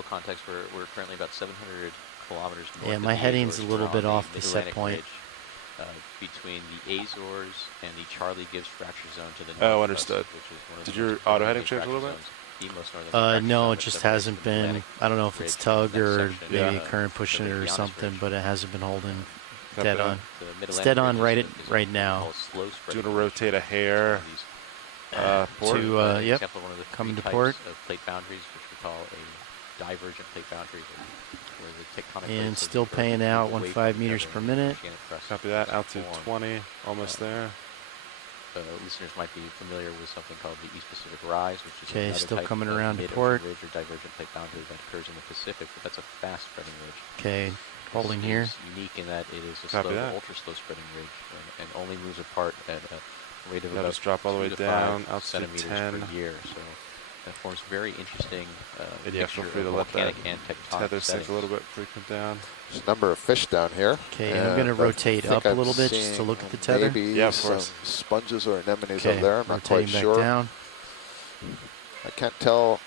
local context, we're currently about 700 kilometers north. Yeah, of my the heading's Azores. a little We're bit on the off the set Mid-Atlantic point. Ridge, between the Azores and the Charlie Gibbs fracture zone to the north. Oh, understood. Which is one of Did the your most auto heading northerly change a little bit? fracture zones, the most northerly fracture No, zone it that just separates hasn't from the been. Atlantic I don't know if it's Ridge. tug Next or section, maybe current pushing the it or Okeanos something, Ridge. but it hasn't been holding Not dead bad. on. The It's Mid-Atlantic dead on Ridge right is right what we now. call slow Do spreading you want to ridge. rotate a hair? Port? To yep, Example of one of the coming three to port. types of plate boundaries, which we call a divergent plate boundary, where the tectonic And plates still paying out away 1.5 from meters each other per and minute. oceanic crusts Copy that. Altitude form. 20, almost there. Listeners might be familiar with something called the East Pacific Rise, which is Okay, another still type coming of around to mid-ocean port. ridge or divergent plate boundary that occurs in the Pacific, but that's a fast spreading ridge. Okay, holding here. It's unique in that it is a Copy slow, that. ultra slow spreading ridge, and only moves apart at a rate of Now about just drop all the way 2 to down, 5 altitude centimeters 10. per year. So that forms very interesting And yeah, feel mixture free to of let that volcanic and tectonic tether sink settings. a little bit before you come down. There's a number of fish down here. Okay, I'm going to rotate up a little bit just to look at the tether. Maybe Yeah, of some course. sponges or anemones Okay, over there. I'm not quite rotating back sure. down. I can't tell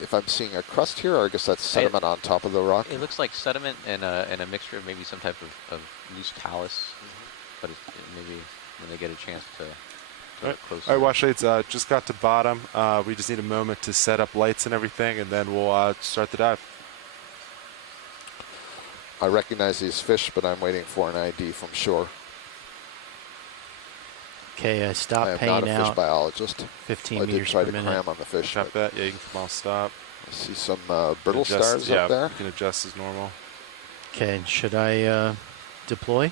if I'm seeing a crust here, or I guess that's sediment on top of the rock. It looks like sediment and a mixture of maybe some type of loose talus, but maybe when they get a chance to look closer. All right, wash shades just got to bottom. We just need a moment to set up lights and everything, and then we'll start the dive. I recognize these fish, but I'm waiting for an ID from shore. Okay, I I stopped am paying not a fish out biologist. 15 I did meters try per to minute. cram on the fish. Drop that. Yeah, you can come all stop. I see some brittle Adjust- stars yeah, up there. you can adjust as normal. Okay, should I deploy,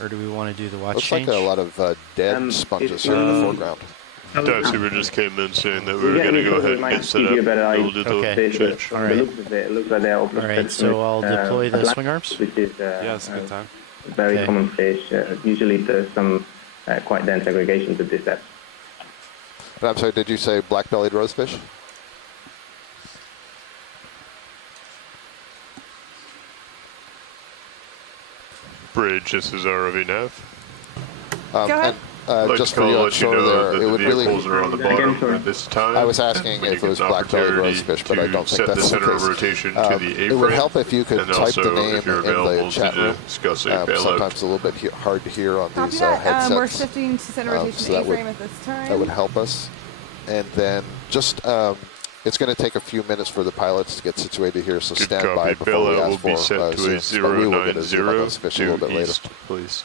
or do we want to do the watch Looks change? like a lot of dead sponges here in the foreground. Dive just came in saying that we were going to go ahead and get set up. We'll do the Okay. change. All right. It looks like they're All right, so I'll deploy the swing arms. which is Yeah, it's a good time. very Okay. common fish. Usually there's some quite dense aggregations at this depth. But I'm sorry, did you say black-bellied rosefish? Bridge, this is ROV nav. Go ahead. Like Just to for call you on let you shore know there, that it the would really... vehicles are on the bottom at this time. I was asking When if you it was get an black-bellied opportunity rosefish, but I to don't think set that's the center the of case. rotation to the A-frame. It would help if you could and type also, the name if you're in the available chat to room. discuss a bailout. Sometimes it's a little bit hard to hear on Copy these that. headsets. We're shifting to center rotation so that A-frame would- at this time. That would help us. And then just, it's going to take a few minutes for the pilots to get situated here, so Good stand copy. by before we Bailout will ask be for set to a zooms, but we will get a zoom on 090 those fish a little bit to later. east, please.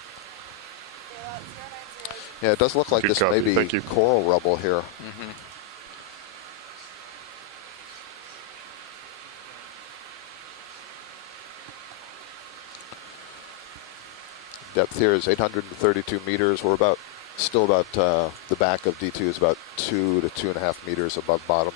Yeah, it does look like Good this copy. may be Thank you. coral rubble here. Depth here is 832 meters. We're still about the back of D2 is about 2 to 2.5 meters above bottom.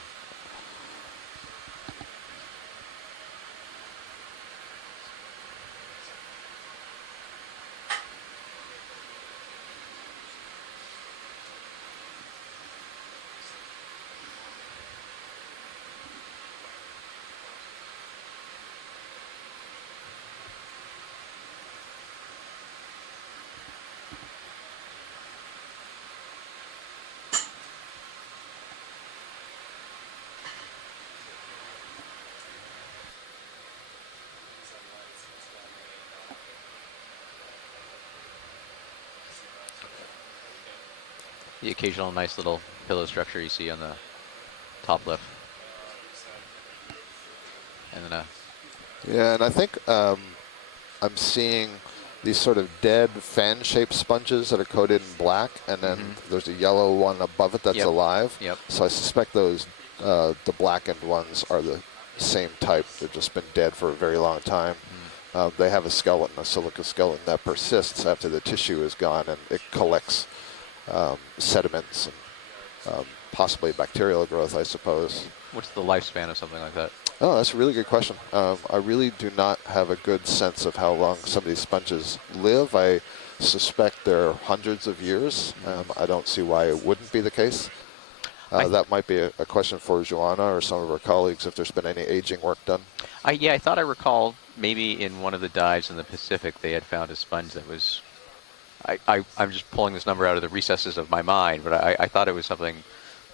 The occasional nice little pillow structure you see on the top left. And then Yeah, and I think I'm seeing these sort of dead fan-shaped sponges that are coated in black, and then there's a yellow one above it that's alive. Yep. So I suspect those, the blackened ones are the same type. They've just been dead for a very long time. They have a skeleton, a silica skeleton that persists after the tissue is gone, and it collects sediments and possibly bacterial growth, I suppose. what's the lifespan of something like that? Oh, that's a really good question. I really do not have a good sense of how long some of these sponges live. I suspect they're hundreds of years. I don't see why it wouldn't be the case. That might be a question for Joanna or some of her colleagues if there's been any aging work done. Yeah, I thought I recall maybe in one of the dives in the Pacific they had found a sponge that was, I'm just pulling this number out of the recesses of my mind, but I thought it was something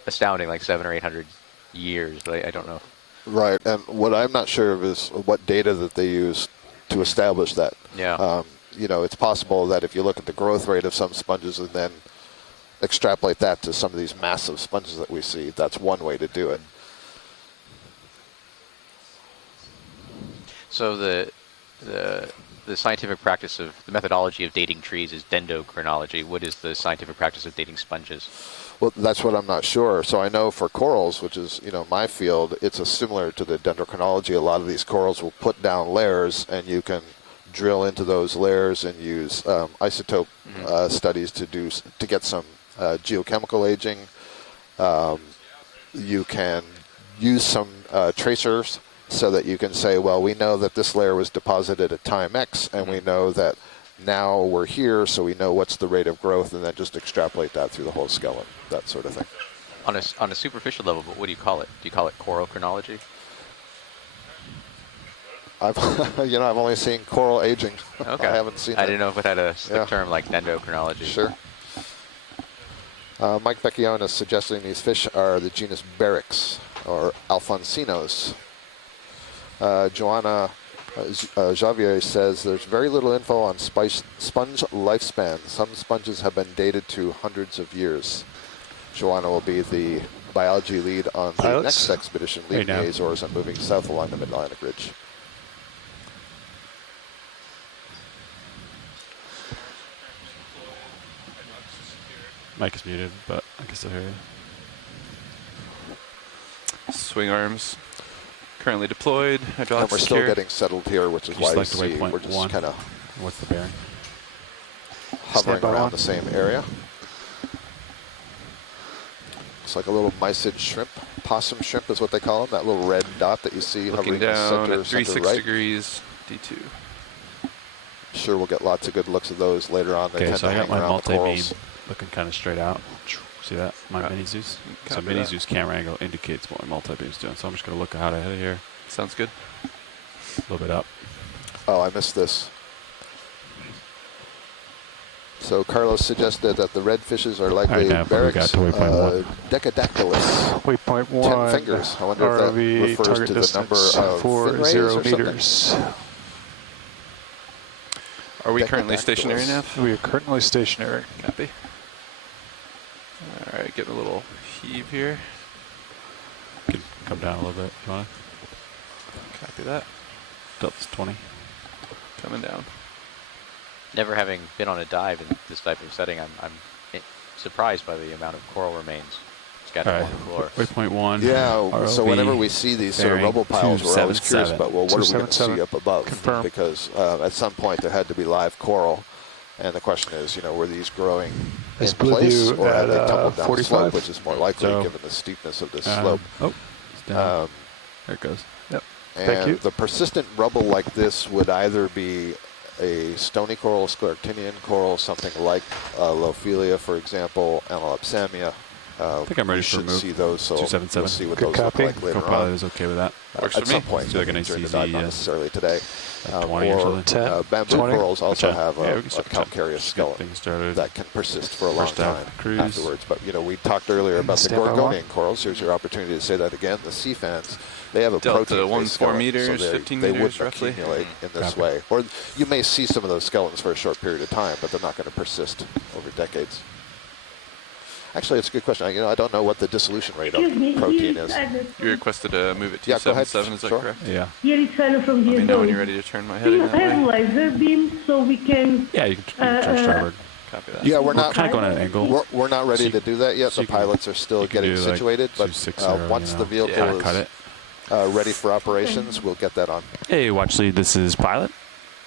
astounding, like 700 or 800 years, but I don't know. Right, and what I'm not sure of is what data that they use to establish that. Yeah. You know, it's possible that if you look at the growth rate of some sponges and then extrapolate that to some of these massive sponges that we see, that's one way to do it. So the scientific practice of the methodology of dating trees is dendrochronology. What is the scientific practice of dating sponges? Well, that's what I'm not sure. So I know for corals, which is, you know, my field, it's similar to the dendrochronology. A lot of these corals will put down layers, and you can drill into those layers and use isotope studies to get some geochemical aging. You can use some tracers so that you can say, well, we know that this layer was deposited at time X, and we know that now we're here, so we know what's the rate of growth, and then just extrapolate that through the whole skeleton, that sort of thing. On a superficial level, but what do you call it? Do you call it coral chronology? I've only seen coral aging. Okay. I haven't seen I that. didn't know if it had a slick term like dendrochronology. Sure. Mike Vecchione is suggesting these fish are the genus Beryx, or Alfonsinos. Joanna Javier says there's very little info on sponge lifespan. Some sponges have been dated to hundreds of years. Joanna will be the biology lead on the next expedition, leaving the Azores and moving south along the Mid-Atlantic Ridge. Mic is muted, but I can still hear you. Swing arms currently deployed. Hydraulics And we're still getting settled here, which is why you see we're just kind of what's the bearing? hovering around the same area. It's like a little mysid shrimp. Possum shrimp is what they call them, that little red dot that you see looking hovering down in at center 36 right. degrees, D2. I'm sure we'll get lots of good looks of those later on. They Okay, tend so to I hang got my around the multi-beam corals. looking kind of straight out. See that? My mini Zeus. So Copy mini that. Zeus camera angle indicates what my multi-beam's doing. So I'm just going to look out ahead of here. Sounds good. A little bit up. Oh, I missed this. So Carlos suggested that the red fishes are likely All right, now we got Beryx to waypoint 1. decadactylus. Waypoint 1. 10 fingers. I wonder if that ROV refers target to the number distance of 40 fin rays or something. meters. Are we currently stationary now? We are currently stationary. Copy. All right, getting a little heave here. You can come down a little bit if you want Copy that. to. Delta's 20. Coming down. Never having been on a dive in this type of setting, I'm surprised by the amount of coral remains scattered All along the floor. Waypoint 1. Yeah, so ROV whenever we see these sort of bearing rubble piles, we're always curious 277. about, well, what are we going to see 277. up above? Confirm. Because at some point there had to be live coral. And the question is, were these growing in Is Blue place View or had they at, tumbled down the 45? slope, which is more likely So, given the steepness of this slope. Oh, it's down. Um, there it goes. Yep. And Thank you. the persistent rubble like this would either be a stony coral, scleractinian coral, something like Lophelia, for example, Eguchipsammia. I think I'm ready we for should move. see those, so 277. we'll see what Good those copy. look like later Co-pilot on. is okay with that. Works At for some me. point, So like an during the ACZ, dive, not necessarily today. 20 usually. 10, bamboo 20. corals also Gotcha. have Yeah, a we can start with 10. calcareous Just get skeleton things started. that can persist for a long First half time cruise. afterwards. But we talked earlier about the Stand by Gorgonian one. corals. Here's your opportunity to say that again. The sea fans, they have a Delta protein-based 14 skeleton, meters, so 15 they meters wouldn't roughly. accumulate in this Copy. way. Or you may see some of those skeletons for a short period of time, but they're not going to persist over decades. Actually, it's a good question. I don't know what the dissolution rate of protein is. You requested to move it to Yeah, go ahead. 277, is that Sure. correct? Yeah. Here is fellow from the Let me know when Azores. you're ready to turn my Do head you in that have way. laser beam so we can? Yeah, you can turn starboard. Copy that. Yeah, we're We're not kind of going at an angle. we're not ready So to do that yet. so The you can- pilots are still you can getting do, like, situated, but 260, once the vehicle Kind of is cut it. ready for operations, we'll get that on. Hey, watch lead. This is pilot.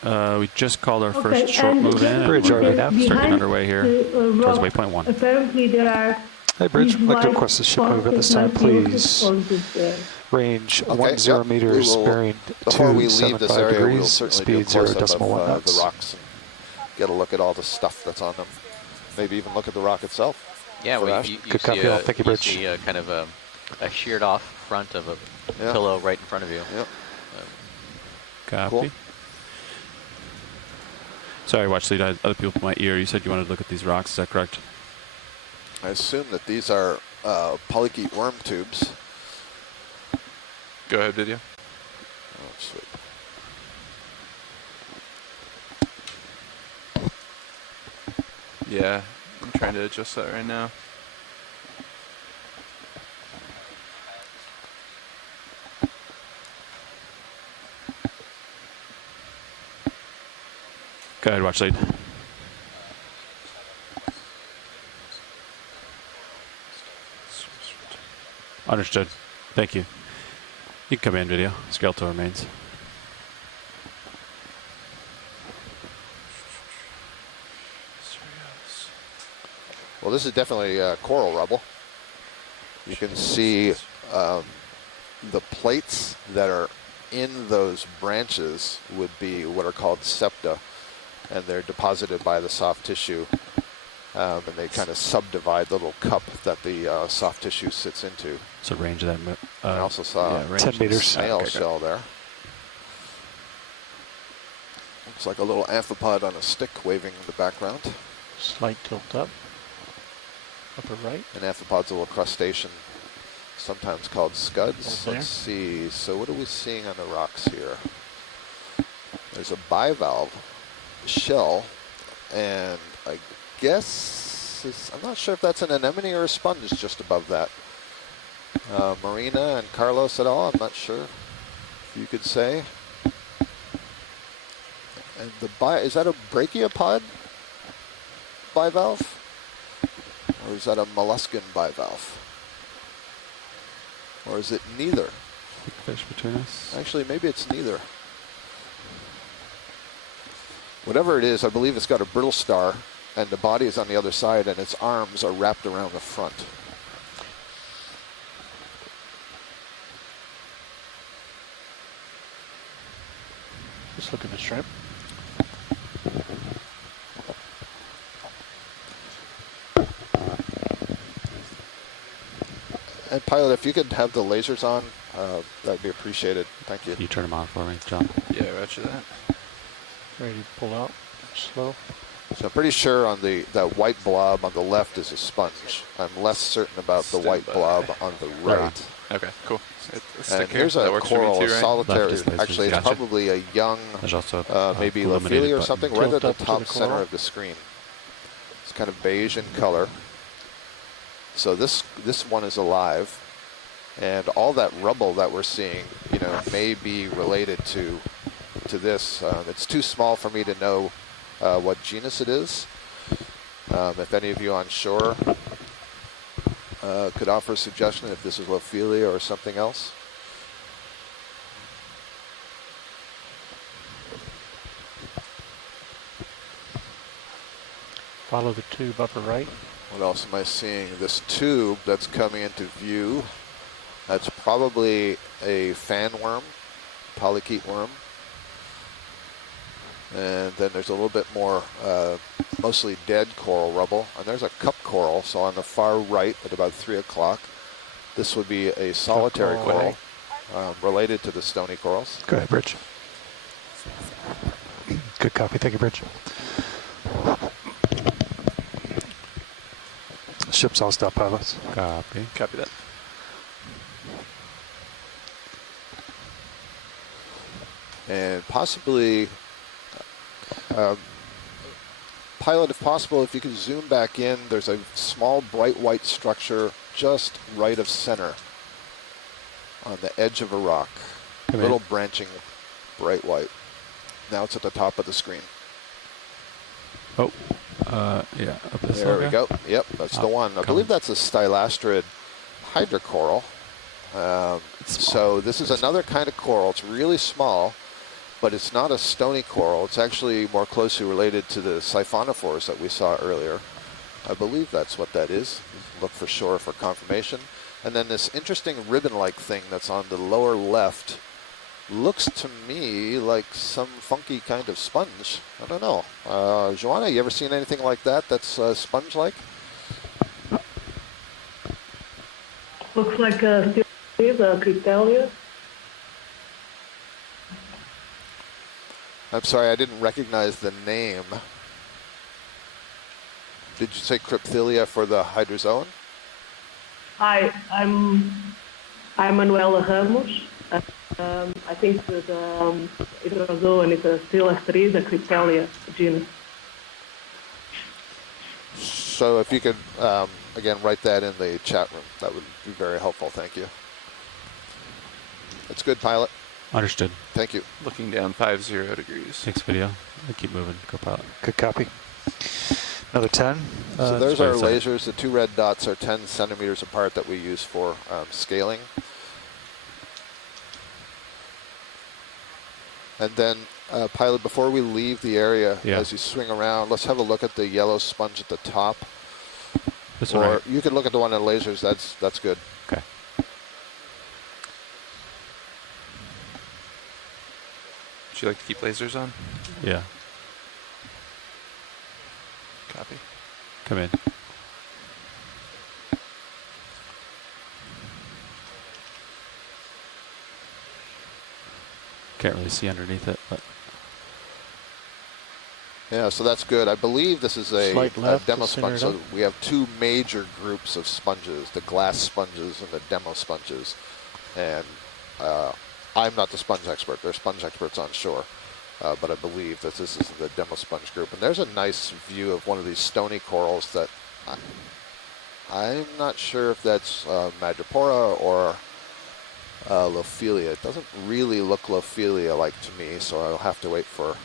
We just called our first Okay, short and move in. and Bridge we're already now. starting behind underway here the, towards rock, waypoint 1. Apparently there are. Hey, Bridge, these I'd like to white request the ship move at this time, spots that might be please. pointed there. Range Okay, 10 yep. meters, We will- bearing Before we leave this 275 area, we'll degrees, certainly do a speed 0 close-up decimal 1 of knots. the rocks and get a look at all the stuff that's on them. Maybe even look at the rock itself. Yeah, for that. you Good see copy, all. Thank you, you Bridge. see a kind of a sheared off front of a Yeah. pillow right in front of you. Yep. Copy. Cool. Sorry, watch lead. I had other people in my ear. You said you wanted to look at these rocks. Is that correct? I assume that these are polychaete worm tubes. Go ahead, video. Oh, sweet. Yeah, I'm trying to adjust that right now. Go ahead, watch lead. Understood. Thank you. You can come in, video. Skeletal remains. Well, this is definitely coral rubble. You can see the plates that are in those branches would be what are called septa, and they're deposited by the soft tissue, and they kind of subdivide the little cup that the soft tissue sits into. So range of that. I also saw yeah, a 10 meters. snail shell there. Looks like a little amphipod on a stick waving in the background. Slight tilt up. Upper right. An amphipod's a little crustacean, sometimes called scuds. Over Let's see. So what are we seeing on the rocks here? There's a bivalve shell, and I guess I'm not sure if that's an anemone or a sponge just above that. Marina and Carlos et al. I'm not sure if you could say. And is that a brachiopod bivalve? Or is that a molluscan bivalve? Or is it neither? Big fish between us. Actually, maybe it's neither. Whatever it is, I believe it's got a brittle star, and the body is on the other side, and its arms are wrapped around the front. Just looking at shrimp. And pilot, if you could have the lasers on, that'd be appreciated. Thank you. Can you turn them on for me, John? Yeah, roger that. Ready to pull out. Slow. So I'm pretty sure on that white blob on the left is a sponge. I'm less certain about the white blob on the right. Okay, cool. And here's a coral, a solitary. Left is lasers. Actually, it's Gotcha. probably a young, There's also maybe illuminated Lophelia or button. something, right Tilt at up the to the top center coral. of the screen. It's kind of beige in color. So this one is alive, and all that rubble that we're seeing, may be related to this. It's too small for me to know what genus it is. If any of you on shore could offer a suggestion if this is Lophelia or something else. Follow the tube upper right. What else am I seeing? This tube that's coming into view, that's probably a fan worm, polychaete worm. And then there's a little bit more mostly dead coral rubble. And there's a cup coral, so on the far right at about 3 o'clock, this would be a solitary coral related to the stony corals. Go ahead, Bridge. Good copy. Thank you, Bridge. Ship's all stop, pilots. Copy. Copy that. And possibly, pilot, if possible, if you could zoom back in, there's a small bright white structure just right of center on the edge of a rock. Come in. Little branching bright white. Now it's at the top of the screen. Oh, yeah. Up this There we little go. Yep, that's the one. I come believe in. that's a stylastrid hydrocoral. So this is another kind of coral. It's really small, but it's not a stony coral. It's actually more closely related to the siphonophores that we saw earlier. I believe that's what that is. Look for sure for confirmation. And then this interesting ribbon-like thing that's on the lower left looks to me like some funky kind of sponge. I don't know. Joanna, you ever seen anything like that that's sponge-like? Looks like a cryptalia. I'm sorry, I didn't recognize the name. Did you say Crypthalia for the hydrozoan? I'm Manuela Ramos. I think that Hydrozoan is a still asteroid, Cryptalia genus. So if you could, again, write that in the chat room, that would be very helpful. Thank you. That's good, pilot. Understood. Thank you. Looking down 50 degrees. Thanks, video. I keep moving. Co-pilot. Good copy. Another 10. So there's wait our a second. lasers. The two red dots are 10 centimeters apart that we use for scaling. And then, pilot, before we leave the area, Yeah. as you swing around, let's have a look at the yellow sponge at the top. This Or one, right? you could look at the one in lasers. That's good. Okay. Would you like to keep lasers on? Yeah. Copy. Come in. Can't really see underneath it, but Yeah, so that's good. I believe this is a Slight left demo to center sponge. it So up. we have two major groups of sponges, the glass sponges and the demo sponges. And I'm not the sponge expert. They're sponge experts on shore. But I believe that this is the demo sponge group. And there's a nice view of one of these stony corals that I'm not sure if that's Madrepora or Lophelia. It doesn't really look Lophelia-like to me, so I'll have to wait for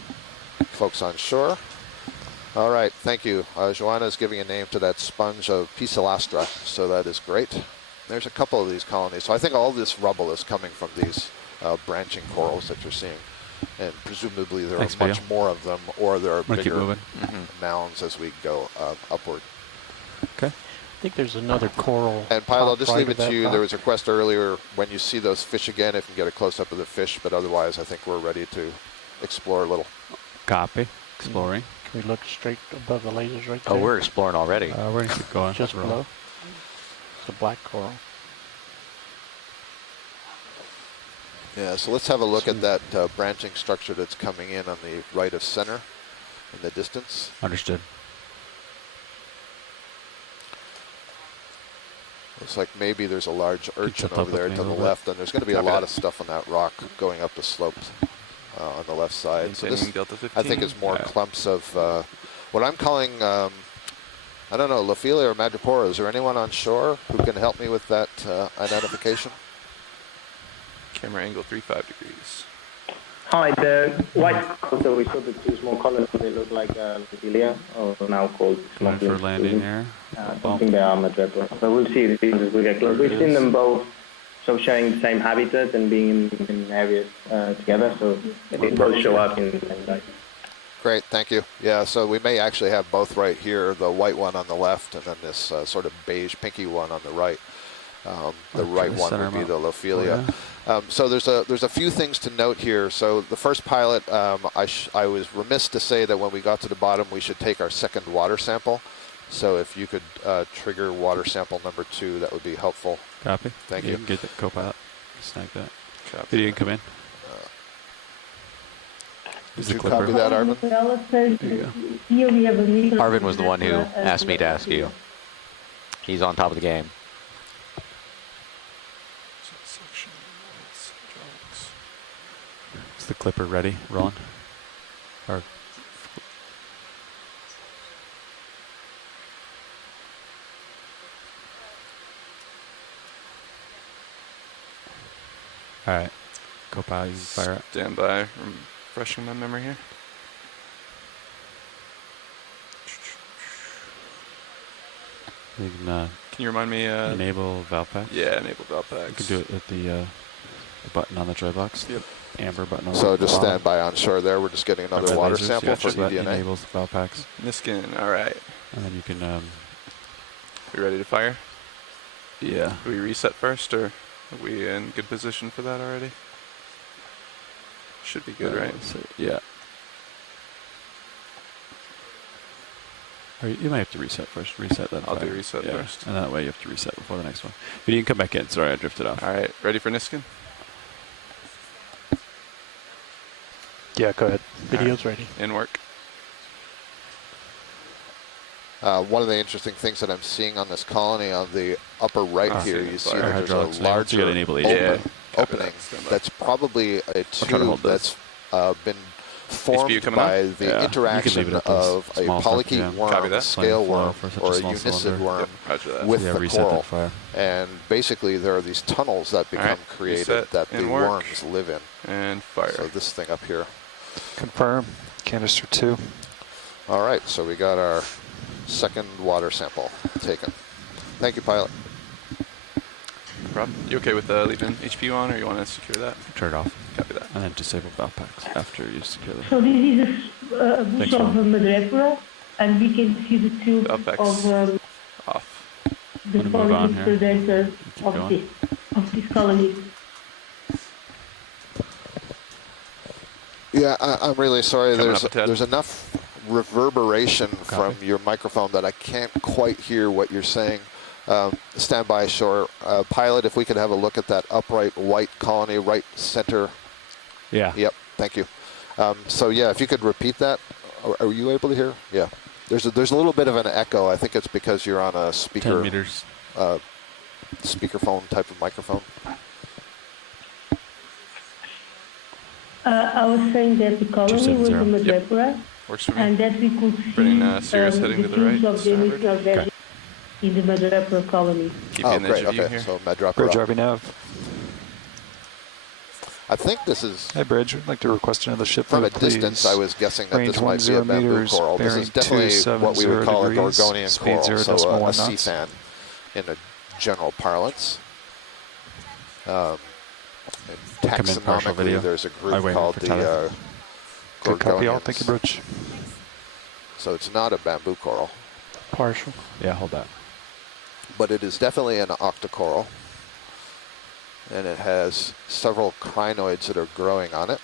folks on shore. All right, thank you. Joanna is giving a name to that sponge of Pisalastra, so that is great. There's a couple of these colonies. So I think all this rubble is coming from these branching corals that you're seeing. And presumably there Thanks, are much Video. more of them, or there are I'm gonna keep bigger moving. mounds as we go upward. Okay. I think there's another coral. And Pilot, I'll top just right leave of it to that you. rock. There was a request earlier when you see those fish again, if you can get a close-up of the fish, but otherwise I think we're ready to explore a little. Copy. Exploring. Can we look straight above the lasers right there? Oh, we're exploring already. We're gonna keep going. Just Roll. below. It's a black coral. Yeah, so let's have a look at that branching structure that's coming in on the right of center in the distance. Understood. Looks like maybe there's a large urchin tilt up over there with me to a the little bit. left, and there's going to be a Copy lot that. of stuff on that rock going up the slopes on the left side. So this, Maintaining Delta 15. I think, is more Yeah. clumps of what I'm calling, I don't know, Lophelia or Madrepora. Is there anyone on shore who can help me with that identification? Camera angle 35 degrees. Hi, the white corals that we saw, the two small colors, they look like Lophelia, or now called Going for landing here. I don't think they are Madrepora, but we'll see the things as we get close. We've seen them both so sharing the same habitat and being in areas together, so they both show up in the same place. Great, thank you. Yeah, so we may actually have both right here, the white one on the left and then this sort of beige pinky one on the right. The right one center would be them the up. Lophelia. So there's a few things to note here. So the first pilot, I was remiss to say that when we got to the bottom, we should take our second water sample. So if you could trigger water sample number 2, that would be helpful. Copy. Thank you. Get the co-pilot. Snag that. Copy. Video, you can come in. Did you copy that, Arvin? There you go. Here we have a meter. Arvin was the one who asked me to ask you. He's on top of the game. Is the clipper ready? Rolling? Or all right. Co-pilot, you can fire it. Stand by. Refreshing my memory here. You can Can you remind me? enable valve pack. Yeah, enable valve You packs. can do it at the button on the joy box. Yep. Amber button on So the just bottom. stand by on shore there. We're just getting another Red water lasers, sample yeah, for that eDNA. enables the valve packs. Niskin, all right. And then you can, We ready to fire? yeah. Do we reset first, or are we in good position for that already? Should be good, right? So, yeah. Or you might have to reset first. Reset that. I'll do reset yeah. first. And that way you have to reset before the next one. But you can come back in. Sorry, I drifted off. All right, ready for Niskin? Yeah, go ahead. All Video's ready. In work. One of the interesting things that I'm seeing on this colony on the upper right here, see you see fire. that there's a Hydraulics enabled, so you larger gotta enable Yeah. opening Copy that. Stand by. that's probably a try to hold tube that's been formed coming by up? the Yeah, you can interaction leave it at of those a small stuff, polychaete yeah. worm, Copy a that. scale Playing worm, for such or a a small unicid cylinder. worm Yep, roger that. with Yeah, the reset coral. that fire. And basically there are these tunnels that become right, created reset that the and work. worms live in. And fire. So this thing up here. Confirm. Canister 2. All right, so we got our second water sample taken. Thank you, pilot. No problem. You okay with leaving HPU on, or you want to secure that? Turn it off. Copy that. And then disable valve packs after you secure them. So this is a bush Thanks, of Ron. Madrepora, and we can see the tube Valve packs of off. the Wanna move on polychaete here? predator Keep of going. this colony. Yeah, I'm really sorry. Coming up with Ted. There's enough reverberation from your microphone that I can't quite hear what you're saying. Stand by, Shore. Pilot, if we could have a look at that upright white colony, right center. Yeah. Yep, thank you. So yeah, if you could repeat that. Are you able to hear? Yeah. There's a little bit of an echo. I think it's because you're on a speaker. 10 meters. Speakerphone type of microphone. I was saying that the colony was the 270. Madrepora, Works for me. and that we could see Bringing Sirius heading to the right, tubes of the starboard. initial veggie in the Madrepora colony. Keep you in the edge great. of view Okay, here. so Madrepora. Bridge RV Nav. I think this is Hey, Bridge. I'd like to request another ship from a please. distance. I was guessing that Range this might be a 10 bamboo meters, coral. This bearing is definitely what we would 270 call a degrees, Gorgonian speed coral, 0 so decimal a 1 sea knots. fan in a general parlance. Come in, partial video. Taxonomically, there's a I group wait called for the Tyler. Good copy, all. Gorgonians. Thank you, Bridge. So it's not a bamboo coral, Partial. Yeah, hold that. but it is definitely an octocoral, and it has several crinoids that are growing on it.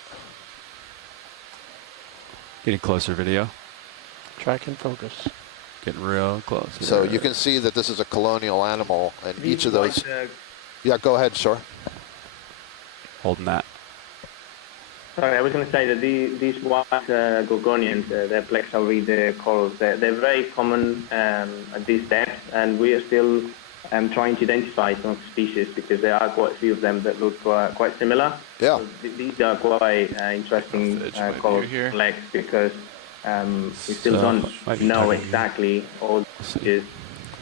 Getting closer video. Track and focus. Getting real close. So you can see that this is a colonial animal, and each of those. Yeah, go ahead, Shore. Holding that. Sorry, I was going to say that these white gorgonians, they're plexaurid corals, they're very common at this depth, and we are still trying to identify some species because there are quite a few of them that look quite similar. Yeah. So these are quite interesting corals to collect because we still don't know exactly all the species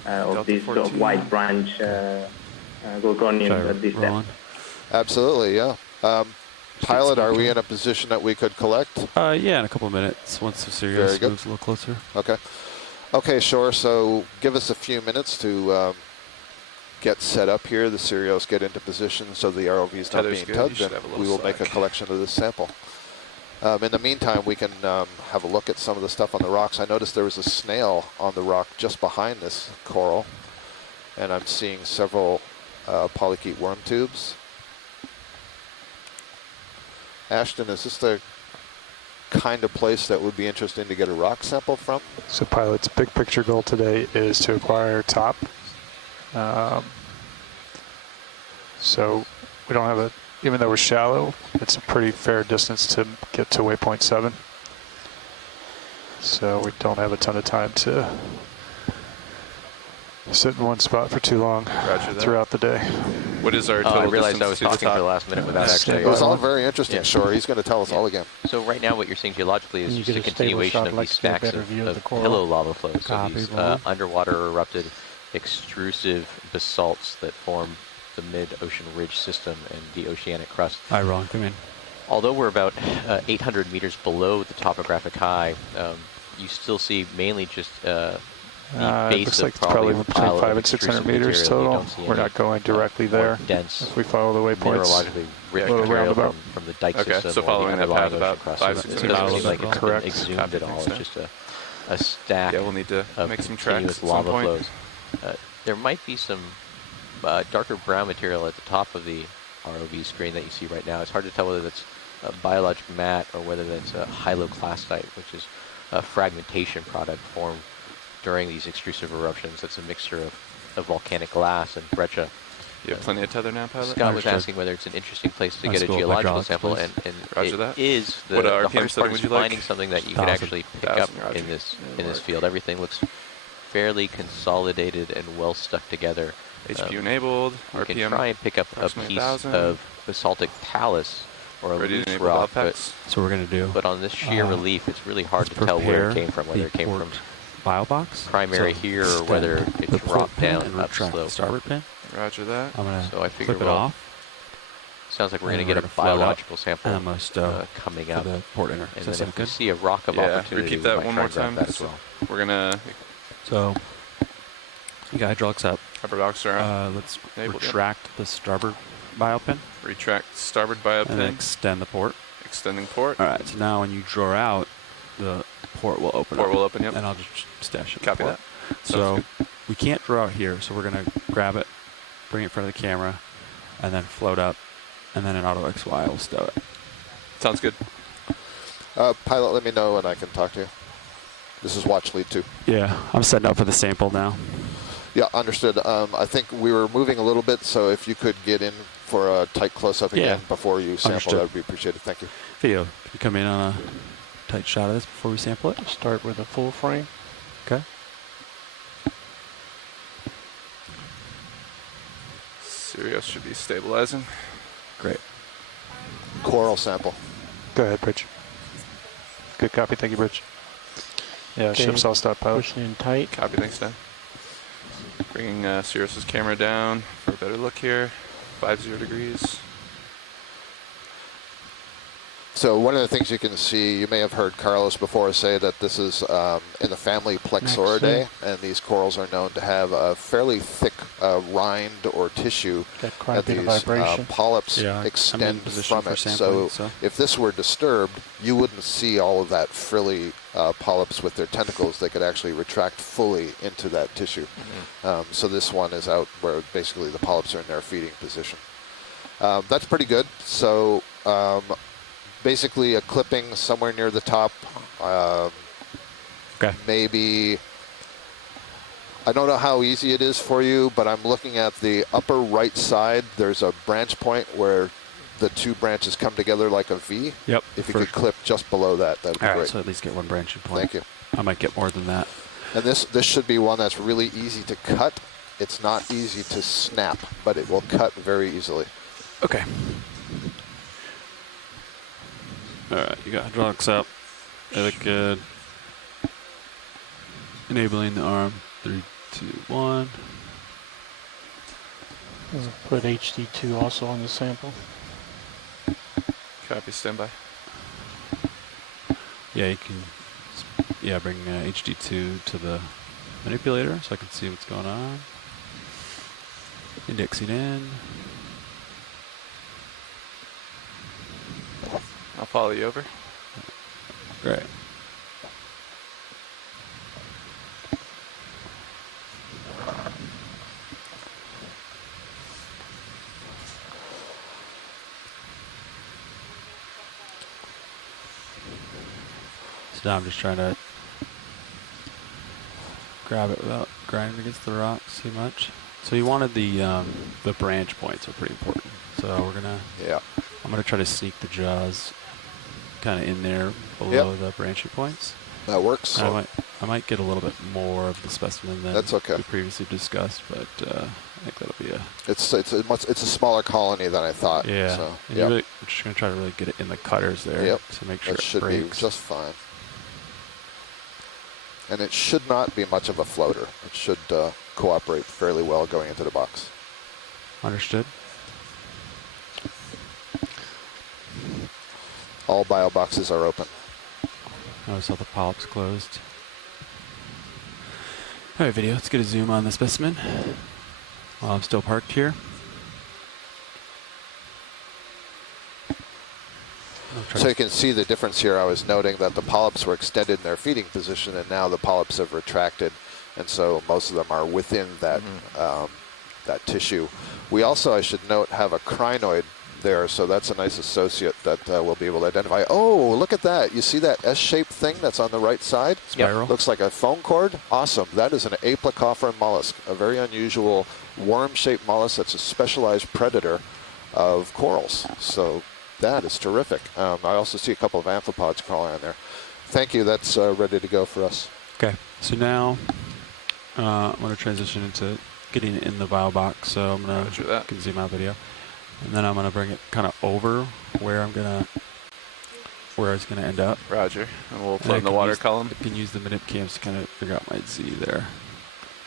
of these sort of white branch gorgonians at this depth. Absolutely, yeah. Pilot, are we in a position that we could collect? Yeah, in a couple of minutes once the Very Sirius good. moves a little closer. Okay. Okay, Shore, so give us a few minutes to get set up here. The Sirius get into position so the ROV's not Tether's being good. tugged, You should and have a little we will make a slack. collection of this sample. In the meantime, we can have a look at some of the stuff on the rocks. I noticed there was a snail on the rock just behind this coral, and I'm seeing several polychaete worm tubes. Ashton, is this the kind of place that would be interesting to get a rock sample from? So pilot's big picture goal today is to acquire top. So we don't have a, even though we're shallow, it's a pretty fair distance to get to waypoint 7. So we don't have a ton of time to sit in one spot for too long throughout the day. What is our I total realized I was distance to the talking for the top? last minute without actually. It was all very interesting, Yeah. Shore. He's going to tell us all again. So right now what you're seeing geologically is When you just get a a stable continuation shot, of I'd like these to get a stacks better view of the coral. pillow lava flows. So Copy, these roll. underwater erupted extrusive basalts that form the mid-ocean ridge system and the oceanic crust. Hi, Ron. Come in. Although we're about 800 meters below the topographic high, you still see mainly just the It base looks of like it's probably a between pile of 500 and 600 extrusive meters material. You total. don't see We're any, not going directly more there dense, if we follow the waypoints. mineralogically rich Little material roundabout. from the dike Okay, system so or following the that underlying path ocean about crust. 500, So it 600 doesn't seem like meters. it's Correct. been exhumed Copy, at all. thanks, It's Dan. just a stack Yeah, we'll need to of make some tracks continuous at some lava point. flows. There might be some darker brown material at the top of the ROV screen that you see right now. It's hard to tell whether that's a biologic mat or whether that's a hyaloclastite, which is a fragmentation product formed during these extrusive eruptions. That's a mixture of volcanic glass and breccia. You have plenty of tether now, pilot? Scott was asking whether it's an interesting place to High get a school geological hydraulics, sample, please. and Roger it that. is the What the RPM hardest part setting is would you like? finding something that you can 1,000. actually pick up 1,000, roger. in this Yeah, field. Everything looks fairly consolidated and well stuck together. HPU enabled, You can RPM try and pick up a approximately piece 1,000. of basaltic talus or a Ready to loose enable rock, packs. So we're going to do. but on this sheer relief, it's really hard to tell where it came from, whether it came from bile box primary here or whether it dropped down and up retract slope. the starboard pin. Roger that. I'm going So I to figure, clip it well, off. sounds like we're going to and get a we're gonna float up, biological sample and I'm going to stow coming for up. the port inner. And Does then that if we sound see a rock of Yeah, opportunity, repeat we that might one try more and grab time. that as well. We're gonna good? So you got hydraulics up. upper docks are up. Let's Enabled, retract the starboard bile pin Retract starboard bio and then pin. extend the port. Extending port. All right. So now when you draw out, the port will open Port up. will open, yep. And I'll just stash it. in Copy the port. that. So Sounds we can't draw out here, so we're going to grab it, bring it in front of the camera, and then float up, and then an auto XY will stow it. Sounds good. Pilot, let me know when I can talk to you. This is watch lead 2. Yeah, I'm setting up for the sample now. Yeah, understood. I think we were moving a little bit, so if you could get in for a tight close-up Yeah. again before you sample, Understood. that would be appreciated. Thank you. Theo, can you come in on a tight shot of this before we sample it? Start with a full frame. Okay. Sirius should be stabilizing. Great. Coral sample. Go ahead, Bridge. Good copy. Thank you, Bridge. Yeah, Okay. ship's all stopped pilot. Pushing in tight. Copy, thanks, Dan. Bringing Sirius's camera down for a better look here. 50 degrees. So one of the things you can see, you may have heard Carlos before say that this is in the family Plexauridae, and these corals are known to have a fairly thick rind or tissue Got quite a that bit of these vibration. polyps Yeah, I'm in extend position from for it. sampling, So so. if this were disturbed, you wouldn't see all of that frilly polyps with their tentacles. They could actually retract fully into that tissue. So this one is out where basically the polyps are in their feeding position. That's pretty good. So basically a clipping somewhere near the top. Okay. Maybe, I don't know how easy it is for you, but I'm looking at the upper right side. There's a branch point where the two branches come together like a V. Yep. If you could clip just below that, that'd be All right, great. so at least get one branching point. Thank you. I might get more than that. And this should be one that's really easy to cut. It's not easy to snap, but it will cut very easily. Okay. All right, you got hydraulics up. They look good. Enabling the arm. 3, 2, 1. Put HD2 also on the sample. Copy, standby. Yeah, you can. Yeah, bring HD2 to the manipulator so I can see what's going on. Indexing in. I'll follow you over. Great. So now I'm just trying to grab it without grinding against the rocks too much. So you wanted the branch points are pretty important. So we're gonna. Yeah. I'm gonna try to sneak the jaws kind of in there below the branching points. That works. And I might get a little bit more of the specimen than That's okay. we previously discussed, but I think that'll be a. It's a smaller colony than I thought. Yeah. So, And yep. we're just gonna try to really get it in the cutters there Yep. to make sure That it should breaks. be just fine. And it should not be much of a floater. It should cooperate fairly well going into the box. Understood. All bio boxes are open. Notice all the polyps closed. All right, video. Let's get a zoom on the specimen while I'm still parked here. So you can see the difference here. I was noting that the polyps were extended in their feeding position, and now the polyps have retracted, and so most of them are within that that tissue. We also, I should note, have a crinoid there, so that's a nice associate that we'll be able to identify. Oh, look at that. You see that S-shaped thing that's on the right side? Spiral. Looks like a phone cord. Awesome. That is an aplacophora mollusk, a very unusual worm-shaped mollusk that's a specialized predator of corals. So that is terrific. I also see a couple of amphipods crawling on there. Thank you. That's ready to go for us. Okay, so now I'm going to transition into getting it in the vial box. So I'm going to zoom out video. And then I'm gonna bring it kind of over where where it's gonna end up. Roger. And we'll And float I in the can water use- column. I can use the minute cams to kind of figure out my Z there.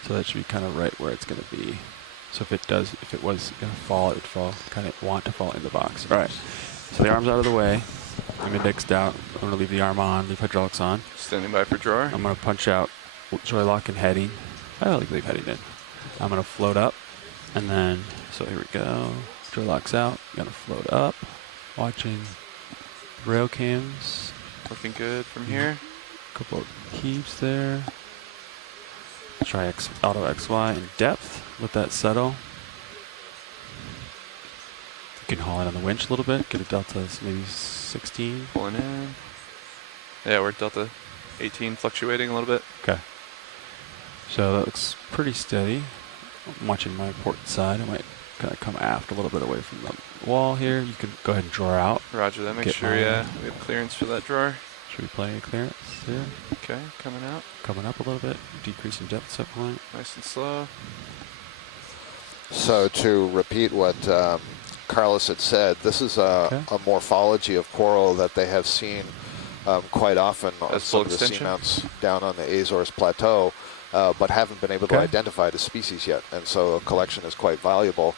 So that should be kind of right where it's gonna be. So if it was gonna fall, it would kind of want to fall in the box. All right. So the arm's out of the way. I'm indexed out. I'm gonna leave the arm on, leave hydraulics on. Standing by for drawer. I'm gonna punch out joy lock and heading. I like leave heading in. I'm gonna float up, and then so here we go. Joy lock's out. I'm gonna float up, watching rail cams. Looking good from here. Couple of keeps there. Try auto XY in depth. Let that settle. You can haul it on the winch a little bit. Get a delta maybe 16. Pulling in. Yeah, we're delta 18 fluctuating a little bit. Okay. So that looks pretty steady. I'm watching my port side. I might kind of come aft a little bit away from the wall here. You can go ahead and draw out. Roger that. Make Get sure, my- yeah, we have clearance for that drawer. Should be plenty of clearance here. Okay, coming out. Coming up a little bit. Decreasing depth set point. Nice and slow. So to repeat what Carlos had said, this is a morphology of coral that they have seen quite often on That's some full of the extension? seamounts down on the Azores plateau, but haven't been able to Okay. identify the species yet. And so a collection is quite valuable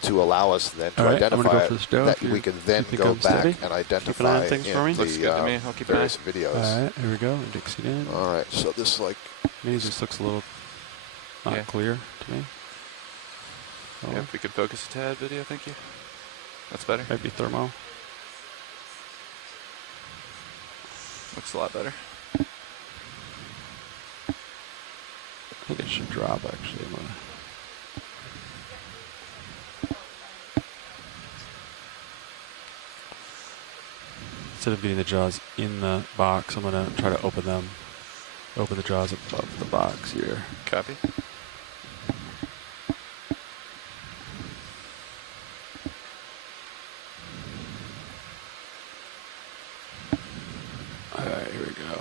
to allow us then to All right, I'm gonna identify go it, for the stove. that You- we can then you think go I'm back steady? and Keep an eye identify on things in for me? Looks good to me. I'll keep an eye. various videos. All right, here we go. Index it in. All right, so this is like Maybe this looks a little not Yeah. clear to me. Oh, Yeah, if we could focus a tad, video, thank you. That's better. maybe thermo. Looks a lot better. I think it should drop actually. I'm gonna Instead of getting the jaws in the box, I'm gonna try to open the jaws above the box here. Copy. All right, here we go.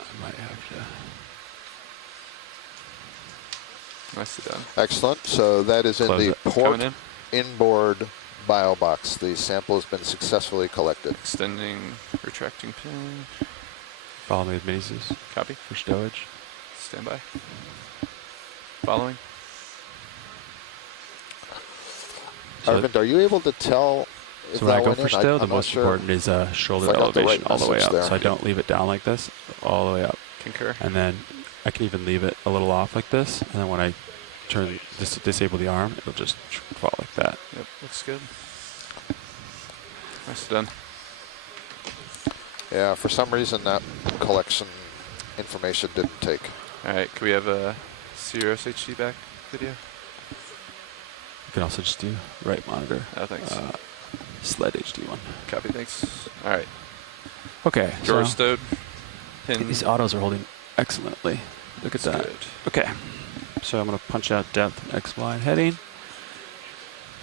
I might have to. Nicely done. excellent. So that is in Close the it. port Coming in. inboard bio box. The sample has been successfully collected. Extending, retracting pin. Follow me with minises Copy. for stowage. Stand by. Following. So- Arvind, are you able to tell if So when I that go went for in? stow, the I'm not most sure. important is shoulder If I got the elevation right all the way message up. there. So I don't leave it down like this, all the way up. Concur. And then I can even leave it a little off like this, and then when I turn disable the arm, it'll just fall like that. Yep, looks good. Nicely done. Yeah, for some reason that collection information didn't take. All right, can we have a Cirrus HD back video? You can also just do right monitor. Oh, thanks. Sled HD one. Copy, thanks. All right, Okay. drawer So stowed. Pin. these autos are holding excellently. Look at That's that. good. Okay. So I'm going to punch out depth and X, Y, and heading.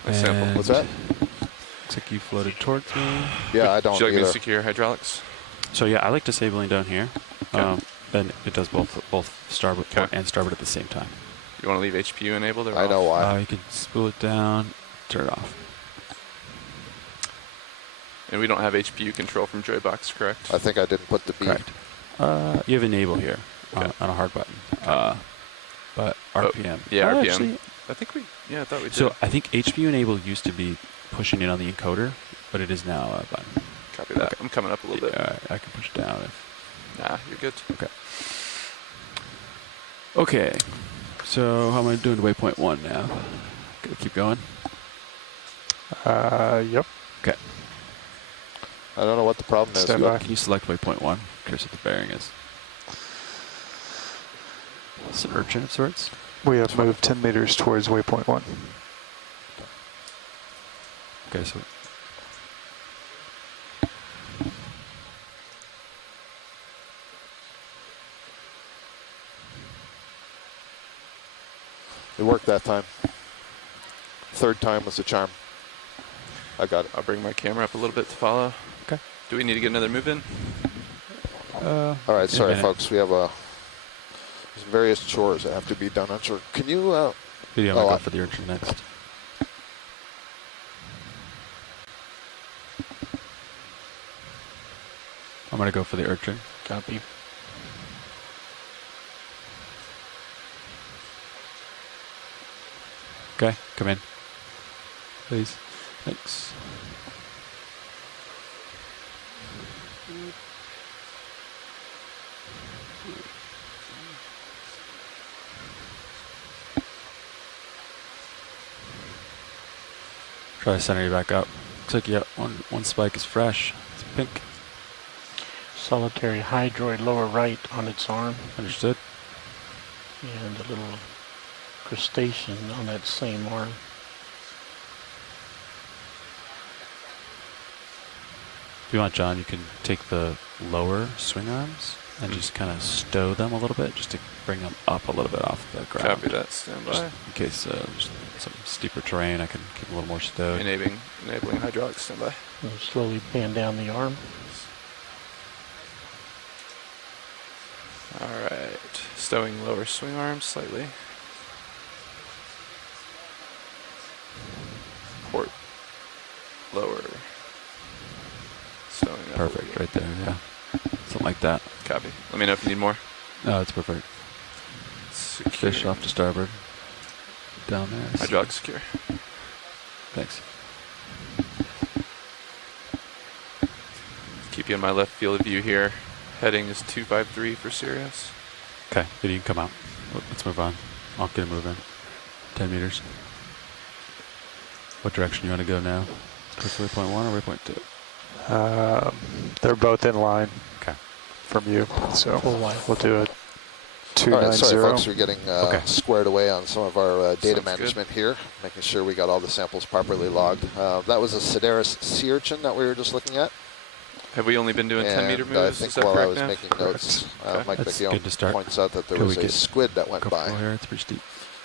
Nice sample. And What's that? looks like you floated towards me. Yeah, I don't Would you like me to either. secure hydraulics? So yeah, I like disabling down here. Okay. Then it does both starboard Okay. and starboard at the same time. You want to leave HPU enabled or I know off? why. You can spool it down, turn it off. And we don't have HPU control from Joybox, correct? I think I didn't put the B. Correct. You have enable here Okay. on a hard button. But RPM. yeah, RPM. Actually, I think we, yeah, I thought we did. so I think HPU enable used to be pushing it on the encoder, but it is now a button. Copy that. Okay. I'm coming up a little bit. I can push down if. Nah, you're good. Okay. So how am I doing to waypoint 1 now? Gotta keep going. Yep. Okay. I don't know what the problem is. Stand by. Can you select waypoint 1? Curious what the bearing is. It's an urchin of sorts. We have moved 10 meters towards waypoint 1. Okay, so It worked that time. Third time was the charm. I got it. I'll bring my camera up a little bit to follow. Okay. Do we need to get another move in? All right, in a sorry, minute. folks. We have there's various chores that have to be done. I'm sure. Can you Video, I'm Oh, gonna I- go for the urchin next. I'm gonna go for the urchin. Copy. Okay, come in. Please. Thanks. Try to center you back up. Looks like you got one spike is fresh. It's pink. Solitary hydroid lower right on its arm. Understood. And a little crustacean on that same arm. If you want, John, you can take the lower swing arms and just kind of stow them a little bit, just to bring them up a little bit off the ground. Copy that. Stand by. Just in case there's some steeper terrain, I can keep them a little more stowed. Enabling hydraulics. Stand by. And slowly pan down the arm. All right. Stowing lower swing arms slightly. Port lower. Stowing up. Perfect, right there, yeah. Something like that. Copy. Let me know if you need more. No, it's perfect. Secure. Fish off to starboard. Down there. Hydraulic secure. Thanks. Keep you in my left field of view here. Heading is 253 for Sirius. Okay, Biddy, you can come out. Let's move on. I'll get a move in. 10 meters. What direction you want to go now? Towards waypoint 1 or waypoint 2? They're both in line. Okay. From you, so Full line. we'll do it. All right, 290. sorry, folks, we're getting Okay. squared away on some of our data Sounds management here, making sure we got all the samples properly logged. That was a Sedaris sea urchin that we were just looking at. Have we only been doing 10-meter And moves? I Is think that while I correct was now? making notes, Okay. Mike That's McKeown good to start. points out that there Could was we a get squid that went by. Here, it's pretty steep.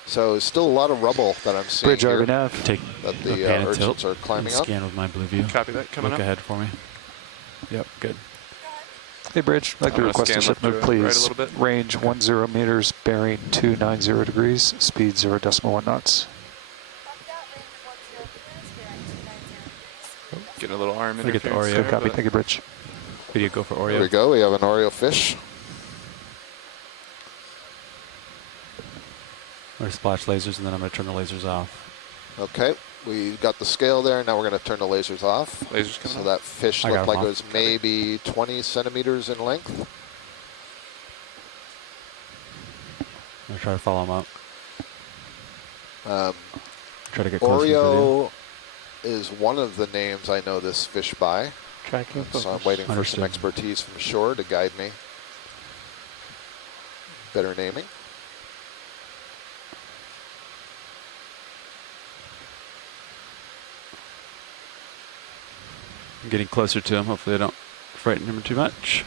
So still a lot of rubble that I'm seeing Bridge here RV Take that the the pan and urchins tilt are climbing and up. scan with my blue view. Copy that. Coming Look up. ahead for me. Yep, good. Hey, Bridge, I'd like I'm to gonna request a scan ship left move, to right a please. little bit. Range 10 meters, bearing 290 degrees, speed 0.1 knots. Getting a little arm Let me get the interference Oreo. there, Good copy, but thank you, Bridge. Biddy, go for There we Oreo. go. We have an Oreo fish. I'm going to splash lasers and then I'm going to turn the lasers off. Okay, we got the scale there. Now we're going to turn the lasers off. Lasers coming So up. that fish I got looked like them it off. was maybe 20 centimeters in length. I'm going to try to follow him up. Try to get closer to the Oreo is one of the names I know this fish by. Tracking So I'm focus. waiting for Understood. some expertise from shore to guide me. Better naming. I'm getting closer to him. Hopefully I don't frighten him too much.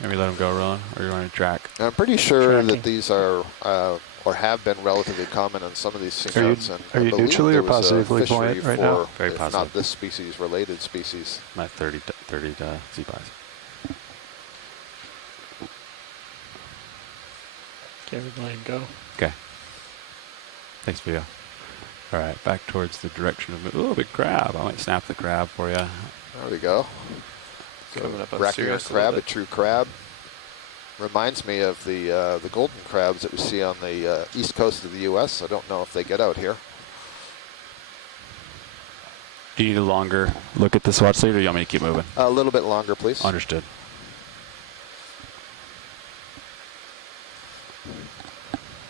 Maybe let him go, Rowan, or you want to track? I'm pretty sure Tracking. that these are, or have been relatively common on some of these seamounts. And are I you believe neutrally there or was a positively fishery buoyant right for, now? Very if positive. not this species, related species. I'm at 30 Z-pies. Okay, everybody go. Okay. Thanks, Vio. All right, back towards the direction of... Ooh, big crab. I might snap the crab for you. There we go. Coming up on Brackier Sirius a crab, little a bit. true crab. Reminds me of the golden crabs that we see on the east coast of the U.S. I don't know if they get out here. Do you need a longer look at this watch lead, or do you want me to keep moving? A little bit longer, please. Understood.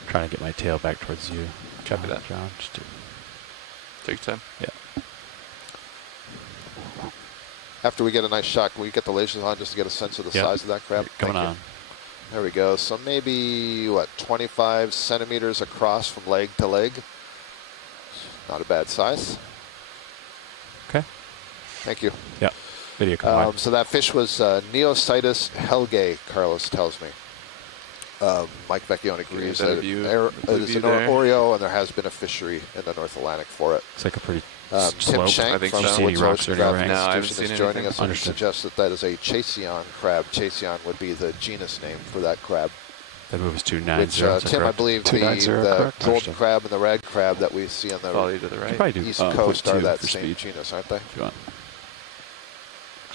Trying to get my tail back towards you. Copy that. John. Just to, Take your time. yeah. After we get a nice shot, can we get the lasers on just to get a sense of the Yep. size of that crab? Coming Thank you. on. There we go. So maybe, what, 25 centimeters across from leg to leg. Not a bad size. Okay. Thank you. Yep. Video come on. So that fish was Neositis helgae, Carlos tells me. Mike Vecchione agrees that a that view- it is view an there? Oreo, and there has been a fishery in the North Atlantic for it. It's like a pretty Tim slope. Shank I think from so. Woods Rocks or Oceanographic anything? No, I haven't Institution seen is joining anything. us and Understood. suggests that that is a Chaseon crab. Chaseon would be the genus name for that crab. That move is 290. Which, is that Tim, I correct? believe the 290, correct? golden Understood. crab and the red crab that we see on Follow the you to the You right. probably do. East put Coast are 2 that for same speed genus, aren't they? if you want.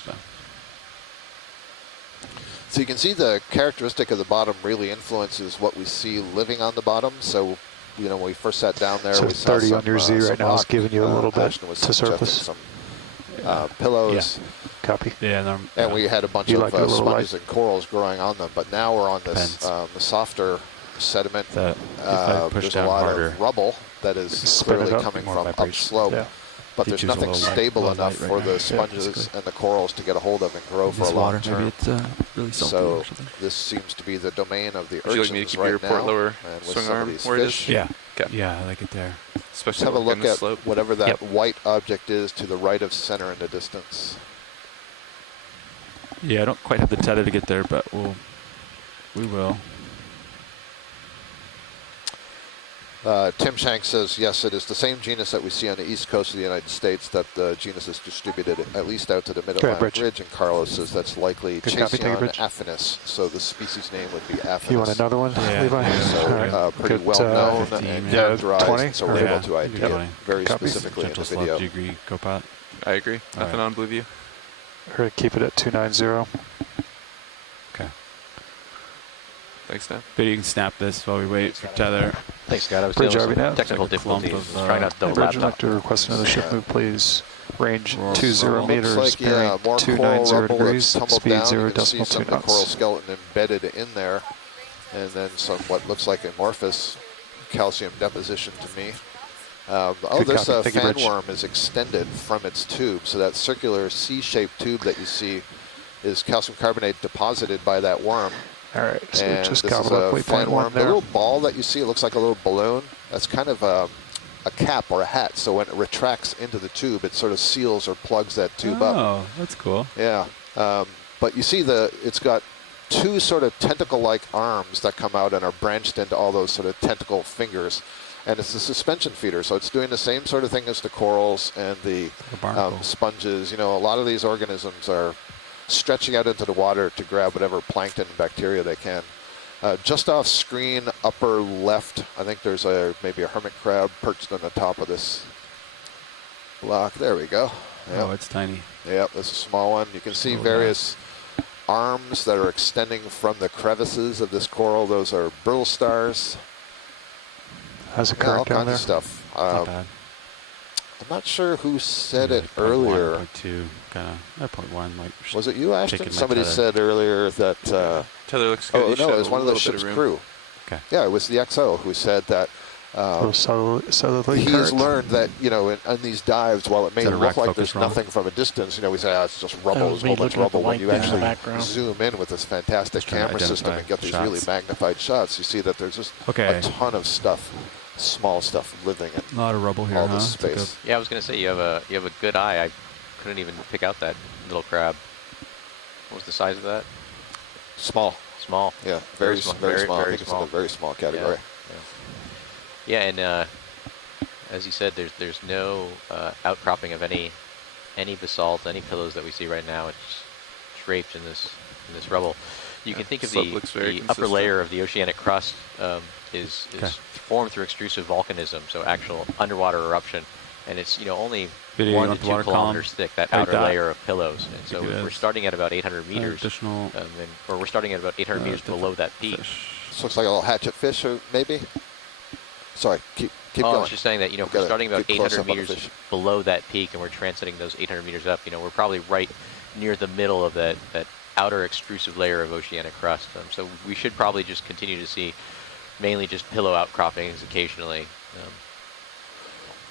So, So you can see the characteristic of the bottom really influences what we see living on the bottom. So, you know, when we first sat down there, So we saw 30 some, on your Z some right now is rock. giving you a little bit Ashton was to suggesting surface. some pillows. Copy. yeah, And we had a bunch You of like it a little sponges light? and corals growing on them. But now we're on this Depends. the softer sediment. That if I push There's a down lot harder, of rubble that is Spin it clearly up. coming More from vibration. upslope. Yeah. But You there's choose a nothing little light- stable little enough light for right the now. sponges Yeah, and the corals to get a hold of and grow for this a long water, term. maybe it's really salty So or something. this seems to be the domain of the Would you like me to urchins keep right your port now. lower And with swing some of arm these where it is? fish, Yeah, Okay. yeah, I like it there. Especially let's have a looking look at slope. whatever that Yep. white object is to the right of center in the distance. Yeah, I don't quite have the tether to get there, but we will. Tim Shank says, yes, it is the same genus that we see on the east coast of the United States, that the genus is distributed at least out to the Mid-Atlantic Bridge. Ridge, and Carlos says that's likely Good copy, take a Chaseon bridge. affinis, so the species name would be affinis. You want another one, Yeah, Levi? yeah. So All right. pretty Good, well known 15, and yeah, characterized, 20? so we're Yeah, able to ID it 20. very Copy. specifically in the Gentle slope. video. Do you agree, Copilot? I agree. All Nothing right. on Blue View. We're going to keep it at 290. Okay. Thanks, Dan. But you can snap this while we wait for tether. Thanks, Scott. I was Bridge dealing with RV some now. technical It's like a clump difficulties. of, Trying not to double Bridge, I'd like laptop. to request another ship move, please. Range Roll. 20 Roll. meters, Looks like, yeah, bearing more coral 290 rubble that's degrees, tumbled speed down. 0 You can see decimal some 2 of the coral knots. skeleton embedded in there, and then some what looks like amorphous calcium deposition to me. Good This copy. Thank you, fan Bridge. worm is extended from its tube, so that circular C-shaped tube that you see is calcium carbonate deposited by that worm. All right, so And just this gobbled is up a fan waypoint worm. 1 The there. little ball that you see, it looks like a little balloon. That's kind of a cap or a hat. So when it retracts into the tube, it sort of seals or plugs that tube up. Oh, that's cool. Yeah. But you see it's got two sort of tentacle-like arms that come out and are branched into all those sort of tentacle fingers. And it's a suspension feeder, so it's doing the same sort of thing as the corals and the barnacle. sponges. You know, a lot of these organisms are stretching out into the water to grab whatever plankton and bacteria they can. Just off screen, upper left, I think there's maybe a hermit crab perched on the top of this block. There we go. Oh, it's tiny. Yep, that's a small one. You can see various arms that are extending from the crevices of this coral. Those are brittle stars. How's the Yeah, all current down kinds there? of stuff. Not bad. I'm not sure who said it 0.1, earlier. 0.2, kind of, 0.1, like. Was it you, Ashton? taking my Somebody tether. said earlier that. Tether looks good. Oh, You no, should it was have one of a the little bit ship's room. crew. Okay. Yeah, it was the XO who said that. Little southerly He has current. learned that, you know, in these dives, while it may Is that a look rack like focus there's wrong? nothing from a distance, you know, we say, it's just rubble, was there's a whole me bunch of looking at the rubble. When light you there in the actually background. zoom in with this fantastic Just trying to camera system and identify get these really shots. magnified shots, you see that there's just Okay. a ton of stuff, small stuff living in A lot of rubble here, all huh? this It's like space. Yeah, I was going to say you have a good eye. I couldn't even pick out that little crab. What was the size of that? Small. Small. Yeah, very small. Very, I very think it's small. in the very small category. Yeah, and as you said, there's no outcropping of any basalt, any pillows that we see right now. It's draped in this rubble. You can think of slope looks very the upper consistent. layer of the oceanic crust is Okay. formed through extrusive volcanism, so actual underwater eruption, and it's only Video 1 on to the 2 water kilometers column. thick, that Like outer that. layer of pillows. And so Look at we're this. starting at about 800 meters, Additional or we're starting at about 800 meters below that peak. fish. This looks like a little hatchet fish, or maybe. Sorry, keep I going. was just saying that, if we're Gotta starting about get close 800 up on the meters fish. below that peak and we're transiting those 800 meters up, we're probably right near the middle of that outer extrusive layer of oceanic crust. So we should probably just continue to see mainly just pillow outcroppings occasionally.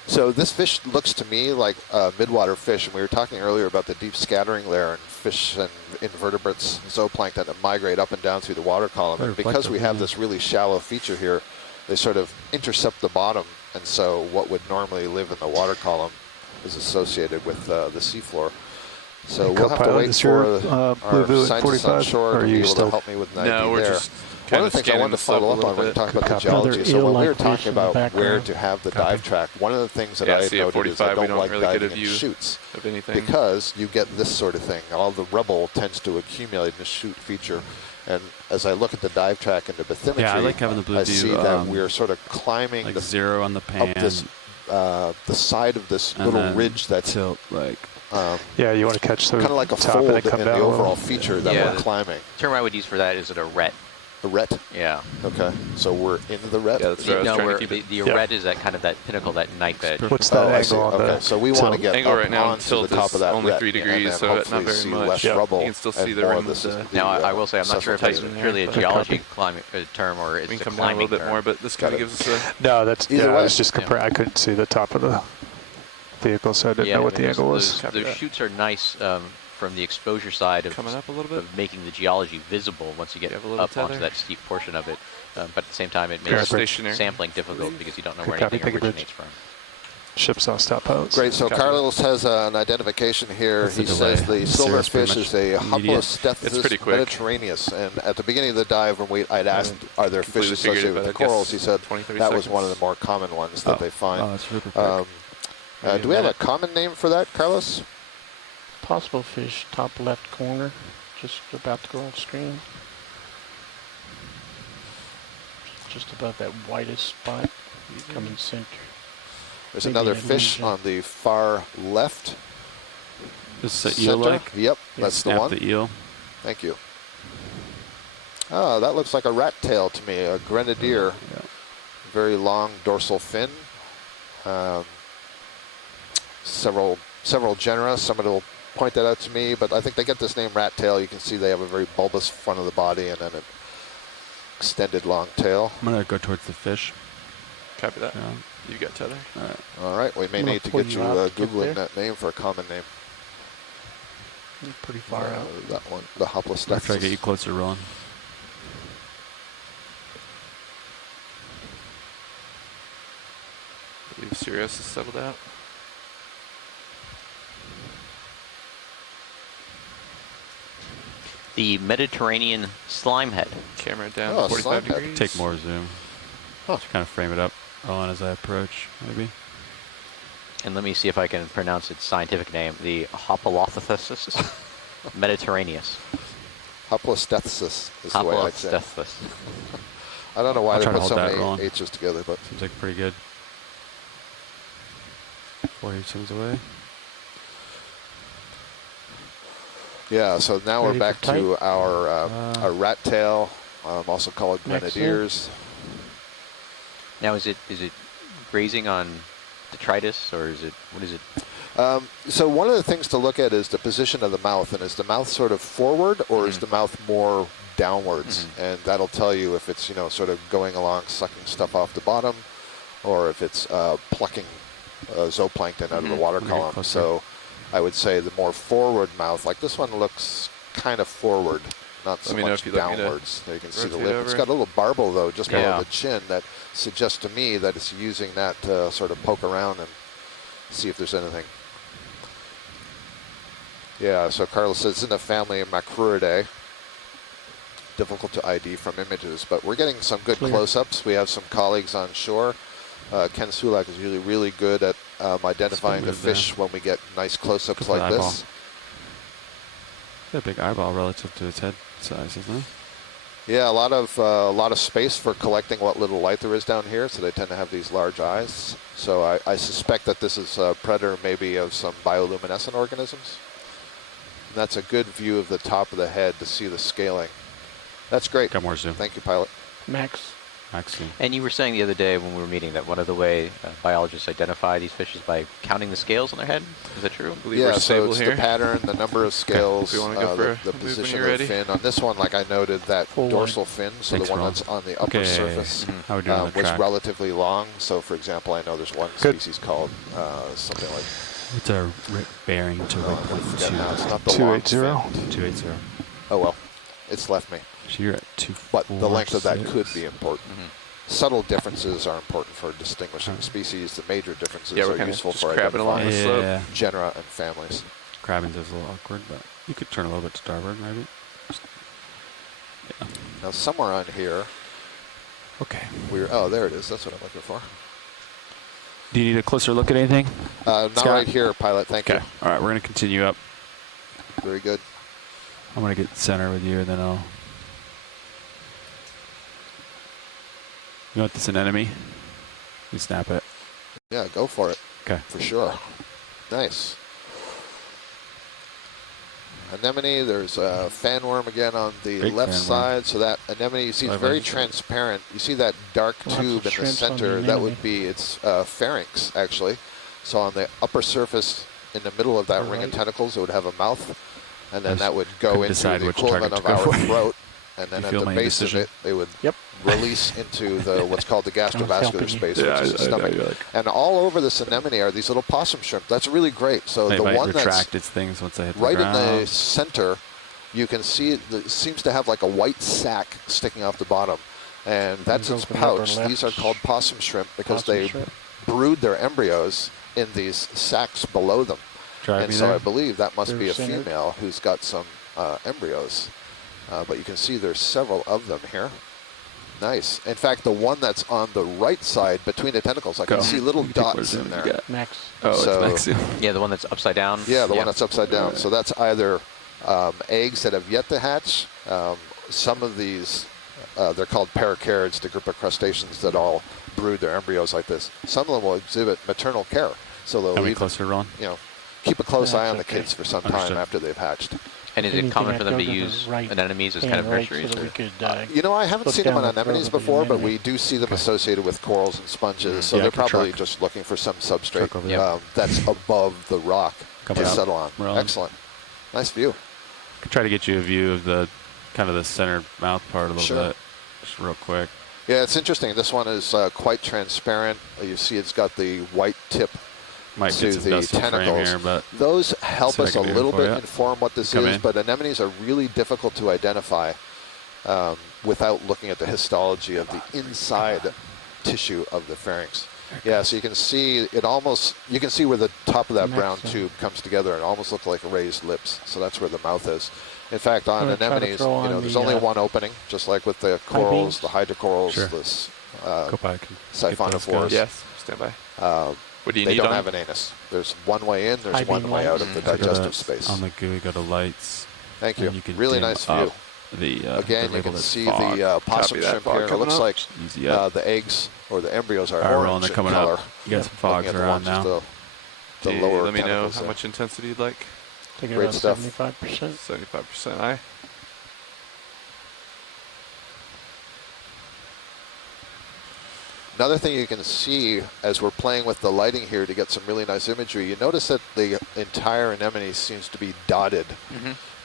So this fish looks to me like a midwater fish, and we were talking earlier about the deep scattering layer and fish and invertebrates, zooplankton that migrate up and down through the water column. Very And because we reflective, have yeah. this really shallow feature here, they sort of intercept the bottom, and so what would normally live in the water column is associated with the seafloor. So Hey, we'll have to co-pilot, wait is for your our Blue View at scientists on 45, shore or to are be you able to still? help me with an No, ID we're there. just One of the things I wanted to follow up on when you talk about the geology, so when we were talking about where to have the dive track, one of the things that I noted is I don't like diving in chutes of anything. because you get this sort of thing. All the rubble tends to accumulate in the chute feature. And as I look at the dive track and the bathymetry, Yeah, I like having the blue I view, see that we're sort of climbing like the, zero on the pan, up this, the side of this little ridge that's tilt, like yeah, you want to catch the kind of like a top fold and then come in down the a little. overall feature that Yeah, we're climbing. The term I would use for that is a ret. A ret? Yeah. Okay, so we're in the ret? Yeah, that's where I was No, trying we're, to keep the it. ret is that kind of that pinnacle, that knife edge. What's that I see. angle on Okay, the so we want to tilt? get Angle up right now onto tilt the top is of that only ret 3 and degrees, then so not hopefully very see much. less Yep. rubble You can still see and the more rim of this of is the- the, Now, I will say I'm not sure if that's in there, truly a but- geology term or it's We a can come down a climbing little bit term. more, but this kind of gives us a... No, that's Either yeah. way. I was just comparing. I couldn't see the top of the vehicle, so I didn't know what the angle was. Those chutes are nice from the exposure side of Coming up a little bit. of making the geology visible once you get You have a little up onto tether? that steep portion of it. But at the same time, it Fair makes stationary. sampling difficult because you don't know Good where copy. anything Thank you, originates from. Ship's on stop pilots. Great, so Copy. Carlos has an identification here. What's He the delay? says the Cirrus pretty silverfish much is a immediate. It's Haplostethus pretty quick. mediterraneus. And at the beginning of the dive, when I'd asked, are there fish Completely figured it, associated with the but I guess corals, he said 20, 30 that was seconds. one of the more common ones that they find. Oh, that's super quick. Do we have a common name for that, Carlos? Possible fish, top left corner, just about to go off screen. Just above that whitest spot, coming center. There's Maybe another an fish illusion. on the far left. This is center. eel-like. Yep, that's the Snap one. the eel. Thank you. Oh, that looks like a rat tail to me, a grenadier. Yeah. Very long dorsal fin. Several genera. Somebody will point that out to me, but I think they get this name rat tail. You can see they have a very bulbous front of the body and then an extended long tail. I'm gonna go towards the fish. Copy that. Yeah. You got tether? All right. All right, we may I'm gonna need to pull get you you out to get Googling there. that name for a common name. You're pretty far out. That one, the I'll try to get you Haplostethus. closer, Roland. I believe Sirius is settled out. The Mediterranean slime head. Camera down Oh, 45 slime head. degrees. Take more zoom. Huh. To kind of frame it up, Roland, as I approach, maybe. And let me see if I can pronounce its scientific name. The Haplostethus mediterraneus. Haplostethus is the way I'd say it. Haplostethus. I don't know why I'll they try to put hold so that, many Roland. H's together, but Seems like pretty good. 40 swims away. yeah. So now we're Ready back for to our rat tail, also called Next grenadiers. Now, is it grazing on detritus, or is it, what is it? So one of the things to look at is the position of the mouth, and is the mouth sort of forward or is the mouth more downwards? And that'll tell you if it's sort of going along sucking stuff off the bottom, or if it's plucking zooplankton out of the water Get column. closer. So I would say the more forward mouth, like this one looks kind of forward, not so Let me know much if you'd like me to downwards. There you can see the rotate lip. It's over. got a little barbel though, just Yeah. below the chin, that suggests to me that it's using that to sort of poke around and see if there's anything. Yeah, so Carlos says it's in the family of Macrouridae. Difficult to ID from images, but we're getting some good Clear. close-ups. We have some colleagues on shore. Ken Sulak is usually really good at identifying the move there. fish when we get nice close-ups Good for the like eyeball. this. It's a big eyeball relative to its head size, isn't it? Yeah, a lot of space for collecting what little light there is down here, so they tend to have these large eyes. So I suspect that this is a predator maybe of some bioluminescent organisms. And that's a good view of the top of the head to see the scaling. That's great. Got more zoom. Thank you, pilot. Max. Maxine. And you were saying the other day when we were meeting that one of the way biologists identify these fish is by counting the scales on their head. Is that true? believe Yeah, we're so stable it's here. the pattern, the number of scales, If you wanna go for the a move when position you're of the ready. fin. On this one, like I noted, that Full dorsal fin, so Thanks, the one Ron. that's on the upper Okay. surface, How we doing on the was track? relatively long. So, for example, I know there's one Good. species called something like, What's our bearing to I forget now, it's not the long 280. fin. 280. Oh well, it's left me. So you're at 2. But the length of that could be important. Subtle differences are important for distinguishing species. The major differences Yeah, we're are kinda useful just for crabbing along identifying the slope. Yeah. genera and families. Crabbing is a little awkward, but you could turn a little bit to starboard, maybe. Just- yeah. Now somewhere on here, Okay. oh, there it is. That's what I'm looking for. Do you need a closer look at anything? Not Scott? right here, pilot. Thank Okay. you. All right, we're going to continue up. Very good. I'm going to get center with you, and then I'll... You want this an enemy? You snap it. Yeah, go for it. Okay. For sure. Nice. Anemone, there's a fanworm again on the Big left fanworm. side. So that anemone, you see, it's very transparent. You see that dark Lots of tube in the shrimps on the center? That anemone. would be its pharynx, actually. So on the upper surface, in the middle of that ring of tentacles, it would have a mouth. And then that would go into decide the which equivalent of target to our go for. throat. And then You at feel the my base indecision? of it, they would Yep. release into the what's called the gastrovacular helping you. space, Yeah, which is the I know, stomach. you're like- And all over this anemone are these little possum shrimp. That's really great. So It the might one that's retract its things once they hit the right in ground. the center, you can see it seems to have like a white sac sticking off the bottom. And that's its open upper pouch. left. These are called possum shrimp because Possum they shrimp. brood their embryos in these sacs below them. Drive And me so there. I believe that must be They're a centered. female who's got some embryos. But you can see there's several of them here. Nice. In fact, the one that's on the right side between the tentacles, I can Go. see little Let me take more dots zoom in you there. got. Max. Oh, So- it's Max. Yeah, the one that's upside down. Yeah, the one that's upside down. So that's either eggs that have yet to hatch. Some of these, they're called paracarids, the group of crustaceans that all brood their embryos like this. Some of them will exhibit maternal care. So they'll How many even, closer, Ron? keep a close eye on the That's okay. kids for some time Understood. after they've hatched. And is it Anything common I for them to go to the use right anemones as kind of hand, right, nurseries? so that we or- could, I haven't look seen them down on the throat anemones of the before, but anemone. we do see them associated with corals and sponges. So Yeah, I they're can probably truck. just looking for some substrate Truck over there. that's above the rock Coming to up. settle on. We're on. Excellent. Nice view. Could try to get you a view of the kind of the center mouth part a little Sure. bit, just real quick. Yeah, it's interesting. This one is quite transparent. You see it's got the white tip Might to get some the dust in frame tentacles. here, but Those help See what us I a can do little for bit ya. inform what this Come is, in. but anemones are really difficult to identify without looking at the histology of the inside tissue of the pharynx. Yeah, so you can see it almost, you can see where the top of that brown Maximum. tube comes together and almost look like raised lips. So that's where the mouth is. In fact, on I'm gonna try to anemones, throw on there's the, only one opening, just like with the corals, the hydrocorals, Sure. this go by. siphonophores. Yes, stand by. What do you They need don't on? have an anus. There's one way in, there's High one beam way out lights. of the Go to- digestive space. On the GUI, go to lights. Thank you. and can Really dim nice up view. The, Again, the you label can that's see fog. the possum Copy that shrimp fog here. It coming looks up. like Easy up. the eggs or the embryos are All right, orange Ron, they're in coming color. up. You got some fogs Looking at the around ones now. with the Okay, lower let me know tentacles how there. much intensity you'd like. I think Great about stuff. 75%. 75% aye. Another thing you can see as we're playing with the lighting here to get some really nice imagery, you notice that the entire anemone seems to be dotted.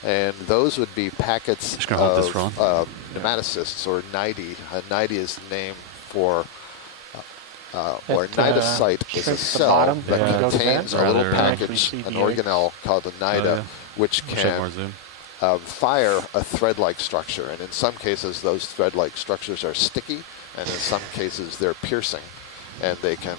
And those would be packets Just gonna hold this, of Ron. nematocysts, or nidae. Nidae is the name for, or That, nidocyte is shrimp a at the cell bottom, that can you go to contains that? a little Rather, package, actually see an the eggs. organelle called a nida, yeah. which Wish I had more can zoom. fire a thread-like structure. And in some cases, those thread-like structures are sticky, and in some cases, they're piercing. And they can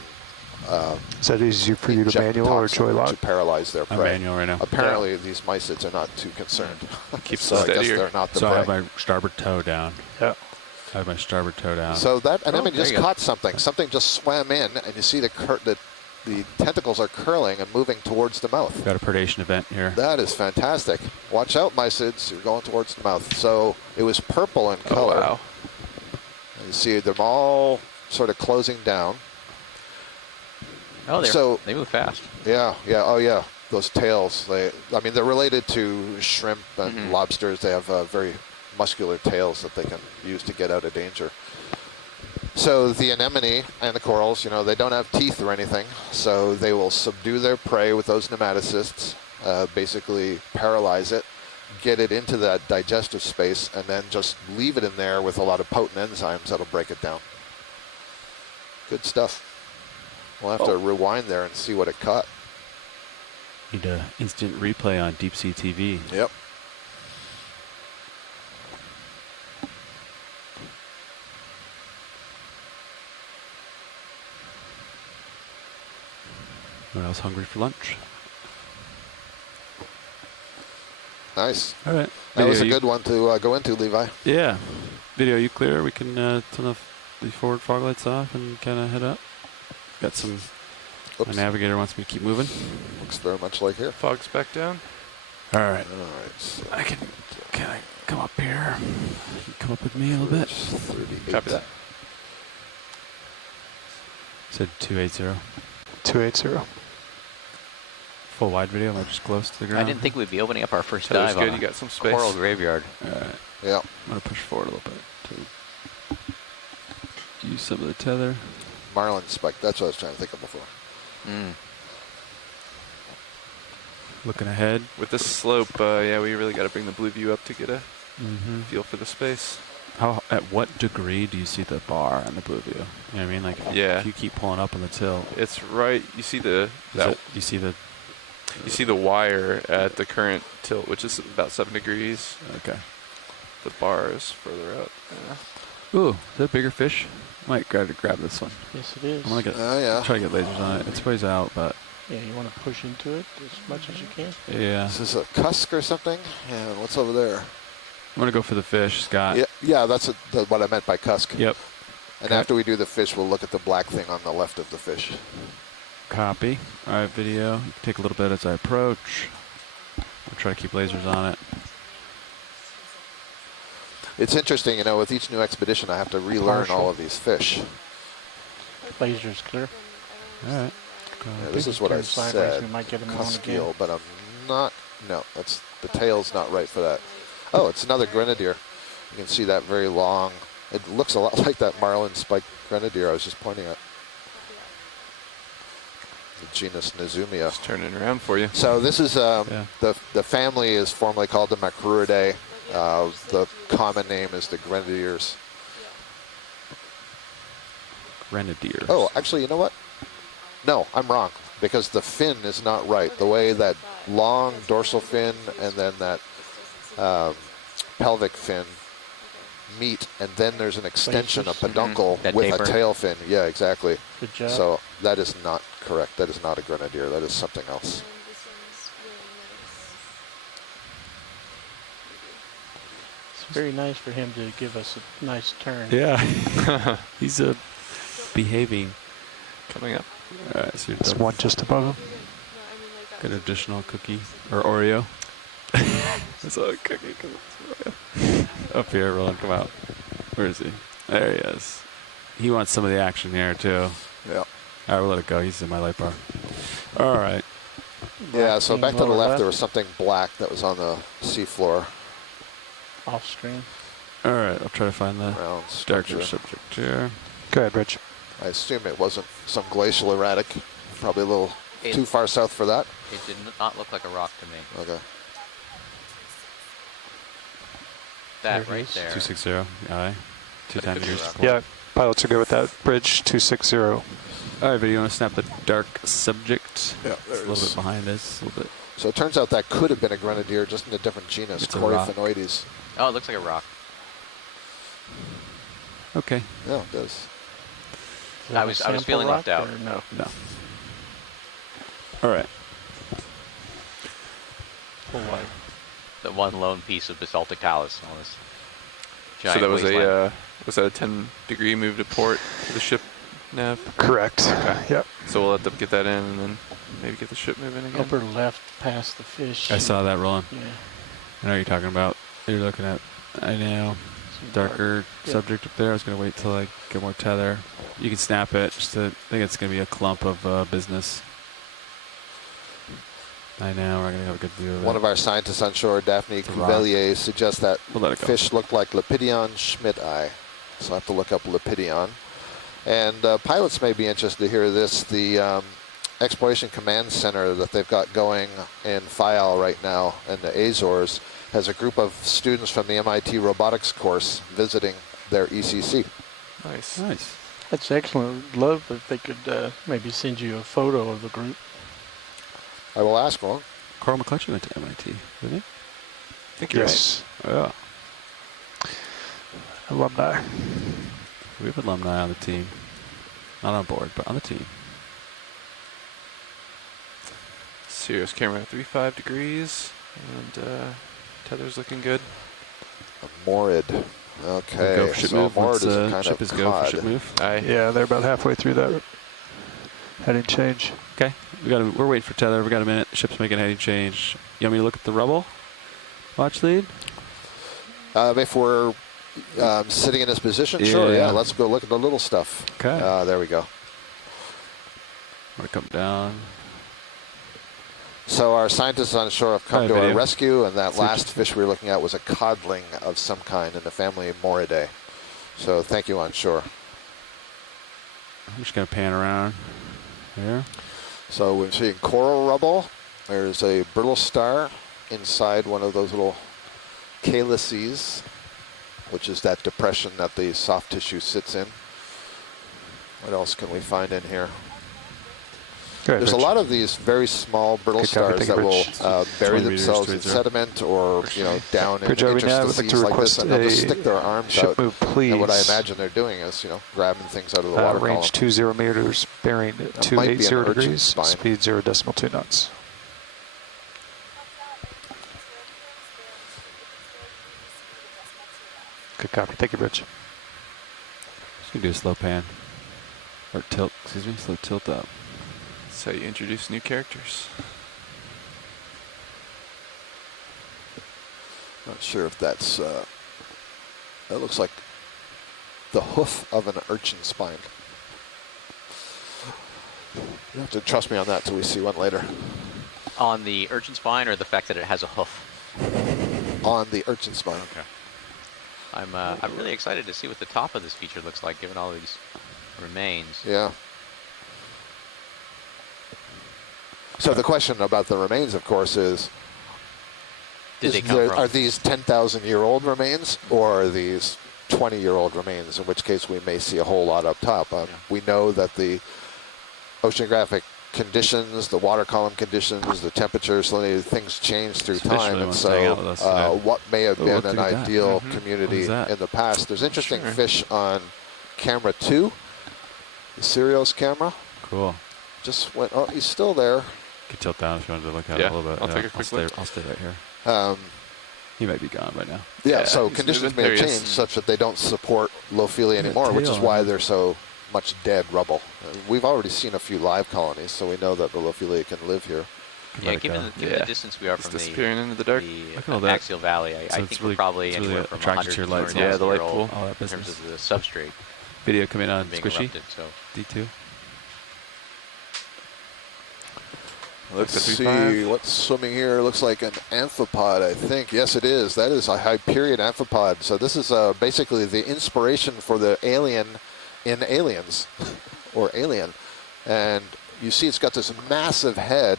Is that easier for you to inject manual or toxin joy lock? to paralyze their I'm prey. manual right now. Apparently, these mysids are not too concerned. Keep so I guess steadier. they're not the So I have prey. my starboard toe down. Yeah. I have my starboard toe down. So that anemone there just you go. caught something. Something just swam in, and you see the tentacles are curling and moving towards the mouth. Got a predation event here. That is fantastic. Watch out, mysids. You're going towards the mouth. So it was purple in Oh, color. wow. And you see them all sort of closing down. Oh, So- they move fast. Yeah, yeah, oh yeah. Those tails, they're related to shrimp and lobsters. They have very muscular tails that they can use to get out of danger. So the anemone and the corals, they don't have teeth or anything, so they will subdue their prey with those nematocysts, basically paralyze it, get it into that digestive space, and then just leave it in there with a lot of potent enzymes that'll break it down. Good stuff. We'll have to rewind there and see what it caught. Need an instant replay on Deep Sea TV. Yep. Anyone else hungry for lunch? Nice. All right. That was a Video, good one to go into, Levi. Yeah. video, you clear? We can turn the forward fog lights off and kind of head up. Got some. My navigator wants me to keep moving. Looks very much like here. Fog's back down. All right. All right. So Can I come up here? You can come up with me a little bit. 38. Copy that. Said 280. 280. Full wide video. Am I just close to the ground? I didn't think we'd be opening up our first That was dive good. on You got some space. coral graveyard. All right. Yeah. I'm gonna push forward a little bit to use some of the tether. Marlin spike. That's what I was trying to think of before. Looking ahead. With this slope, yeah, we really got to bring the blue view up to get a feel for the space. At what degree do you see the bar on the blue view? You know what I mean? Like, if you keep pulling up on the tilt. It's right. You see the you see the wire at the current tilt, which is about 7 degrees. Okay. The bar is further up. Yeah. Ooh, is that a bigger fish? Might grab this one. Yes, it is. I'm gonna try to get lasers on it. It's ways out, but Yeah, you want to push into it as much as you can. yeah. Is this a cusk or something? And what's over there? I'm gonna go for the fish, Scott. Yeah, that's what I meant by cusk. Yep. And after we do the fish, we'll look at the black thing on the left of the fish. Copy. All right, video. Take a little bit as I approach. I'll try to keep lasers on it. It's interesting, you know, with each new expedition, I have to relearn all of these fish. Laser's clear. All right. Yeah, this is what I Turn sideways, said. we might get him on Cusk again. eel, but I'm not. No, the tail's not right for that. Oh, it's another grenadier. You can see that very long. It looks a lot like that marlin spiked grenadier I was just pointing at. The genus Nezumia. Just turning around for you. So this is the family is formally called the Macruidae. The common name is the grenadiers. Grenadiers. Oh, actually, you know what? No, I'm wrong, because the fin is not right. The way that long dorsal fin and then that pelvic fin meet, and then there's an extension, a peduncle with a tail fin. Yeah, exactly. Good job. So that is not correct. That is not a grenadier. That is something else. It's very nice for him to give us a nice turn. Yeah. He's behaving. Coming up. All right, so There's one just above him. Got an additional cookie or Oreo. It's a cookie because it's Oreo. Up here, Roland, come out. Where is he? There he is. He wants some of the action here too. Yeah. All right, we'll let it go. He's in my light bar. All right. Yeah, so back to the lower left, left. there was something black that was on the seafloor. Off stream. All right, I'll try to find the Round darker structure. subject here. Go ahead, Rich. I assume it wasn't some glacial erratic. Probably a little too far south for that. It did not look like a rock to me. Okay. That There it right is. there. 260. Aye. 210 degrees. to port. Yeah, pilots are good with that. Bridge 260. All right, but you want to snap the dark subject? Yeah, It's there a it little is. bit behind us. A little bit. So it turns out that could have been a grenadier, just in a different genus, It's a rock. Coryphaenoides. Oh, it looks like a rock. Okay. Yeah, it does. Is that I a was sample feeling rock left out. or No. No. All right. Full wide. The one lone piece of basaltic talus on this giant So that was wasteland. was that a 10-degree move to port for the ship nav? Correct. Okay. Yep. So we'll have to get that in and then maybe get the ship moving again. Upper left past the fish. I saw that rolling. Yeah. I know what you're talking about. You're looking at, I know, darker Yeah. subject up there. I was going to wait till I get more tether. You can snap it. Just to, I think it's going to be a clump of business. I know, we're going to have a good view of One it. of our scientists on shore, Daphne a rock. Cuvelier, suggests that We'll let it go. fish look like Lepidion schmidti. So I have to look up Lepidion. And pilots may be interested to hear this. The Exploration Command Center that they've got going in Fayal right now in the Azores has a group of students from the MIT robotics course visiting their ECC. Nice. Nice. That's excellent. Love if they could maybe send you a photo of the group. I will ask one. Carl McCutcheon went to MIT, didn't he? I think you're Yes. Oh, yeah. Alumni. We have alumni on the team. Not on board, but on the team. right. Sirius camera at 35 degrees. And tether's looking good. A morid. Okay, Go for ship so move. moored Let's, is a kind ship of is go for cod. ship move. Yeah, they're about halfway through that heading change. Okay, we're waiting for tether. We got a minute. Ship's making heading change. You want me to look at the rubble? Watch lead. If we're sitting in this position, sure, yeah. Let's go look at the little stuff. Okay. There we go. We're come down. So our scientists on shore have come to video. our rescue, and that See last fish we were looking at was a codling of some kind in the family Moridae. So thank you on shore. I'm just going to pan around here. So we're seeing coral rubble. There's a brittle star inside one of those little calyces, which is that depression that the soft tissue sits in. What else can we find in here? There's a lot of these very small brittle stars that will bury themselves in sediment or down in interstices like this, and they'll just stick their arms out. Move, please. And what I imagine they're doing is grabbing things out of the water column. Range 20 meters, bearing 280 degrees, speed 0.2 knots. Good copy. Thank you, Rich. Just going to do a slow pan. Or tilt, excuse me, slow tilt up. That's how you introduce new characters. Not sure if that's, that looks like the hoof of an urchin spine. You have to trust me on that till we see one later. On the urchin spine, or the fact that it has a hoof? On the urchin spine. Okay. I'm really excited to see what the top of this feature looks like, given all these remains. Yeah. So the question about the remains, of course, is are these 10,000-year-old remains, or are these 20-year-old remains, in which case we may see a whole lot up top. We know that the oceanographic conditions, the water column conditions, the temperature, salinity, things change through time, and so what may have been an ideal community in the past. There's interesting fish on camera 2, the Sirius camera. Cool. Just went, oh, he's still there. You can tilt down if you wanted to look at it a little bit. I'll take a quick look. I'll stay right here. He might be gone by now. Yeah, so conditions may have changed such that they don't support Lophili anymore, which is why they're so much dead rubble. We've already seen a few live colonies, so we know that the Lophili can live here. Yeah, given the distance we are from disappearing into the dark. The axial valley, I think we're probably anywhere from 100 to 200 Yeah, the light pool. In terms of the substrate. Video coming on Squishy. Erupted, so. D2. Let's see what's swimming here. Looks like an amphipod, I think. Yes, it is. That is a Hyperion amphipod. So this is basically the inspiration for the alien in Aliens, or Alien. And you see it's got this massive head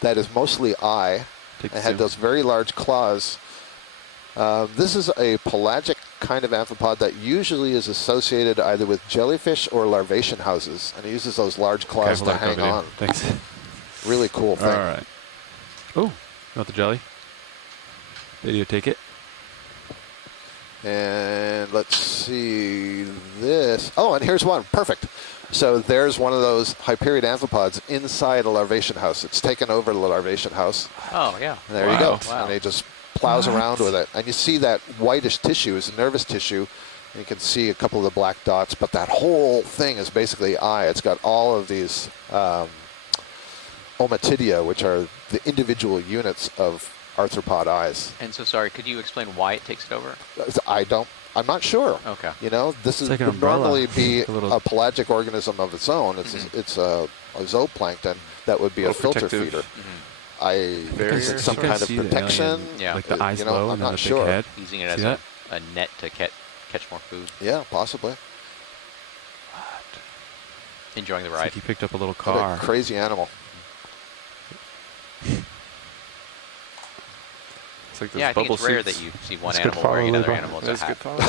that is mostly eye. It had those very large claws. This is a pelagic kind of amphipod that usually is associated either with jellyfish or larvation houses. And it uses those large claws to hang on. Thanks. Really cool thing. All right. Oh, not the jelly. Video, take it. And let's see this. Oh, and here's one. Perfect. So there's one of those Hyperion amphipods inside a larvation house. It's taken over the larvation house. Oh, yeah. And there you go. Wow. And he just plows around with it. And you see that whitish tissue is nervous tissue. And you can see a couple of the black dots, but that whole thing is basically eye. It's got all of these omatidia, which are the individual units of arthropod eyes. And so, sorry, could you explain why it takes it over? I'm not sure. Okay. This like would normally be a pelagic organism of its own. It's a zooplankton that would be a filter feeder. I think it's some kind of protection. Yeah. Like the eyes low I'm and not the sure. big head. Using it as a net to catch more food. Yeah, possibly. Enjoying the It's ride. like he picked up a little What car. a crazy animal. It's like those Yeah, I think bubble it's rare suits. that you see one animal wearing another animal's That's hat. good follow.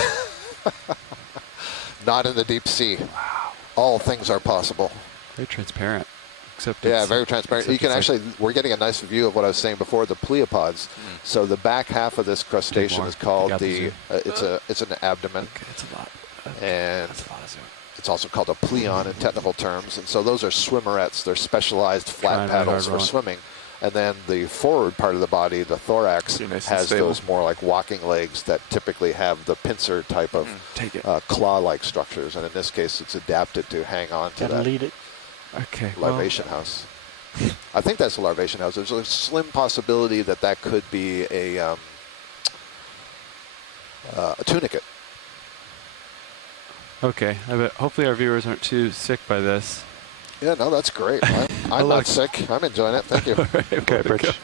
Not in the deep sea. Wow. All things are possible. Very transparent. Except Yeah, very transparent. You can actually, we're getting a nice view of what I was saying before, the pleopods. So the back half of this crustacean is called it's an abdomen. Okay, that's a lot. And That's a lot of zoom. it's also called a pleon in technical terms. And so those are swimmerettes. They're specialized flat paddles for swimming. And then the forward part of the body, the thorax, Nice and has stable. those more like walking legs that typically have the pincer type of Take it. claw-like structures. And in this case, it's adapted to hang on to Gotta that lead it. Okay. larvation house. I think that's a larvation house. There's a slim possibility that that could be a tunicate. Okay. I bet hopefully our viewers aren't too sick by this. Yeah, no, that's great. I'm not sick. I'm enjoying it. Thank you. Okay, Bridge.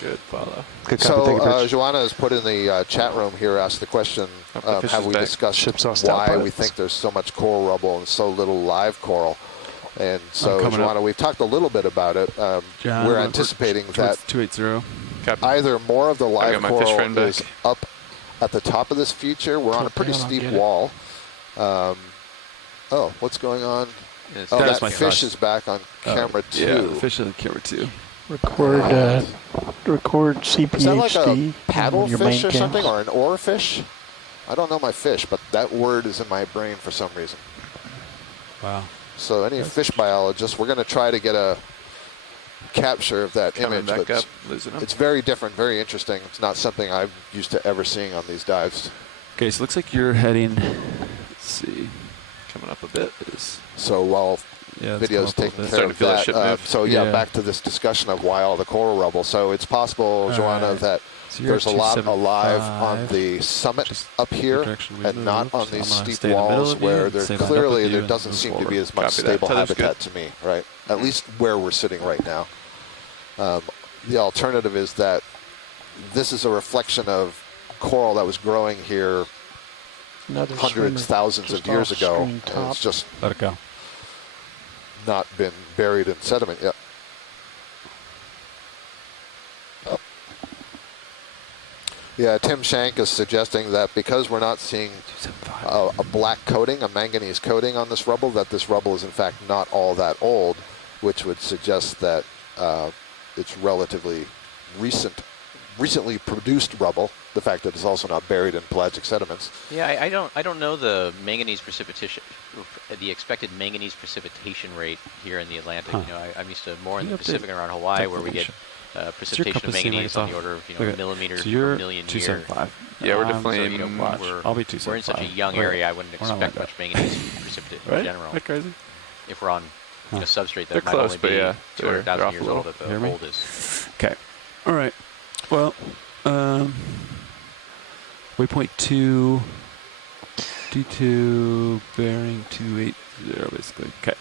Good follow. Good copy. So Thank you, Bridge. Joanna has put in the chat room here, asked the question, the fish have is we back. discussed Ship's all stout why we pilots. think there's so much coral rubble and so little live coral? And so, coming Joanna, up. we've talked a little bit about it. John, We're anticipating that 280. Copy. either more of the I live got my fish coral friend back. is up at the top of this feature. We're on a pretty down, I'll steep get it. wall. Oh, what's going on? Yes, Oh, that's that my fish thoughts. is back on camera too. Yeah, the fish on camera 2. Record CPHD. Is that like a on paddle your fish main or cam. something, or an oar fish? I don't know my fish, but that word is in my brain for some reason. Wow. So any fish biologists, we're going to try to get a capture of that Coming image. back but up, losing him. it's very different, very interesting. It's not something I'm used to ever seeing on these dives. Okay, so it looks like you're heading. Let's see. Coming up a bit. It is. So while Yeah, it's video's come up a taking little bit. care Starting to of feel that that, ship move. so yeah, Yeah. back to this discussion of why all the coral rubble. So it's possible, All Joanna, right. that So you're there's a lot alive on 275, the summit just up the here direction we and not moved. on So these I'm gonna steep stay in the middle walls of you where and there stay lined up clearly with you there and doesn't move seem to forward. be as much Copy that. stable Tether's habitat to me, right? At least where we're sitting right now. The alternative is that this is a reflection of coral that was growing here Another hundreds, swimmer thousands just of years off ago. screen And top. it's just Let it go. not been buried in sediment yet. Yeah, Tim Shank is suggesting that because we're not seeing a black coating, a manganese coating on this rubble, that this rubble is in fact not all that old, which would suggest that it's relatively recently produced rubble. The fact that it's also not buried in pelagic sediments. Yeah, I don't know the manganese precipitation, the expected manganese precipitation rate here in the Atlantic. You know, I'm used to more in the Pacific and around Hawaii where we get precipitation of compass seem like manganese it's on the off? order of Look at- millimeters so per you're million year. 275. Yeah, we're So, definitely you know, watch. I'll be we're in such a 275. young Wait, area, I wouldn't we're not expect like much manganese precipitation Right? in general. Isn't that crazy? If we're on a substrate They're that might close, only but be yeah, they're 200,000 off a years little. old at the Hear me? oldest. Okay. All right. Well, waypoint 2, bearing 280, basically. Okay.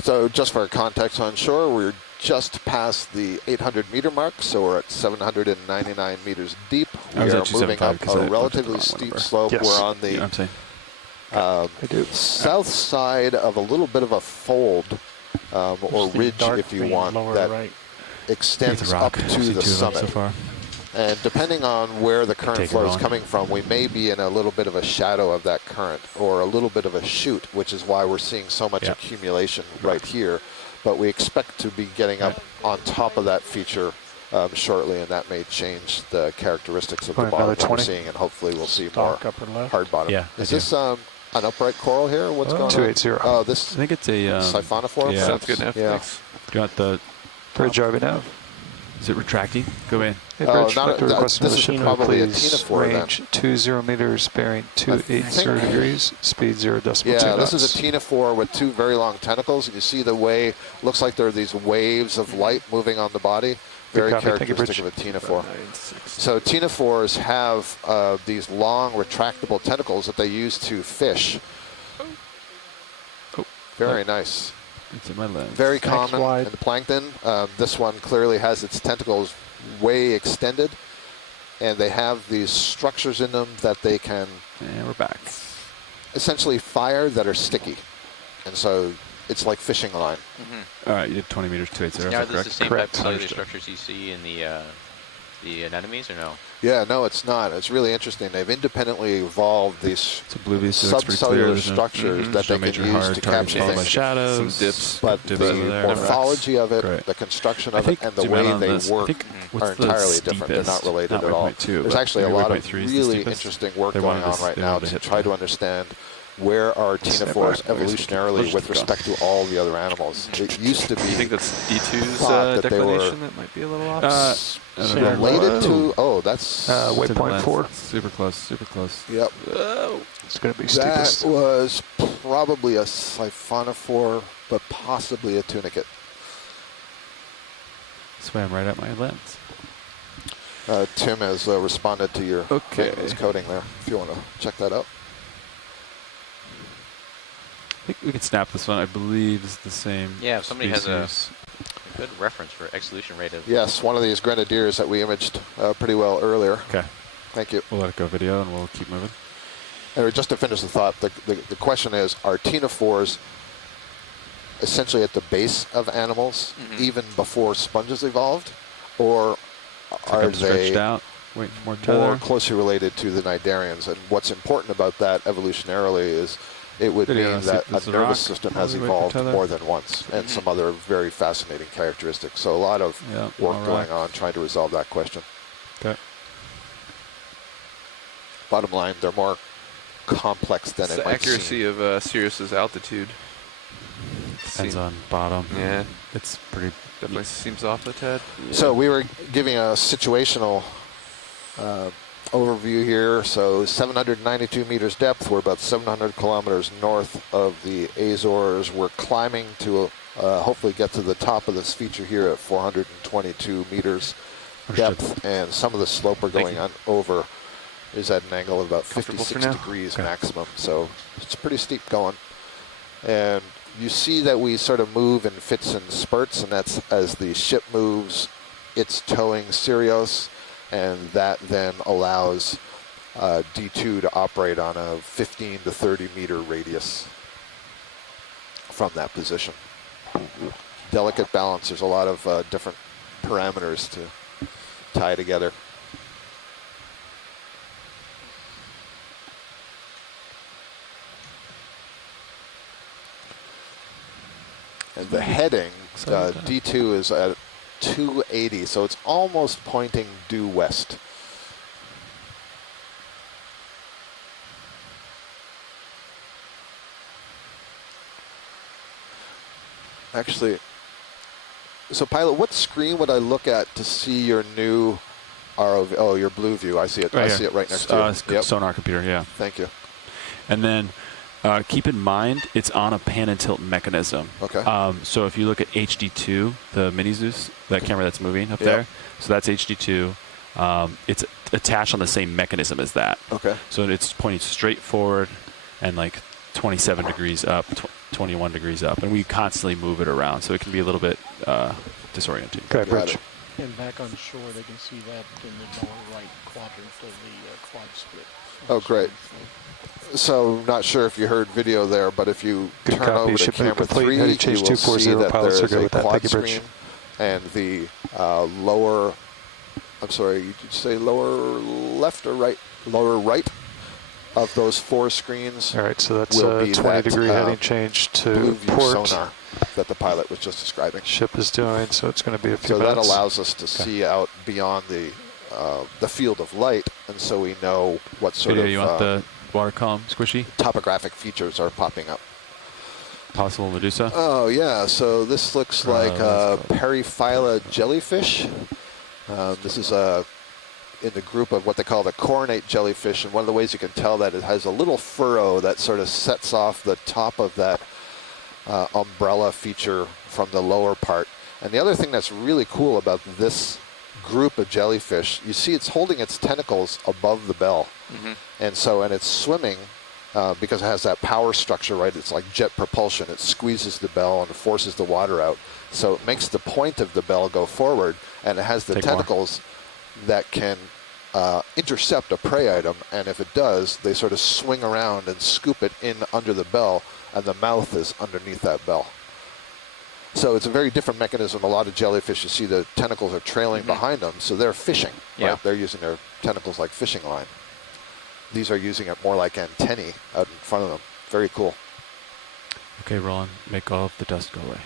So just for context on shore, we're just past the 800 meter mark, so we're at 799 meters deep. We I was are at moving 275 up'cause I a looked at the relatively wrong steep number. slope. Yes. We're on You know what I'm saying? the south side of a little bit of a fold or It's the ridge, dark if you green want, lower that right. extends It's a up rock. to See the two of them summit. so far. And depending on where the current Take it flow is on. coming from, we may be in a little bit of a shadow of that current or a little bit of a chute, which is why we're seeing so much Yeah. accumulation right here. But we expect to be getting up on top of that feature shortly, and that may change the characteristics of the Probably bottom another that we're 20. seeing, and hopefully we'll see more Stalk upper left. hard bottom. Yeah, Is I this an upright coral here? What's going on? 280. Oh, this I think it's a siphonophore? yeah. Sounds good enough. Yeah. Thanks. Do you want the? Bridge RV now. Is it retracting? Go in. Hey, Oh, Bridge, not like to a- request this another is ship probably a please. Tinaphore then. Range 20 meters, bearing 280 degrees, speed 0.2 Yeah, knots. this is a Tinaphore with two very long tentacles, and you see the way, looks like there are these waves of light moving on the body. Very copy. Thank you, characteristic of Bridge. a Tinaphore. So Tinaphores have these long retractable tentacles that they use to fish. Oh, Very nice. it's in my lens. Very common wide. in the plankton. This one clearly has its tentacles way extended, and they have these structures in them that they can And we're back. essentially fire that are sticky. And so it's like fishing line. All right, you did 20 meters, 280. Now, Is are that these the correct? same Correct. type of cellular Understood. structures you see in the anemones, or no? Yeah, no, it's not. It's really interesting. They've independently evolved these So blue view looks pretty clear. subcellular There's no- structures that Show they major can use hard to targets capture followed by things. shadows. Some dips. But Dips the over there. morphology of it, Great. the construction I of it, think and the zoom out way on they this. I work think what's are the entirely different. They're steepest? not related Not at all. 1.2, There's but actually a maybe lot 1.3 of is the really steepest. interesting work They going wanted on this- right they now wanted to to hit try the- to understand where are ctenophores Stand by. evolutionarily Push with the respect to all the other animals? It used to be. Do you think that's D2's thought that they were declination that might be a little off? related to? Oh, that's waypoint 4. Super close, super close. Yep. It's going to be That steepest. was probably a siphonophore, but possibly a tunicate. Swam right at my lens. Tim has responded to your his coding there. If you want to check that out. I think we can snap this one. I believe is the same. Yeah, if somebody has a species. good reference for exolution rate of. Yes, one of these grenadiers that we imaged pretty well earlier. Okay. Thank you. We'll let it go video and we'll keep moving. Anyway, just to finish the thought, the question is, are ctenophores essentially at the base of animals even before sponges evolved? Or are Stretched they out, waiting for more more tether. closely related to the cnidarians? And what's important about that evolutionarily is it would Video, mean see that if this a is a rock nervous system while has we wait for evolved tether. more than once, and some other very fascinating characteristics. So a lot of work all going right. on trying to resolve that question. Okay. Bottom line, they're more complex than It's it the might accuracy seem. of Sirius's altitude. Depends on bottom. Yeah. It's pretty. Definitely seems off a tad. So we were giving a situational overview here. So 792 meters depth. We're about 700 kilometers north of the Azores. We're climbing to hopefully get to the top of this feature here at 422 meters depth. And some of the slope we're going on over is at an angle of about Comfortable for 56 now? degrees maximum. So it's pretty steep going. And you see that we sort of move in fits and spurts, and that's as the ship moves, it's towing Sirius, and that then allows D2 to operate on a 15 to 30 meter radius from that position. Delicate balance. There's a lot of different parameters to tie together. And the heading, D2 is at 280, so it's almost pointing due west. Actually, so pilot, what screen would I look at to see your new ROV? Oh, your blue view. I see it. I see it right next to you. Yep. Sonar computer, yeah. Thank you. And then keep in mind, it's on a pan and tilt mechanism. Okay. So if you look at HD2, the mini Zeus, that camera that's moving up there, so that's HD2. It's attached on the same mechanism as that. Okay. So it's pointing straight forward and like 27 degrees up, 21 degrees up. And we constantly move it around, so it can be a little bit disorienting. Okay, Bridge. And back on shore, they can see that in the lower right quadrant of the quad split. Oh, great. So, not sure if you heard video there, but if you Good turn copy. over to Ship camera complete. 3, Heading you change will see 240. that Pilots there are is good a with that. quad Thank you, Bridge. screen, and the lower, I'm sorry, you did say lower left or right? Lower right of those 4 screens. All right, so that's will be 20 that, degree heading change blue to view port. sonar that the pilot was just describing. Ship is doing, so it's going to be a few So minutes. that allows us to see out beyond the field of light, and so we know what sort Video, of you want the water column squishy? topographic features are popping up. Possible Medusa? Oh yeah, so this looks like a Periphylla jellyfish. This is in the group of what they call the coronate jellyfish, and one of the ways you can tell that it has a little furrow that sort of sets off the top of that umbrella feature from the lower part. And the other thing that's really cool about this group of jellyfish, you see it's holding its tentacles above the bell. And it's swimming because it has that power structure, right? It's like jet propulsion. It squeezes the bell and forces the water out. So it makes the point of the bell go forward, and it has the tentacles that can intercept a prey item, and if it does, they sort of swing around and scoop it in under the bell, and the mouth is underneath that bell. So it's a very different mechanism. A lot of jellyfish, you see the tentacles are trailing behind them, so they're fishing. Right? They're using their tentacles like fishing line. These are using it more like antennae out in front of them. Very cool. Okay, Roland, make all of the dust go away.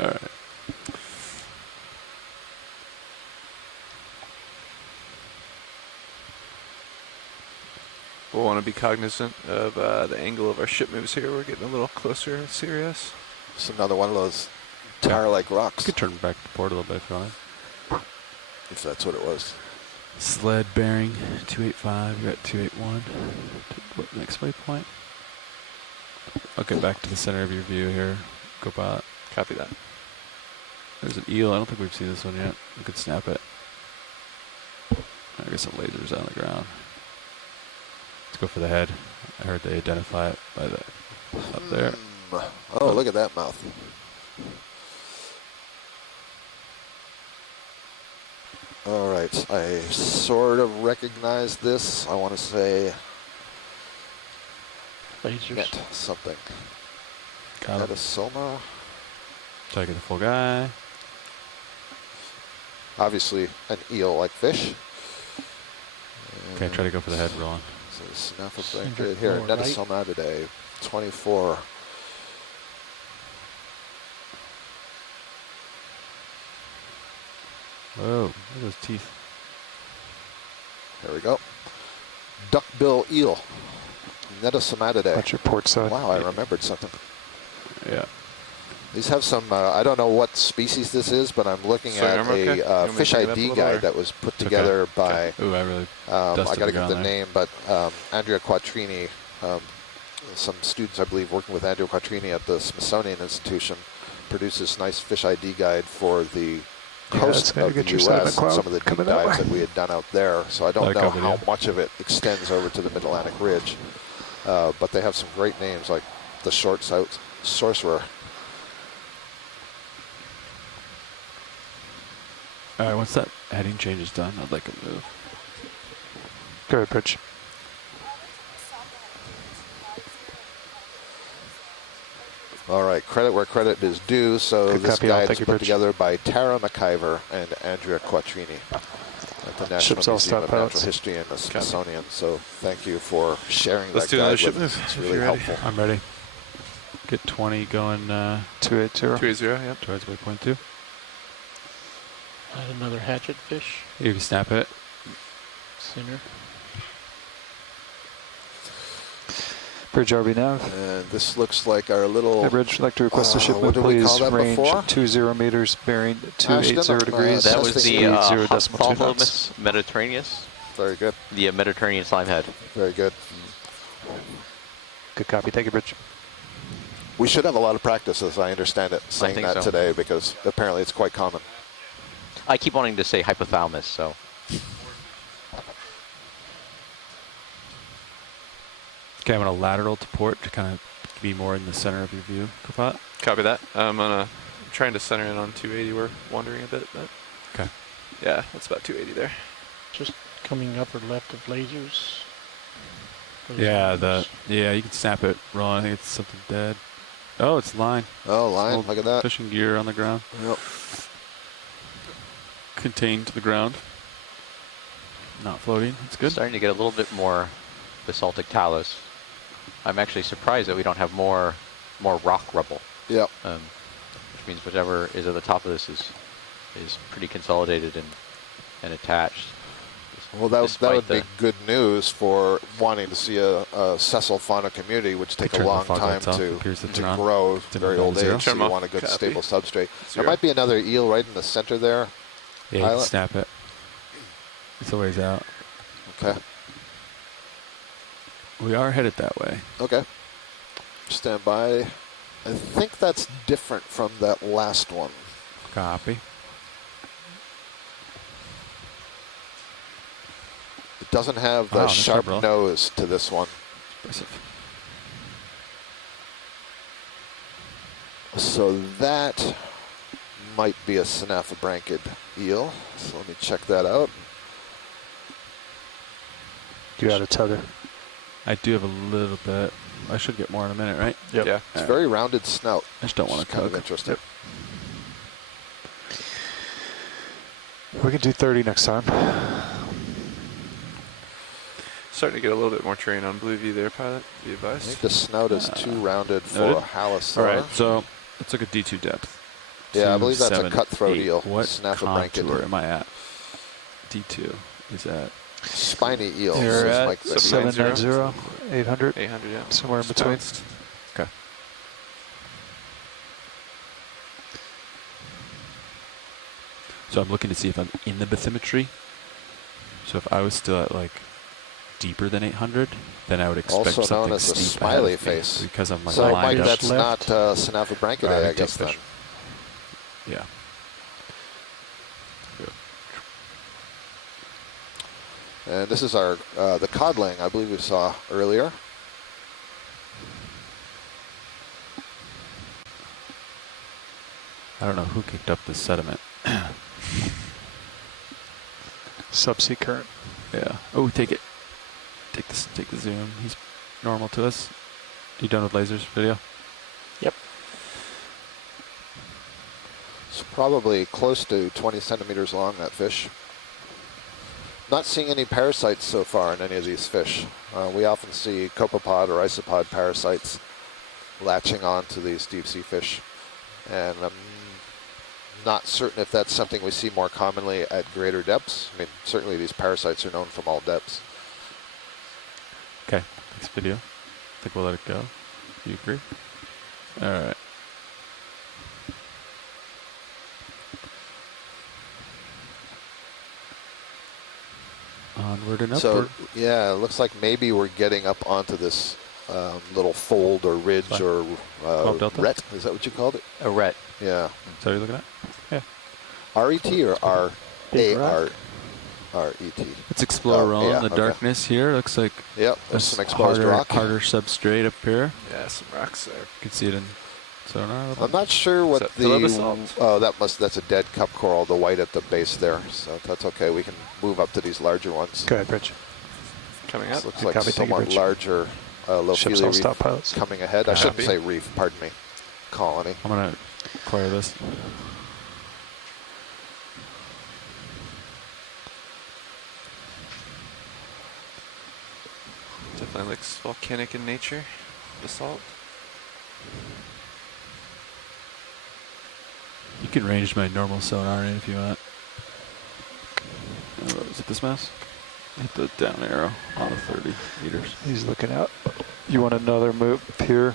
All right. we'll want to be cognizant of the angle of our ship moves here. We're getting a little closer to Sirius. It's another one of those tower-like rocks. You could turn back to port a little bit if you want. If that's what it was. Sled bearing 285. You're at 281. What next waypoint? I'll get back to the center of your view here. Go by it. Copy that. There's an eel. I don't think we've seen this one yet. We could snap it. I got some lasers on the ground. Let's go for the head. I heard they identify it by the up there. Oh, look at that mouth. All right, I sort of recognize this. I want to say Lasers. something. Got it. Metasoma. Try to get the full guy. Obviously, an eel-like fish. Okay, try to go for the head, Roland. So snaffle right here. Metasoma today, 24. Whoa, look at those teeth. There we go. Duckbill eel. Netasomatidae. That's your port side. Wow, I remembered something. Yeah. These have some, I don't know what species this is, but I'm looking at a fish ID guide that was put together by, Ooh, I really I got to get the there. name, but Andrea Quattrini, some students, I believe, working with Andrea Quattrini at the Smithsonian Institution, produced this nice fish ID guide for the coast of the U.S. and some of the deep dives that we had done out there. So I don't know how much of it extends over to the Mid-Atlantic Ridge, but they have some great names like the Short-South Sorcerer. All right, once that heading change is done, I'd like a move. Go ahead, Bridge. All right, credit where credit is due. So Good this copy, guide thank is you, put Bridge. together by Tara McIver and Andrea Quattrini at the National Ship's all Museum stopped, of Natural pilots. History and the Smithsonian. So thank you for sharing Let's that do another guide ship with us. move, It's if really you're ready. helpful. I'm ready. Get 20 going 280. 280, yep. towards waypoint 2. Add another hatchet fish. You can snap it. Center. Bridge RB nav. And this looks like our little... Hey, Bridge, I'd like to request a ship what move, did we please. call that Range before? 20 meters, bearing Ashton, 280 degrees. That was the 280 decimal 2 knots. Ophthalmus Mediterranean. Very good. The Mediterranean slime head. Very good. Good copy. Thank you, Bridge. We should have a lot of practice, as I understand it, saying think that so. today, because apparently it's quite common. I keep wanting to say hypothalamus, so. Okay, I'm going to lateral to port to kind of be more in the center of your view, Kafat. Copy that. I'm trying to center in on 280. We're wandering a bit, but Okay. yeah, that's about 280 there. Just coming up or left of lasers. Those Yeah, lines. you can snap it, Ron. I think it's something dead. Oh, it's line. Oh, line, Old look at that. Fishing gear on the ground. Yep. Contained to the ground. Not floating. It's good. Starting to get a little bit more basaltic talus. I'm actually surprised that we don't have more rock rubble. Yep. Which means whatever is at the top of this is pretty consolidated and attached. Well, that would Despite be good news for wanting to see a sessile fauna community, which take a Turn the long fog time lights off. to Appears to turn on. grow, Dim very down old to zero. age, so Turn you 'em want a off. good Copy. stable substrate. There Zero. might be another eel right in the center there. Yeah, you can Pilot? snap it. It's a ways out. Okay. We are headed that way. Okay. Stand by. I think that's different from that last one. Copy. It doesn't have the Wow, nice sharp job, bro. nose to this one. Impressive. So that might be a snaphobranchid eel. So let me check that out. You got a tether. I do have a little bit. I should get more in a minute, right? Yep. Yeah. It's very rounded snout. I just don't want It's to kind of cook. interesting. We can do 30 next time. Starting to get a little bit more terrain on blue view there, pilot. Be I advised. think the snout is too rounded for noted. a halosaur. All right, so let's look at D2 depth. Yeah, I believe that's a 7, cutthroat 8. eel. What Snaphobranchid. contour am I at? D2 is at spiny eels. They're is at like this. 790, 800, 800, yeah. somewhere in between. Okay. So I'm looking to see if I'm in the bathymetry. So if I was still at like deeper than 800, then I would expect Also something known as a steep ahead smiley of me, face. because I'm like So, lined Mike, up. that's not Synaphobranchidae, I guess, then. fish. Yeah. And this is our the codling, I believe we saw earlier. I don't know who kicked up this sediment. Subsea current. Yeah. Oh, take it. Take this. Take the zoom. He's normal to us. You done with lasers video? Yep. It's probably close to 20 centimeters long, that fish. Not seeing any parasites so far in any of these fish. We often see copepod or isopod parasites latching on to these deep sea fish. And I'm not certain if that's something we see more commonly at greater depths. I mean, certainly these parasites are known from all depths. Okay. Next video. I think we'll let it go. You agree? All right. Onward and upward. So, yeah, it looks like maybe we're getting up onto this little fold or ridge or ret. Is that what you called it? A ret. Yeah. Is that what you're looking at? Yeah. R-E-T or R-A-R-R-E-T? Let's explore around yeah, the okay. darkness here. Looks like Yep, there's some exposed rock. harder substrate up here. Yeah, some rocks there. You can see it in sonar. I'm not sure what pillow basalt? oh, that's a dead cup coral, the white at the base there. So that's okay. We can move up to these larger ones. Go ahead, Rich. Coming This up. looks Good like copy, thank you, somewhat Rich. larger Ships Lophelia all reef stop pilots. coming ahead. I shouldn't Copy. say reef, pardon me. Colony. I'm gonna acquire this. Definitely looks volcanic in nature. Basalt. You can range my normal sonar in if you want. Is it this mess? Hit the down arrow on the 30 meters. He's looking out. You want another move here?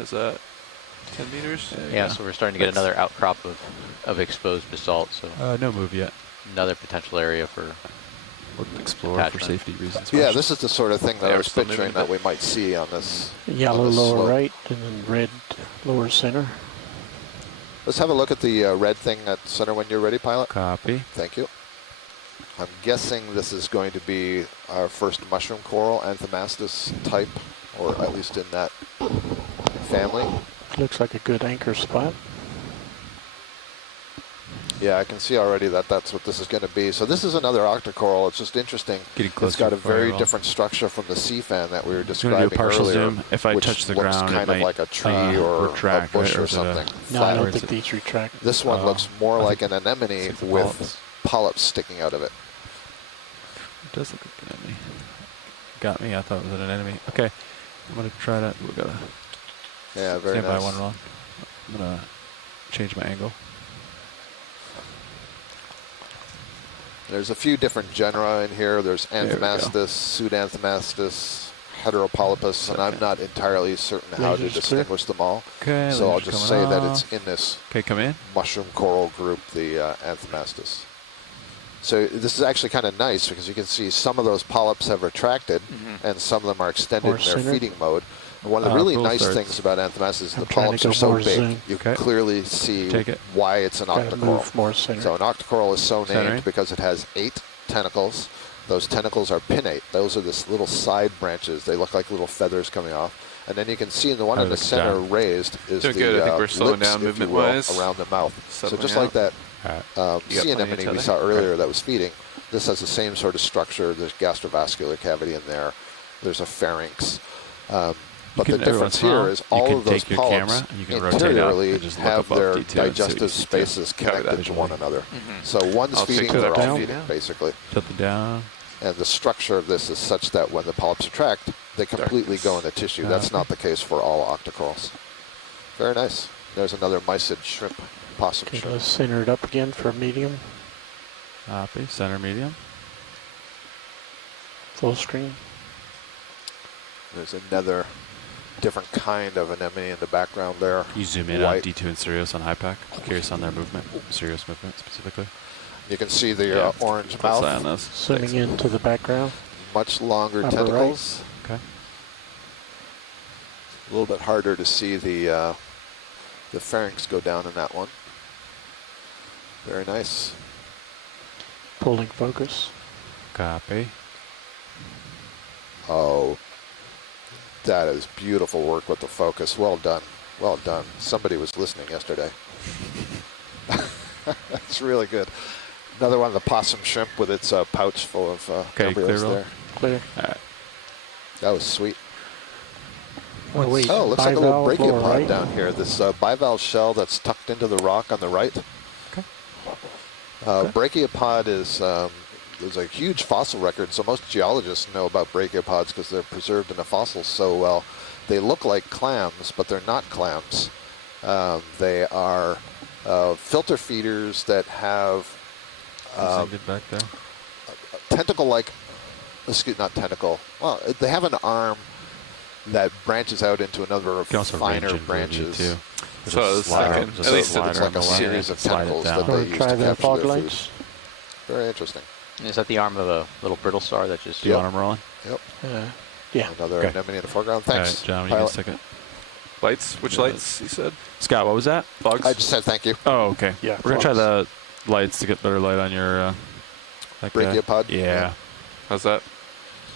Is that 10 meters? Yeah, so we're starting to get another outcrop of exposed basalt. So No move yet. another potential area for We'll explore attachment. for safety reasons. Yeah, first. this is the sort of thing that Yeah, I we're was still picturing moving a that we might see on this. Yellow on this lower slope. right and then red lower center. Let's have a look at the red thing at center when you're ready, pilot. Copy. Thank you. I'm guessing this is going to be our first mushroom coral, Anthomastus type, or at least in that family. Looks like a good anchor spot. Yeah, I can see already that that's what this is going to be. So this is another octocoral. It's just interesting. Getting It's closer got a before I very roll. different structure from the sea fan that we were I'm gonna describing do a partial earlier. zoom. If I which touch the looks ground, kind it of might like a tree or retract, a bush right? or Is it a- something. No, I flat. don't is think it- these retract. This one looks more I like an anemone it's the with polyps. polyps sticking out of it. It does look like an enemy. Got me. I thought it was an enemy. Okay. I'm gonna try to. We gotta Yeah, very stand by nice. one wrong. I'm gonna change my angle. There's a few different genera in here. There's we go. Anthomastus, Pseudoanthomastus, Heteropolypus, and I'm not entirely certain how to Lasers distinguish them all. Okay. So I'll lasers just coming say that off. it's in this Okay, come in. mushroom coral group, the Anthomastus. So this is actually kind of nice because you can see some of those polyps have retracted and some of them are extended More in their center. feeding mode. And one of the really bull nice starts. things about Anthomastus is I'm the trying to polyps go are so more big, zoom. you Okay. clearly see Take it. why it's an Gotta octocoral. move more center. So an octocoral is so Centering. named because it has 8 tentacles. Those tentacles are pinnate. Those are the little side branches. They look like little feathers coming off. And then you can see in the one How in it the looks center down. raised is Doing the good. I think we're slowing lips, down if you will, movement-wise. around the mouth. So Settling just out. like that You got sea plenty of anemone we tether. saw earlier that was feeding, this has the same sort of structure. There's gastrovascular cavity in there. There's a pharynx. But the can- every difference once in a here while, is you all can of those take your polyps camera and you can rotate up interiorly and just look have above their D2 and see what you digestive see. spaces Copy that connected to one visually. another. So one's I'll feeding, take they're that all down. feeding, Yeah. basically. Tilt it down. And the structure of this is such that when the polyps retract, they completely go into tissue. That's not the case for all octocorals. Very nice. There's another mysid shrimp, possum Okay, shrimp. let's center it up again for medium. Copy. Center medium. Full screen. There's another different kind of anemone in the background there. Can you zoom in on D2 and Sirius on high pack? I'm curious on their movement, Sirius movement specifically. You can see the orange Let's mouth. eye on this. Zooming into the background. Much longer Upper tentacles. Okay. A little bit harder to see the pharynx go down in that one. Very nice. Pulling focus. Copy. Oh, that is beautiful work with the focus. Well done. Well done. Somebody was listening yesterday. That's really good. Another one of the possum shrimp with its pouch full of embryos clear there. Clear. All right. That was sweet. Oh, wait. Oh, looks like a little bivalve brachiopod lower right? down here. This bivalve shell that's tucked into the rock on the right. Okay. Brachiopod is there's a huge fossil record, so most geologists know about brachiopods because they're preserved in the fossils so well. They look like clams, but they're not clams. They are filter feeders that have Get back there. tentacle-like, not tentacle, well, they have an arm that branches out into a number of You can also finer range in branches. too. So I was thinking, There's at a least So it's slider like on a the left. series of Slide it tentacles down. that they Or use try to the capture fog their food. lights. Very interesting. Is that the arm of a little brittle star that just... Do you want them rolling? Yep. Yeah. Another Okay. anemone in the foreground. All Thanks. right, John, you Pilot. guys second. Lights? Which lights, you said? Scott, what was that? Fogs? I just said thank you. Oh, okay. Yeah, We're gonna try fogs. the lights to get better light on your that guy. Brachiopod? Yeah. How's that?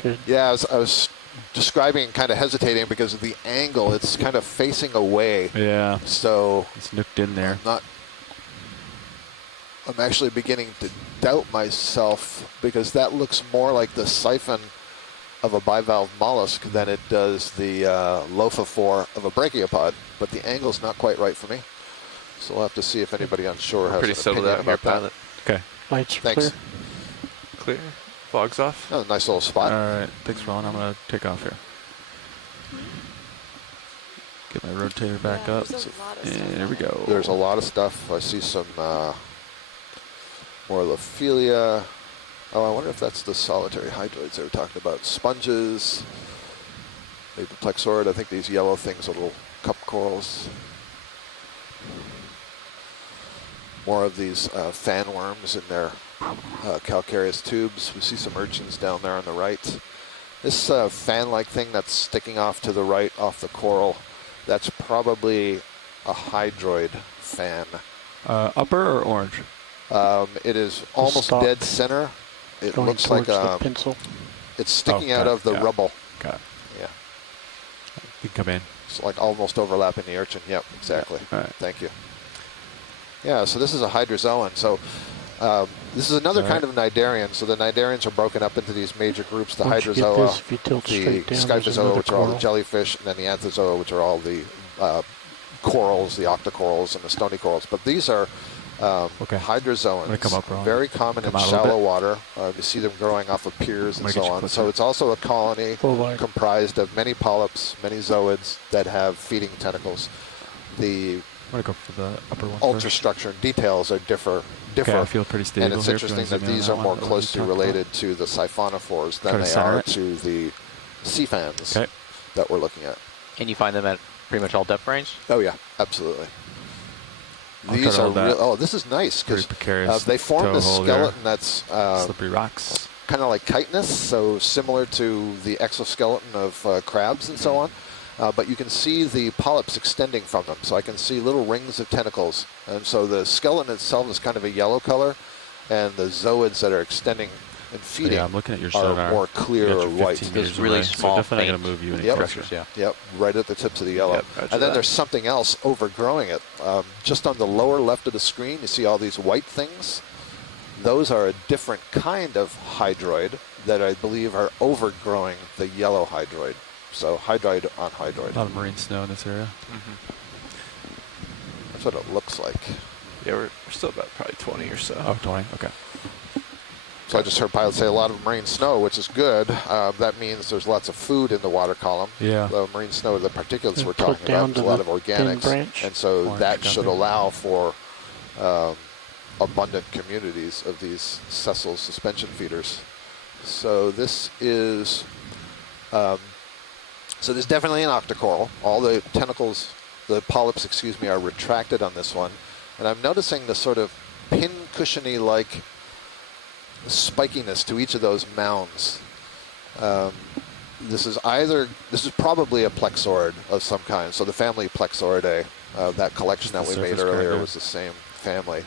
Good. Yeah, I was describing kind of hesitating because of the angle. It's kind of facing away. Yeah. So It's nooked in there. I'm actually beginning to doubt myself because that looks more like the siphon of a bivalve mollusk than it does the lophophore of a brachiopod, but the angle's not quite right for me. So we'll have to see if anybody on shore has Pretty an settled opinion out here, about that. pilot. Okay. Lights are Thanks. clear. Clear. Fogs off. Oh, nice little spot. All right. Thanks, Ron. I'm gonna take off here. Get my rotator back up. And there we go. There's a lot of stuff. I see some more Lophelia. Oh, I wonder if that's the solitary hydroids they were talking about. Sponges, maybe plexaurid. I think these yellow things are little cup corals. More of these fan worms in their calcareous tubes. We see some urchins down there on the right. This fan-like thing that's sticking off to the right off the coral, that's probably a hydroid fan. Upper or orange? It is almost stalk dead center. It Going looks like towards the pencil. it's sticking out got it, of the got it. rubble. Got it. Yeah, You can come in. it's like almost overlapping the urchin. Yep, exactly. All right. Thank you. Yeah, so this is a hydrozoan. So this is another kind of cnidarian. So the cnidarians are broken up into these major groups: the Once you get hydrozoa, this, if you tilt the straight down, there's scyphozoa, another which are all the coral. jellyfish, and then the anthozoa, which are all the corals, the octocorals, and the stony corals. But these are Okay. hydrozoans, I'm gonna come up, Ron. very common in Come out a little shallow bit. water. You see them growing off of piers and I'm gonna so get you on. closer. So it's also a colony Full wide. comprised of many polyps, many zooids that have feeding tentacles. The I'm gonna go for the upper one. ultrastructure and details are differ. Okay, I feel pretty stable And it's here. If you interesting wanna that zoom in on these that are one more that we closely talked about. related to the siphonophores Try than to they center are it. to the sea fans Okay. that we're looking at. And you find them at pretty much all depth range? Oh yeah, absolutely. I'll These cut are all that. real. Oh, this is nice Pretty because precarious they form toe this hole there. skeleton that's Slippery rocks. kind of like chitinous, so similar to the exoskeleton of crabs and so on. But you can see the polyps extending from them. So I can see little rings of tentacles. And so the skeleton itself is kind of a yellow color, and the zooids that are extending and feeding Yeah, I'm looking at your are sonar. more clear You got or your white. 15 There's meters really away, small, so definitely faint gonna move you any Yep. closer. pressures, yeah. Yep, right at the tips of the yellow. Yep, roger And then that. there's something else overgrowing it. Just on the lower left of the screen, you see all these white things. Those are a different kind of hydroid that I believe are overgrowing the yellow hydroid. So hydroid on A hydroid. lot of marine snow in this area. That's what it looks like. Yeah, we're still about probably 20 or so. Oh, 20. Okay. So I just heard pilots say a lot of marine snow, which is good. That means there's lots of food in the water column. Yeah. The marine snow, the particulates we're Put talking down about, there's a to lot of the thin organics. branch. And so Orange that down should there. allow for abundant communities of these sessile suspension feeders. So this is, so there's definitely an octocoral. All the tentacles, the polyps, excuse me, are retracted on this one. And I'm noticing the sort of pin cushiony like spikiness to each of those mounds. This is probably a plexaurid of some kind. So the family Plexauridae, that collection that we made earlier was the same family.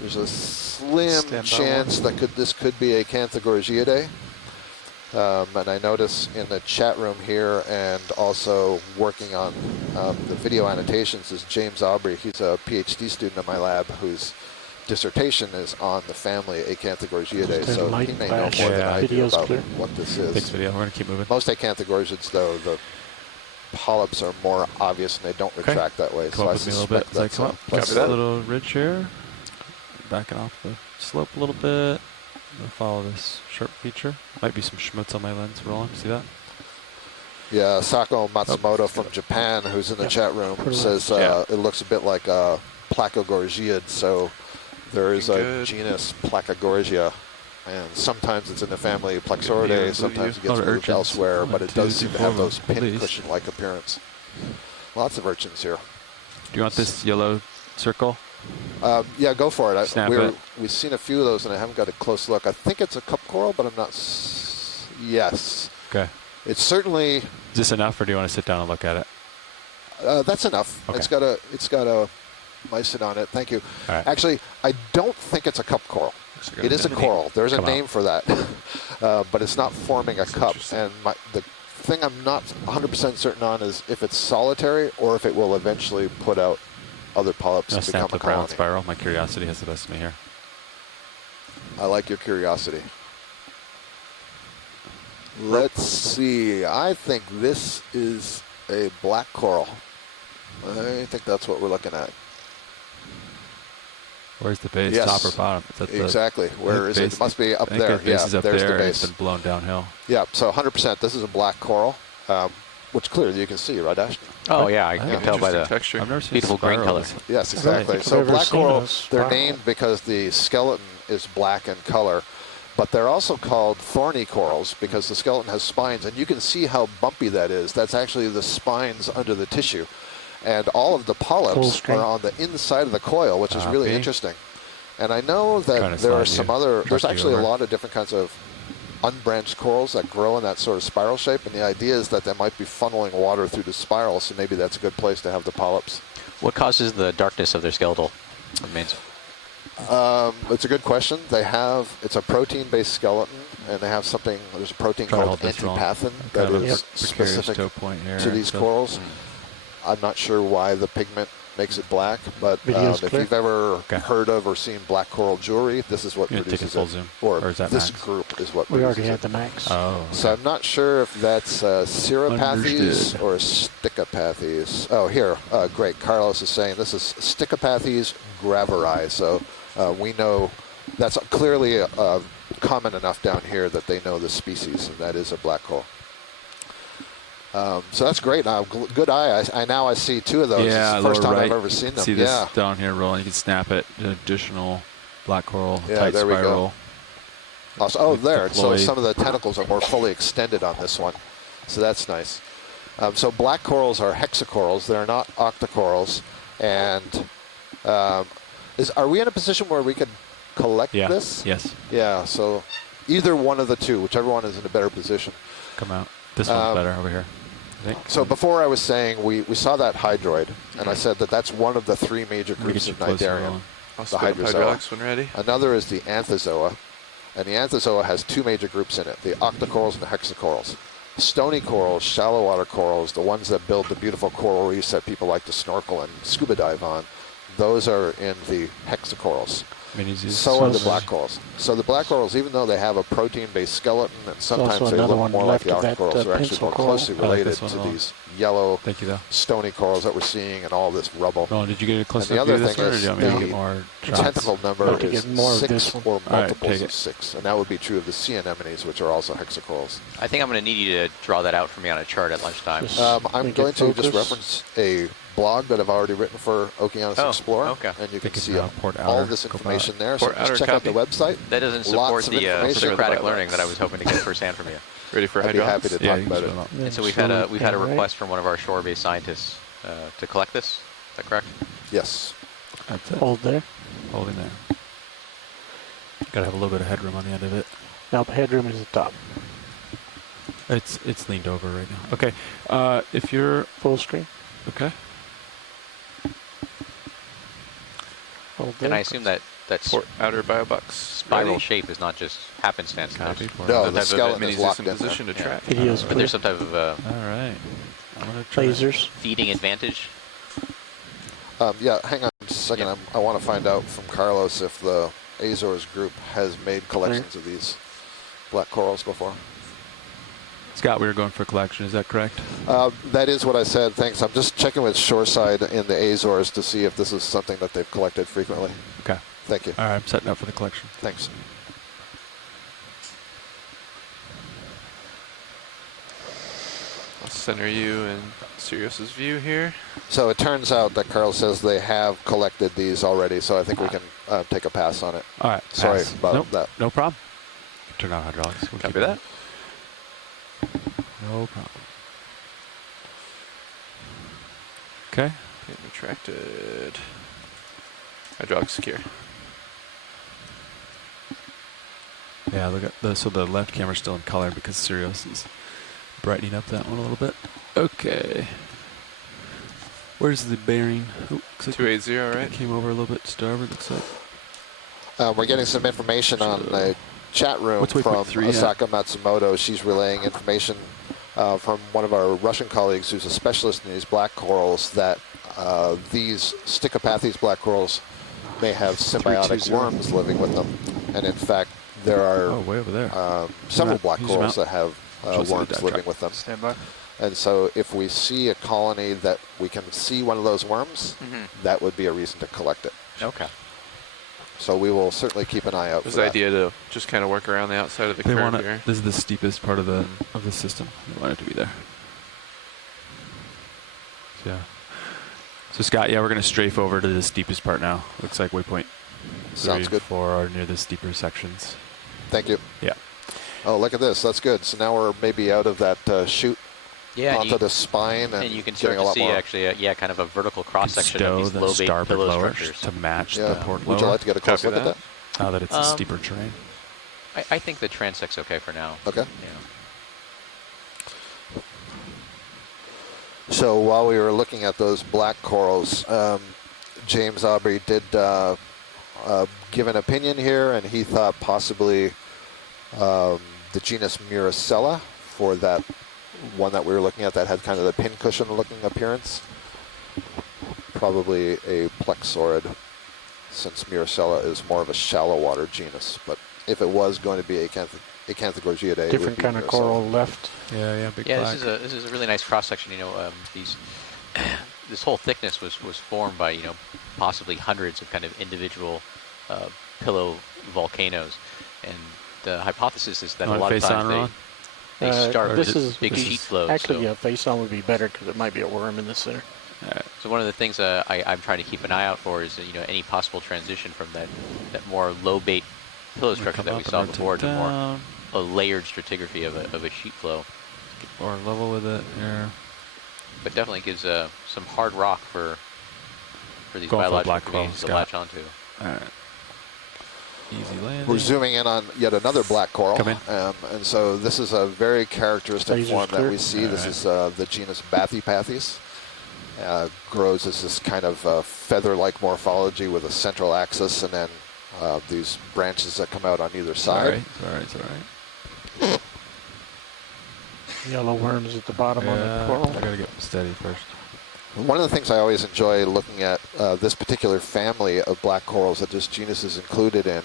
There's a slim chance that this could be a Canthogorgiidae. And I notice in the chat room here and also working on the video annotations is James Aubrey. He's a PhD student at my lab whose dissertation is on the family Acanthogorgiidae, so he may know more than I do about what this is. Thanks, video. We're going to keep moving. Most Acanthogorgiids, though, the polyps are more obvious and they don't retract that way. Come So up I with me a little bit. suspect that's Got a little ridge here. Backing off the slope a little bit. I'm going to follow this sharp feature. Might be some schmutz on my lens rolling. See that? Yeah, Sako Matsumoto from Japan, who's in the chat room, says it looks a bit like a Placogorgiid, so there is a genus Placogorgia, and sometimes it's in the family Plexauridae, sometimes it gets moved elsewhere, but it does seem to have those pin cushion-like appearance. Lots of urchins here. Do you want this yellow circle? Yeah, go for it. Snap it. We've seen a few of those, and I haven't got a close look. I think it's a cup coral, but I'm not. Yes. Okay. It's certainly. Is this enough, or do you want to sit down and look at it? That's enough. Okay. It's got a mycet on it. Thank you. All right. Actually, I don't think it's a cup coral. It is a coral. There's a name for that, but it's not forming a cup. And the thing I'm not 100% certain on is if it's solitary or if it will eventually put out other polyps and become a brown colony. spiral. My curiosity has the best of me here. I like your curiosity. Let's see. I think this is a black coral. I think that's what we're looking at. Where's the base? Yes, Top or bottom? exactly. Where is it? It must be up there. The base is up there's there. the base. It's been blown downhill. Yeah, so 100%. This is a black coral, which clearly you can see, right, Ashton? Oh, yeah, I can tell by the texture. I've never seen beautiful green color. Yes, exactly. So black corals, they're named because the skeleton is black in color, but they're also called thorny corals because the skeleton has spines, and you can see how bumpy that is. That's actually the spines under the tissue. And all of the polyps are on the inside of the coil, which is really interesting. And I know that there are some there's actually a lot of different kinds of unbranched corals that grow in that sort of spiral shape, and the idea is that they might be funneling water through the spiral, so maybe that's a good place to have the polyps. What causes the darkness of their skeletal remains? It's a good question. It's a protein-based skeleton, and they have there's a protein called antipathin that is specific to these corals. I'm not sure why the pigment makes it black, but if you've ever heard of or seen black coral jewelry, this is what produces it. Or is that this group is what we produces already had it. the max. Oh, okay. So I'm not sure if that's Cirrhopathes or Sticopathes. Oh, here, great. Carlos is saying this is Sticopathes graveri. So we know that's clearly common enough down here that they know the species, and that is a black coral. So that's great. Now, good eye. I see two of those. Yeah, it's the first time I've ever seen them. See this down here rolling. You can snap it. An additional black coral, tight there spiral. We go. Also, there. So some of the tentacles are more fully extended on this one. So that's nice. So black corals are hexacorals. They're not octocorals. And are we in a position where we could collect this? Yes. Yeah. So either one of the two, whichever one is in a better position. Come out. This one's better over here. So before I was saying we saw that hydroid, and I said that's one of the three major groups of Cnidarium, the hydrozoa. When ready. Another is the anthozoa, and the anthozoa has two major groups in it, the octocorals and the hexacorals. Stony corals, shallow water corals, the ones that build the beautiful coral reefs that people like to snorkel and scuba dive on, those are in the hexacorals. So are the black corals. So the black corals, even though they have a protein-based skeleton, and sometimes they look more like the octocorals, are actually more closely related to these yellow, stony corals that we're seeing and all this rubble. Oh, did you get a close and up the view other of thing this one, or do you want me to get more is the tentacle number is 6 or multiples of 6, and that would be true of the sea anemones, which are also hexacorals. I think I'm going to need you to draw that out for me on a chart at lunchtime. I'm going to just reference a blog that I've already written for Okeanos Explorer, okay. and you can see Port all Outer, this information there. Port So just Outer check out copy. the website. That doesn't Lots support of the information. Socratic learning that I was hoping to get firsthand from you. Ready for I'd be hydraulics? happy to Yeah, talk you can about it. show them And so we've had a request from one of our shore-based scientists to collect this. Is that correct? Yes. That's it. Hold there. Holding there. Got to have a little bit of headroom on the end of it. Now the headroom is at the top. It's leaned over right now. Okay. If you're Full screen. okay. Hold there. And I assume that Port Outer biobox. spiral Ready? shape is not just happenstance. Copy. There's for No, it. the skeleton is locked in there. position to track. Video's But clear. there's some type of All right. I'm gonna try. Lasers. feeding advantage. Yeah, hang on just a second. I want to find out from Carlos if the Azores group has made collections of these black corals before. Scott, we were going for collection. Is that correct? That is what I said. Thanks. I'm just checking with Shoreside in the Azores to see if this is something that they've collected frequently. Okay. Thank you. All right. I'm setting up for the collection. Thanks. I'll center you in Sirius's view here. So it turns out that Carl says they have collected these already, so I think we can take a pass on it. All right. Sorry pass. about Nope, that. No problem. Turn on hydraulics. We'll Copy keep that. No problem. Okay. Pin retracted. Hydraulic secure. Yeah, look at so the left camera's still in color because Sirius is brightening up that one a little bit. Okay. Where's the bearing? Oh, looks like 280, it right? came over a little bit starboard, looks like. We're getting some information on the chat room What's from waypoint 3 at? Osaka Matsumoto. She's relaying information from one of our Russian colleagues who's a specialist in these black corals that these Stichopathes black corals may have symbiotic 320. worms living with them. And in fact, there are way over there. several black Zoom corals out. that have Shows the worms dive living track. with them. Stand by. And so if we see a colony that we can see one of those worms, that would be a reason to collect it. Okay. So we will certainly keep an eye out There's for the that. idea to just kind of work around the outside of the They curve want here. it. This is the steepest part of the system. They want it to be there. So, yeah. So Scott, yeah, we're gonna strafe over to the steepest part now. Looks like waypoint 3 Sounds and good. 4 are near the steeper sections. Thank you. Yeah. Oh, look at this. That's good. So now we're maybe out of that chute Yeah, and onto you, the spine and you can start getting a to lot see more. actually, yeah, kind of a vertical cross section of Stow these the low bait starboard pillow lower structures. to match Yeah. the port lower. Would you like to get a close Copy look at that. that? Now that it's a steeper terrain. I think the transect's okay for now. Okay. Yeah. So while we were looking at those black corals, James Aubrey did give an opinion here, and he thought possibly the genus Muracella for that one that we were looking at that had kind of the pincushion-looking appearance. Probably a plexaurid, since Muracella is more of a shallow water genus. But if it was going to be Acanthogorgiidae, it would Different be kind of Muracella. coral left. Yeah, big Yeah, black. this is a really nice cross section. You know, these this whole thickness was formed by possibly hundreds of kind of individual pillow volcanoes, and the hypothesis is that a Want lot of face on, times Ron? they start this with is big this sheet is flows. Actually, so, yeah, face on would be better because it might be a worm in the center. so one of the things I'm trying to keep an eye out for is any possible transition from that more low bait pillow structure that we saw before to more a layered stratigraphy of a sheet flow. Or level with it here. But definitely gives some hard rock for these Going for biological black coral, communities to Scott. latch onto. All right. Easy landing. We're zooming in on yet another black coral. Come in. And so this is a very characteristic Laser's form that clear. we see. This is the genus Bathypathes. Grows as this kind of feather-like morphology with a central axis and then these branches that come out on either side. It's all right. Yellow worms at the bottom on the coral. I gotta get steady first. One of the things I always enjoy looking at this particular family of black corals that this genus is included in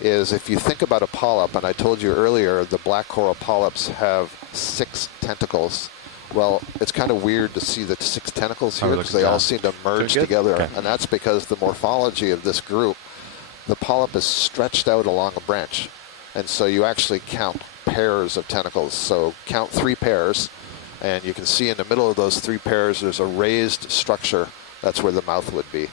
is if you think about a polyp, and I told you earlier the black coral polyps have 6 tentacles. Well, it's kind of weird to see the 6 tentacles here because they all seem to merge together. Okay. And that's because the morphology of this group, the polyp is stretched out along a branch. And so you actually count pairs of tentacles. So count 3 pairs, And you can see in the middle of those 3 pairs, there's a raised structure. That's where the mouth would be.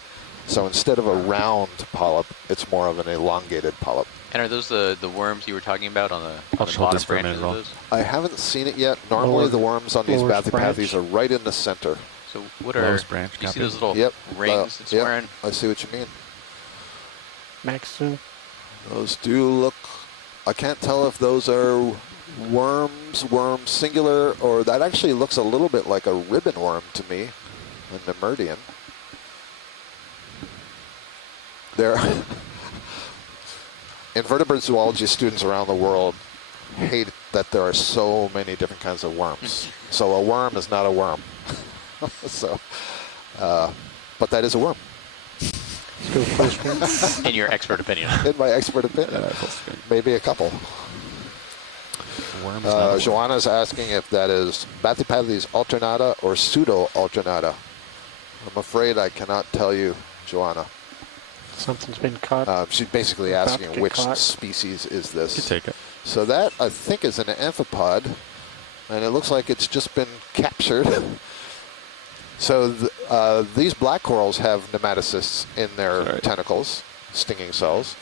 So instead of a round polyp, it's more of an elongated polyp. And are those the worms you were talking about on the hold bottom this for a branches minute, of Roll. those? I haven't seen it yet. Normally the worms on these lowest bathypathes branch. are right in the center. So what are, Lowest branch, do you see copy. those little Yep. rings it's Yep. wearing? I see what you mean. Maxu. Those do look, I can't tell if those are worms singular, or that actually looks a little bit like a ribbon worm to me, a Nemerdian. There, invertebrate zoology students around the world hate that there are so many different kinds of worms. So a worm is not a worm. So, but that is a worm. In your expert opinion. In my expert opinion. Maybe a couple. Joanna's asking if that is Bathypathes alternata or pseudo-alternata. I'm afraid I cannot tell you, Joanna. Something's been caught. She's basically About to asking get which caught. species is this. You can take it. So that, I think, is an amphipod, and it looks like it's just been captured. So these black corals have nematocysts in their tentacles, stinging cells.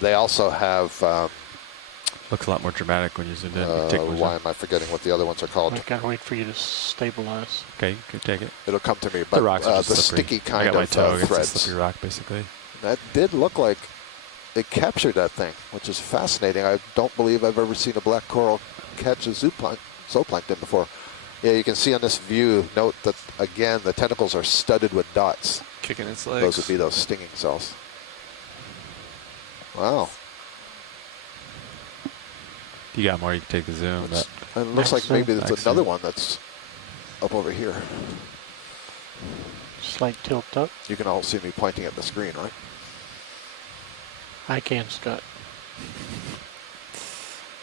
They also have... Looks a lot more dramatic when you zoom in. why am I forgetting what the other ones are called? I gotta wait for you to stabilize. Okay, you can take it. It'll come to me, The but rocks are just the slippery. sticky I kind got my of toe against a threads. slippery rock, basically. That did look like it captured that thing, which is fascinating. I don't believe I've ever seen a black coral catch a zooplankton before. Yeah, you can see on this view, note that, again, the tentacles are studded with dots. Kicking its legs. Those would be those stinging cells. Wow. If you got more, you can take the zoom. But And it looks like maybe there's another one that's up over here. Slight tilt up. You can all see me pointing at the screen, right? I can, Scott.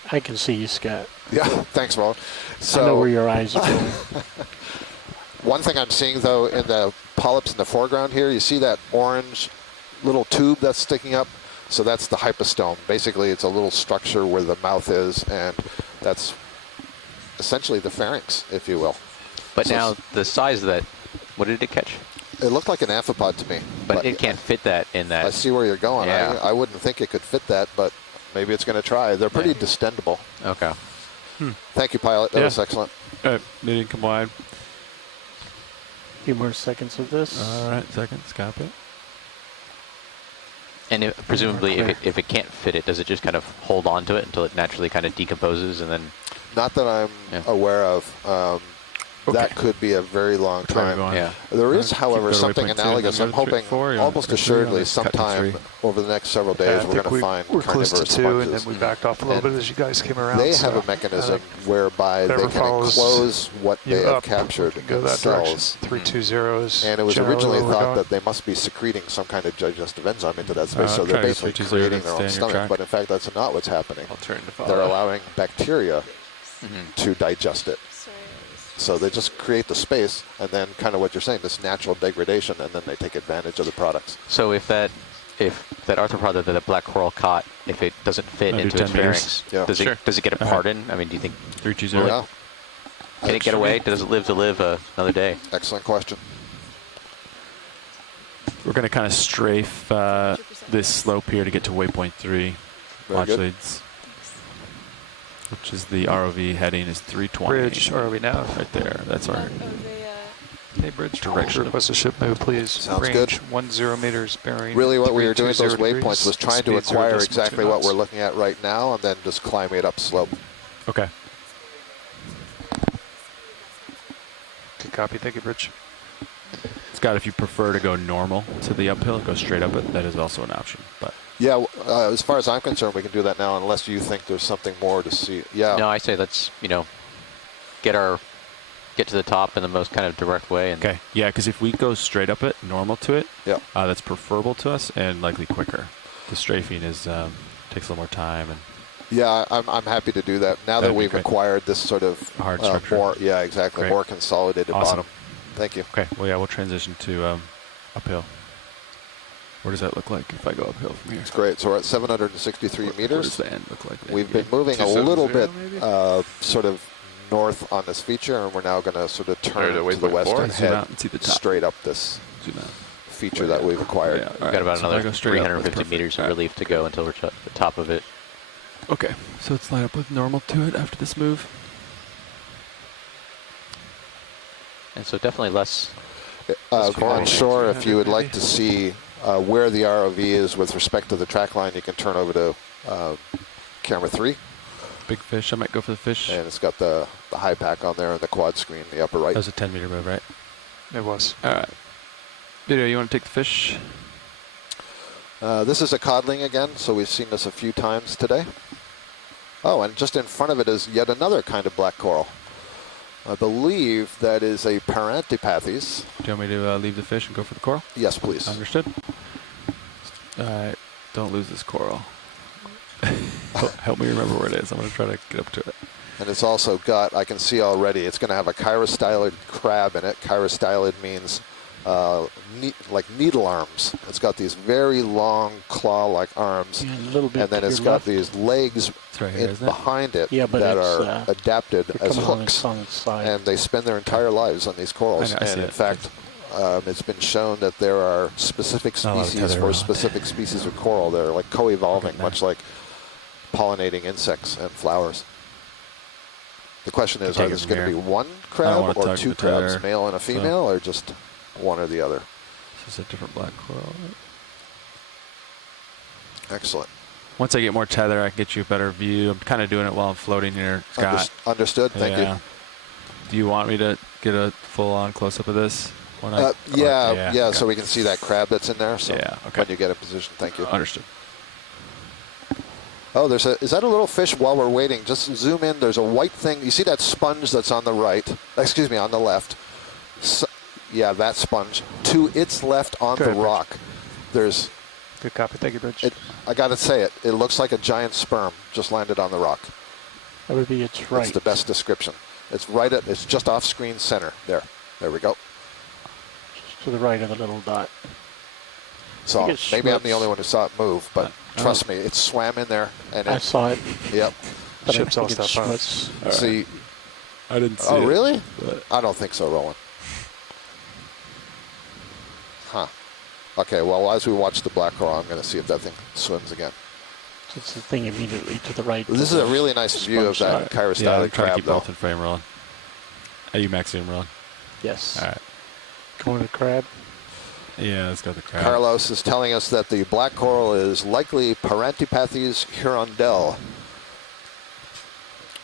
I can see you, Scott. Yeah, thanks, Ron. So, I know where your eyes are going. One thing I'm seeing, though, in the polyps in the foreground here, you see that orange little tube that's sticking up? So that's the hypostome. Basically, it's a little structure where the mouth is, and that's essentially the pharynx, if you will. But So now the size of that, what did it catch? it looked like an amphipod to me. But it can't fit that in that. I see where you're going. Yeah. I wouldn't think it could fit that, but maybe it's going to try. They're pretty distendable. Okay. Thank you, pilot. That was excellent. Needing come wide. A few more seconds of this. All right, seconds. Copy. And presumably, if it can't fit it, does it just kind of hold on to it until it naturally kind of decomposes and then? Not that I'm aware of. That could be a very long time. Yeah. There is, however, Keep going something to waypoint 2, analogous. then I'm go to hoping, 4, you almost want to go 3, assuredly, let's cut to sometime 3. over the next several days, we're going to find we're close to carnivorous 2, and sponges. then we backed off a little bit as you guys came around. They so have a mechanism whereby they whatever can follows enclose what you they have up, captured we can go in that direction. cells. 320 is And it was generally originally where we're thought going. that they must be secreting some kind of digestive enzyme into that space, so try they're to basically 320 creating to their stay own on your stomach. track. But in fact, that's not what's happening. I'll turn to follow. They're allowing bacteria to digest it. So they just create the space, and then kind of what you're saying, this natural degradation, and then they take advantage of the products. So if that arthropod that the black coral caught, if it doesn't fit Wanna do into 10 its meters? pharynx, Yeah. does it get a All right. pardon? I mean, do you think 320. Yeah. can it get away? Does it live to live another day? Excellent question. We're going to kind of strafe this slope here to get to waypoint 3. Very Watch good. leads. Which is the ROV heading is 320. Bridge, or are we now? Right there. That's our Hey, bridge. Direction. Request a ship move, please. Sounds Range good. 10 meters bearing. Really what we were doing at those 320 waypoints was degrees, trying to speed 0 acquire decimal exactly 2 what knots. we're looking at right now, and then just climb it up slope. Okay. Good copy. Thank you, Bridge. Scott, if you prefer to go normal to the uphill, go straight up it, that is also an option. But Yeah, as far as I'm concerned, we can do that now, unless you think there's something more to see. Yeah. No, I say let's get to the top in the most kind of direct way. And okay, yeah, because if we go straight up it, normal to it, Yeah. that's preferable to us and likely quicker. The strafing is takes a little more time and Yeah, I'm happy to do that. Now that That'd be we've great. acquired this sort of hard structure. more, yeah, exactly, Great. more consolidated Awesome. bottom. Thank you. Okay, well, yeah, we'll transition to uphill. What does that look like if I go uphill from here? It's great. So we're at 763 What does meters. the end look like? We've been moving a little bit sort of north on this feature, and we're now going to sort of turn to to the west and Zoom head out and see the top. straight up this Zoom out. feature that we've acquired. Yeah, We've got about so if I another go straight up, that's 350 perfect. meters of All right. relief to go until we're at the top of it. Okay, so let's line up with normal to it after this move. And so definitely less. On shore, if you would like maybe? to see where the ROV is with respect to the track line, you can turn over to camera 3. Big fish. I might go for the fish. And it's got the high pack on there and the quad screen in the upper right. That was a 10-meter move, right? It was. All right. Video, you want to take the fish? This is a codling again, so we've seen this a few times today. Oh, and just in front of it is yet another kind of black coral. I believe that is a Parantipathes. Do you want me to leave the fish and go for the coral? Yes, please. Understood. All right. Don't lose this coral. Help me remember where it is. I'm going to try to get up to it. And it's also got, I can see already, it's going to have a chirostylid crab in it. Chirostylid means like needle arms. It's got these very long claw-like arms. Yeah, a little bit and then to it's your got left. these legs right here, isn't it? behind it Yeah, but that it's, are adapted they're as coming on hooks. its side. And they spend their entire lives on these corals. I know, I see And in it. fact, it's been shown that there are specific Not a lot of species tether for around. specific species of coral. They're like co-evolving, much like pollinating insects and flowers. The question is, Take are it this from going to here. be one I don't crab wanna or tug two the tether, crabs, male and a female, or just one or the other? This is a different black coral. Excellent. Once I get more tether, I can get you a better view. I'm kind of doing it while I'm floating here, Scott. Understood. Thank you. Do you want me to get a full-on close-up of this? When I, Yeah, okay. so we can see that crab that's in there. So Yeah, okay. when you get in position, thank you. Understood. Oh, is that a little fish while we're waiting? Just zoom in. There's a white thing. You see that sponge that's on the right? Excuse me, on the left. Yeah, that sponge. To its left on Go the ahead, Bridge. rock, there's, Good copy. Thank you, Bridge. I got to say it, it looks like a giant sperm just landed on the rock. That would be its right. That's the best description. It's just off screen center. There we go. Just to the right of the little dot. So think it maybe I'm the swims. only one who saw it move, but trust me, it swam in there. And I saw it, Yep. but I Ships all think it stuff out. swims. See, I didn't see oh, it. really? but- I don't think so, Roland. Huh. Okay, well, as we watch the black coral, I'm going to see if that thing swims again. It's the thing immediately to the right. This is a really nice view of that sponge Yeah, I'm chirostylid trying to crab, keep though. both in frame, Roland. Are you maxing him, Roland? Yes. All right. Going to crab. Yeah, it's got the crab. Carlos is telling us that the black coral is likely Parantipathes hirondelle.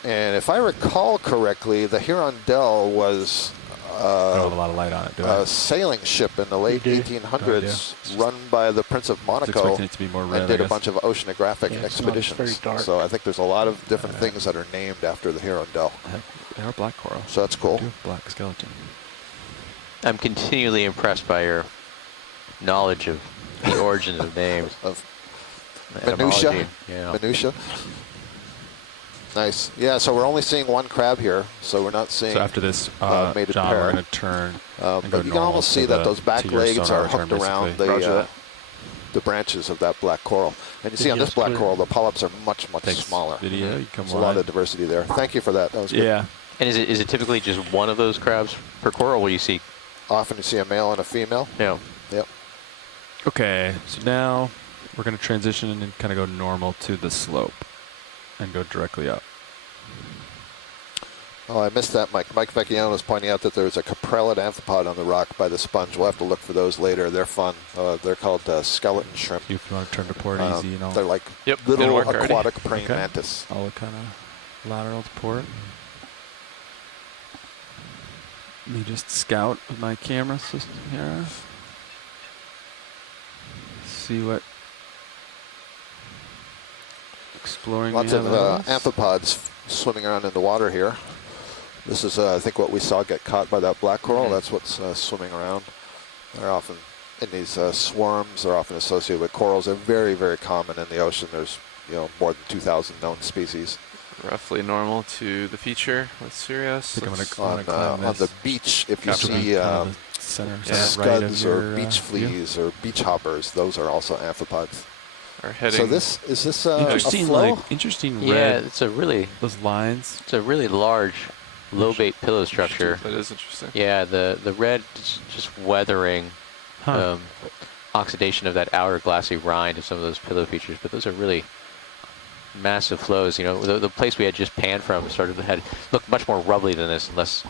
And if I recall correctly, the hirondelle was I don't have a lot of light on it, do I? a sailing ship in the late You do. 1800s run by the Prince of I was Monaco expecting it to be more red, and did I a bunch of oceanographic Yeah, it's not- it's expeditions. very dark. So I think there's a lot of different things that are named after the hirondelle. They are black coral. So that's cool. They do have black skeleton. I'm continually impressed by your knowledge of the origins of names. Of etymology. minutia. Yeah. Minutia. Nice. Yeah, so we're only seeing one crab here, so we're not seeing So after this, mated John, pair. we're going to turn and go But you can normal almost to see that the- those back to your legs sonar are return, hooked around basically. the branches of that black coral. And you see on this Video's black clear. coral, the polyps are much, much Thanks, smaller. Video, you come There's a lot wide. of diversity there. Thank you for that. That was good. Yeah. And is it typically just one of those crabs per coral? Will you see? Often you see a male and a female. Yeah. Yep. Okay, so now we're going to transition and kind of go normal to the slope and go directly up. Oh, I missed that, Mike. Mike Vecchione was pointing out that there's a caprellid amphipod on the rock by the sponge. We'll have to look for those later. They're fun. They're called skeleton shrimp. If you want to turn to port easy and all. They're like Yep, little it'll work already. aquatic praying Okay. mantis. All kind of lateral to port. Let me just scout with my camera system here. See what exploring Lots we of have. amphipods swimming around in the water here. This is, I think, what we saw get caught by that black coral. That's what's swimming around. They're often in these swarms. They're often associated with corals. They're very, very common in the ocean. There's, more than 2,000 known species. Roughly normal to the feature with Sirius. I think I'm Let's- gonna climb On this. the beach, if you Capture see kind of the center right of scuds or your, beach view. fleas or beach hoppers, those are also amphipods. Are heading. So is this a Interesting, flow? interesting Yeah, red. it's a really Those lines. large lobate pillow structure. That is interesting. Yeah, the red is just weathering oxidation of that outer glassy rind of some of those pillow features, but those are really massive flows. You know, the place we had just panned from looked much more rubbly than this, less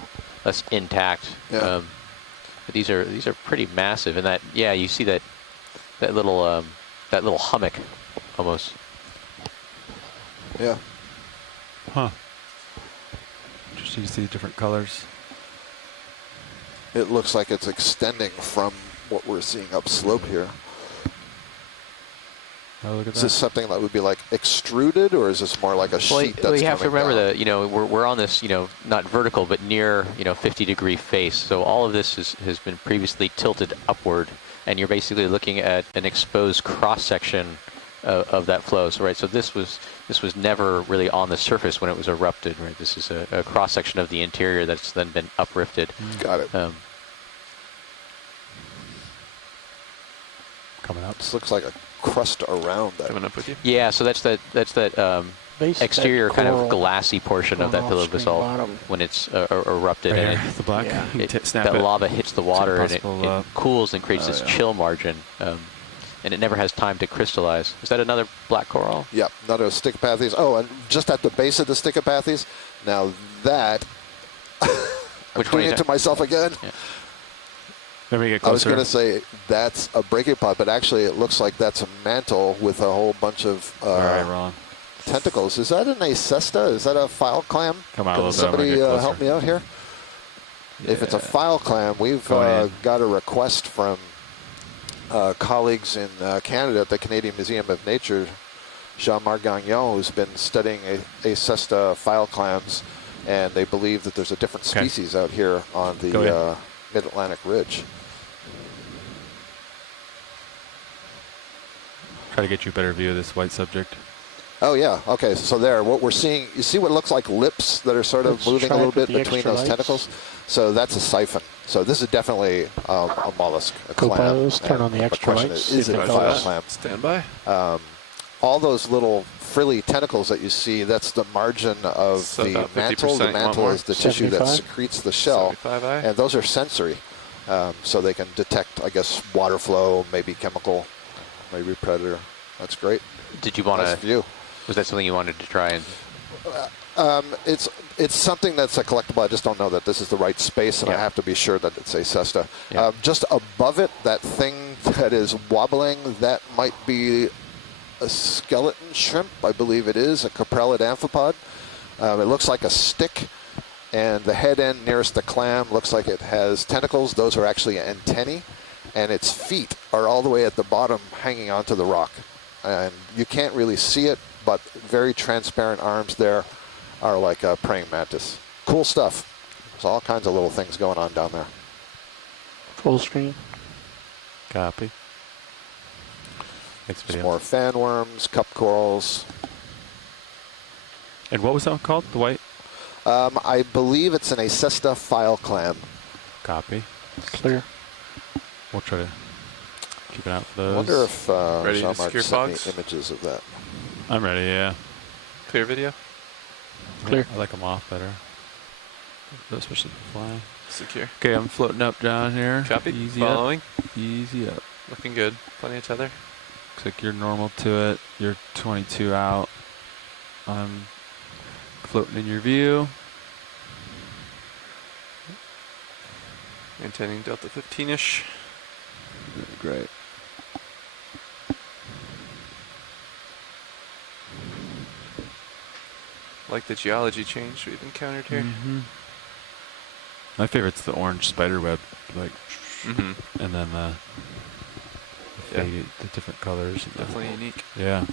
intact. Yeah. But these are pretty massive, and you see that little hummock almost. Yeah. Huh. Interesting to see the different colors. It looks like it's extending from what we're seeing upslope here. Oh, look at Is that. this something that would be like extruded, or is this more like a sheet that's you have to coming remember down? that, you know, we're on this, you know, not vertical, but near, you know, 50-degree face. So all of this has been previously tilted upward, and you're basically looking at an exposed cross-section of that flow. So, right, so this was never really on the surface when it was erupted, right? This is a cross-section of the interior that's then been uprifted. Got it. Coming up. This looks like a crust around that. Coming up with you. Yeah, so that's that Basically, exterior that kind of coral glassy portion of that going pillow off screen basalt bottom. when it's erupted, Right and here, the black. Yeah. You can snap that it. lava hits the water and possible, it cools and creates this chill margin, and it never has time to crystallize. Is that another black coral? Yep, another Stichopathes. Oh, and just at the base of the Stichopathes, now that, I'm Which one doing are you it to myself again. Yeah. Let me get I was closer. going to say that's a brachiopods, but actually it looks like that's a mantle with a whole bunch of All right, wrong. tentacles. Is that an acesta? Is that a file clam? Come on, a Can little bit, I'm gonna somebody get closer. help me out here? If it's a file clam, we've Going in. got a request from colleagues in Canada at the Canadian Museum of Nature, Jean-Marc Gagnon, who's been studying acesta file clams, and they believe that there's a different Okay. species out here on the Mid-Atlantic Ridge. Try to get you a better view of this white subject. Oh yeah, okay, so there, what we're seeing, you see what looks like lips that are sort of Let's moving a try little it with bit the between extra those lights. tentacles? So that's a siphon. So this is definitely a mollusk, a clam. Copilot, turn on the And extra question lights, Is see it if a it file does. clam? Stand by. All those little frilly tentacles that you see, that's the margin of So the about mantle. 50%, The you want mantle more? is the tissue that 75? secretes the shell. 75i. And those are sensory. So they can detect, I guess, water flow, maybe chemical, maybe predator. That's great. Did you want Nice to? view. Was that something you wanted to try and? It's something that's a collectible. I just don't know that this is the right space, and I have to be sure that it's acesta. Yeah. Just above it, that thing that is wobbling, that might be a skeleton shrimp. I believe it is a coprellid amphipod. It looks like a stick, and the head end nearest the clam looks like it has tentacles. Those are actually antennae, and its feet are all the way at the bottom, hanging onto the rock. And you can't really see it, but very transparent arms there are like a praying mantis. Cool stuff. There's all kinds of little things going on down there. Full screen. Copy. Next Some video. more fan worms, cup corals. And what was that one called? The white? I believe it's an acesta file clam. Copy. Clear. We'll try to keep an eye out for I those. wonder if Ready to Jean-Marc secure sent me fogs? images of that. I'm ready, yeah. Clear video. Clear. I like them off better. Especially flying. Secure. Okay, I'm floating up down here. Copy. Easy Following. up. Easy up. Looking good. Plenty of tether. Looks like you're normal to it. You're 22 out. I'm floating in your view. Maintaining Delta 15-ish. Great. Like the geology change we've encountered here. My favorite's the orange spider web, like, Mm-hmm. and then the Yeah. faded, the different colors. Definitely unique. Yeah.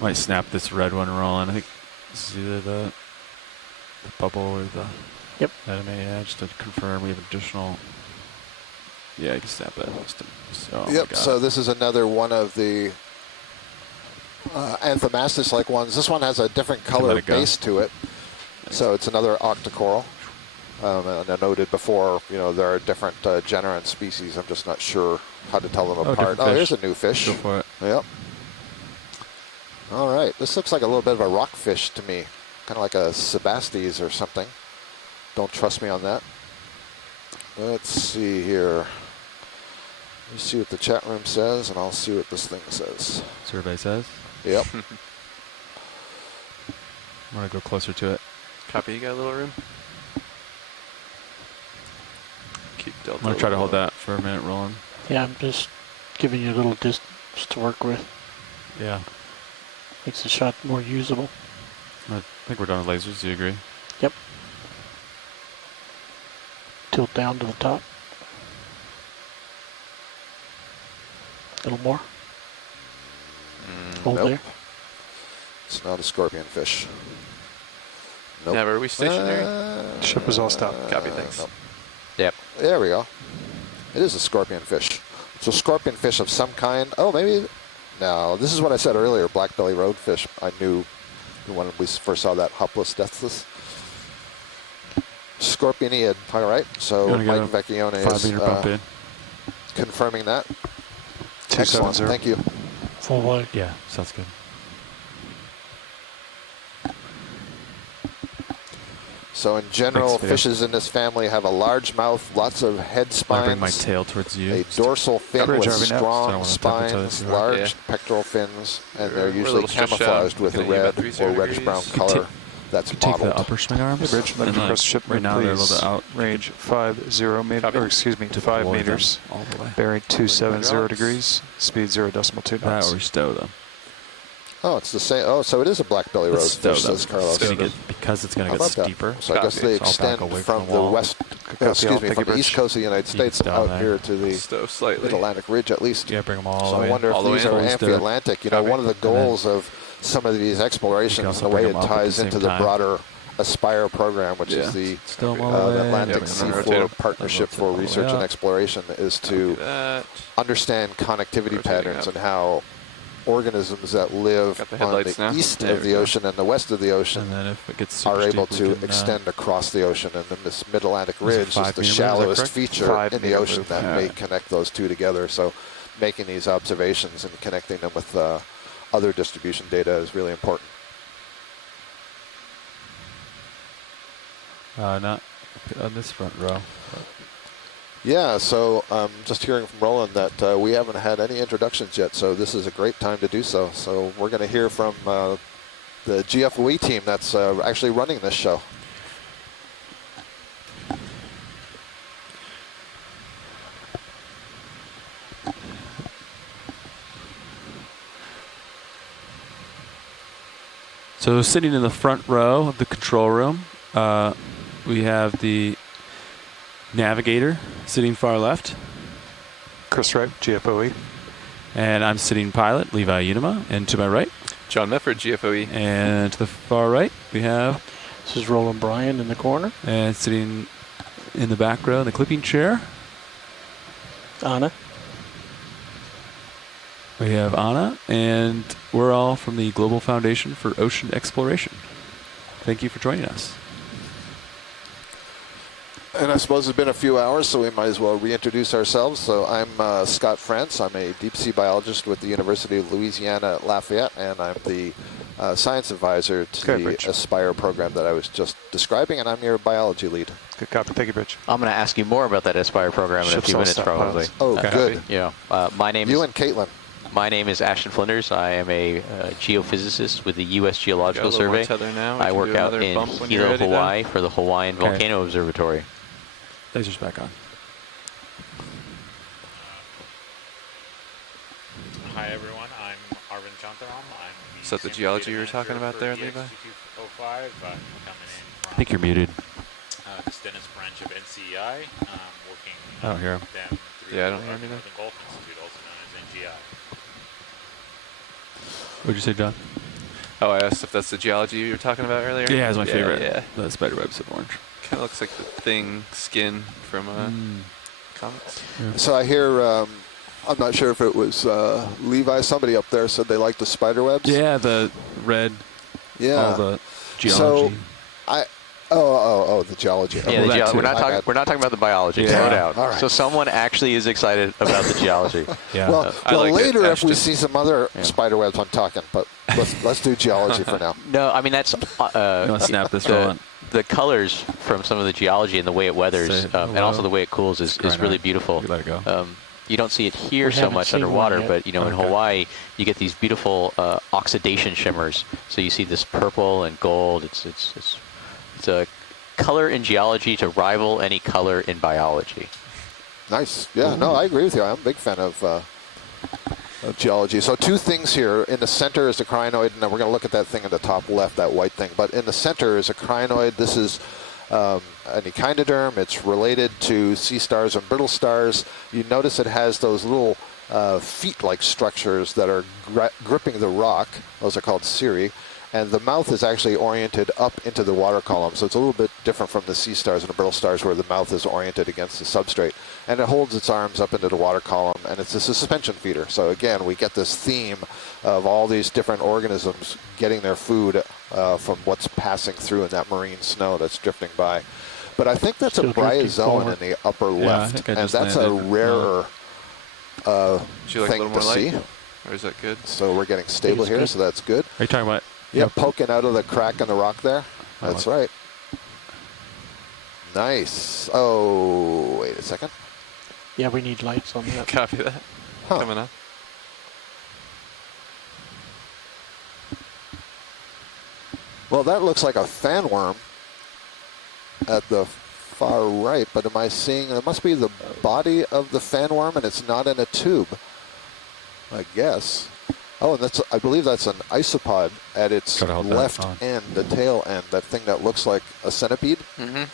Might snap this red one rolling. I think this is either the bubble or the anime edge to confirm we have additional. Yeah, you can snap that. Oh my Yep, God. so this is another one of the Anthomastus-like ones. This one has a different Can let color it go. base to it. So it's another octocoral. And I noted before, you know, there are different genera and species. I'm just not sure how to tell them apart. different Oh, fish. here's a new fish. Go for it. Yep. All right. This looks like a little bit of a rockfish to me. kind of like a Sebastes or something. Don't trust me on that. Let's see here. Let me see what the chat room says, and I'll see what this thing says. Survey says? Yep. I'm going to go closer to it. Copy, you got a little room? Keep Delta. I'm going to try to hold that for a minute, Roland. Yeah, I'm just giving you a little distance to work with. Yeah. Makes the shot more usable. I think we're done with lasers. Do you agree? Yep. Tilt down to the top. A little more. Hold Nope. there. It's not a scorpion fish. Nope. Never. Are we stationary? Ship is all stopped. Copy, thanks. Nope. Yep. There we go. It is a scorpion fish. It's a scorpion fish of some kind. Oh, maybe. No, this is what I said earlier. Black belly roadfish. I knew when we first saw that Hoplus deathsless. Scorpioniid. All right. So Mike Vecchione 5 meter bump in. confirming that. 270. Excellent. Thank you. Full wide. Yeah, sounds good. So in general, Thanks, Video. fishes in this family have a large mouth, lots of head I spines. bring my tail towards you. A dorsal fin Bridge with RV now. So I strong don't wanna step into spines, this. large Yeah. pectoral fins, and We're they're a usually little stretched camouflaged out. with a Gonna be about red 30 or reddish-brown degrees. color that's Take the mottled. upper swing arms. Hey, Bridge, let and me like, press ship right mode, now they're a please. little bit out. Range 50 meters, Copy. or excuse me, 5 Deploy them meters. all the way. Bearing 270 Drops. degrees. Speed 0.2 That knots. or we stow them. Oh, it's the same. Oh, so it is a black belly Let's stow roadfish, them. says Carlos. It's gonna get, because it's going How to get about that? steeper. So I guess they So I'll back extend away from the the wall. west, Copy, excuse I'll me, take from a the east bridge. coast of the United States down out there. here to the Stow slightly. Mid-Atlantic Ridge at least. Yeah, bring them all So the I way. wonder if All the these way are in. amphi-Atlantic. You know, Copy. one of the And then goals of some of these explorations, also the way bring it them up at the ties same into the time. broader ASPIRE program, which Yeah. is the Stow them all the way. Atlantic Yeah, and then rotate Seafloor 'em. Partnership Rotate for all the way Research and up. Exploration, is to That. understand connectivity Rotating patterns up. and how organisms that live Got the on headlights the now. east There of we the go. ocean and the west of the ocean And then if it gets super are able steep, we to can, extend across the ocean. And then this Mid-Atlantic Was it Ridge is 5 the meter move, is that shallowest correct? feature 5 in the meter ocean move. that may connect those two together. So making these observations and connecting them with other distribution data is really important. not on this front row. Yeah, so just hearing from Roland that we haven't had any introductions yet, so this is a great time to do so. So we're going to hear from the GFOE team that's actually running this show. So sitting in the front row of the control room, we have the navigator sitting far left. Chris Wright, GFOE. And I'm sitting pilot, Levi Unima. And to my right, John Mefford, GFOE. and to the far right, we have, This is Roland Bryan in the corner. and sitting in the back row in the clipping chair, Anna. we have Anna, and we're all from the Global Foundation for Ocean Exploration. Thank you for joining us. And I suppose it's been a few hours, so we might as well reintroduce ourselves. So I'm Scott France. I'm a deep sea biologist with the University of Louisiana at Lafayette, and I'm the science advisor to Okay, the Bridge. ASPIRE program that I was just describing, and I'm your biology lead. Good copy. Thank you, Bridge. I'm going to ask you more about that Aspire program in a Ships few all minutes, stockpiles. probably. Oh, Okay. good. Yeah. My name You is and Caitlin. My name is Ashton Flinders. I am a geophysicist with the U.S. Geological Got a little more Survey. tether now. We I can work do out another in bump when you're Hilo, ready, Dan. Hawaii for the Hawaiian Okay. Volcano Observatory. Lasers back on. Hi everyone, I'm Arvind Chantaram. I'm Is that the senior geology data you were talking manager about there, for Levi? EX2205. I'm coming in from I think you're muted. the Stennis branch of NCEI, working I don't hear him. with them through Yeah, I don't the hear him either. Northern Gulf Institute, also known as NGI. What'd you say, John? Oh, I asked if that's the geology you were talking about earlier. Yeah, it's my favorite. Yeah, The spider webs of orange. kind of looks like the thing skin from comics. So I hear, I'm not sure if it was Levi, somebody up there said they like the spider webs. Yeah, the red, Yeah. all the geology. So Oh, the geology. Yeah, Okay. we're not talking about the biology. Slow down. All right. So someone actually is excited about the geology. Yeah. Well, I like later it. if we see some other spider webs, I'm talking. But let's do geology for now. No, I mean that's You want to snap this rolling? the colors from some of the geology and the way it weathers, and also the way it cools is really beautiful. You let it go. You don't see it here We so haven't much seen underwater, one but yet. in Hawaii you get these beautiful oxidation shimmers. So you see this purple and gold. It's a color in geology to rival any color in biology. Nice. Yeah, no, I agree with you. I'm a big fan of geology. So two things here. In the center is the crinoid, and then we're going to look at that thing in the top left, that white thing. But in the center is a crinoid. This is an echinoderm. It's related to sea stars and brittle stars. You notice it has those little feet-like structures that are gripping the rock. Those are called cirri. And the mouth is actually oriented up into the water column. So it's a little bit different from the sea stars and the brittle stars where the mouth is oriented against the substrate. And it holds its arms up into the water column, and it's a suspension feeder. So again, we get this theme of all these different organisms getting their food from what's passing through in that marine snow that's drifting by. But I think that's Still a drifting bryozoan forward. in the upper Yeah, I left, think I and just that's a landed. rarer Would you like a thing little to more see. light? Or is that good? So we're getting stable it's here, good. so that's good. Are you talking about? Yeah, poking out of the crack in the rock there. Oh, That's right. Nice. Oh, wait a second. Yeah, we need lights on that. Copy that. Huh. Coming up. Well, that looks like a fan worm at the far right, but am I seeing, it must be the body of the fan worm and it's not in a tube, I guess. Oh, and that's, I believe that's an isopod at its Gotta hold that left on. end, the tail end, that thing that looks like a centipede. Mm-hmm.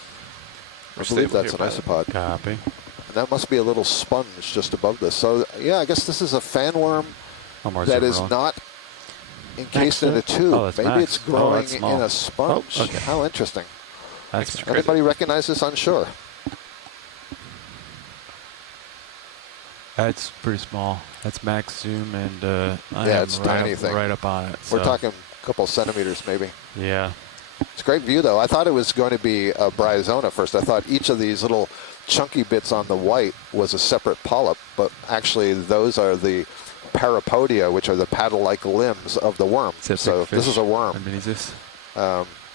I believe that's an isopod. Copy. And that must be a little sponge just above this. So, yeah, I guess this is a fan worm One more that zoom is roll. not encased in a tube. Oh, that's Maybe Max. it's growing that's small. in a sponge. Oh, okay. How interesting. That's Extra credit. Anybody recognize this on shore? That's pretty small. That's max zoom, and I Yeah, am it's right tiny up, thing. right up on it. We're so- talking a couple centimeters maybe. Yeah. It's a great view though. I thought it was going to be a bryozoan at first. I thought each of these little chunky bits on the white was a separate polyp, but actually those are the parapodia, which are the paddle-like limbs of the worm. Septic So fish this is a worm. underneath this.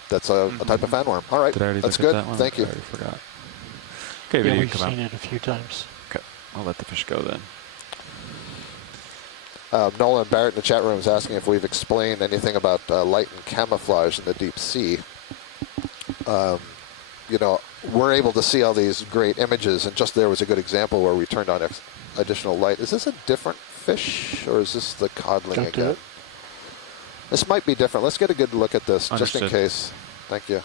That's a type of fan worm. All right, Did I already that's look good. at that one? Thank you. I already forgot. Okay, Yeah, video we've come out. seen it a few times. Okay, I'll let the fish go then. Nolan Barrett in the chat room is asking if we've explained anything about light and camouflage in the deep sea. You know, we're able to see all these great images, and just there was a good example where we turned on additional light. Is this a different fish, or is this the codling Don't do again? it. This might be different. Let's get a good look at this, just in Understood. case. Thank you.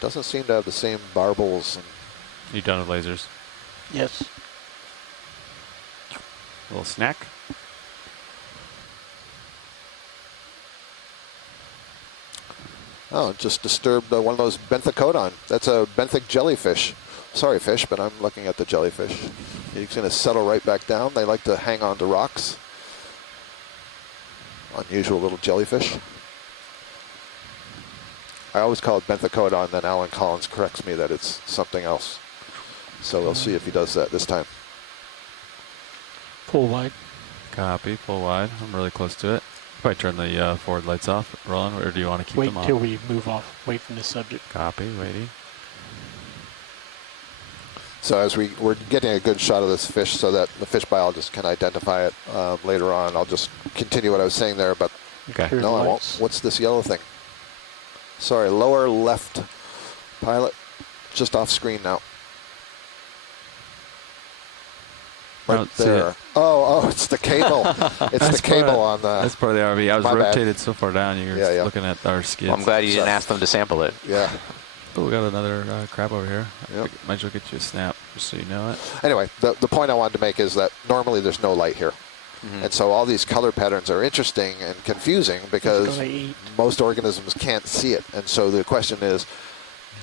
Doesn't seem to have the same barbels. And You done with lasers? Yes. A little snack? oh, it just disturbed one of those benthicodon. That's a benthic jellyfish. Sorry, fish, but I'm looking at the jellyfish. He's going to settle right back down. They like to hang on to rocks. Unusual little jellyfish. I always call it benthicodon, then Alan Collins corrects me that it's something else. So we'll see if he does that this time. Pull wide. Copy, full wide. I'm really close to it. Probably turn the forward lights off, Roland, or do you want to keep Wait them on? till we move off, away from the subject. Copy, waiting. So as we're getting a good shot of this fish so that the fish biologist can identify it later on, I'll just continue what I was saying there, but Okay. Here's no, I won't. lights. What's this yellow thing? Sorry, lower left pilot, just off screen now. I Right don't see there. it. Oh, it's the cable. It's the cable on the. That's part of the RV. I was my bad. rotated so far down, you were Yeah, yeah. looking at our skids. Well, I'm glad you didn't So- ask them to sample it. Yeah. Oh, we got another crab over here. Yep. Might as well get you a snap, just so you know it. Anyway, the point I wanted to make is that normally there's no light here. And so all these color patterns are interesting and confusing because gonna eat. most organisms can't see it. And so the question is,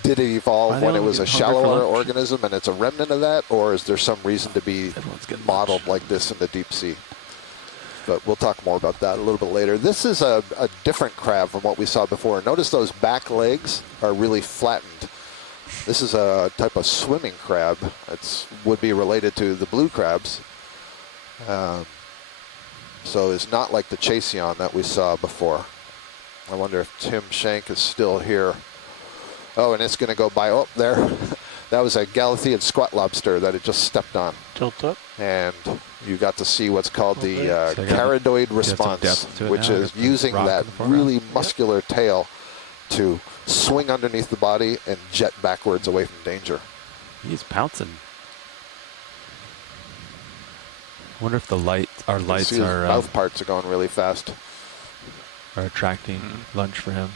did it Why evolve they when it all was a get hungry for shallower lunch? organism and it's a remnant of that? Or is there some reason to be Everyone's getting modeled lunch. like this in the deep sea? but we'll talk more about that a little bit later. This is a different crab from what we saw before. Notice those back legs are really flattened. This is a type of swimming crab. It would be related to the blue crabs. So it's not like the Chaseon that we saw before. I wonder if Tim Shank is still here. Oh, and it's going to go by. Oh, there. That was a Galathean squat lobster that it just stepped on. Tilt up. And you got to see what's called the So caradoid response, which is using that really muscular tail to swing underneath the body and jet backwards away from danger. He's pouncing. I wonder if the our lights are mouth parts are going really fast. Are attracting lunch for him.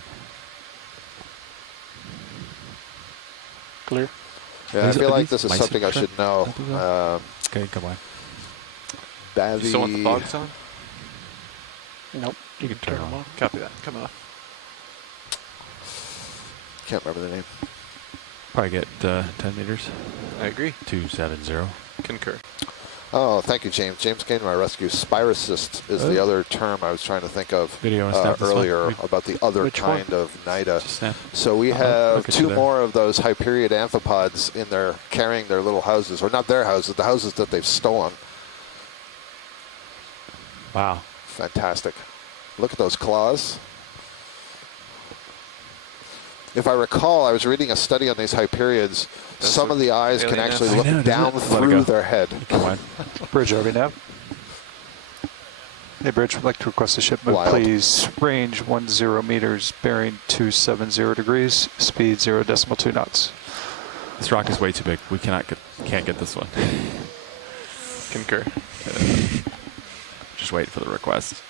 Clear. Yeah, I feel like this is something I should know. Okay, come on. Bavy. You still want the fogs on? Nope. You can turn them off. Copy that. Come on. Can't remember the name. Probably get 10 meters. I agree. 270. Concur. Oh, thank you, James. James came to my rescue. Spirocyst is the other term I was trying to think of earlier about the other kind of Nida. So we have two more of those Hyperiid amphipods in there carrying their little houses, or not their houses, the houses that they've stolen. Wow. Fantastic. Look at those claws. If I recall, I was reading a study on these Hyperiids. Some of the eyes can actually look down through their head. Bridge, RV nav. Hey, Bridge, would like to request a shipment, please. Range 10 meters, bearing 270 degrees, speed 0.2 knots. This rock is way too big. We can't get this one. Concur. Just wait for the request.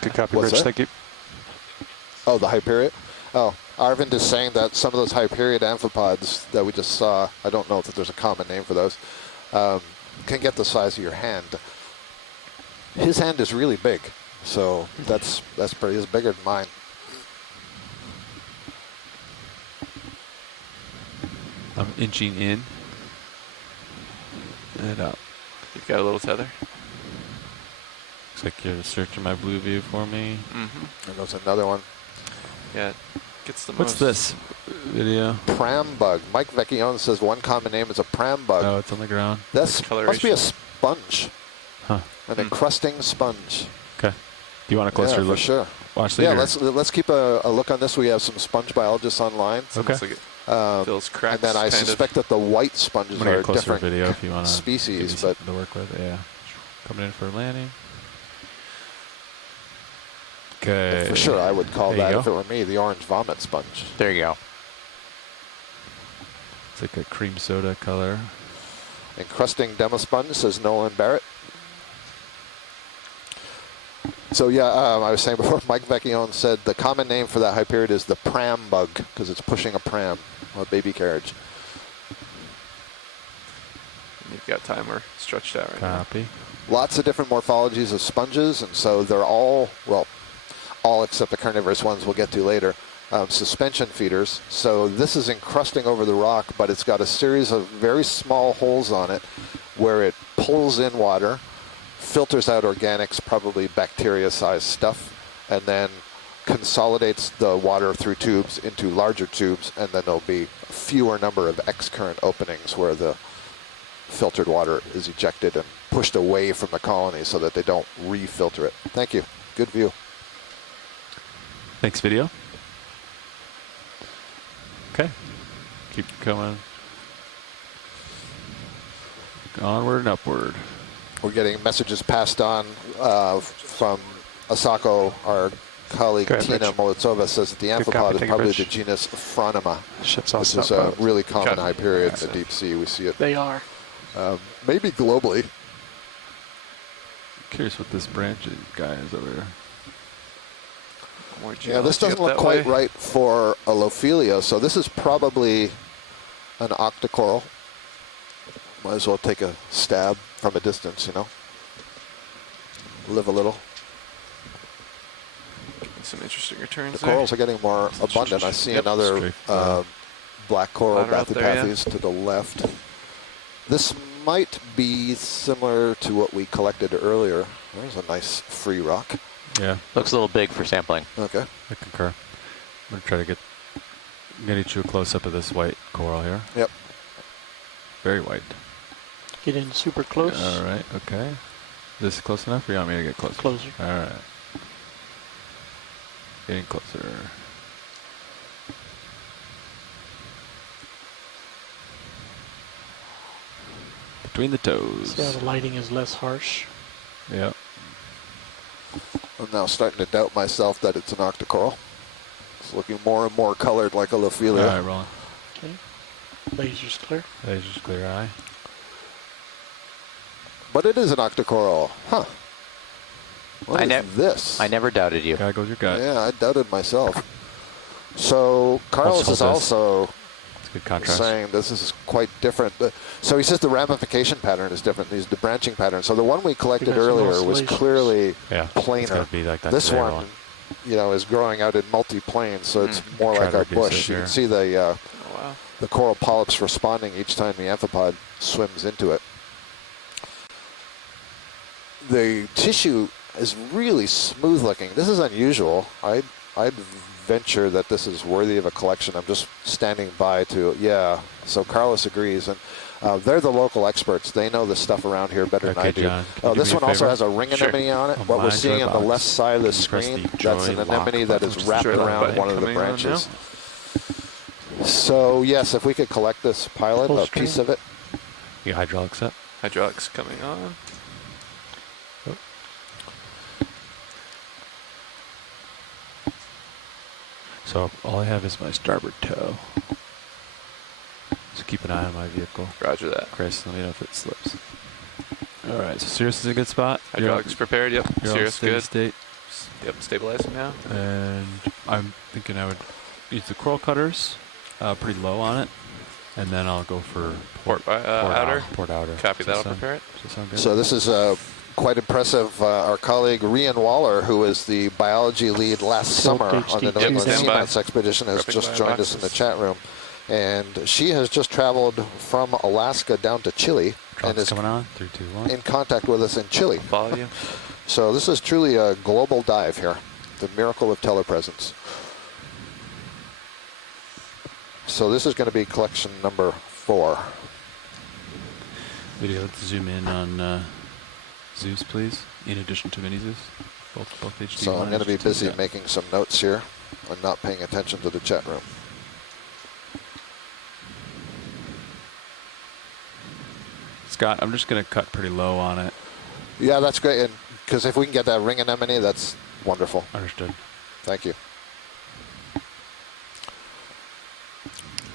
Good copy, Bridge. Thank you. Oh, the Hyperiid? Oh, Arvind is saying that some of those Hyperiid amphipods that we just saw, I don't know if there's a common name for those, can get the size of your hand. His hand is really big, so that's pretty, it's bigger than mine. I'm inching in and up. You've got a little tether. Looks like you're searching my blue view for me. And there's another one. Yeah, gets the What's this video? Pram bug. Mike Vecchione says one common name is a pram bug. Oh, it's on the ground. That must be a sponge. Huh. An encrusting sponge. Okay. Do you want a closer look? For sure. Watch yeah, let's keep a look on this. We have some sponge biologists online. Okay. Like feels cracks, and then I suspect that the white sponges are a different video if you want species, but to work with. Yeah. Coming in for landing. Okay. For sure, I would call there that, if it were me, the orange vomit sponge. There you go. It's like a cream soda color. Encrusting demosponge, says Nolan Barrett. So yeah, I was saying before, Mike Vecchione said the common name for that Hyperiid is the pram bug, because it's pushing a pram, a baby carriage. You've got timer stretched out right Copy. Lots of different morphologies of sponges, and so they're all, well, all except the carnivorous ones we'll get to later, suspension feeders. So this is encrusting over the rock, but it's got a series of very small holes on it where it pulls in water, filters out organics, probably bacteria-sized stuff, and then consolidates the water through tubes into larger tubes, and then there'll be a fewer number of X-current openings where the filtered water is ejected and pushed away from the colony so that they don't refilter it. Thank you. Good view. Thanks, video. Okay. Keep coming. Onward and upward. We're getting messages passed on from Asako, our colleague Tina Molitsova says that the amphipod is probably the genus Phronima, which is a really common Hyperiid in the deep sea. We see it. They are. Maybe globally. Curious what this branching guy is over here. Yeah, this doesn't look quite right for a Lophelia, so this is probably an octocoral. Might as well take a stab from a distance, you know. Live a little. Some interesting returns. The corals are getting more abundant. I see another black coral, Bathypathes, to the left. This might be similar to what we collected earlier. There's a nice free rock. Yeah. Looks a little big for sampling. Okay. I concur. I'm going to try to get you a close-up of this white coral here. Yep. Very white. Get in super close. All right, okay. Is this close enough, or you want me to get closer? Closer. All right. Getting closer. Between the toes. See how the lighting is less harsh? Yep. I'm now starting to doubt myself that it's an octocoral. It's looking more and more colored like a Lophelia. All right, rolling. Okay. Laser's clear. Laser's clear eye. But it is an octocoral. Huh. What is this? I never doubted you. Guy goes your gut. Yeah, I doubted myself. So Carlos is also good contrast. saying this is quite different. So he says the ramification pattern is different. The branching pattern. So the one we collected earlier was clearly planar. Be like that this today, one, Ron. you know, is growing out in multi-planes, so it's more Try like to a reduce bush. it You here. can see the coral polyps responding each time the amphipod swims into it. The tissue is really smooth looking. This is unusual. I'd venture that this is worthy of a collection. I'm just standing by to, so Carlos agrees. And they're the local experts. They know the stuff around here better than I do. John, This one also has a ring anemone on it. What we're seeing on the left side of the screen, that's an anemone that is wrapped around one of the branches. So yes, if we could collect this pilot, a piece of it. You hydraulics up. Hydraulics coming on. So all I have is my starboard toe. So keep an eye on my vehicle. Roger that. Chris, let me know if it slips. All right, so Sirius is a good spot. Hydraulics prepared, yep. You're Sirius steady good. State. Yep, stabilizing now. And I'm thinking I would use the coral cutters, pretty low on it, and then I'll go for port outer. Port outer. Copy that. I'll prepare it. So this is quite impressive. Our colleague Rian Waller, who was the biology lead last summer on the New England Seamounts expedition, has just joined us in the chat room. And she has just traveled from Alaska down to Chile and is coming on. 3, 2, 1. in contact with us in Chile. Follow you. So this is truly a global dive here. The miracle of telepresence. So this is going to be collection number 4. Video, let's zoom in on Zeus, please, in addition to Mini Zeus. Both HD. So I'm going to be busy making some notes here and not paying attention to the chat room. Scott, I'm just going to cut pretty low on it. Yeah, that's great. And because if we can get that ring anemone, that's wonderful. Understood. Thank you.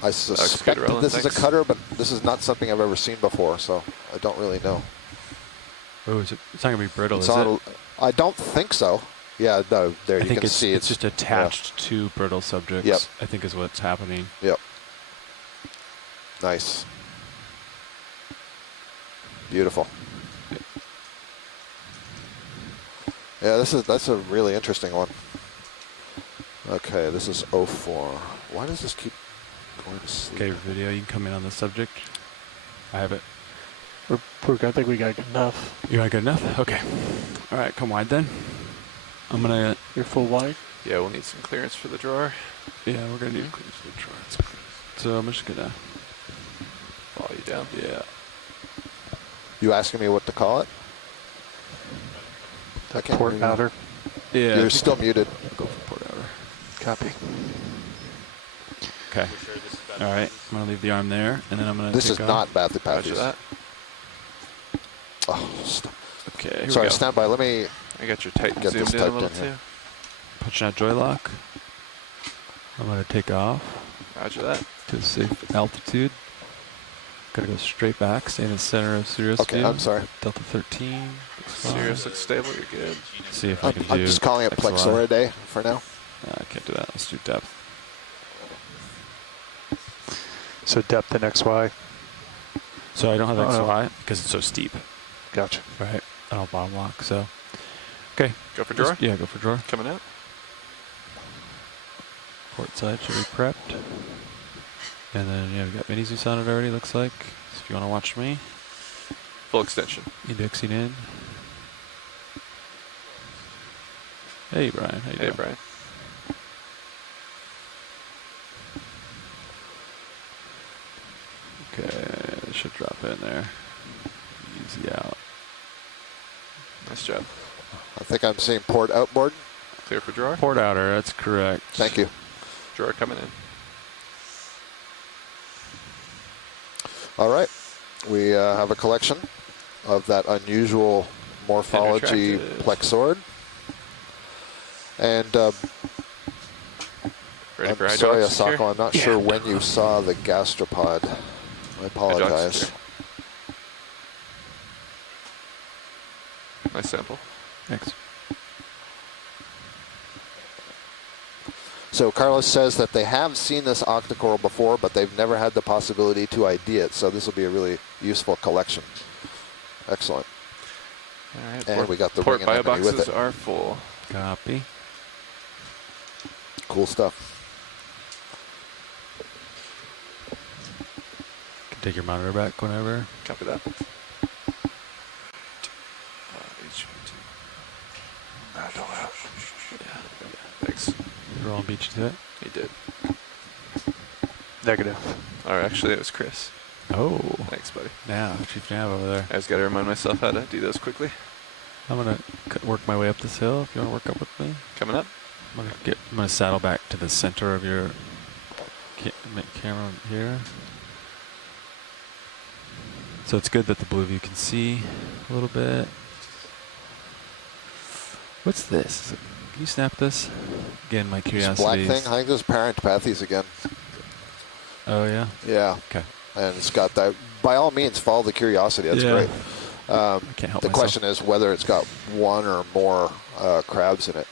I suspect that this is a cutter, but this is not something I've ever seen before, so I don't really know. Oh, it's not going to be brittle, is it? I don't think so. Yeah, no, there you can see it's just attached to brittle subjects, Yep. I think is what's happening. Yep. Nice. Beautiful. Yeah, that's a really interesting one. Okay, this is 04. Why does this keep going to sleep? Okay, video, you can come in on the subject. I have it. I think we got enough. You got good enough? Okay. All right, come wide then. I'm going to... You're full wide? Yeah, we'll need some clearance for the drawer. Yeah, we're going to need clearance for the drawer. So I'm just going to... Follow you down. Yeah. You asking me what to call it? I can't Port hear you. outer. Yeah. You're still muted. Go for port outer. Copy. Okay. All right. I'm going to leave the arm there, and then I'm going to This is not Bathy Roger Pathies. that. Oh, stop. Okay, here Sorry, we go. stand by. Let me I got your Titan get this zoomed in a typed little in too. here. Pushing out joy lock. I'm going to take off Roger that. to a safe altitude. Got to go straight back, stay in the center of Sirius Okay, view. I'm sorry. Delta 13. Sirius looks stable, you're good. See if I can do... I'm just calling it XY. Plexoridae for now. I can't do that. Let's do depth. So depth in XY. So I don't have XY because it's so steep. Gotcha. Right. I don't bottom lock, so... Okay. Go for drawer? Yeah, go for drawer. Coming out. Port side should be prepped. And then, yeah, we got Mini Zeus on it already, looks like. So if you want to watch me. Full extension. Indexing in. Hey, Brian. How you doing? Brian. Okay, it should drop in there. Easy out. Nice job. I think I'm seeing port outboard. Clear for drawer. Port outer, that's correct. Thank you. Drawer coming in. All right. We have a collection of that unusual morphology Intertracted. plexaurid. And Ready for I'm eye sorry, dogs here? Asako, I'm not sure when you saw the gastropod. I apologize. Nice sample. Thanks. So Carlos says that they have seen this octocoral before, but they've never had the possibility to ID it. So this will be a really useful collection. Excellent. All right. And we got the port ring bio anemone with boxes it. are full. Copy. Cool stuff. Can take your monitor back whenever. Copy that. Thanks. Roll beat you to it. He did. Negative. Or actually, it was Chris. Oh. Thanks, buddy. Now, Chief Nav over there. I just got to remind myself how to do those quickly. I'm gonna work my way up this hill. If you want to work up with me. Coming up. I'm gonna saddle back to the center of your camera here. So it's good that the blue view can see a little bit. What's this? Can you snap this? Again, my This curiosity. black thing, I think this is parentopathes again. Oh yeah. Yeah. Okay. And it's got that. By all means, follow the curiosity. That's Yeah. great. I can't help the myself. question is whether it's got one or more crabs in it.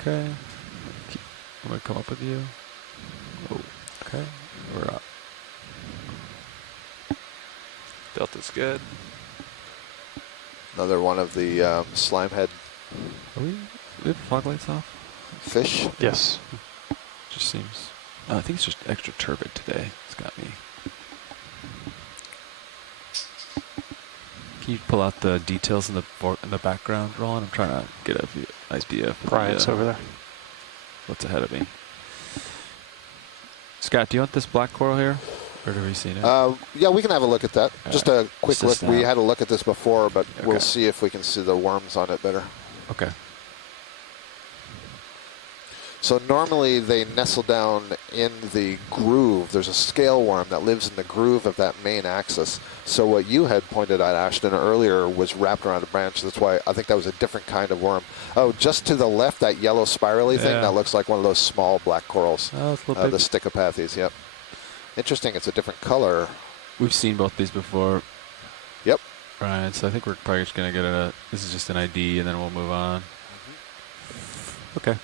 Okay. I'm gonna come up with you. Oh. Okay. We're up. Delta's good. Another one of the slime head Are we have fog lights off? fish. Yes. Just seems. Oh, I think it's just extra turbid today. It's got me. Can you pull out the details in the background, Roland? I'm trying to get a nice idea for Brian's over there. what's ahead of me. Scott, do you want this black coral here? Or have we seen it? Yeah, we can have a look at that. Just a quick look. Assist We now. had a look at this before, but we'll Okay. see if we can see the worms on it better. Okay. So normally they nestle down in the groove. There's a scale worm that lives in the groove of that main axis. So what you had pointed out, Ashton, earlier was wrapped around a branch. That's why I think that was a different kind of worm. Oh, just to the left, that yellow spirally thing, Yeah. that looks like one of those small black corals. Oh, it's a little The big. Stichopathes, yep. Interesting, it's a different color. We've seen both these before. Yep. Right, so I think we're probably just going to get this is just an ID, and then we'll move on. Okay.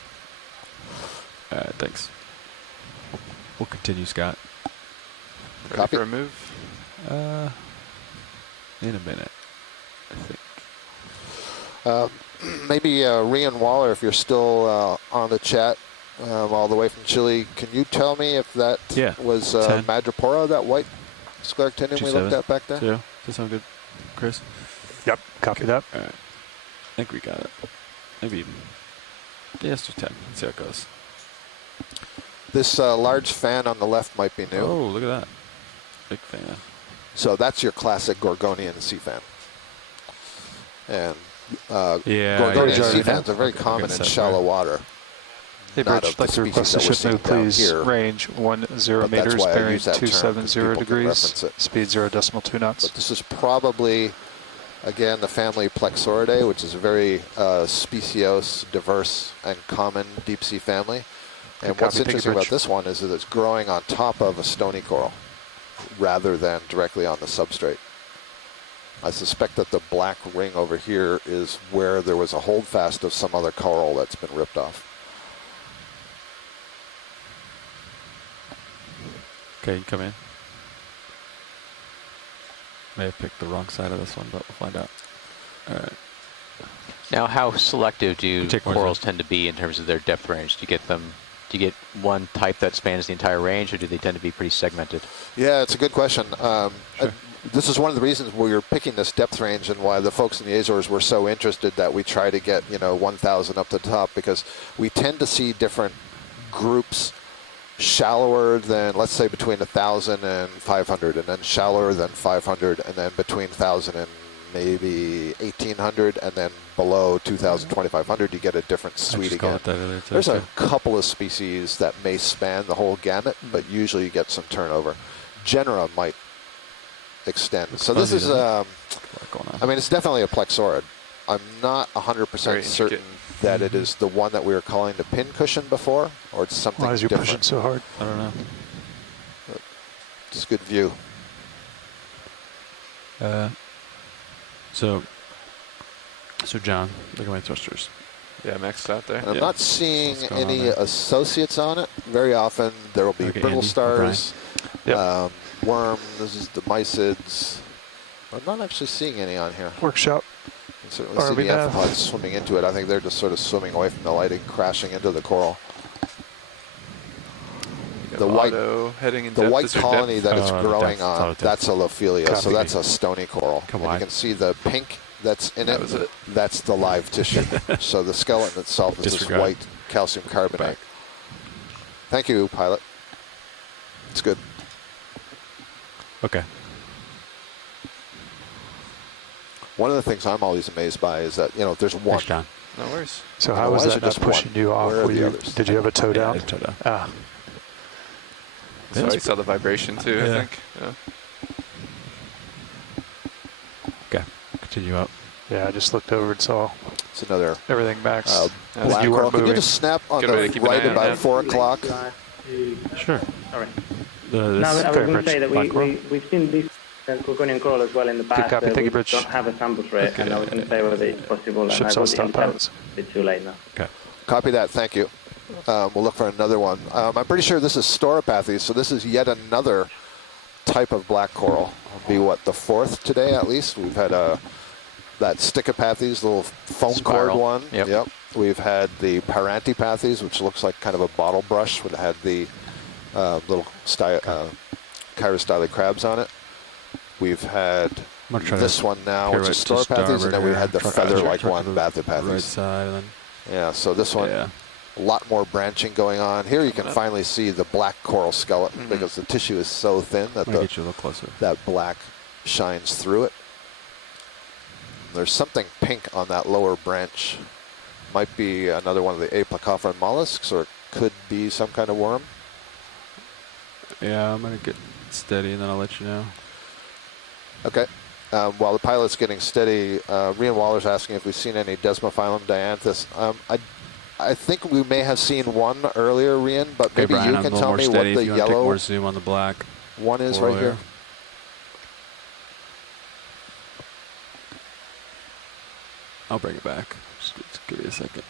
All right, thanks. We'll continue, Scott. Ready Copy. for a move? In a minute, I think. Maybe Rian Waller, if you're still on the chat, all the way from Chile, can you tell me if that was 10. Madrepora, that white scleractinium we looked 2.7. at back there? Does that sound good, Chris? Yep. Copy that. All right. I think we got it. Maybe even. Yeah, let's do 10. Let's see how it goes. This large fan on the left might be new. Oh, look at that. Big fan. So that's your classic Gorgonian sea fan. And Yeah, Gorgonian yeah, sea yeah. fans are very common in set shallow there. water. Hey, Not Bridge, of the I'd like to species request a that we're ship move, seeing down please. here. Range 10 But that's meters, why I bearing use that term, 270 because people can degrees, reference it. speed 0.2 knots. But this is probably, again, the family Plexauridae, which is a very speciose, diverse, and common deep-sea family. And Good what's copy. Thank you, interesting about Bridge. this one is that it's growing on top of a stony coral rather than directly on the substrate. I suspect that the black ring over here is where there was a holdfast of some other coral that's been ripped off. Okay, you come in. May have picked the wrong side of this one, but we'll find out. All right. Now, how selective do Take more corals time. tend to be in terms of their depth range? Do you get them? Do you get one type that spans the entire range, or do they tend to be pretty segmented? Yeah, it's a good question. Sure. this is one of the reasons we were picking this depth range and why the folks in the Azores were so interested that we try to get, 1,000 up to the top, because we tend to see different groups shallower than, let's say, between 1,000 and 500, and then shallower than 500, and then between 1,000 and maybe 1,800, and then below 2,000, 2,500, you get a different suite again. There's a couple of species that may span the whole gamut, but usually you get some turnover. Genera might extend. So this is, it's definitely a plexaurid. I'm not 100% certain that it is the one that we were calling the pin cushion before, or it's something different. Why is you pushing so hard? I don't know. But it's a good view. So John, look at my thrusters. Yeah, maxed out there. And I'm not seeing any associates on it. Very often there will be brittle stars, worm. This is the mysids. I'm not actually seeing any on here. Workshop. You can certainly see the amphipods swimming into it. I think they're just sort of swimming away from the light and crashing into the coral. The white colony that it's growing on, that's a Lophelia, so that's a stony coral. And you can see the pink that's in it, that's the live tissue. So the skeleton itself is this white calcium carbonate. Thank you, pilot. It's good. Okay. One of the things I'm always amazed by is that, there's one. Thanks, John. No worries. So how was that not pushing you off? Did you have a toe down? Toe down. Ah. So I saw the vibration too, I think. Yeah. Okay, continue up. Yeah, I just looked over and saw it's another everything max. Black coral. Can you just snap on the right about 4 o'clock? Sure. All right. I was going to say that we've seen this Gorgonian coral as well in the past. Good copy. Thank you, Bridge. Don't have a sample for it, and I was going to say whether it's possible. Ships on stop pilots. A bit too late now. Okay. Copy that. Thank you. We'll look for another one. I'm pretty sure this is Storopathes, so this is yet another type of black coral. It'll be, the 4th today at least. We've had that Stichopathes, little foam cord one. Yep. We've had the Parantipathes, which looks like kind of a bottle brush, which had the little chirostyle crabs on it. We've had this one now, which is Storopathes, and then we had the feather-like one, Bathypathes. Right side, then. Yeah, so this one, a lot more branching going on. Here you can finally see the black coral skeleton because the tissue is so thin that get you a little closer. That black shines through it. There's something pink on that lower branch. Might be another one of the aplacophora mollusks, or it could be some kind of worm. Yeah, I'm going to get steady and then I'll let you know. Okay. While the pilot's getting steady, Rian Waller's asking if we've seen any Desmophyllum dianthus. I think we may have seen one earlier, Rian, but maybe Brian, you can tell me what the yellow take more zoom on the black one is right here. I'll bring it back. Just give me a second.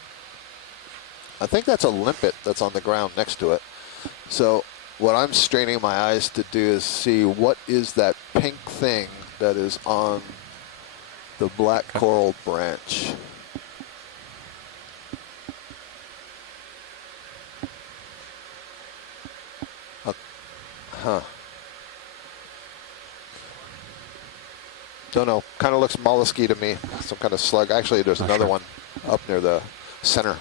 I think that's a limpet that's on the ground next to it. So what I'm straining my eyes to do is see what is that pink thing that is on the black coral branch. Don't know. Kind of looks mollusky to me. Some kind of slug. Actually, there's another one up near the center.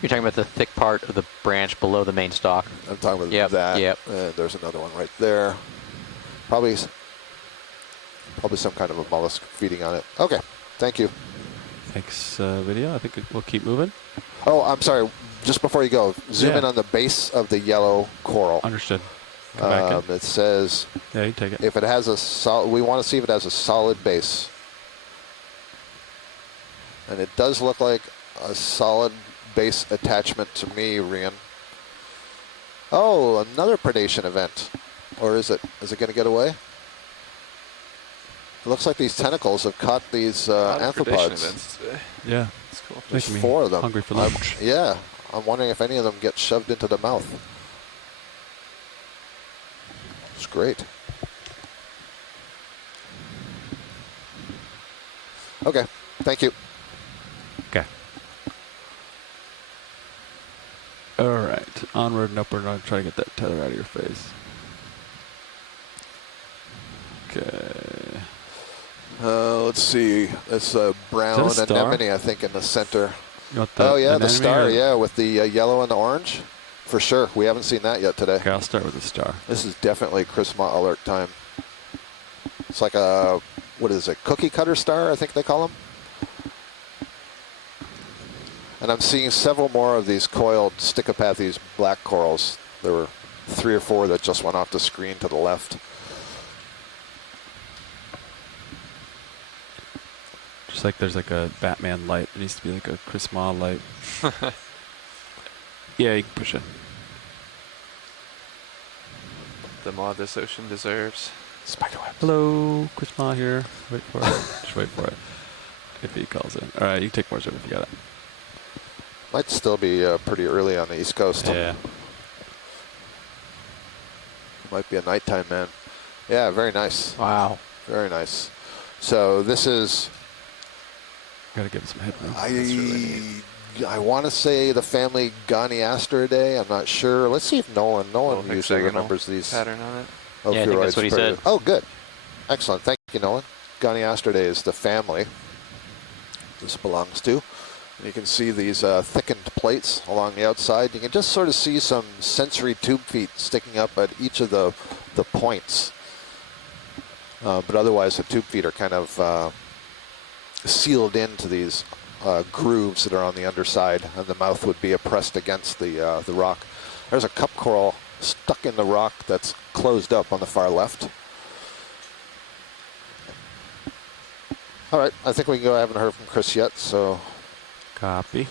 You're talking about the thick part of the branch below the main stalk. I'm talking about that. Yep. And there's another one right there. Probably some kind of a mollusk feeding on it. Okay. Thank you. Thanks, video. I think we'll keep moving. Oh, I'm sorry. Just before you go, zoom in on the base of the yellow coral. Understood. It says, yeah, you take it. If it has a solid, we want to see if it has a solid base. And it does look like a solid base attachment to me, Rian. Oh, another predation event. Or is it going to get away? It looks like these tentacles have caught these amphipods. Yeah. That's cool. There's 4 of them. Hungry for lunch. I'm wondering if any of them get shoved into the mouth. It's great. Okay, thank you. Okay. All right, onward and upward. I'll try to get that tether out of your face. Okay. Let's see. It's a brown Is that a star? anemone, I think, in the center. You want the Oh, yeah, the anemone star, or- yeah, with the yellow and the orange. For sure. We haven't seen that yet today. Okay, I'll start with the star. This is definitely Christmas alert time. It's like a, what is it, cookie cutter star, I think they call them. And I'm seeing several more of these coiled Stichopathes black corals. There were 3 or 4 that just went off the screen to the left. Just like there's like a Batman light. There needs to be like a Christmas light. Yeah, you can push it. The mod this ocean deserves. Spiderwebs. Hello, Christmas here. Wait for it. Just wait for it. If he calls in. All right, you can take more zoom if you got it. Might still be pretty early on the East Coast. Yeah. Might be a nighttime, man. Yeah, very nice. Wow. Very nice. So this is, Gotta give it some headroom. I want to say the family Goniastridae. I'm not sure. Let's see if Nolan usually hexagonal remembers these. pattern on it. Yeah, I think that's what he said. Oh, good. Excellent. Thank you, Nolan. Goniastridae is the family this belongs to. And you can see these thickened plates along the outside. You can just sort of see some sensory tube feet sticking up at each of the points. But otherwise, the tube feet are kind of sealed into these grooves that are on the underside, and the mouth would be pressed against the rock. There's a cup coral stuck in the rock that's closed up on the far left. All right, I think we can go. I haven't heard from Chris yet, so. Copy.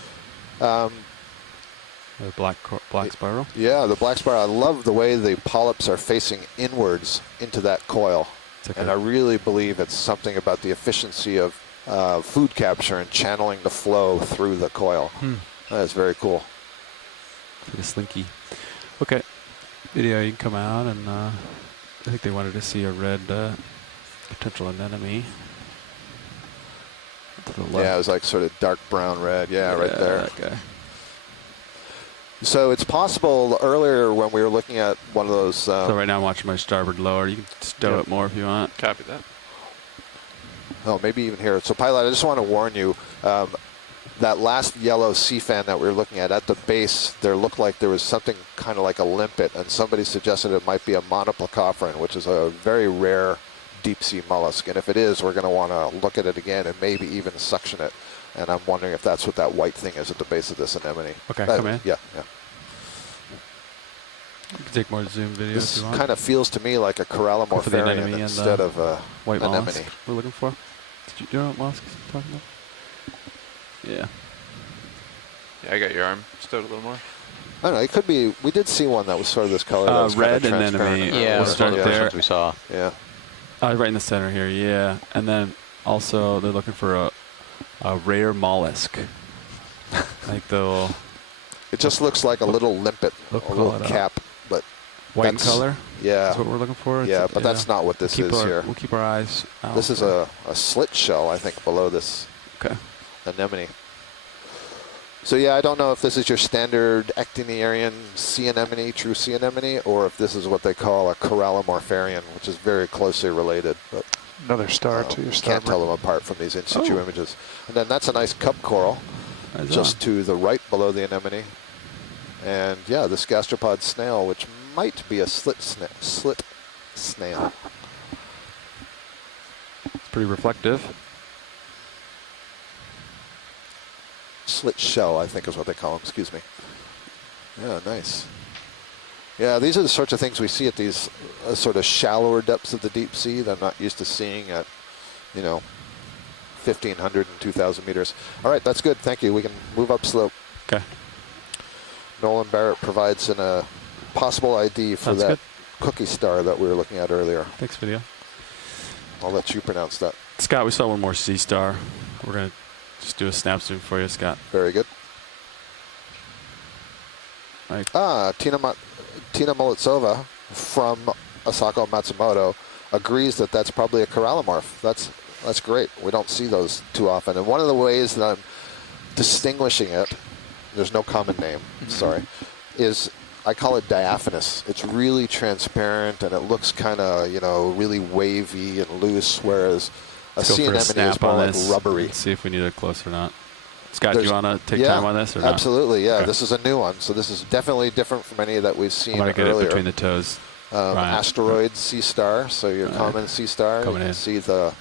The black spiral? Yeah, the black spiral. I love the way the polyps are facing inwards into that coil. Like and I really believe it's something about the efficiency of food capture and channeling the flow through the coil. That is very cool. Like a slinky. Okay. Video, you can come out, and I think they wanted to see a red potential anemone. To the left. Yeah, it was like sort of dark brown red. Yeah, right there. That guy. So it's possible earlier when we were looking at one of those. So right now I'm watching my starboard lower. You can stow it more if you want. Copy that. Oh, maybe even here. So pilot, I just want to warn you, that last yellow sea fan that we were looking at the base, there looked like there was something kind of like a limpet, and somebody suggested it might be a monoplacophoran, which is a very rare deep sea mollusk. And if it is, we're going to want to look at it again and maybe even suction it. And I'm wondering if that's what that white thing is at the base of this anemone. Okay, come in. Yeah, yeah. You can take more zoom video This if you want. kind of feels to me like a corallimorpharian instead of a white anemone. mollusk we're looking for. Do you know what mollusk I'm talking about? Yeah. Yeah, I got your arm stowed a little more. I don't know. It could be. We did see one that was sort of this color. That was red kind of and transparent. anemone. Yeah, We'll that's start one of the there. ones we saw. Yeah. Right in the center here, yeah. And then also they're looking for a rare mollusk. Like the. It just looks like a little limpet, a little cap, but white in that's- color. Yeah. That's what we're looking for. Yeah, but that's not what this is here. We'll keep our eyes out. This is a slit shell, I think, below this Okay. anemone. So yeah, I don't know if this is your standard ecdyniarian sea anemone, true sea anemone, or if this is what they call a corallimorpharian, which is very closely related. But Another star to your can't starboard. tell them apart from these in situ images. And then that's a nice cup coral, Eyes just on. to the right below the anemone. And yeah, this gastropod snail, which might be a slit snail. It's pretty reflective. Slit shell, I think is what they call them. Excuse me. Yeah, nice. Yeah, these are the sorts of things we see at these sort of shallower depths of the deep sea that I'm not used to seeing at, 1,500 and 2,000 meters. All right, that's good. Thank you. We can move upslope. Okay. Nolan Barrett provides a possible ID for Sounds that good. cookie star that we were looking at earlier. Thanks, video. I'll let you pronounce that. Scott, we saw one more sea star. We're gonna just do a snap zoom for you, Scott. Very good. Right. Tina Molitsova from Asako Matsumoto agrees that that's probably a corallimorph. That's great. We don't see those too often. And one of the ways that I'm distinguishing it, there's no common name, sorry, is I call it diaphanous. It's really transparent and it looks kind of, you know, really wavy and loose, whereas a sea anemone is more like rubbery. Let's see if we need it close or not. Scott, do you want to take time on this or not? Absolutely, yeah. Okay. This is a new one, so this is definitely different from any that we've seen I earlier. get it between the toes. Asteroid sea star, so your common sea star. You can see the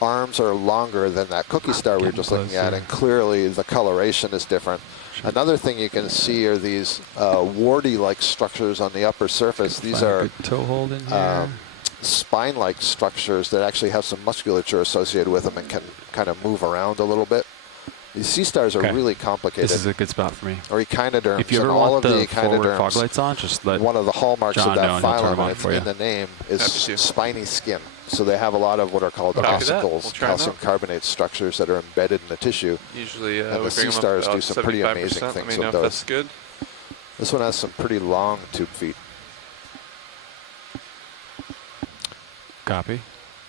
arms are longer than that cookie star we were just looking at, and clearly the coloration is different. Sure. Another thing you can see are these warty-like structures on the upper surface. These are toe hold in here. Spine-like structures that actually have some musculature associated with them and can kind of move around a little bit. These sea stars are really complicated. This is a good spot for me. Or echinoderms. If you ever want the forward fog lights on, just let one of the hallmarks John of that phylum, for in the name, is spiny skin. So they have a lot of what are called ossicles, calcium carbonate structures that are embedded in the tissue. Usually, and the sea stars do some pretty amazing things with those. That's good. This one has some pretty long tube feet. Copy.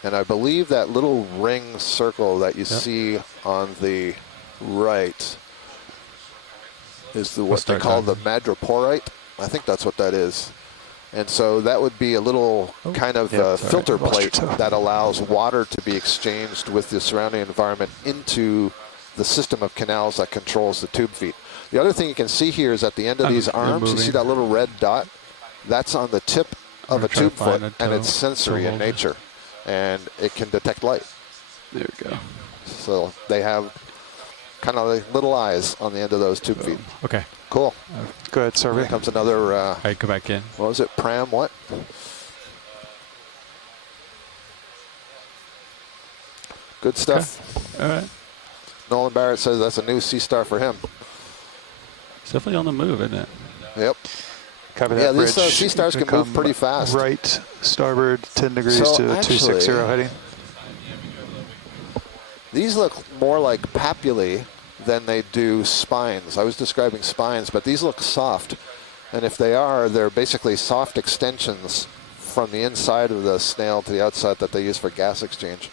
And I believe that little ring circle that you see on the right is what they call the madreporite. I think that's what that is. And so that would be a little kind of filter plate that allows water to be exchanged with the surrounding environment into the system of canals that controls the tube feet. The other thing you can see here is at the end of these arms, you see that little red dot? That's on the tip of a tube foot, and it's sensory in nature, and it can detect light. There we go. So they have kind of like little eyes on the end of those tube feet. Okay. Cool. Go ahead, survey. Here comes another. All right, go back in. What was it? Pram what? Good stuff. Okay. All right. Nolan Barrett says that's a new sea star for him. It's definitely on the move, isn't it? Yep. Copy that. Yeah, these sea stars can move pretty fast. Right, starboard, 10 degrees to 260 heading. These look more like papillae than they do spines. I was describing spines, but these look soft. And if they are, they're basically soft extensions from the inside of the snail to the outside that they use for gas exchange.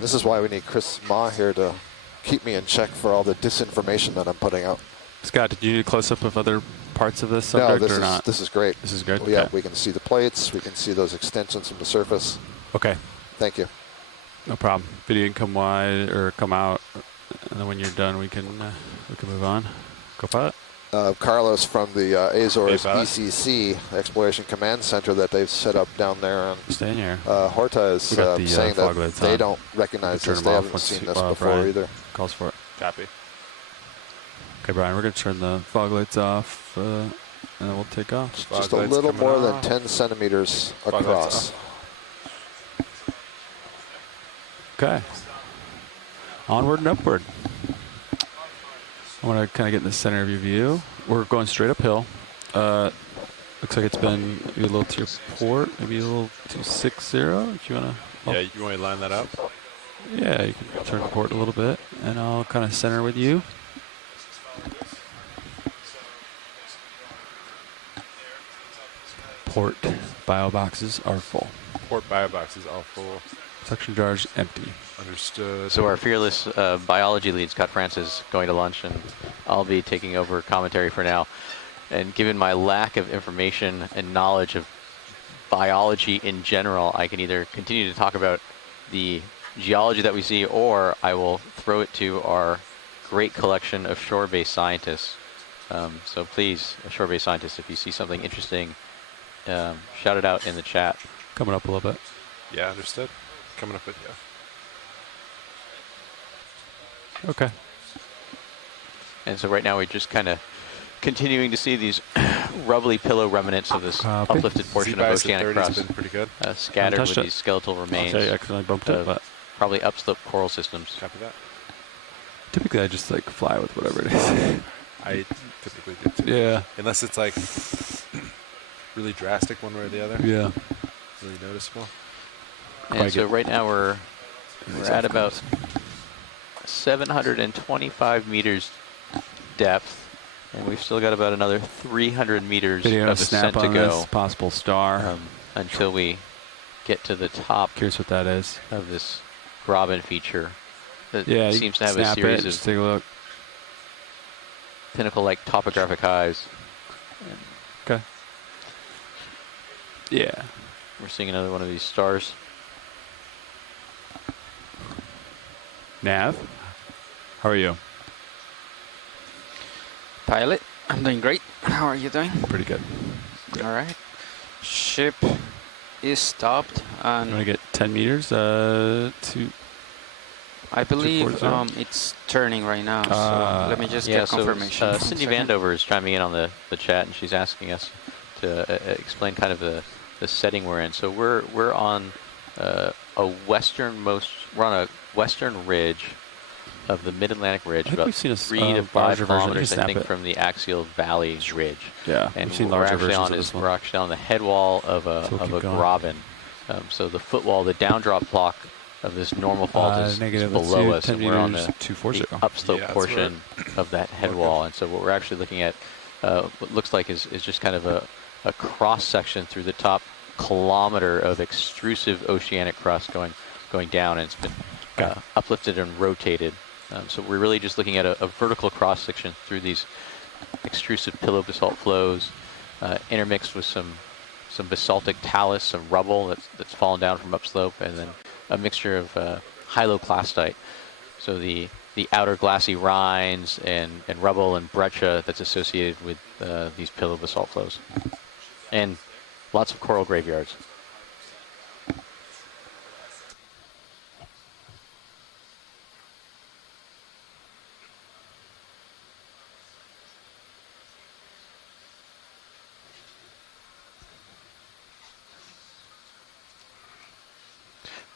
This is why we need Chris Ma here to keep me in check for all the disinformation that I'm putting out. Scott, did you need a close-up of other parts of this subject or not? This is great. This is good? Well, yeah, we can see the plates. We can see those extensions from the surface. Okay. Thank you. No problem. Video can come wide or come out, and then when you're done, we can move on. Go pilot. Carlos from the Azores ECC Exploration Command Center that they've set up down there on Staying here. Horta is saying that they don't recognize this. They haven't seen this before either. Calls for it. Copy. Okay, Brian, we're going to turn the fog lights off, and then we'll take off. Just a little more than 10 centimeters across. Okay. Onward and upward. I want to kind of get in the center of your view. We're going straight uphill. Looks like it's been maybe a little to your port, maybe a little 260 if you want to. Yeah, you want to line that up? Yeah, you can turn the port a little bit, and I'll kind of center with you. Port bio boxes are full. Port bio boxes all full. Suction jars empty. Understood. So our fearless biology lead, Scott Francis, is going to lunch, and I'll be taking over commentary for now. And given my lack of information and knowledge of biology in general, I can either continue to talk about the geology that we see, or I will throw it to our great collection of shore-based scientists. So please, shore-based scientists, if you see something interesting, shout it out in the chat. Coming up a little bit. Yeah, understood. Coming up with you. Okay. And so right now we're just kind of continuing to see these rubbly pillow remnants of this uplifted portion of oceanic crust, scattered with these skeletal remains of probably upslope coral systems. Copy that. Typically, I just like fly with whatever it is. I typically do too. Yeah. Unless it's like really drastic one way or the other. Yeah. Really noticeable. And so right now we're at about 725 meters depth, and we've still got about another 300 meters of ascent to go. Possible star until we get to the top. Curious what that is of this Graben feature. That seems to have a series series of take a look. pinnacle-like topographic highs. Okay. Yeah. We're seeing another one of these stars. Nav, how are you? Pilot, I'm doing great. How are you doing? Pretty good. All right. Ship is stopped. And You want to get 10 meters to... I believe 240? it's turning right now, so let me just get confirmation. So, Cindy Vandover is chiming in on the chat, and she's asking us to explain kind of the setting we're in. So we're on a western ridge of the Mid-Atlantic Ridge, about 3 to 5 kilometers, I think, from the Axial Valley Ridge. Yeah, and we've seen we're larger actually versions on of this one. we're actually on the head wall of a graben. So the footwall, the downdraft block of this normal fault is below us, and we're on the upslope portion of that head wall. And so what we're actually looking at, what looks like is just kind of a cross section through the top kilometer of extrusive oceanic crust going down, and it's been uplifted and rotated. So we're really just looking at a vertical cross section through these extrusive pillow basalt flows, intermixed with some basaltic talus, some rubble that's fallen down from upslope, and then a mixture of hyaloclastite. So the outer glassy rinds and rubble and breccia that's associated with these pillow basalt flows. And lots of coral graveyards.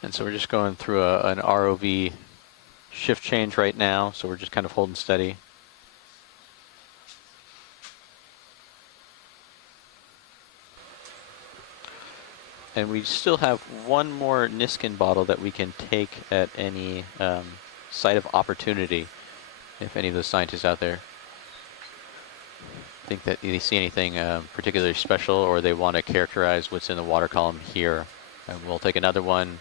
And so we're just going through an ROV shift change right now, so we're just kind of holding steady. And we still have one more Niskin bottle that we can take at any site of opportunity, if any of those scientists out there think that they see anything particularly special, or they want to characterize what's in the water column here. And we'll take another one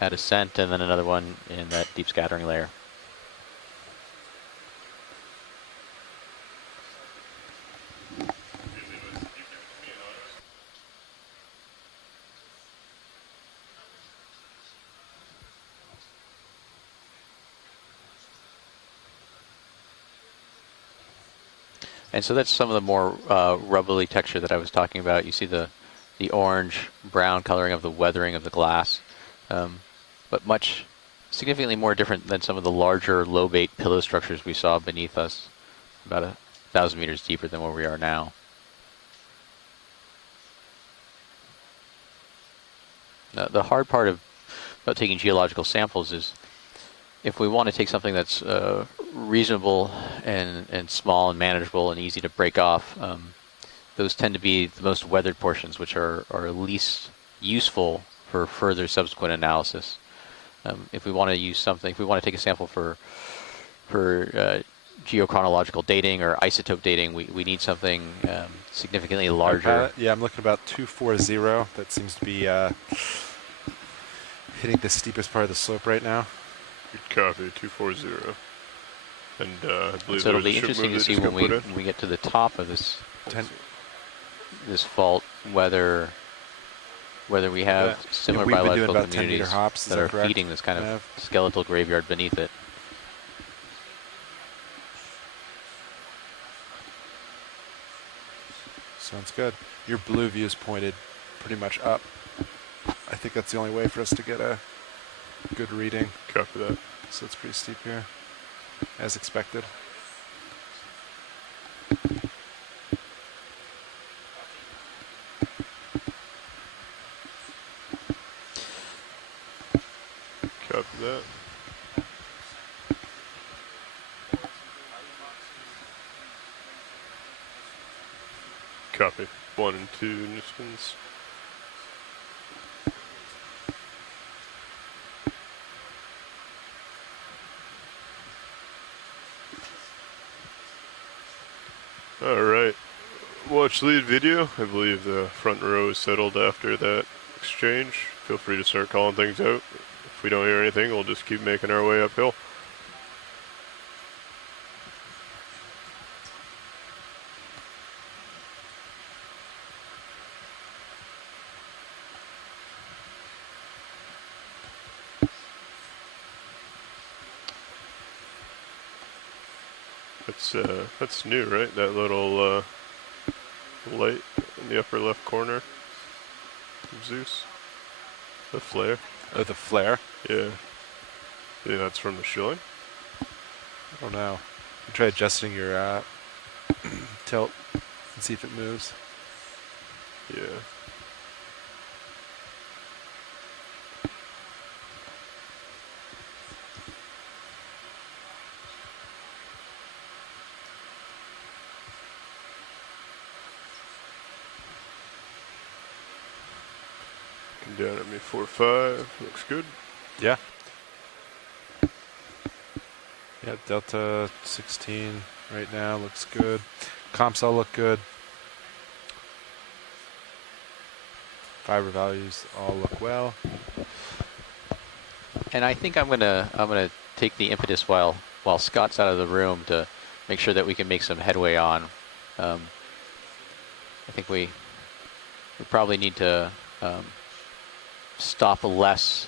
at ascent, and then another one in that deep scattering layer. And so that's some of the more rubbly texture that I was talking about. You see the orange-brown coloring of the weathering of the glass, but much significantly more different than some of the larger low-bait pillow structures we saw beneath us, about 1,000 meters deeper than where we are now. Now, the hard part about taking geological samples is if we want to take something that's reasonable and small and manageable and easy to break off, those tend to be the most weathered portions, which are least useful for further subsequent analysis. If we want to use something, if we want to take a sample for geochronological dating or isotope dating, we need something significantly larger. Yeah, I'm looking about 240. That seems to be hitting the steepest part of the slope right now. Good copy, 240. And I believe so it'll be interesting to see when we get to the top of this fault whether we have similar biological communities that are feeding this kind of skeletal graveyard beneath it. Sounds good. Your blue view is pointed pretty much up. I think that's the only way for us to get a good reading. Copy that. So it's pretty steep here, as expected. Copy that. Copy. 1 and 2 Niskins. Alright. Watch lead video. I believe the front row is settled after that exchange. Feel free to start calling things out. If we don't hear anything, we'll just keep making our way uphill. That's new, right? That little light in the upper left corner of Zeus. The flare. Oh, the flare? Yeah. Yeah, that's from the shilling. I don't know. You try adjusting your tilt and see if it moves. Yeah. Down at me 4.5. Looks good. Yeah. Yeah, Delta 16 right now looks good. Comps all look good. Fiber values all look well. And I think I'm gonna take the impetus while Scott's out of the room to make sure that we can make some headway on. I think we probably need to stop less,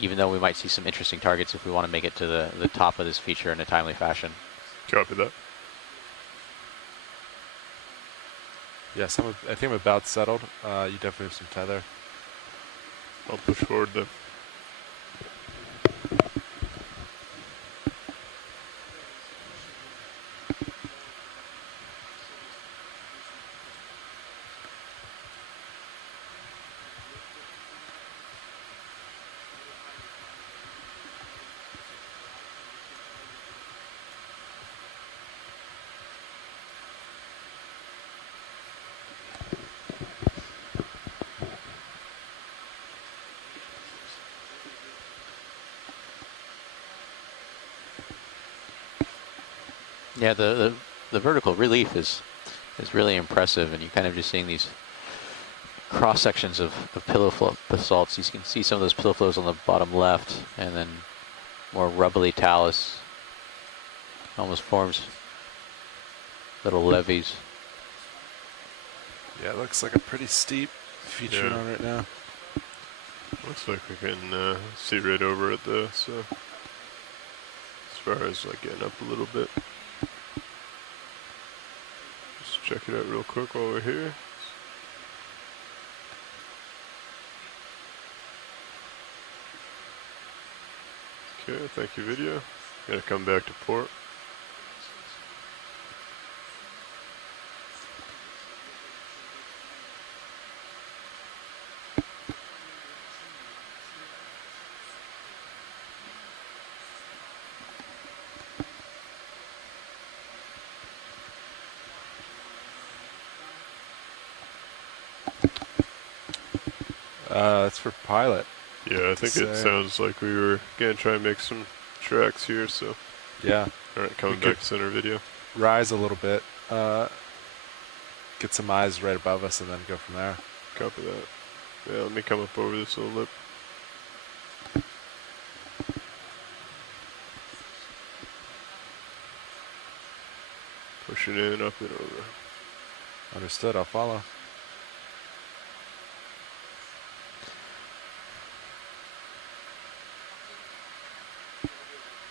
even though we might see some interesting targets if we want to make it to the top of this feature in a timely fashion. Copy that. Yes, I think I'm about settled. You definitely have some tether. I'll push forward then. Yeah, the vertical relief is really impressive, and you're kind of just seeing these cross sections of pillow flow basalts. You can see some of those pillow flows on the bottom left, and then more rubbly talus. Almost forms little levees. Yeah, it looks like a pretty steep feature on right now. Looks like we can see right over it though, so as far as like getting up a little bit. Just check it out real quick while we're here. Okay, thank you video. Gotta come back to port. That's for pilot. Yeah, I think it sounds like we were gonna try and make some tracks here, so. Yeah. Alright, coming back to center video. Rise a little bit. Get some eyes right above us and then go from there. Copy that. Yeah, let me come up over this little lip. Pushing in, up and over. Understood, I'll follow.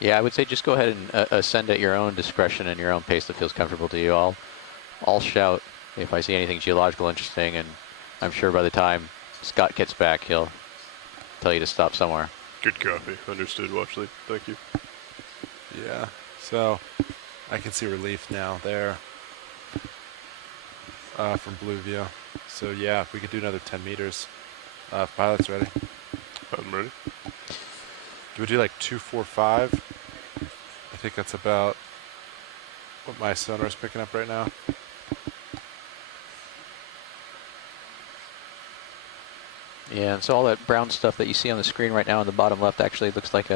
Yeah, I would say just go ahead and ascend at your own discretion and your own pace that feels comfortable to you. I'll shout if I see anything geological interesting, and I'm sure by the time Scott gets back, he'll tell you to stop somewhere. Good copy. Understood, watch lead. Thank you. Yeah, so I can see relief now there from Blue View. So yeah, if we could do another 10 meters. If pilot's ready. I'm ready. Do we do like 245? I think that's about what my sonar is picking up right now. Yeah, and so all that brown stuff that you see on the screen right now on the bottom left actually looks like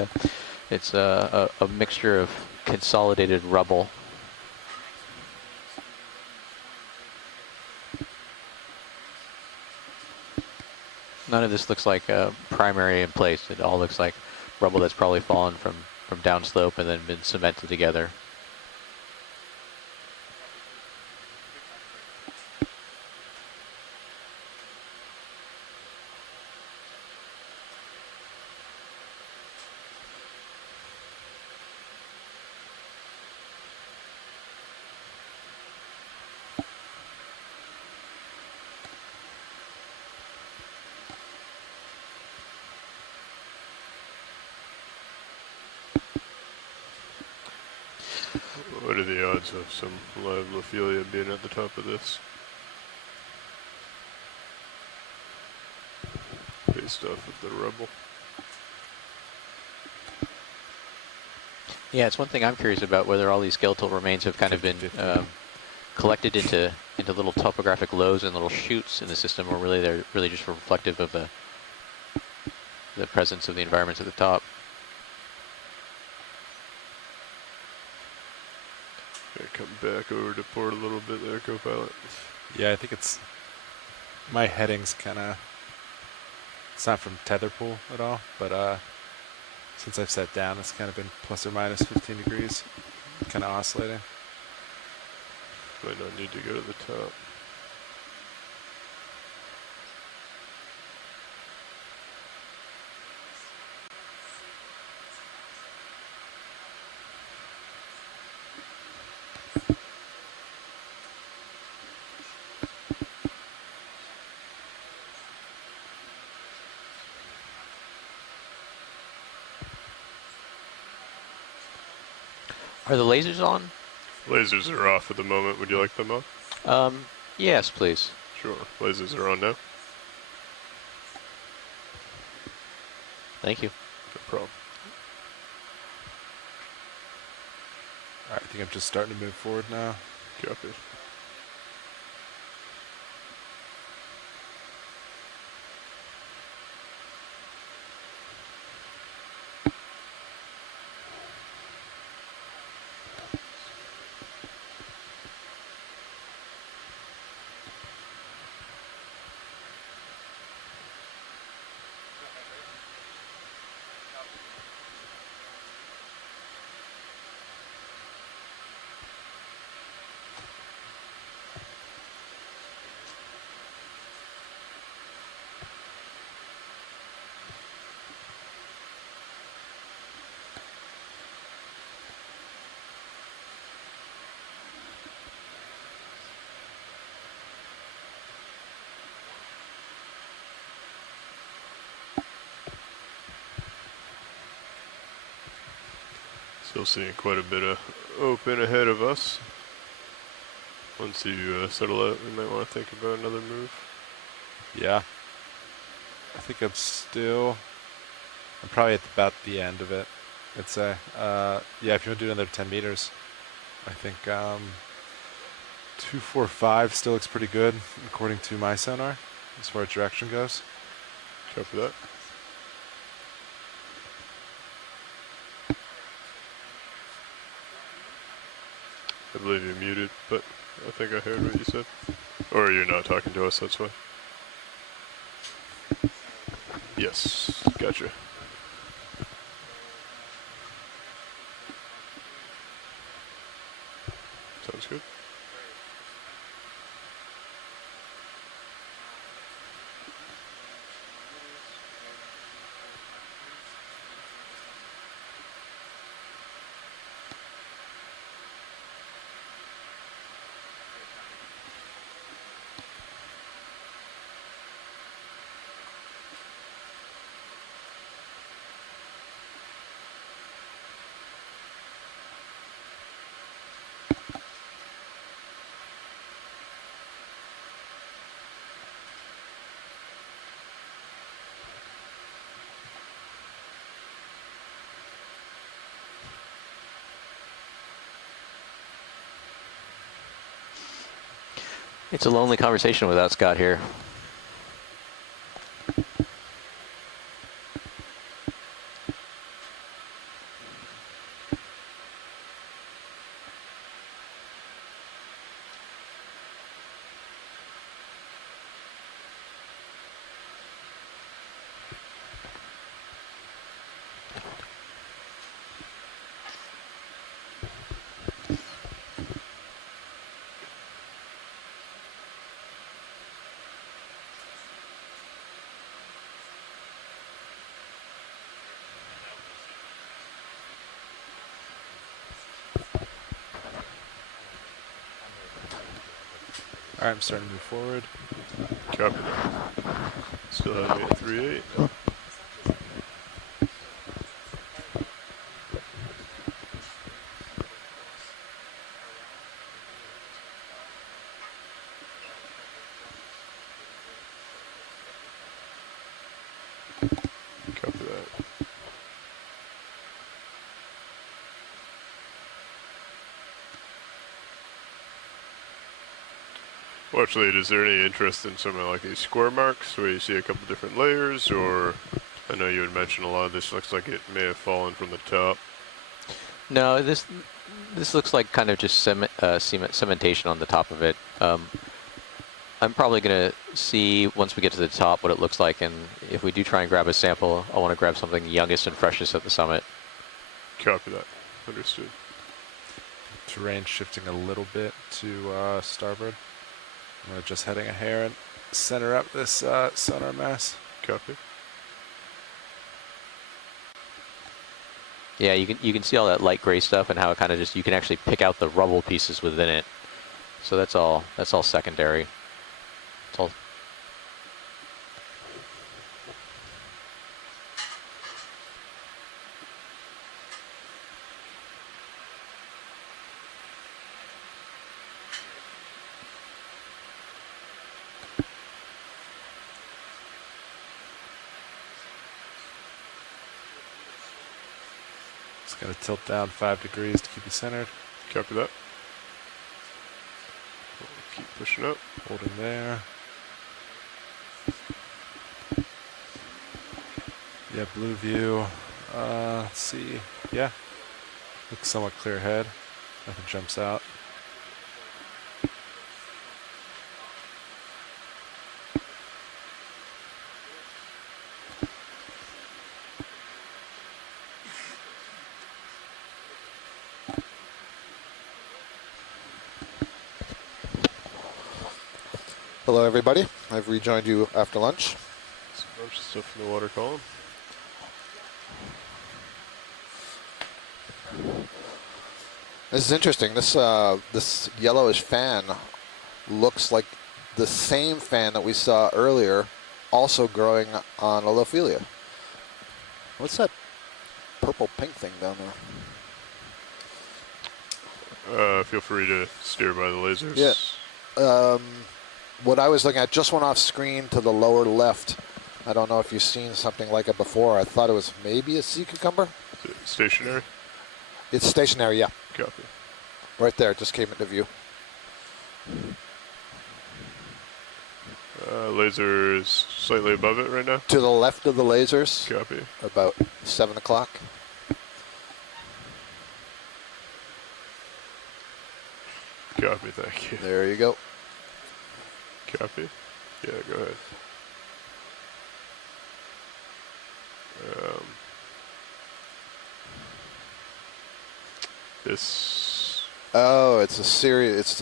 it's a mixture of consolidated rubble. None of this looks like primary in place. It all looks like rubble that's probably fallen from downslope and then been cemented together. What are the odds of some live Lophelia being at the top of this? Based off of the rubble. Yeah, it's one thing I'm curious about, whether all these skeletal remains have kind of been collected into little topographic lows and little chutes in the system, or really they're really just reflective of the presence of the environments at the top. Come back over to port a little bit there, co-pilot. Yeah, I think it's my heading's kind of, it's not from tether pool at all, but since I've set down, it's kind of been plus or minus 15 degrees, kind of oscillating. Might not need to go to the top. Are the lasers on? Lasers are off at the moment. Would you like them off? Yes, please. Sure. Lasers are on now. Thank you. No problem. All right, I think I'm just starting to move forward now. Copy. Still seeing quite a bit of open ahead of us. Once you settle out, we might want to think about another move. Yeah. I think I'm probably at about the end of it, I'd say. Yeah, if you want to do another 10 meters, I think 245 still looks pretty good according to my sonar as far as direction goes. Copy that. I believe you're muted, but I think I heard what you said. Or you're not talking to us, that's why. Yes, gotcha. Sounds good. It's a lonely conversation without Scott here. All right, I'm starting to move forward. Copy. Still have me at 3.8. Watch lead, is there any interest in some of like these square marks where you see a couple different layers, or I know you had mentioned a lot of this looks like it may have fallen from the top. No, this looks like kind of just cementation on the top of it. I'm probably going to see once we get to the top what it looks like, and if we do try and grab a sample, I want to grab something youngest and freshest at the summit. Copy that. Understood. Terrain shifting a little bit to starboard. I'm going to just heading a hair and center up this sonar mass. Copy. Yeah, you can see all that light gray stuff and how it kind of just, you can actually pick out the rubble pieces within it. So that's all secondary. It's all. Just going to tilt down 5 degrees to keep you centered. Copy that. Keep pushing up. Holding there. Yeah, blue view. Let's see. Yeah. Looks somewhat clear ahead. Nothing jumps out. Hello, everybody. I've rejoined you after lunch. There's a bunch of stuff in the water column. This is interesting. This yellowish fan looks like the same fan that we saw earlier, also growing on Olophilia. What's that purple pink thing down there? Feel free to steer by the lasers. Yeah. What I was looking at just went off screen to the lower left. I don't know if you've seen something like it before. I thought it was maybe a sea cucumber. Is it stationary? It's stationary, yeah. Copy. Right there, it just came into view. Laser is slightly above it right now. To the left of the lasers. Copy. About 7 o'clock. Copy, thank you. There you go. Copy. Yeah, go ahead. This. Oh, it's a series. It's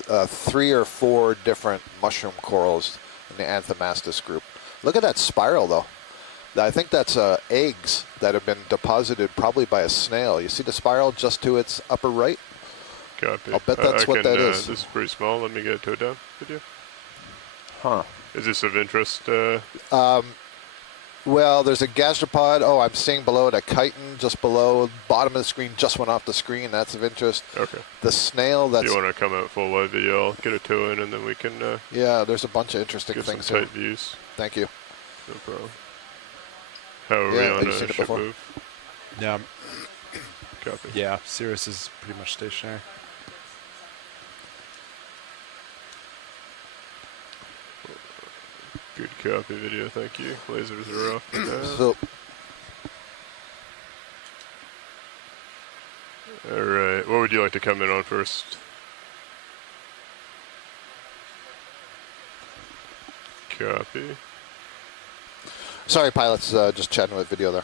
3 or 4 different mushroom corals in the Anthomastus group. Look at that spiral, though. I think that's eggs that have been deposited probably by a snail. You see the spiral just to its upper right? Copy. I'll bet that's what that is. This is pretty small. Let me get a toe down video. Huh. Is this of interest? Well, there's a gastropod. Oh, I'm seeing below it a chitin just below. Bottom of the screen just went off the screen. That's of interest. Okay. The snail that's... Do you want to come out full wide video? I'll get a toe in and then we can... yeah, there's a bunch of interesting things some here. tight views. Thank you. No problem. How are we on a ship move? Yeah. Copy. Yeah, Cirrus is pretty much stationary. Good copy video, thank you. Lasers are off now. So, alright, what would you like to come in on first? Copy. sorry, pilots, just chatting with video there.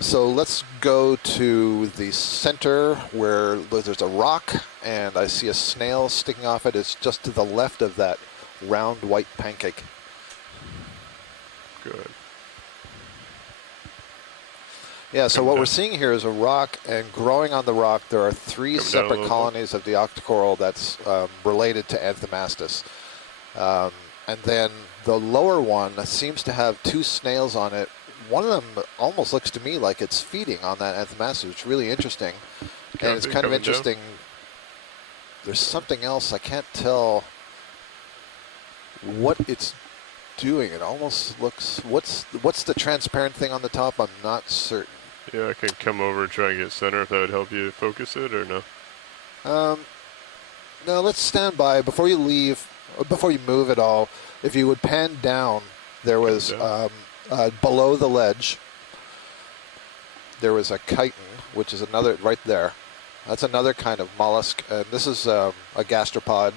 So let's go to the center where there's a rock, and I see a snail sticking off it. It's just to the left of that round white pancake. Good. Yeah, so what we're seeing here is a rock, and growing on the rock, there are 3 separate colonies of the octocoral that's related to Anthomastus. And then the lower one seems to have 2 snails on it. One of them almost looks to me like it's feeding on that Anthomastus. It's really interesting. And it's kind of interesting. There's something else. I can't tell what it's doing. It almost looks... What's the transparent thing on the top? I'm not certain. Yeah, I can come over and try and get center if that would help you focus it, or no? No, let's stand by. Before you leave, before you move at all, if you would pan down, there was below the ledge, there was a chitin, which is another, right there. That's another kind of mollusk. And this is a gastropod.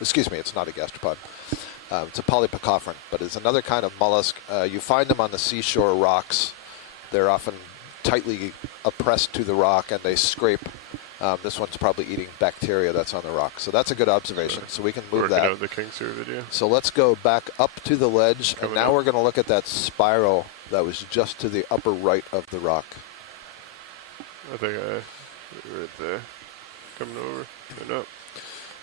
Excuse me, it's not a gastropod. It's a polypacophoran, but it's another kind of mollusk. You find them on the seashore rocks. They're often tightly oppressed to the rock, and they scrape. This one's probably eating bacteria that's on the rock. So that's a good observation. So we can move that. Working out the King Sir video. So let's go back up to the ledge, and now we're going to look at that spiral that was just to the upper right of the rock. I think right there. Coming over and up.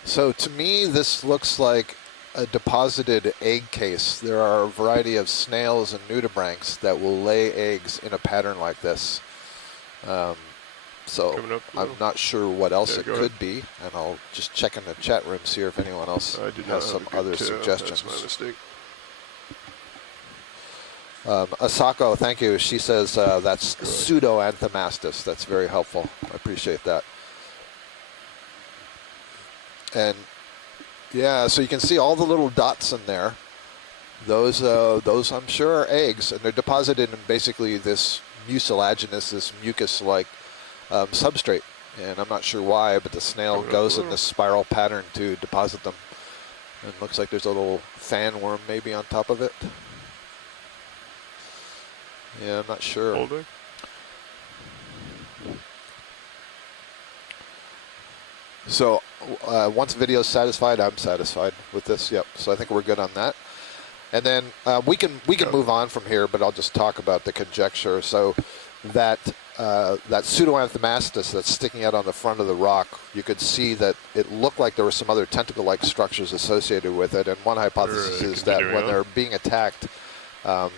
So to me, this looks like a deposited egg case. There are a variety of snails and nudibranchs that will lay eggs in a pattern like this. So I'm not sure what else it could be, and I'll just check in the chat rooms here if anyone else has some other suggestions. That's my mistake. Asako, thank you. She says that's pseudo-anthomastus. That's very helpful. I appreciate that. And yeah, so you can see all the little dots in there. Those I'm sure are eggs, and they're deposited in basically this mucilaginous, this mucus-like substrate. And I'm not sure why, but the snail goes in this spiral pattern to deposit them. And it looks like there's a little fan worm maybe on top of it. Yeah, I'm not sure. Holding. So once video's satisfied, I'm satisfied with this. Yep. So I think we're good on that. And then we can move on from here, but I'll just talk about the conjecture. So that pseudoanthomastus that's sticking out on the front of the rock, you could see that it looked like there were some other tentacle-like structures associated with it. And one hypothesis is that when they're being attacked,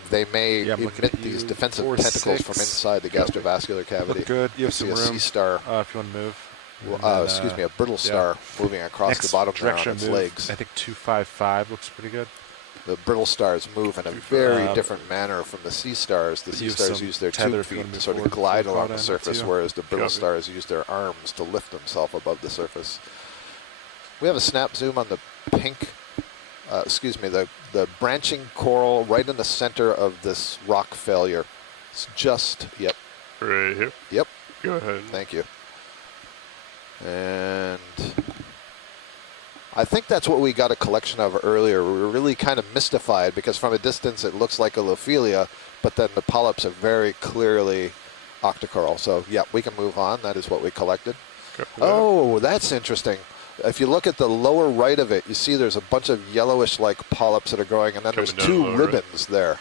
they may emit these defensive tentacles from inside the gastrovascular cavity. Look good. You have some room. room. Sea star. If you want to move. Excuse me, a brittle star moving across the bottom there on its legs. I think 255 looks pretty good. The brittle stars move in a very different manner from the sea stars. The sea stars use their tube feet to sort of glide along the surface, whereas the brittle stars use their arms to lift themselves above the surface. We have a snap zoom on the pink, the branching coral right in the center of this rock failure. It's just, yep. Right here? Yep. Go ahead. Thank you. And I think that's what we got a collection of earlier. We were really kind of mystified because from a distance it looks like a Lophelia, but then the polyps are very clearly octocoral. So yeah, we can move on. That is what we collected. Oh, that's interesting. If you look at the lower right of it, you see there's a bunch of yellowish-like polyps that are growing, and then there's two ribbons there.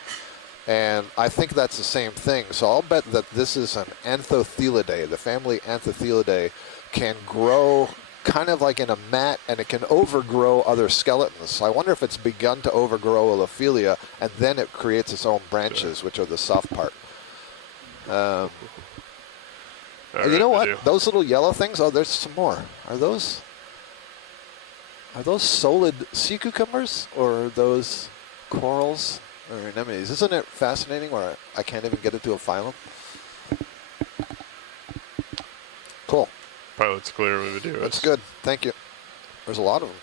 And I think that's the same thing. So I'll bet that this is an Anthothelidae. The family Anthothelidae can grow kind of like in a mat, and it can overgrow other skeletons. So I wonder if it's begun to overgrow a Lophelia, and then it creates its own branches, which are the soft part. You know what? Those little yellow things, oh, there's some more. Are those solid sea cucumbers, or are those corals or anemones? Isn't it fascinating where I can't even get it to a phylum? Cool. Pilot's clear with video. That's good. Thank you. There's a lot of them.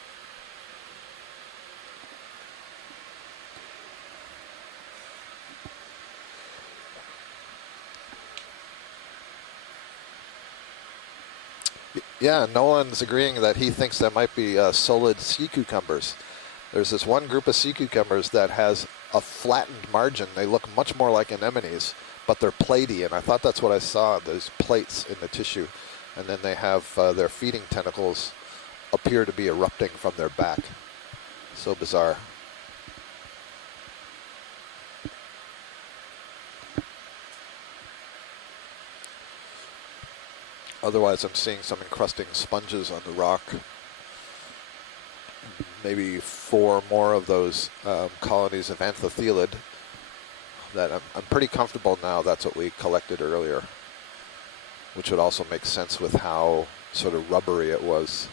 Yeah, Nolan's agreeing that he thinks there might be solid sea cucumbers. There's this one group of sea cucumbers that has a flattened margin. They look much more like anemones, but they're platy, and I thought that's what I saw, those plates in the tissue. And then they have their feeding tentacles appear to be erupting from their back. So bizarre. Otherwise, I'm seeing some encrusting sponges on the rock. Maybe 4 more of those colonies of Anthothelid. That I'm pretty comfortable now that's what we collected earlier, which would also make sense with how sort of rubbery it was.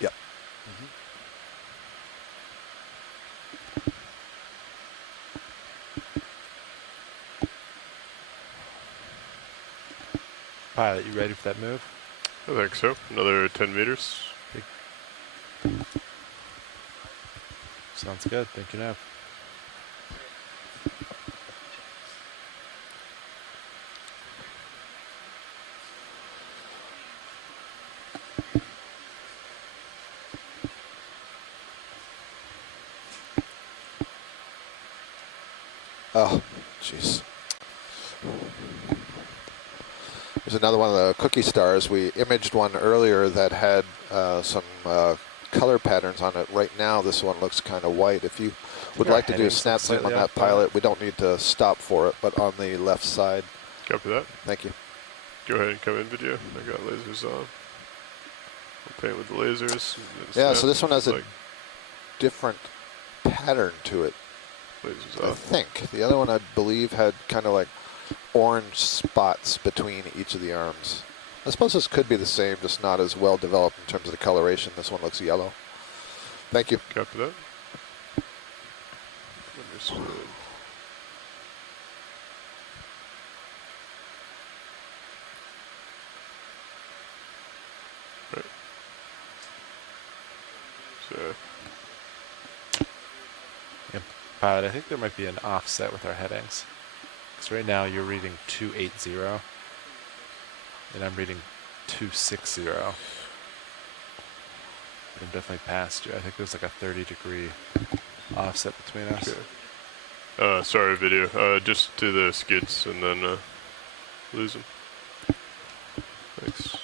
Yep. Pilot, you ready for that move? I think so. Another 10 meters. Sounds good. Thank you, Nav. Oh, jeez. There's another one of the cookie stars. We imaged one earlier that had some color patterns on it. Right now, this one looks kind of white. If you would like to do a snap zoom on that pilot, we don't need to stop for it, but on the left side. Copy that. Thank you. Go ahead and come in video. I got lasers on. I'll paint with the lasers. Yeah, so this one has a different pattern to it. Lasers I off. think. The other one, I believe, had kind of like orange spots between each of the arms. I suppose this could be the same, just not as well developed in terms of the coloration. This one looks yellow. Thank you. Copy that. Understood. Right. So. Yep. Pilot, I think there might be an offset with our headings. Because right now you're reading 280, and I'm reading 260. I'm definitely past you. I think there's like a 30-degree offset between us. Okay. Sorry, video. Just to the skids and then lose them. Thanks.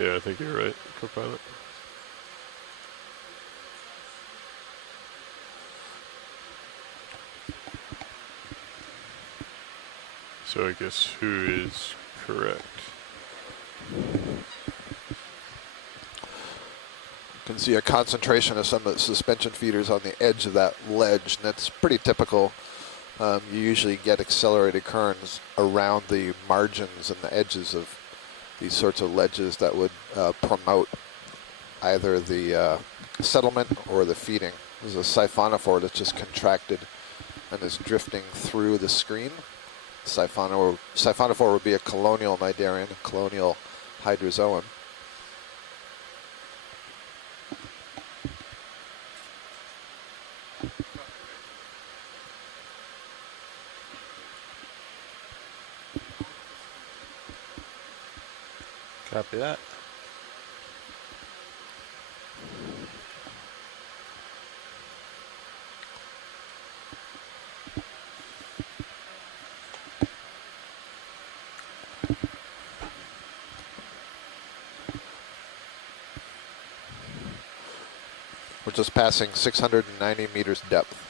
Yeah, I think you're right, co-pilot. So I guess who is correct? You can see a concentration of some of the suspension feeders on the edge of that ledge, and that's pretty typical. You usually get accelerated currents around the margins and the edges of these sorts of ledges that would promote either the settlement or the feeding. There's a siphonophore that's just contracted and is drifting through the screen. Siphonophore would be a colonial cnidarian, a colonial hydrozoan. Copy that. We're just passing 690 meters depth.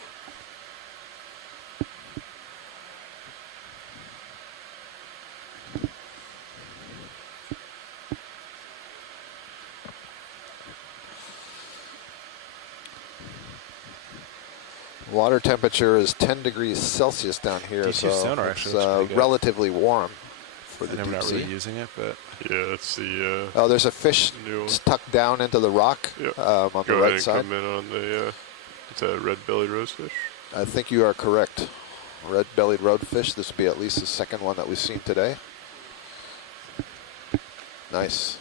Water temperature is 10 degrees Celsius down here, D2 so sonar it's actually looks pretty good. relatively warm for the I know deep we're not sea. really using it, but yeah, that's the. Oh, there's a fish tucked down into the rock on the Go right ahead and side. come in on the. It's a red-bellied rosefish. I think you are correct. Red-bellied roadfish. This will be at least the second one that we've seen today. Nice.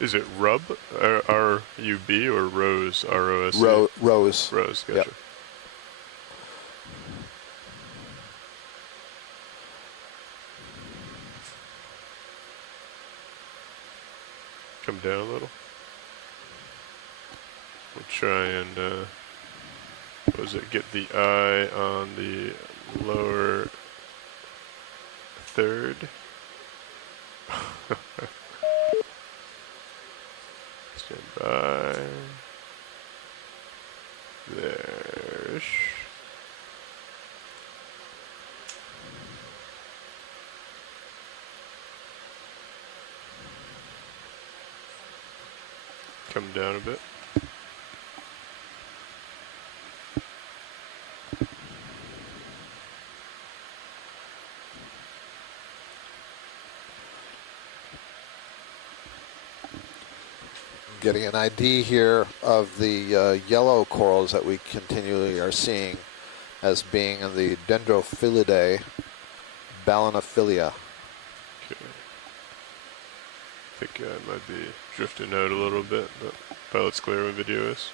Is it rub, R-U-B, or rose, R-O-S-E? Rose. Rose, gotcha. Yep. Come down a little. We'll try and, what was it, get the eye on the lower third. Stand by. There. Come down a bit. getting an ID here of the yellow corals that we continually are seeing as being in the Dendrophilidae ballinophilia. Okay. I think I might be drifting out a little bit, but pilot's clear when video is.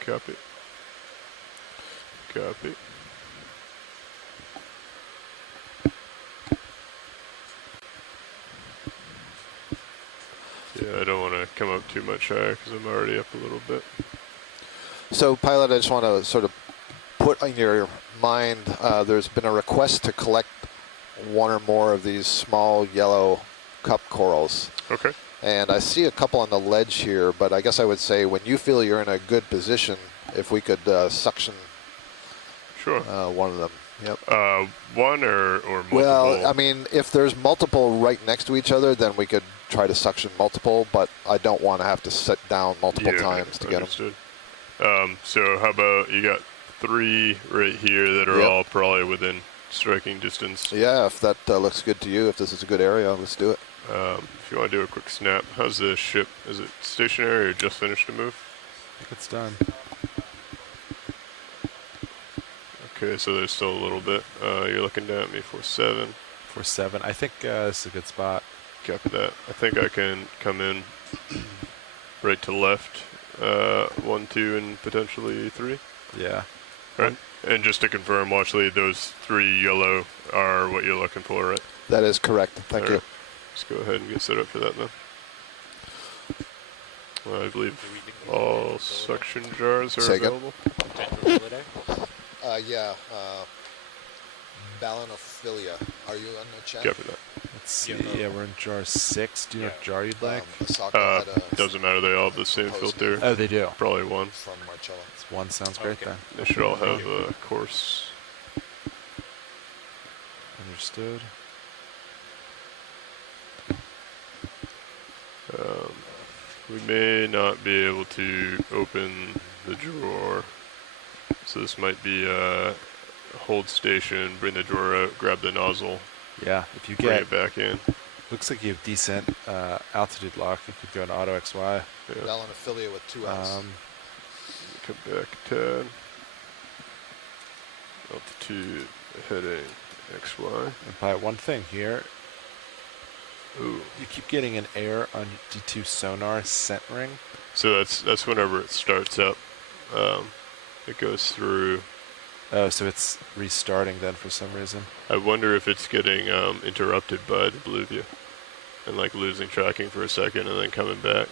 Copy. Copy. Yeah, I don't want to come up too much higher because I'm already up a little bit. So, pilot, I just want to sort of put in your mind, there's been a request to collect one or more of these small yellow cup corals. Okay. And I see a couple on the ledge here, but I guess I would say when you feel you're in a good position, if we could suction sure. One of them. Yep. One or multiple? Well, I mean, if there's multiple right next to each other, then we could try to suction multiple, but I don't want to have to sit down multiple times to get them. So how about you got 3 right here that are all probably within striking distance? Yeah, if that looks good to you, if this is a good area, let's do it. If you want to do a quick snap, how's the ship? Is it stationary or just finished to move? I think it's done. Okay, so there's still a little bit. You're looking down at me 47. 47. I think this is a good spot. Copy that. I think I can come in right to left. 1, 2, and potentially 3. Yeah. Right. And just to confirm, watch lead, those 3 yellow are what you're looking for, right? That is correct. Thank you. Let's go ahead and get set up for that then. I believe all suction jars are available. Yeah. Ballinophilia. Are you on the chat? Copy that. Let's see. Yeah, we're in jar 6. Do you know what jar you'd like? Doesn't matter. They all have the same filter. Oh, they do. Probably 1. From Marcella. 1 sounds great then. They should all have a course. Understood. We may not be able to open the drawer, so this might be a hold station, bring the drawer out, grab the nozzle. Yeah, if you bring get it back in. Looks like you have decent altitude lock. You could go an auto XY. Yeah. Ballinophilia with 2 L's. Come back 10. Altitude heading XY. And by one thing here. Ooh. You keep getting an error on D2 sonar centering. So that's whenever it starts up. It goes through. Oh, so it's restarting then for some reason. I wonder if it's getting interrupted by the blue view and like losing tracking for a second and then coming back.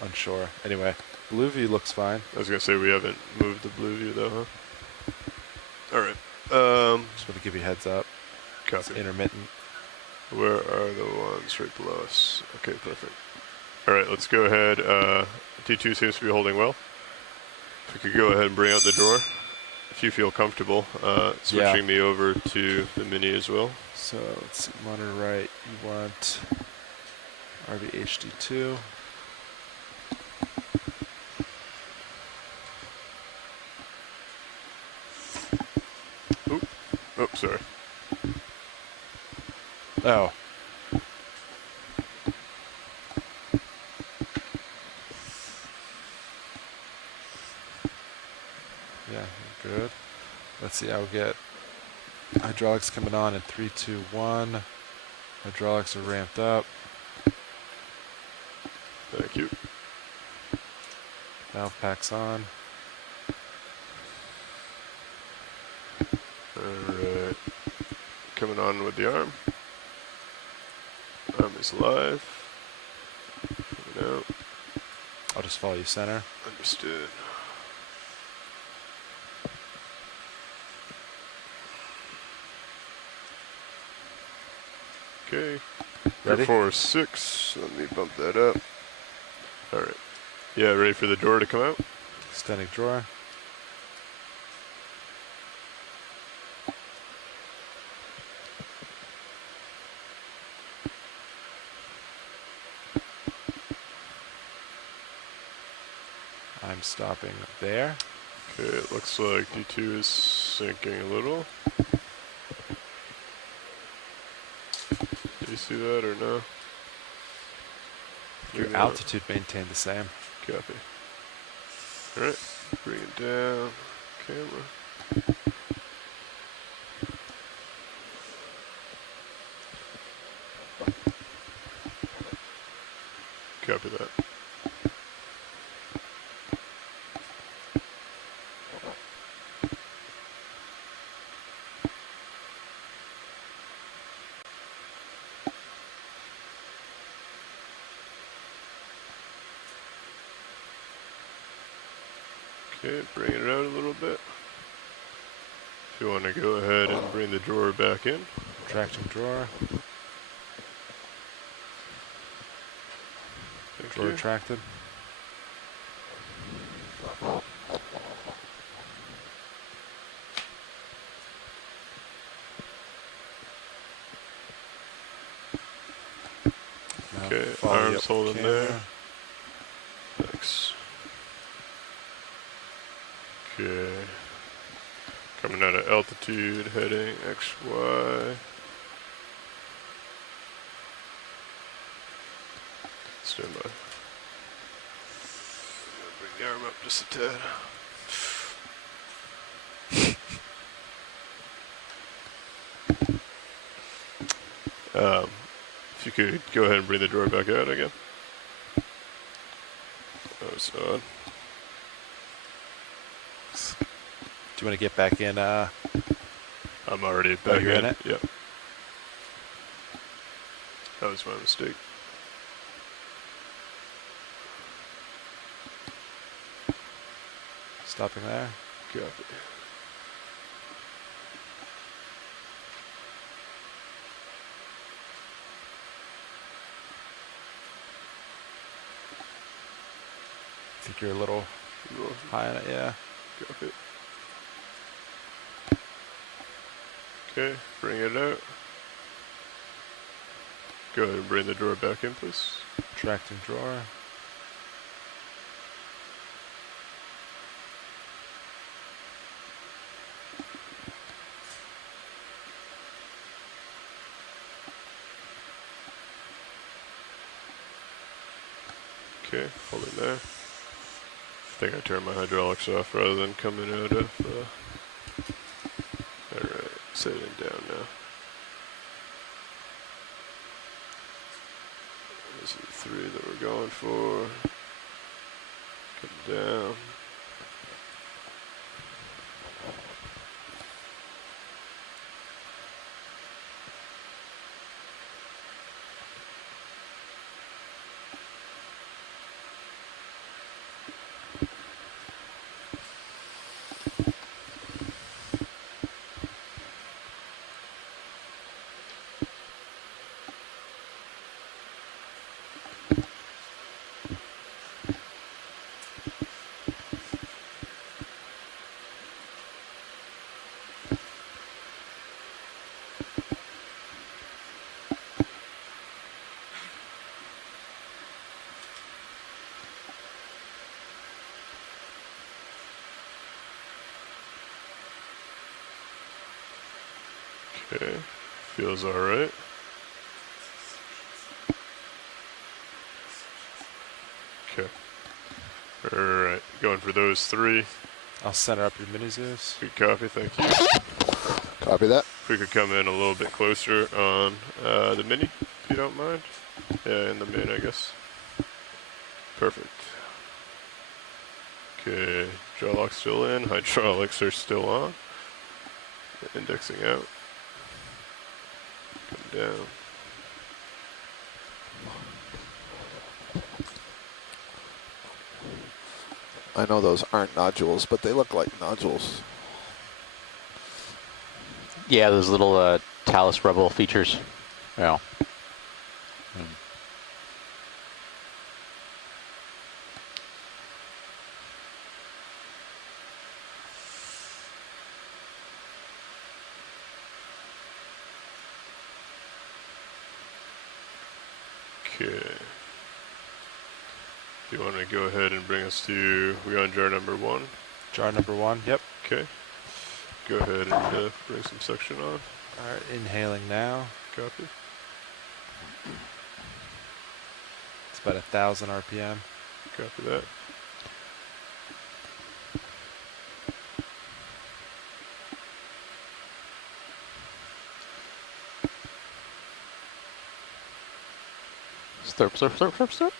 Unsure. Anyway, blue view looks fine. I was gonna say we haven't moved the blue view though, huh? All right. Just want to give you a heads up. Copy. It's intermittent. Where are the ones right below us? Okay, perfect. All right, let's go ahead. T2 seems to be holding well. If we could go ahead and bring out the drawer, if you feel comfortable, switching me over to the mini as well. So let's see, monitor right. You want RVHD2. Oh, sorry. Oh. Yeah, good. Let's see, I'll get hydraulics coming on in 3, 2, 1. Hydraulics are ramped up. Thank you. Valve packs on. Alright. Coming on with the arm. Arm is live. Coming out. I'll just follow you center. Understood. Okay. Ready? 4-6. Let me bump that up. Alright. Yeah, ready for the drawer to come out? Extending drawer. I'm stopping there. Okay, it looks like D2 is sinking a little. Do you see that or no? Your altitude maintained the same. Copy. Alright, bring it down. Camera. Copy that. Okay, bring it out a little bit. If you want to go ahead and bring the drawer back in. Tracting drawer. Thank Drawer you. tracted. Okay, follow the arms up holding there. camera. Thanks. Okay. Coming out of altitude, heading XY. Stand by. Bring the arm up just a tad. If you could go ahead and bring the drawer back out again. That was odd. Do you want to get back in? I'm already back you're in it? Yep. That was my mistake. Stopping there. Copy. I think you're a little high on it, yeah. Copy. Okay, bring it out. Go ahead and bring the drawer back in, please. Tracting drawer. Okay, hold it there. I think I turned my hydraulics off rather than coming out of. Alright, setting down now. This is the 3 that we're going for. Come down. Okay, feels alright. Okay. Alright, going for those 3. I'll center up your mini Zeus. Good copy, thank you. Copy that. If we could come in a little bit closer on the mini, if you don't mind. Yeah, in the main, I guess. Perfect. Okay, jaw lock's still in, hydraulics are still on. Indexing out. Come down. I know those aren't nodules, but they look like nodules. Yeah, those little talus rubble features. Yeah. Okay. Do you want to go ahead and bring us to, we on jar number 1? Jar number 1, yep. Okay. Go ahead and bring some suction on. Alright, inhaling now. Copy. It's about 1,000 RPM. Copy that. Slurp, slurp, slurp, slurp, slurp.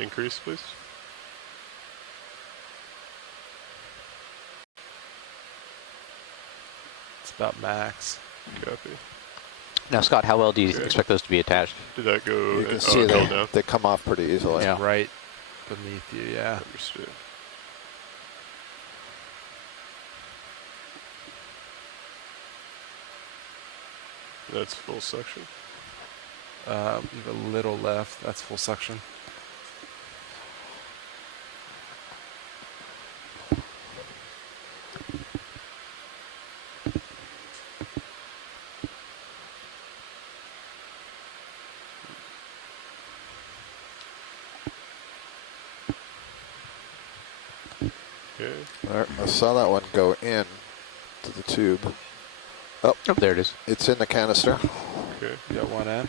Increase, please. It's about max. Copy. Now, Scott, how well do you expect those to be attached? Did that go? You can see they come off pretty easily. Yeah. Right beneath you, yeah. Understood. That's full suction. You have a little left. That's full suction. Okay. I saw that one go in to the tube. Oh, there it is. It's in the canister. Okay. You got one end.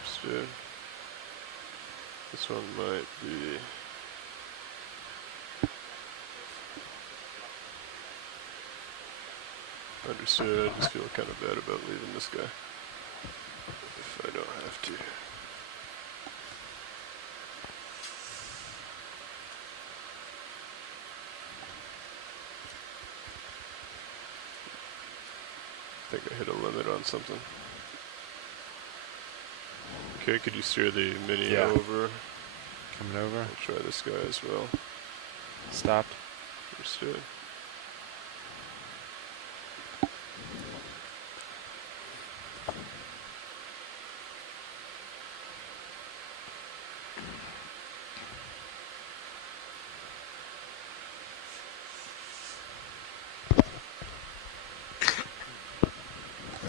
Understood. This one might be. Understood. I just feel kind of bad about leaving this guy. If I don't have to. I think I hit a limit on something. Okay, could you steer the Mini over? Coming over. I'll try this guy as well. Stopped. Understood.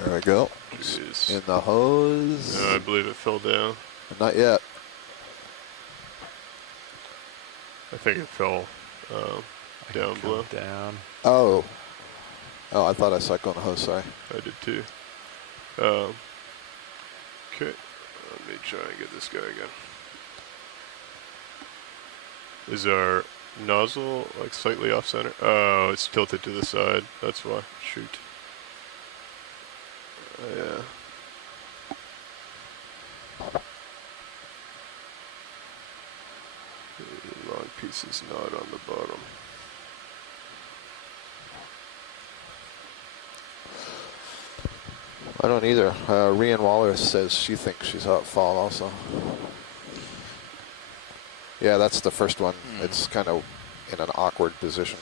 There we go. Jeez. In the hose. No, I believe it fell down. Not yet. I think it fell down below. Down. Oh. Oh, I thought I saw it go in the hose, sorry. I did too. Okay. Let me try and get this guy again. Is our nozzle like slightly off center? Oh, it's tilted to the side. That's why. Shoot. Yeah. The long piece is not on the bottom. I don't either. Rian Waller says she thinks she saw it fall also. Yeah, that's the first one. It's kind of in an awkward position.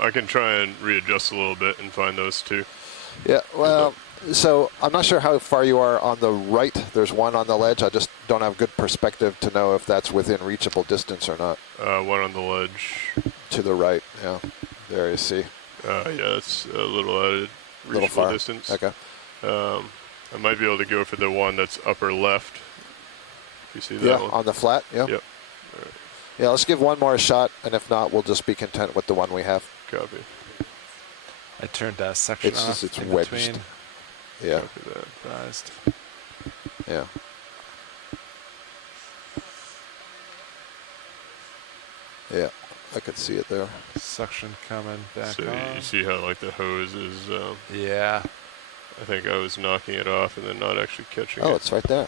I can try and readjust a little bit and find those two. Yeah, well, so I'm not sure how far you are on the right. There's one on the ledge. I just don't have good perspective to know if that's within reachable distance or not. One on the ledge. To the right, yeah. There you see. Yeah, it's a little out of Little reachable far. distance. Okay. I might be able to go for the one that's upper left. If you see that Yeah, one. on the flat, yeah. Yep. All right. Yeah, let's give one more shot, and if not, we'll just be content with the one we have. Copy. I turned that section It's off. just, it's in wedged. between. Yeah. Copy that. Advised. Yeah. Yeah, I could see it there. Suction coming back So on. you see how like the hose is. Yeah. I think I was knocking it off and then not actually catching Oh, it. it's right there.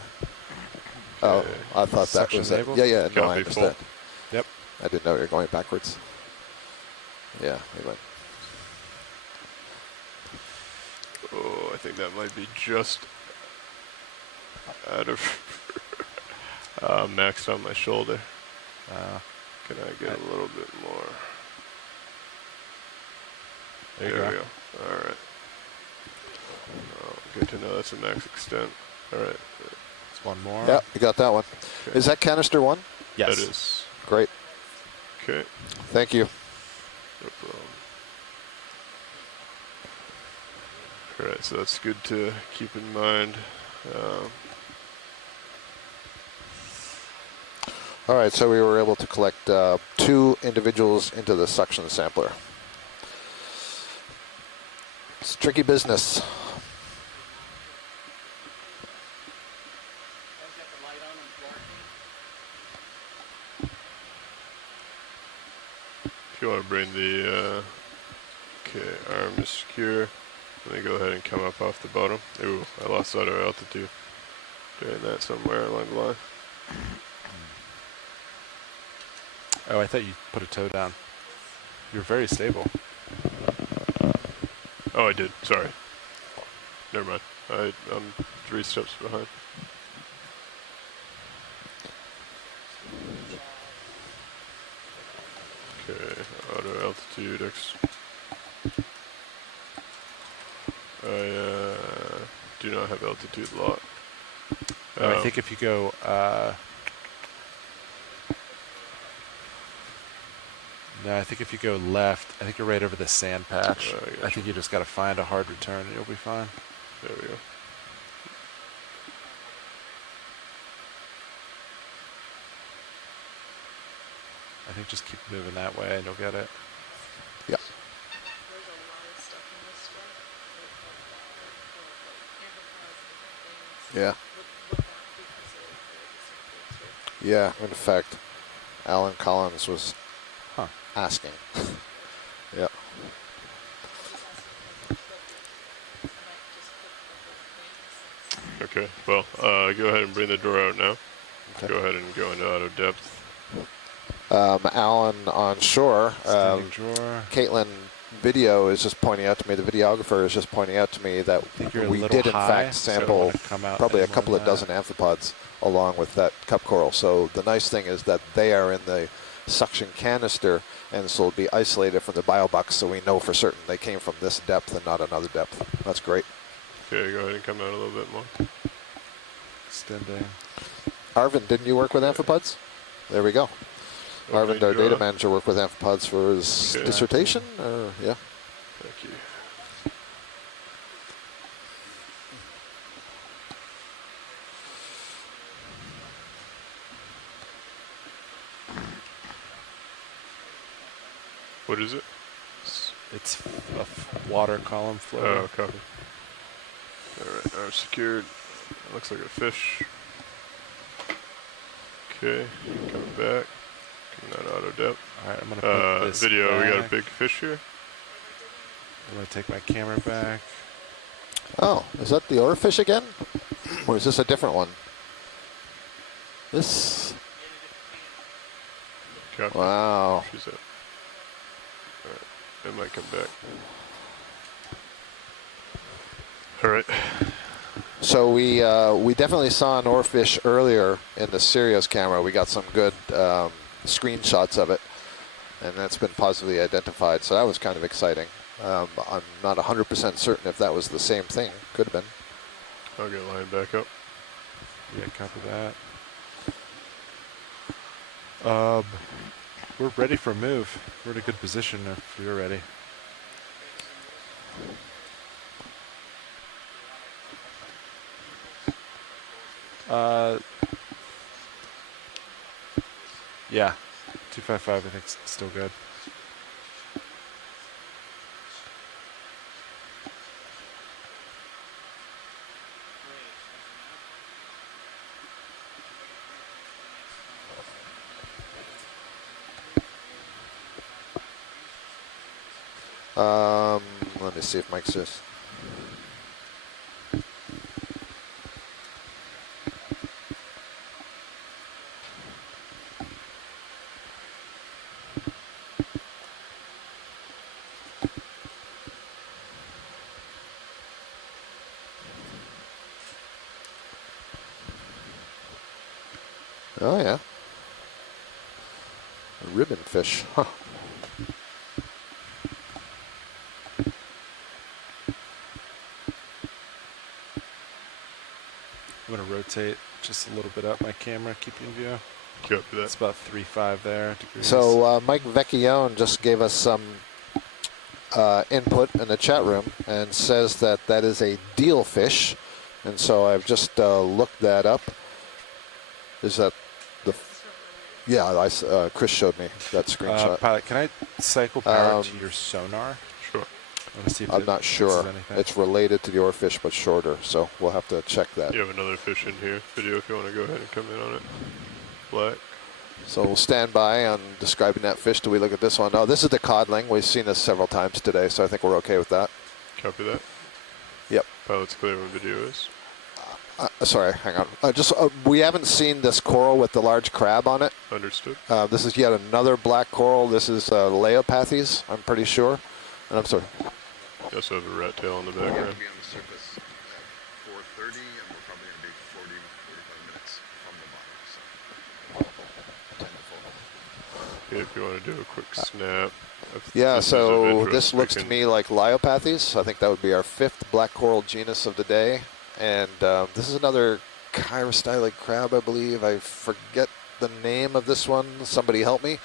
Oh, I thought that Suction was it. label? Yeah, yeah, no, I Copy, full. understand. Yep. I didn't know you were going backwards. Yeah, anyway. Oh, I think that might be just out of maxed on my shoulder. Can I get a little bit more? There you we go. go. All right. Oh, good to know that's a max extent. All right. It's one more. Yeah, you got that one. Okay. Is that canister one? Yes. That is. Great. Okay. Thank you. No problem. All right, so that's good to keep in mind. All right, so we were able to collect 2 individuals into the suction sampler. It's tricky business. If you want to bring the, okay, arm is secure. Let me go ahead and come up off the bottom. Ooh, I lost auto altitude. Doing that somewhere along the line. Oh, I thought you put a toe down. You're very stable. Oh, I did. Sorry. Never mind. I'm 3 steps behind. Okay, auto altitude X. I do not have altitude lock. I think if you go, no, I think if you go left, I think you're right over the sand patch. I think you just got to find a hard return and you'll be fine. There we go. I think just keep moving that way and you'll get it. Yeah. Yeah. Yeah, in fact, Alan Collins was asking. Yeah. Okay, well, go ahead and bring the door out now. Okay. Go ahead and go into auto depth. Alan on shore. Standing drawer. Caitlin video is just pointing out to me, the videographer is just pointing out to me that we did in fact sample probably a couple of dozen amphipods along with that cup coral. So the nice thing is that they are in the suction canister and so will be isolated from the biobucks, so we know for certain they came from this depth and not another depth. That's great. Okay, go ahead and come out a little bit more. Extending. Arvind, didn't you work with amphipods? There we go. Arvind, our data manager, worked with amphipods for his dissertation? Yeah. Thank you. What is it? It's a water column flow. Oh, copy. Alright, arm secured. Looks like a fish. Okay, coming back. Coming out auto depth. Alright, I'm going to put this video, back. we got a big fish here. I'm going to take my camera back. Oh, is that the oarfish again? Or is this a different one? This... Copy. Wow. She's up. Alright, it might come back. Alright. So we definitely saw an oarfish earlier in the Sirius camera. We got some good screenshots of it, and that's been positively identified. So that was kind of exciting. I'm not 100% certain if that was the same thing. Could have been. I'll get line back up. Yeah, copy that. We're ready for a move. We're in a good position if you're ready. Yeah, 255 I think is still good. Let me see if Mike's just... Oh yeah. A ribbon fish, huh. I'm going to rotate just a little bit up my camera, keep you in view. Copy that. It's about 3.5 there. Degrees. So Mike Vecchione just gave us some input in the chat room and says that that is a deal fish, and so I've just looked that up. Is that the? Yeah, Chris showed me that screenshot. Pilot, can I cycle power to your sonar? Sure. Want to see if I'm it not fixes sure. anything. It's related to the oarfish, but shorter, so we'll have to check that. You have another fish in here video if you want to go ahead and come in on it. Black. So we'll stand by on describing that fish till we look at this one. Oh, this is the codling. We've seen this several times today, so I think we're okay with that. Copy that. Yep. Pilot's clear when video is. Sorry, hang on. We haven't seen this coral with the large crab on it. Understood. This is yet another black coral. This is Leopathes, I'm pretty sure. And I'm sorry. You also have a rat tail on the background. Be on the surface at 4:30, and we're probably going to be 45 minutes from the bottom. So. Yeah, if you want to do a quick snap. Yeah, so this looks to me like Leopathes. I think that would be our 5th black coral genus of the day. And this is another chirostylid crab, I believe. I forget the name of this one. Somebody help me.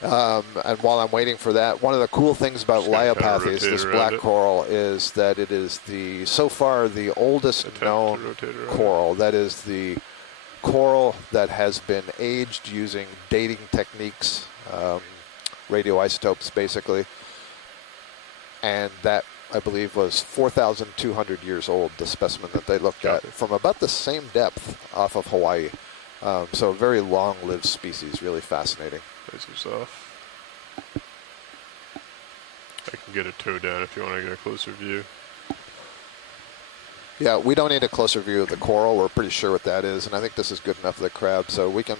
And while I'm waiting for that, one of the cool things about Leopathes, this black coral, is that it is so far the oldest known coral. That is the coral that has been aged using dating techniques, radioisotopes basically. And that, I believe, was 4,200 years old, the specimen that they looked at, from about the same depth off of Hawaii. So a very long-lived species, really fascinating. Lasers off. I can get a toe down if you want to get a closer view. Yeah, we don't need a closer view of the coral. We're pretty sure what that is, and I think this is good enough for the crab, so we can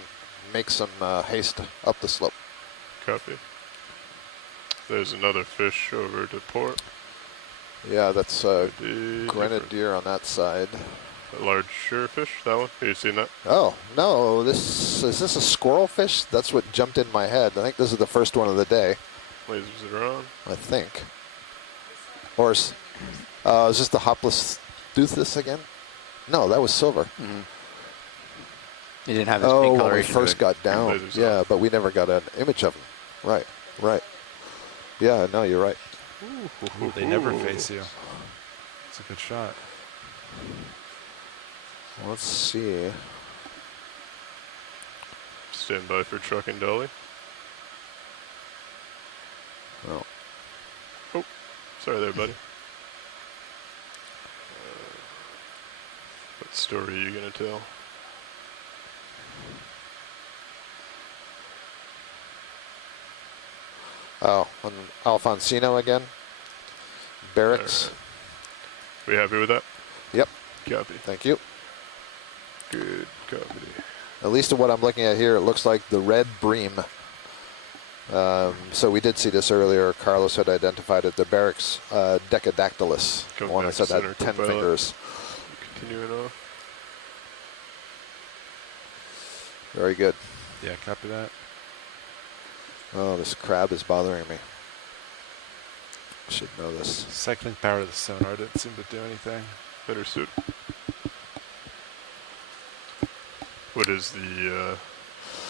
make some haste up the slope. Copy. There's another fish over to port. Yeah, that's grenadier on that side. A large surefish, that one? Have you seen that? Oh, no, is this a squirrel fish? That's what jumped in my head. I think this is the first one of the day. Lasers are on. I think. Or is this the Hopless Toothus again? No, that was silver. Mm-hmm. He didn't have his pink when we coloration. first got down. Yeah, but we never got an image of him. Right, right. Yeah, no, you're right. Ooh, they never face you. It's a good shot. Let's see. Stand by for truck and dolly. Oh. Oh, sorry there, buddy. What story are you going to tell? Oh, on Alfonsino again. Barracks. Right. We happy with that? Yep. Copy. Thank you. Good copy. At least of what I'm looking at here, it looks like the red bream. So we did see this earlier. Carlos had identified it, the Barracks decadactylus. The one that said had 10 fingers. Continuing off. Very good. Yeah, copy that. Oh, this crab is bothering me. Should know this. Cycling power to the sonar didn't seem to do anything. Better suit. What is the,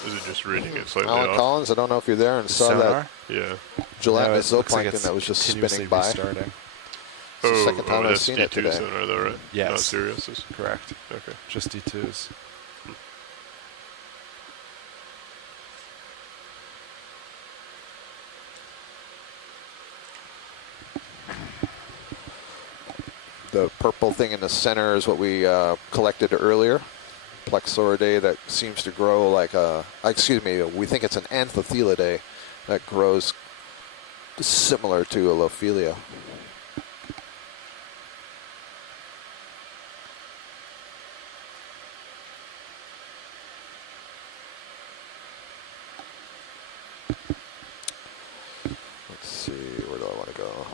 is it just reading it slightly Alan off? Collins, I don't know if you're there and The saw sonar? Yeah. that gelatinous No, it looks like zooplankton it's that was just continuously spinning by. restarting. It's the second time I've that's seen D2 it today. sonar though, right? Yes. Not Sirius's. Correct. Okay. Just D2s. The purple thing in the center is what we collected earlier. Plexauridae that seems to grow like a, we think it's an Anthothelidae that grows similar to a Lophelia. Let's see, where do I want to go?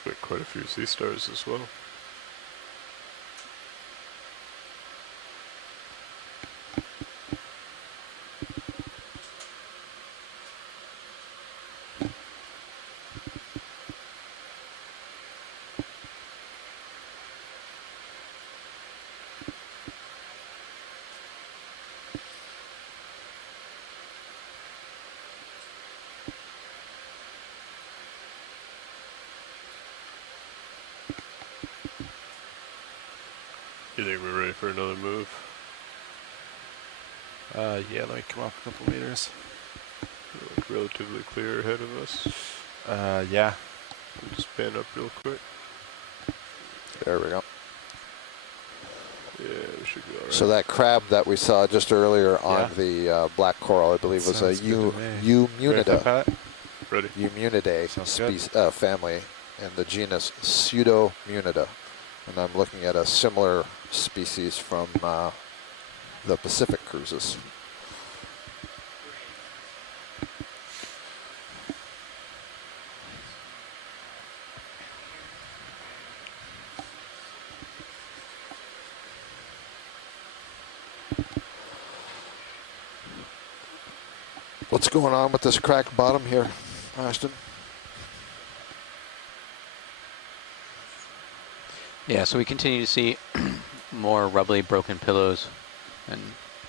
Split quite a few sea stars as well. You think we're ready for another move? Yeah, let me come up a couple meters. Look relatively clear ahead of us. Yeah. We'll just pan up real quick. There we go. Yeah, we should be all right. So that crab that we saw just earlier on the black coral, I believe, was a Eumunida. Ready. Eumunidae family in the genus Pseudomunida. And I'm looking at a similar species from the Pacific cruises. What's going on with this cracked bottom here, Ashton? Yeah, so we continue to see more rubbly broken pillows and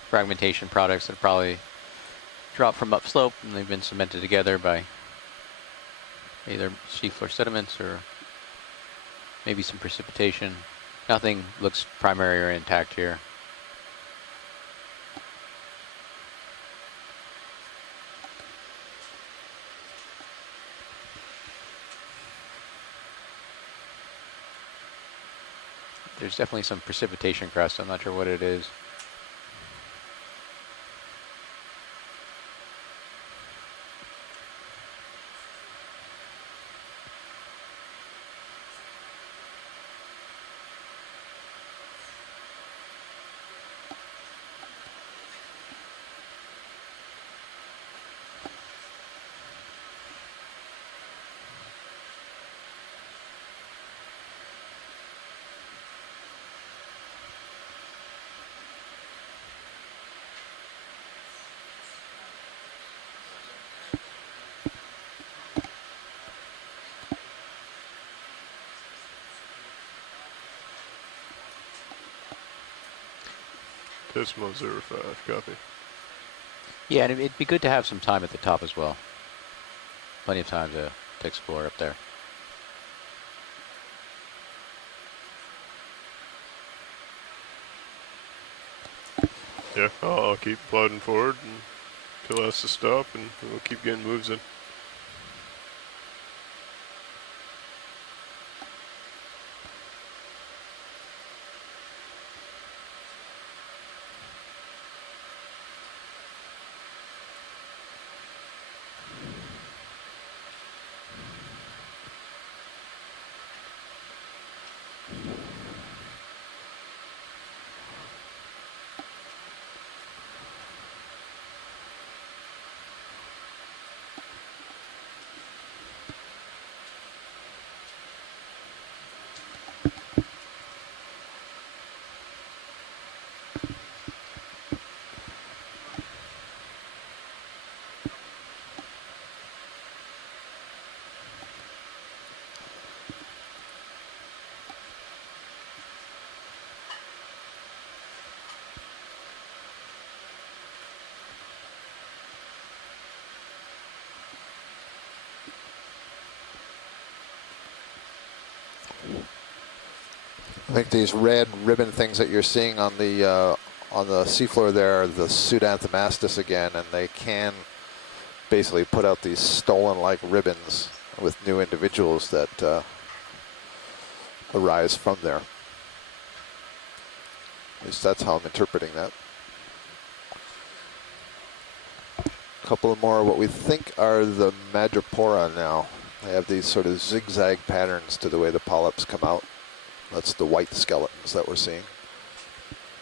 fragmentation products that probably dropped from upslope and they've been cemented together by either seafloor sediments or maybe some precipitation. Nothing looks primary or intact here. There's definitely some precipitation crust. I'm not sure what it is. Decimal 05, copy. Yeah, and it'd be good to have some time at the top as well. Plenty of time to explore up there. Yeah, I'll keep plodding forward until it has to stop, and we'll keep getting moves in. I think these red ribbon things that you're seeing on the seafloor there are the Pseudoanthomastus again, and they can basically put out these stolon-like ribbons with new individuals that arise from there. At least that's how I'm interpreting that. A couple of more what we think are the Madrepora now. They have these sort of zigzag patterns to the way the polyps come out. That's the white skeletons that we're seeing.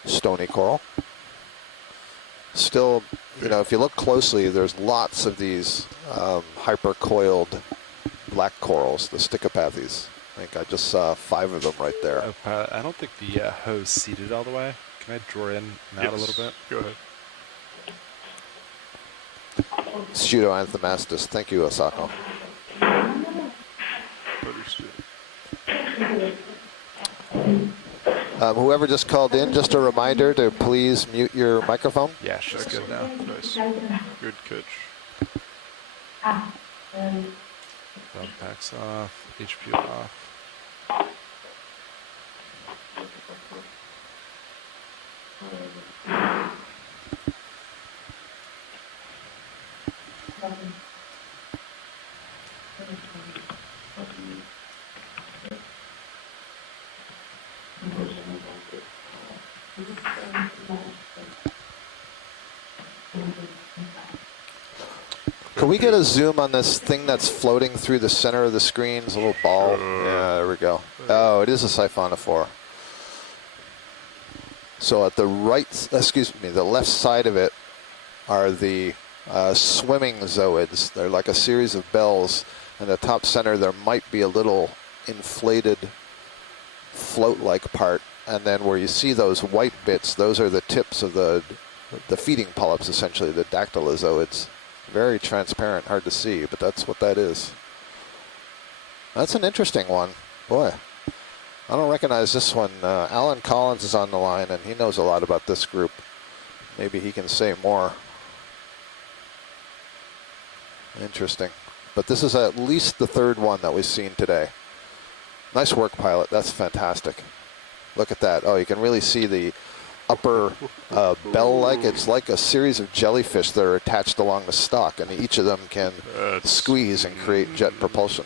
Stony coral. Still, you know, if you look closely, there's lots of these hypercoiled black corals, the Stichopathes. I think I just saw 5 of them right there. I don't think the hose seated all the way. Can I draw in and out a little bit? Go ahead. Pseudoanthomastus. Thank you, Osako. Understood. Whoever just called in, just a reminder to please mute your microphone. Yeah, she's good now. Nice. Good catch. Bump packs off, HP off. Can we get a zoom on this thing that's floating through the center of the screen? It's a little ball. Yeah, there we go. Oh, it is a siphonophore. So at the the left side of it are the swimming zooids. They're like a series of bells. In the top center, there might be a little inflated float-like part. And then where you see those white bits, those are the tips of the feeding polyps, essentially, the dactylozoids. Very transparent, hard to see, but that's what that is. That's an interesting one. Boy, I don't recognize this one. Alan Collins is on the line, and he knows a lot about this group. Maybe he can say more. Interesting. But this is at least the third one that we've seen today. Nice work, pilot. That's fantastic. Look at that. Oh, you can really see the upper bell-like. It's like a series of jellyfish that are attached along the stalk, and each of them can squeeze and create jet propulsion.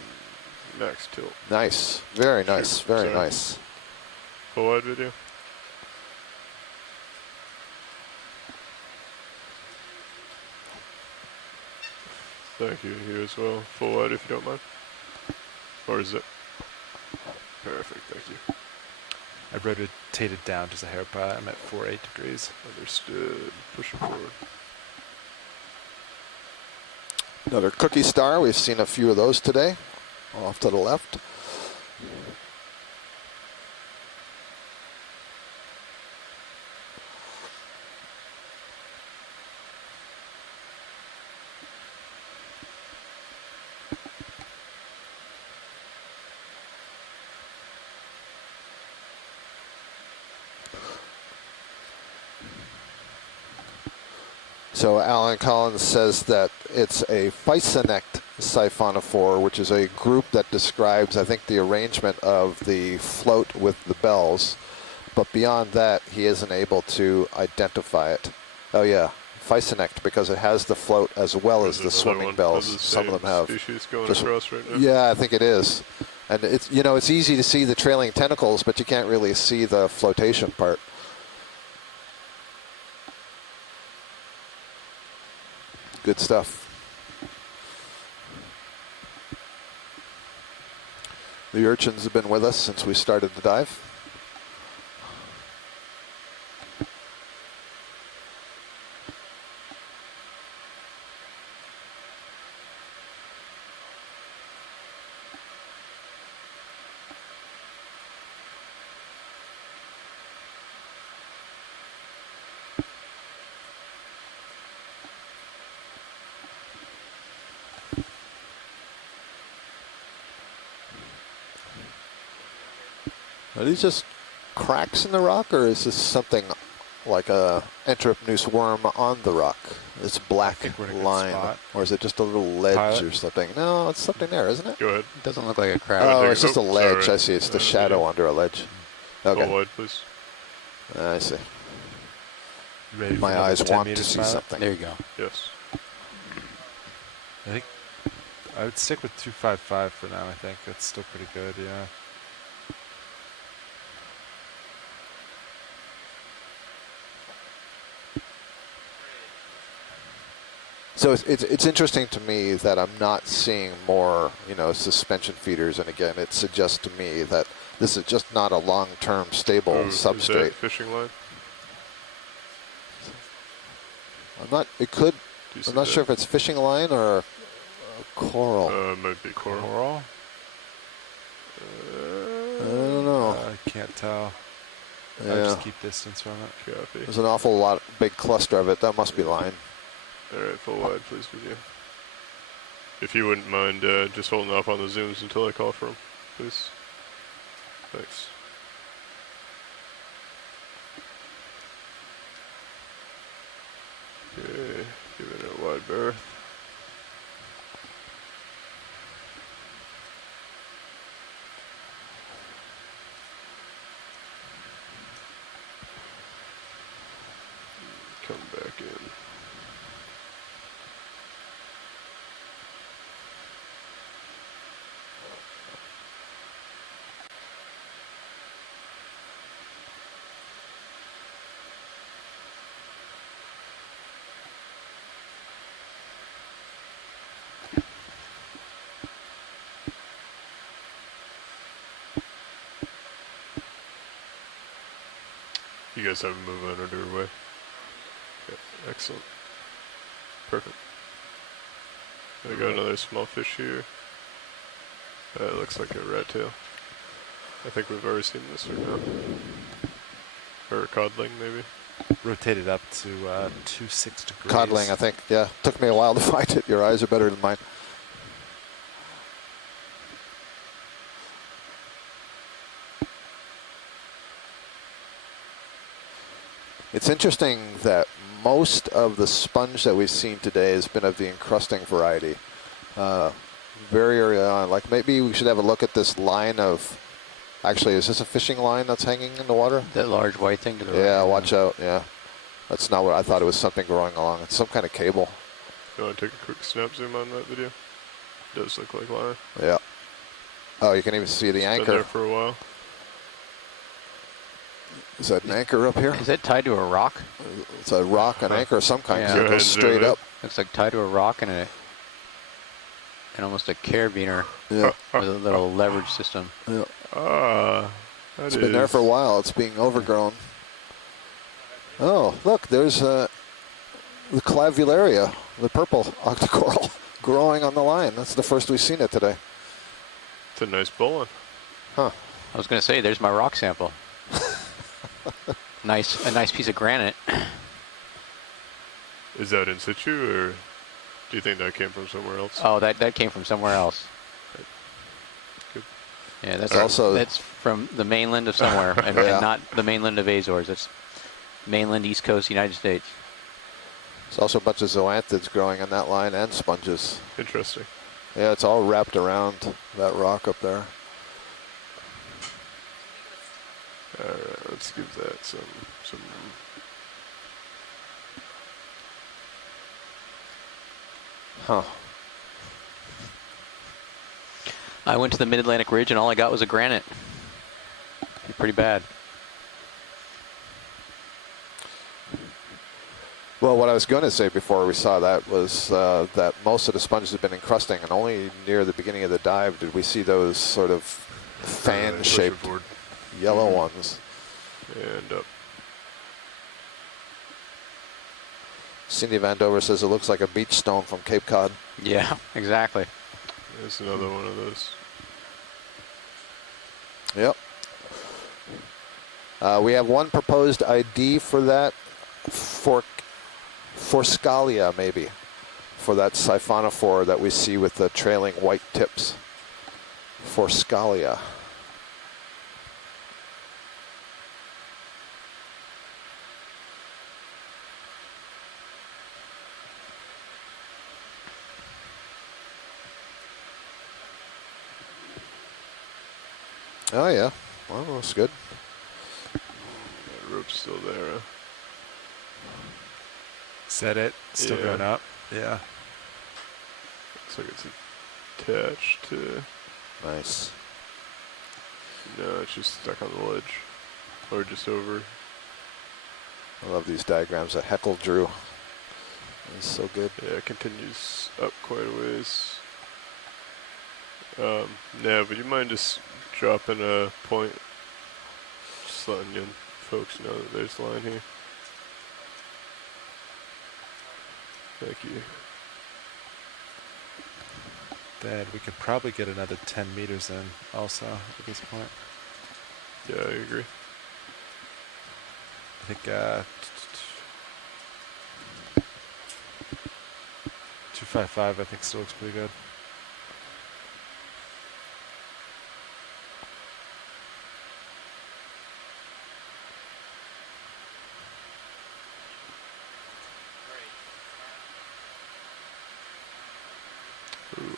Max tilt. Nice. Very nice. Very nice. Full wide video. Thank you. You as well. Full wide if you don't mind. Or is it? Perfect. Thank you. I rotated down just a hair, pilot. I'm at 48 degrees. Understood. Pushing forward. Another cookie star. We've seen a few of those today. Off to the left. So Alan Collins says that it's a Fisonect siphonophore, which is a group that describes, I think, the arrangement of the float with the bells. But beyond that, he isn't able to identify it. Oh yeah, Fisonect, because it has the float as well as the swimming bells. Some of them have. Species going across right now. Yeah, I think it is. And it's, you know, it's easy to see the trailing tentacles, but you can't really see the flotation part. Good stuff. The urchins have been with us since we started the dive. Are these just cracks in the rock, or is this something like a entrepneus worm on the rock? This black line, or is it just a little ledge or something? No, it's something there, isn't it? Go ahead. It doesn't look like a crack. Oh, it's just a ledge. Sorry. I see. It's the shadow under a ledge. Okay. Full wide, please. I see. Ready for My another eyes 10 want to meters, see pilot? something. There you go. Yes. I think I would stick with 255 for now. I think that's still pretty good. Yeah. So it's interesting to me that I'm not seeing more, you know, suspension feeders, and again, it suggests to me that this is just not a long-term stable substrate. Is that fishing line? I'm not. It could. I'm not that? sure if it's fishing line or a coral. It might be coral. Coral? I don't know. I can't tell. Yeah. I just keep distance from it. Copy. There's an awful lot, big cluster of it. That must be line. All right, full wide, please, video. If you wouldn't mind just holding off on the zooms until I call for them, please. Thanks. Okay, giving it a wide berth. You guys have a move on underway. Yeah, excellent. Perfect. I got another small fish here. It looks like a rat tail. I think we've already seen this right now. Or a codling, maybe. Rotated up to 26 degrees. Codling, I think. Yeah, took me a while to find it. Your eyes are better than mine. It's interesting that most of the sponge that we've seen today has been of the encrusting variety. Very early on. Like maybe we should have a look at this line of, actually, is this a fishing line that's hanging in the water? That large white thing to the right. Yeah, watch out, yeah. That's not what I thought. It was something growing along. It's some kind of cable. You want to take a quick snap zoom on that video? It does look like line. Yeah. Oh, you can even see the It's anchor. been there for a while. Is that an anchor up here? Is that tied to a rock? It's a rock, an anchor of some kind. Yeah. So it goes straight up. Looks like tied to a rock and almost a carabiner Yeah. with a little leverage system. Yeah. It's been there for a while. It's being overgrown. Oh, look, there's the clavularia, the purple octocoral, growing on the line. That's the first we've seen it today. It's a nice bowline. Huh. I was going to say, there's my rock sample. A nice piece of granite. Is that in situ, or do you think that came from somewhere else? Oh, that came from somewhere else. Good. Yeah, that's also that's from the mainland of somewhere, and not the mainland of Azores. It's mainland East Coast United States. There's also a bunch of zoanthids growing on that line and sponges. Interesting. Yeah, it's all wrapped around that rock up there. All right, let's give that some. Huh. I went to the Mid-Atlantic Ridge, and all I got was a granite. Pretty bad. Well, what I was going to say before we saw that was that most of the sponges have been encrusting, and only near the beginning of the dive did we see those sort of fan-shaped yellow ones. And up. Cindy Vandover says it looks like a beach stone from Cape Cod. Yeah, exactly. There's another one of those. Yep. We have one proposed ID for that, for scalia maybe, for that siphonophore that we see with the trailing white tips. For scalia. Oh yeah, well, that's good. That rope's still there. Huh? Is that it? Still Yeah. going up? Yeah. Looks like it's attached to. Nice. No, it's just stuck on the ledge, or just over. I love these diagrams that Heckle drew. It's so good. Yeah, it continues up quite a ways. Nav, would you mind just dropping a point? Just letting you folks know that there's a line here. Thank you. Dad, we could probably get another 10 meters in also at this point. Yeah, I agree. I think 255 I think still looks pretty good. Ooh.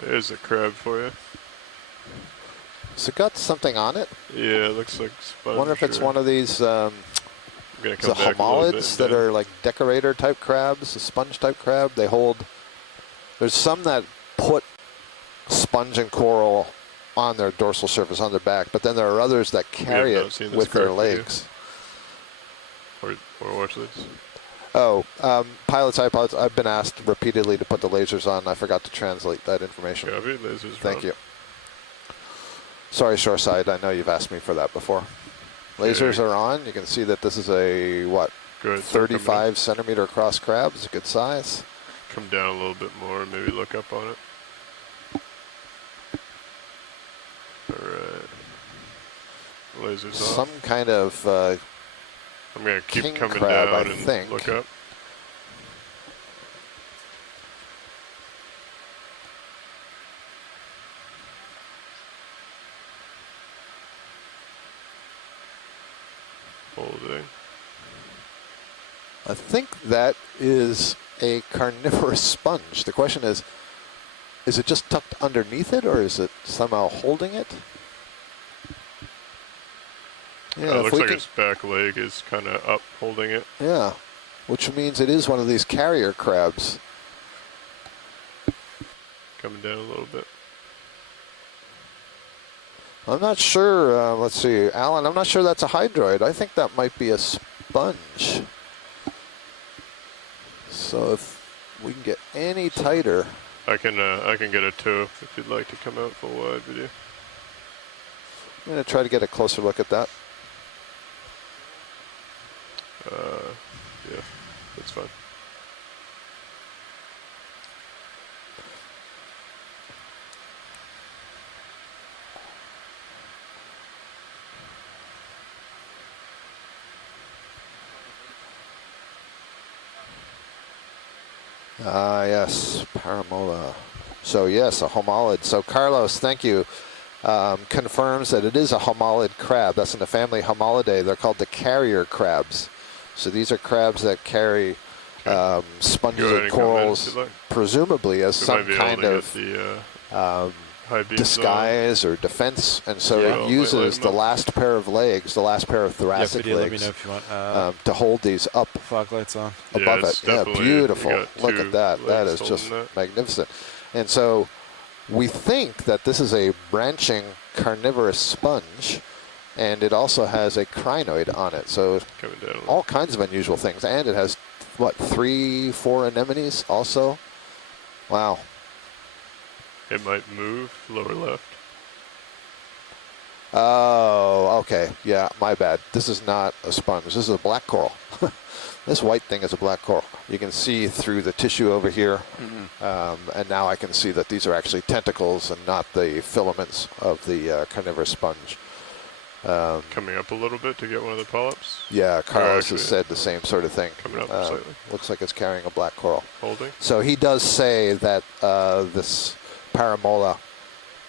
There's a crab for you. Has it got something on it? Yeah, it looks like sponge. I wonder if it's one of these I'm gonna come back a little homolids bit, that are like decorator type crabs, a sponge type crab. They hold, there's some that put sponge and coral on their dorsal surface, on their back, but then there are others that carry not it seen this with their crab video. legs. Or watch this. Oh, pilots, I've been asked repeatedly to put the lasers on. I forgot to translate that information. Copy, lasers Thank on. you. Sorry, Shoreside, I know you've asked me for that before. Lasers are on. You can see that this is a, what, Good. 35 centimeter cross crab. It's a good size. Come down a little bit more and maybe look up on it. Alright. Lasers off. Some kind of I'm going to keep king coming crab, down I and think. look up. Holding. I think that is a carnivorous sponge. The question is it just tucked underneath it, or is it somehow holding it? Yeah, it looks like its back leg is kind of up holding it. Yeah, which means it is one of these carrier crabs. Coming down a little bit. I'm not sure. Let's see, Alan, I'm not sure that's a hydroid. I think that might be a sponge. So if we can get any tighter. I can get a toe if you'd like to come out full wide video. I'm going to try to get a closer look at that. Yeah, that's fine. Yes, paramola. So yes, a homolid. So Carlos, thank you. Confirms that it is a homolid crab. That's in the family Homolidae. They're called the carrier crabs. So these are crabs that carry sponges and corals, presumably as some kind of disguise or defense. And so it uses the last pair of legs, the last pair of thoracic legs, let me know if you want, to hold these up fog lights on above it. Yeah, beautiful. Look at that. That is just magnificent. And so we think that this is a branching carnivorous sponge, and it also has a crinoid on it. So all kinds of unusual things. And it has, what, 3-4 anemones also? Wow. It might move lower left. Oh, okay. Yeah, my bad. This is not a sponge. This is a black coral. This white thing is a black coral. You can see through the tissue over here, and now I can see that these are actually tentacles and not the filaments of the carnivorous sponge. Coming up a little bit to get one of the polyps? Yeah, Carlos has said the same sort of thing. Coming up slightly. Looks like it's carrying a black coral. Holding. So he does say that this paramola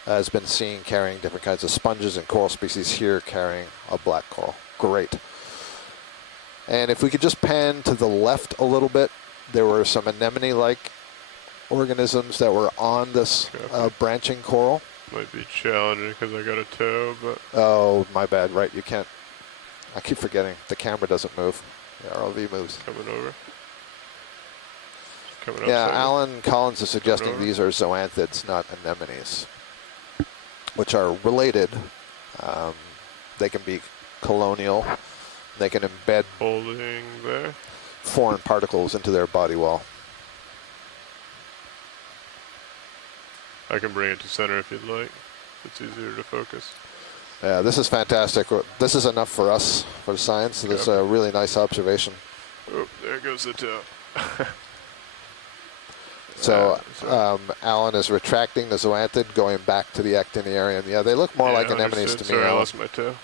has been seen carrying different kinds of sponges and coral species, here carrying a black coral. Great. And if we could just pan to the left a little bit, there were some anemone-like organisms that were on this branching coral. Might be challenging because I got a toe, but... Oh, my bad, right, you can't... I keep forgetting, the camera doesn't move. The ROV moves. Coming over. Coming up Yeah, slightly. Alan Collins is suggesting these are zoanthids, not anemones, which are related. They can be colonial. They can embed Holding there. foreign particles into their body wall. I can bring it to center if you'd like. It's easier to focus. Yeah, this is fantastic. This is enough for us, for science. This is a really nice observation. Oh, there goes the toe. So Alan is retracting the zoanthid, going back to the actiniarian. Yeah, they look more like anemones to me. Sorry, I lost my toe.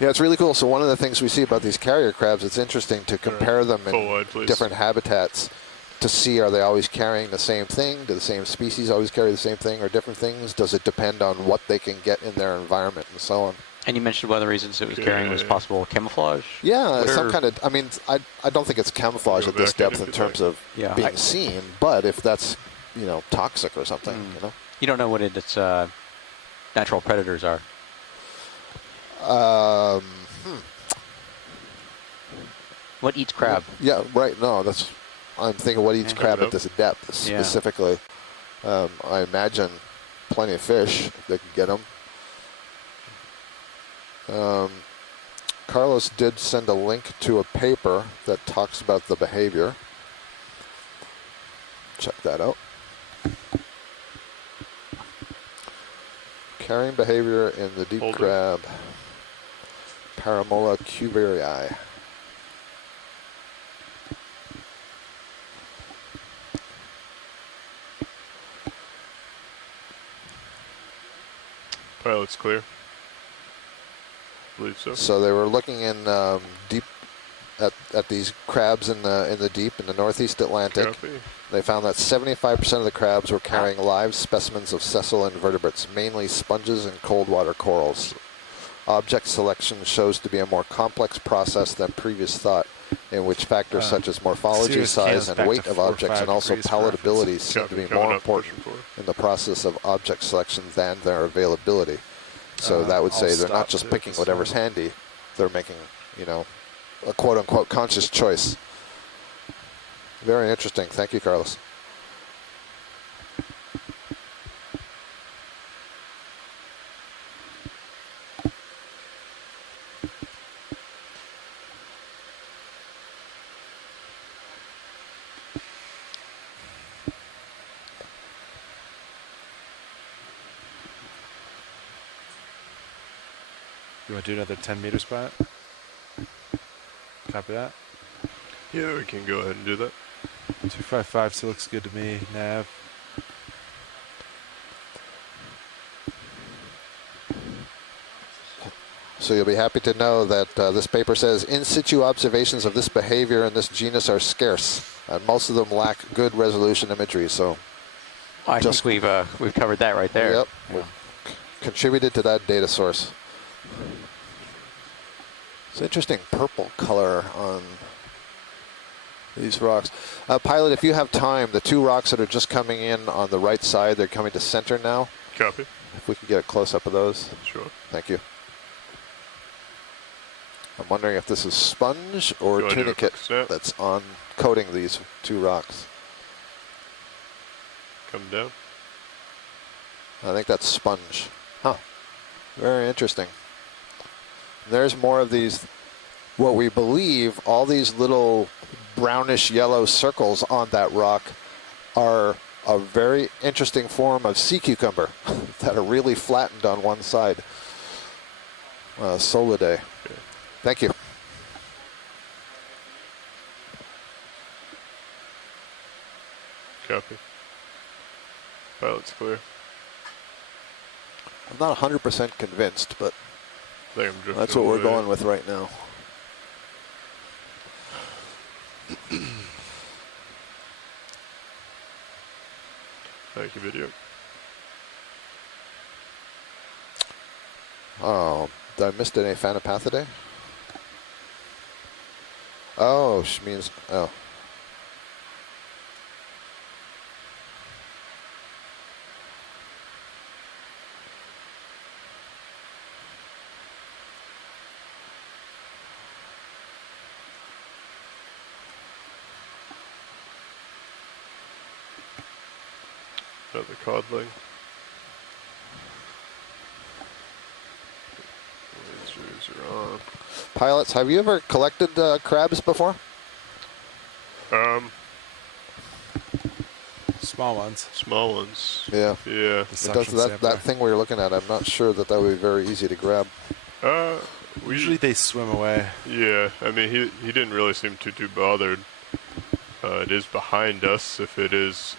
Yeah, it's really cool. So one of the things we see about these carrier crabs, it's interesting to compare them in different habitats to see, are they always carrying the same thing? Do the same species always carry the same thing or different things? Does it depend on what they can get in their environment and so on? And you mentioned one of the reasons it was carrying was possible camouflage? Yeah, some kind of, I mean, I don't think it's camouflage at this depth in terms of being seen, but if that's, you know, toxic or something, you know? You don't know what its natural predators are? What eats crab? Yeah, right, no, that's, I'm thinking what eats crab at this depth specifically. I imagine plenty of fish, if they can get them. Carlos did send a link to a paper that talks about the behavior. Check that out. Carrying behavior in the deep crab. Paramola cuvieri. Pilot's clear. I believe so. So they were looking in deep at these crabs in the deep in the northeast Atlantic. Copy. They found that 75% of the crabs were carrying live specimens of sessile invertebrates, mainly sponges and cold water corals. Object selection shows to be a more complex process than previous thought, in which factors such as morphology, size, and weight of objects, and also palatability seem to be more important in the process of object selection than their availability. So that would say they're not just picking whatever's handy, they're making, you know, a quote-unquote conscious choice. Very interesting. Thank you, Carlos. You want to do another 10-meter spot? Copy that. Yeah, we can go ahead and do that. 255 still looks good to me. Nav. So you'll be happy to know that this paper says in situ observations of this behavior in this genus are scarce, and most of them lack good resolution imagery. So I think we've covered that right there. Yep, we've contributed to that data source. It's interesting purple color on these rocks. Pilot, if you have time, the two rocks that are just coming in on the right side, they're coming to center now. Copy. If we could get a close-up of those. Sure. Thank you. I'm wondering if this is sponge or tunicate that's on coating these two rocks. Come down. I think that's sponge. Huh. Very interesting. There's more of these, what we believe, all these little brownish yellow circles on that rock are a very interesting form of sea cucumber that are really flattened on one side. Solidae. Okay. Thank you. Copy. Pilot's clear. I'm not 100% convinced, but I think I'm drifting that's what we're away. going with right now. Thank you, video. Oh, did I miss any Phanopathidae? Oh, she means, oh. Another codling. Lasers are on. Pilots, have you ever collected crabs before? Small ones. Small ones. Yeah. Yeah. It does that thing we were looking at. I'm not sure that would be very easy to grab. Usually they swim away. Yeah. I mean, he didn't really seem too bothered. It is behind us. If it is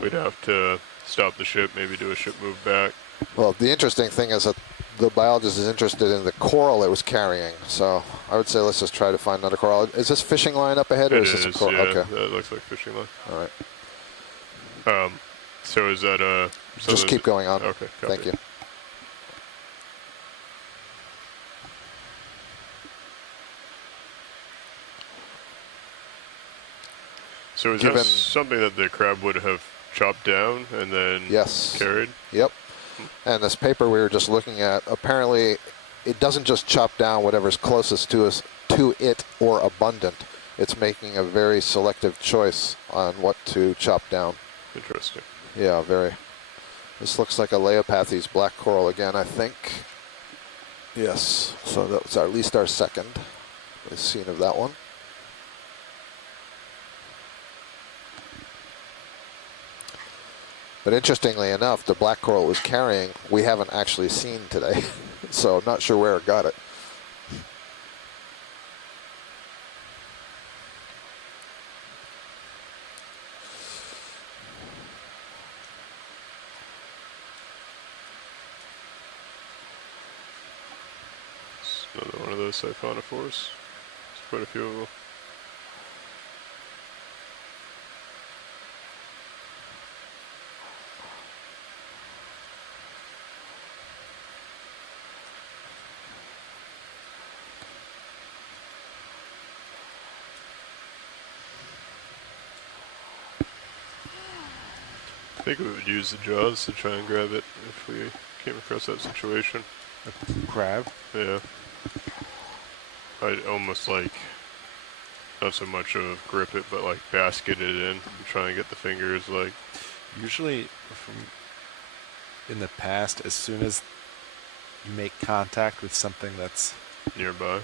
we'd have to stop the ship, maybe do a ship move back. Well, the interesting thing is that the biologist is interested in the coral it was carrying. So I would say let's just try to find another coral. Is this fishing line up ahead, or is this a coral? Yeah, okay. that looks like fishing line. All right. So is that just keep going on. Okay. Copy. Thank you. So is that something that the crab would have chopped down and then carried? Yep. And this paper we were just looking at, apparently it doesn't just chop down whatever's closest to it or abundant. It's making a very selective choice on what to chop down. Interesting. Yeah, very. This looks like a Leopathes black coral again, I think. Yes, so that was at least our second scene of that one. But interestingly enough, the black coral it was carrying, we haven't actually seen today. So I'm not sure where it got it. It's another one of those siphonophores. There's quite a few of them. I think we would use the jaws to try and grab it if we came across that situation. A crab? Yeah. I'd almost like, not so much of grip it, but like basket it in and try and get the fingers like. Usually, from in the past, as soon as you make contact with something that's nearby.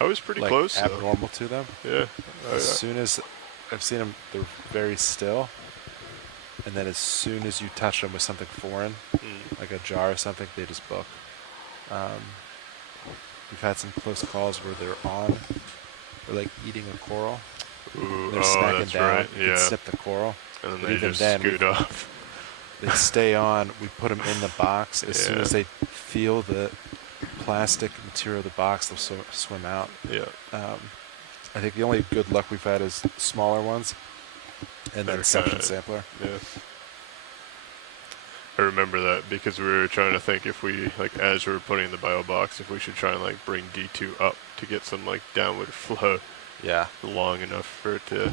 I was pretty like close, abnormal to them. Yeah. As soon as I've seen them, they're very still. And then as soon as you touch them with something foreign, like a jar or something, they just book. We've had some close calls where they're on, or like eating a coral. Ooh, they're smacking that's down, right. you can snip the coral. And then But they even just then, scoot off. They stay on. We put them in the box. As soon as they feel the plastic material of the box, they'll swim out. Yeah. I think the only good luck we've had is smaller ones, and then suction sampler. Yeah. I remember that because we were trying to think if we, like, as we were putting in the bio box, if we should try and like bring D2 up to get some like downward flow. Yeah. Long enough for it to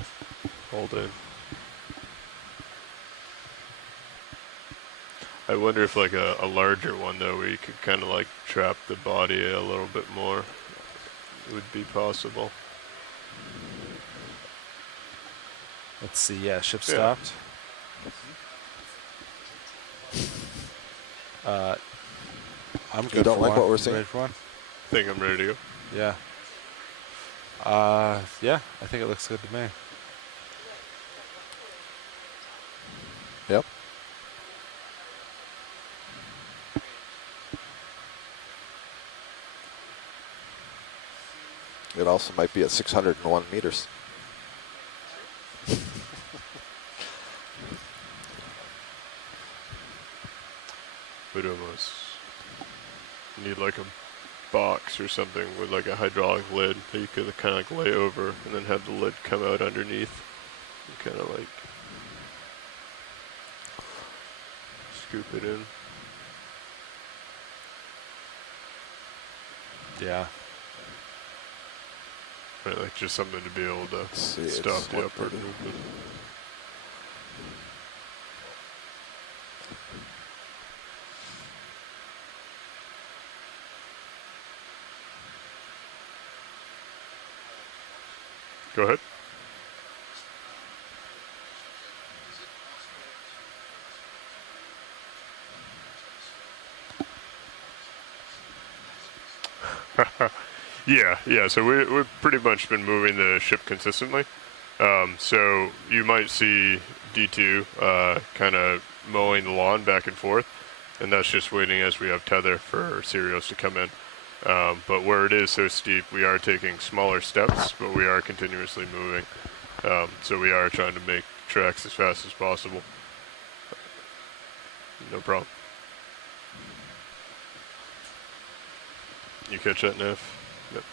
hold in. I wonder if like a larger one though, where you could kind of like trap the body a little bit more, would be possible. Let's see. Yeah, ship stopped. I'm good. You don't for like one. what we're seeing? Ready for one? I think I'm ready to go. Yeah. Yeah, I think it looks good to me. Yep. It also might be at 601 meters. Would almost need like a box or something with like a hydraulic lid that you could kind of like lay over and then have the lid come out underneath and kind of like scoop it in. Yeah. Right, like just something to be able to see, stop it's the upward movement. Go ahead. Yeah. So we've pretty much been moving the ship consistently. So you might see D2 kind of mowing the lawn back and forth, and that's just waiting as we have tether for Sirius to come in. But where it is so steep, we are taking smaller steps, but we are continuously moving. So we are trying to make tracks as fast as possible. No problem. You catch that, Neff? Yep.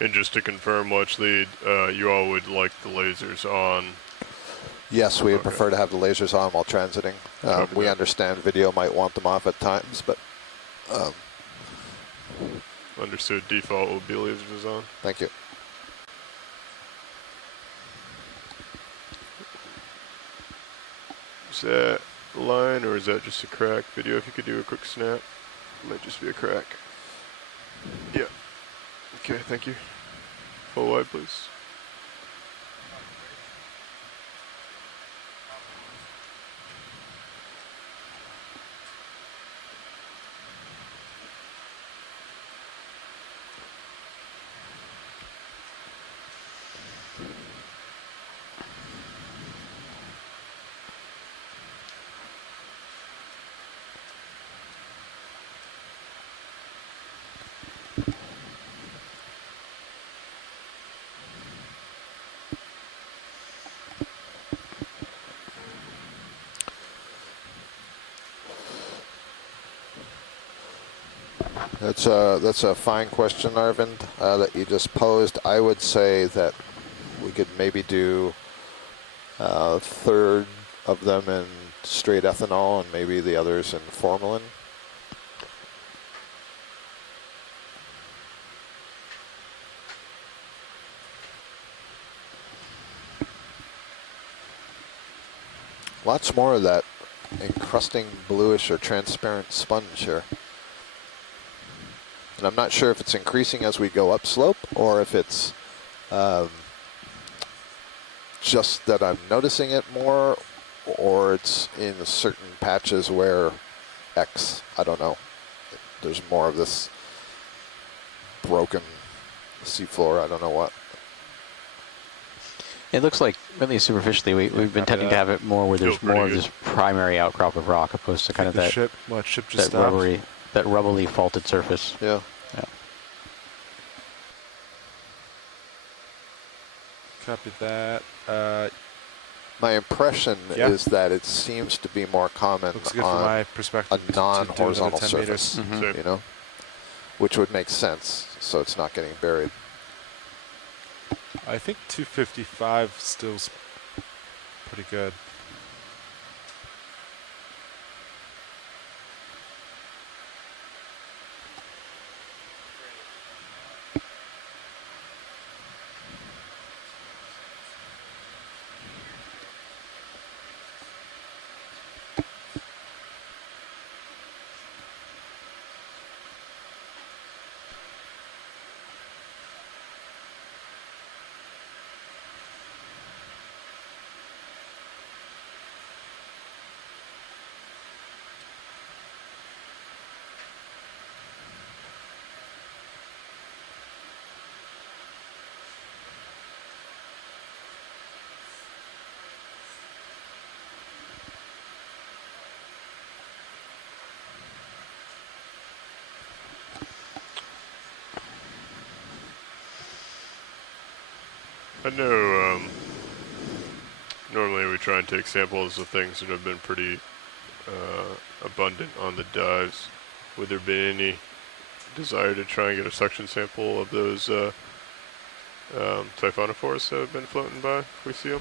And just to confirm, Watch Lead, you all would like the lasers on? Yes, we would prefer to have the lasers on while transiting. We understand video might want them off at times, but... Understood. Default will be lasers on. Thank you. Is that line or is that just a crack? Video, if you could do a quick snap. It might just be a crack. Yeah. Okay, thank you. Full wide, please. That's a fine question, Arvind, that you just posed. I would say that we could maybe do a third of them in straight ethanol and maybe the others in formalin. Lots more of that encrusting bluish or transparent sponge here. And I'm not sure if it's increasing as we go upslope or if it's just that I'm noticing it more, or it's in certain patches where I don't know, there's more of this broken seafloor, I don't know what. It looks like, really superficially, we've been tending to have it more where there's more of this primary outcrop of rock opposed to kind of that ship just that rubbly faulted surface. Yeah. Copy that. My impression is that it seems to be more common Looks good from my perspective a non-horizontal to do another 10 surface, meters. you know, which would make sense, so it's not getting buried. I think 255 still's pretty good. I know normally we try and take samples of things that have been pretty abundant on the dives. Would there be any desire to try and get a suction sample of those typhonophores that have been floating by if we see them?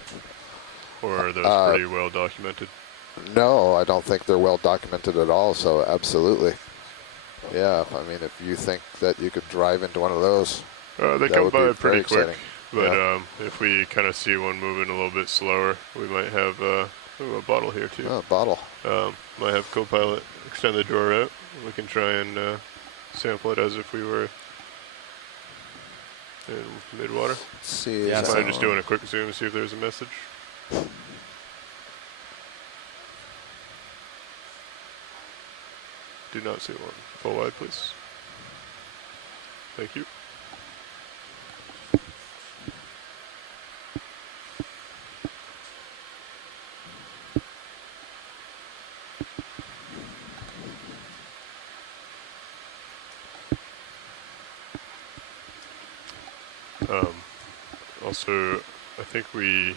Or are those pretty well documented? No, I don't think they're well documented at all, so absolutely. Yeah, I mean, if you think that you could drive into one of those, they come by pretty quick. Exciting. But if we kind of see one moving a little bit slower, we might have a bottle here too. Oh, a bottle. Might have co-pilot extend the drawer out. We can try and sample it as if we were in mid-water. Let's see. Yeah, so I'm just doing a quick zoom to see if there's a message. Do not see one. Full wide, please. Thank you. Also, I think we,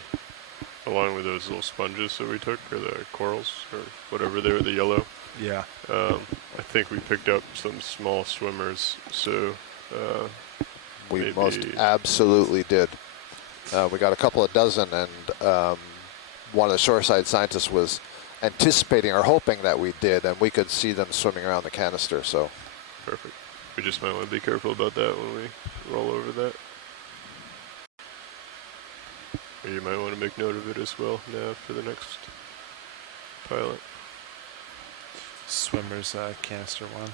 along with those little sponges that we took, or the corals, or whatever they were, the yellow. Yeah. I think we picked up some small swimmers, so we most absolutely did. We got a couple of dozen, and one of the shoreside scientists was anticipating or hoping that we did, and we could see them swimming around the canister. So perfect. We just might want to be careful about that when we roll over that. Or you might want to make note of it as well now for the next pilot. Swimmer's canister one.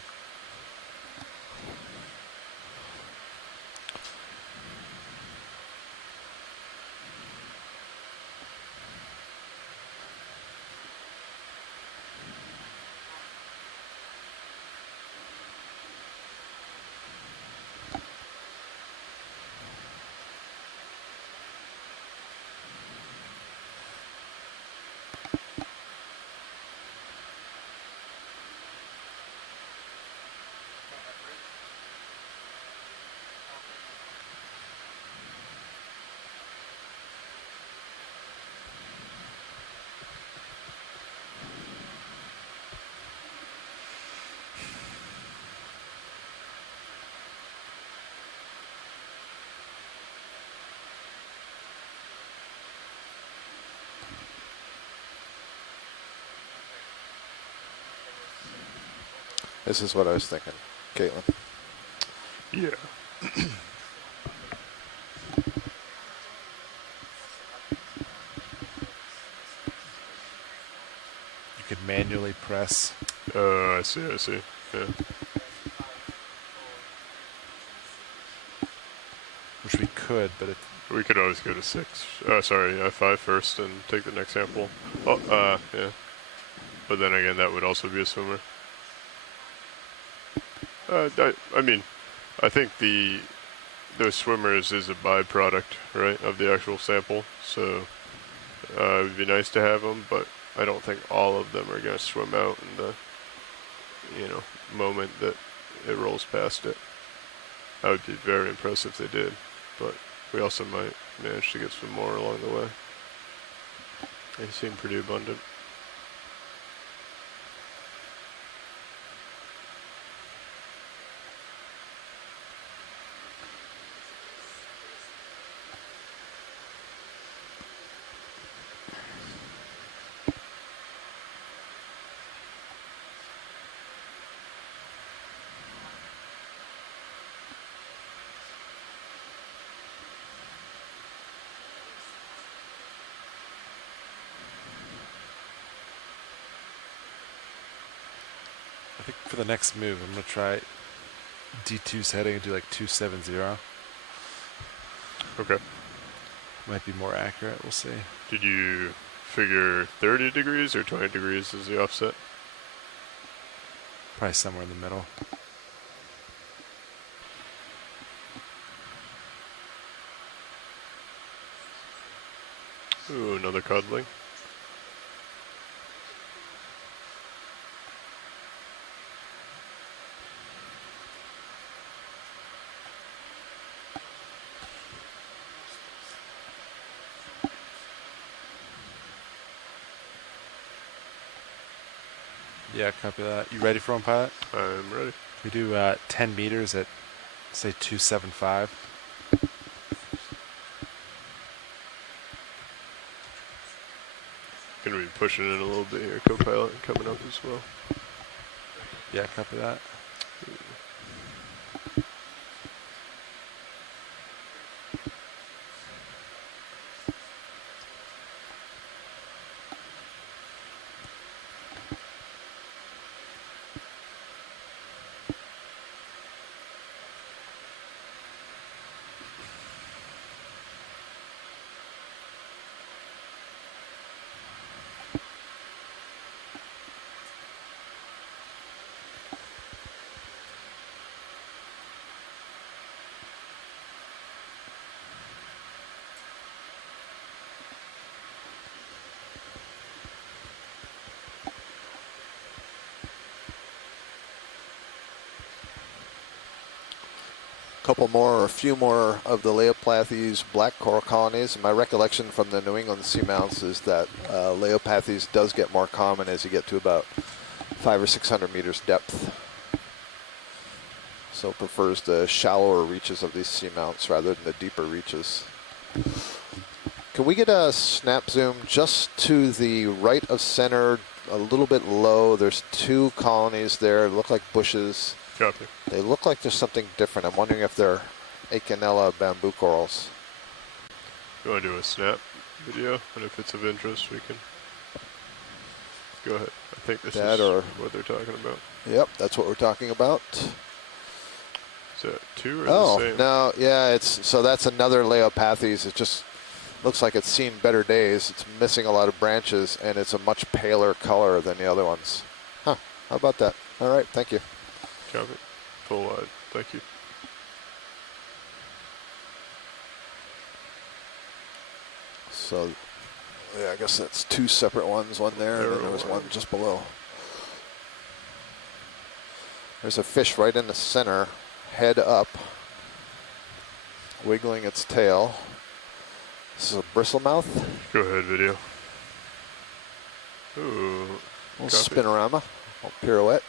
This is what I was thinking, Caitlin. Yeah. You could manually press. I see. Yeah. Which we could, but it. We could always go to 6. Sorry, 5 first and take the next sample. Oh, yeah. But then again, that would also be a swimmer. I mean, I think those swimmers is a byproduct, right, of the actual sample. So it would be nice to have them, but I don't think all of them are going to swim out in the, moment that it rolls past it. That would be very impressive if they did, but we also might manage to get some more along the way. They seem pretty abundant. I think for the next move, I'm going to try D2's heading and do like 270. Okay. Might be more accurate. We'll see. Did you figure 30 degrees or 20 degrees as the offset? Probably somewhere in the middle. Ooh, another codling. Yeah, copy that. You ready for one, pilot? I'm ready. We do 10 meters at, say, 275. Gonna be pushing in a little bit here, co-pilot coming up as well. Yeah, copy that. A few more of the Leopathes black coral colonies. My recollection from the New England seamounts is that Leopathes does get more common as you get to about 500 or 600 meters depth. So it prefers the shallower reaches of these seamounts rather than the deeper reaches. Can we get a snap zoom just to the right of center, a little bit low? There's 2 colonies there, look like bushes. Copy. They look like there's something different. I'm wondering if they're Acanella bamboo corals. You want to do a snap video, and if it's of interest, we can go ahead. I think this is what they're talking about. Yep, that's what we're talking about. Is that 2 or the same? No, yeah, so that's another Leopathes. It just looks like it's seen better days. It's missing a lot of branches, and it's a much paler color than the other ones. Huh, how about that? All right, thank you. Copy. Full wide. Thank you. So, yeah, I guess that's 2 separate ones. One there, and then there was one just below. There's a fish right in the center, head up, wiggling its tail. This is a bristlemouth. Go ahead, video. Ooh. Little spinorama, little pirouette.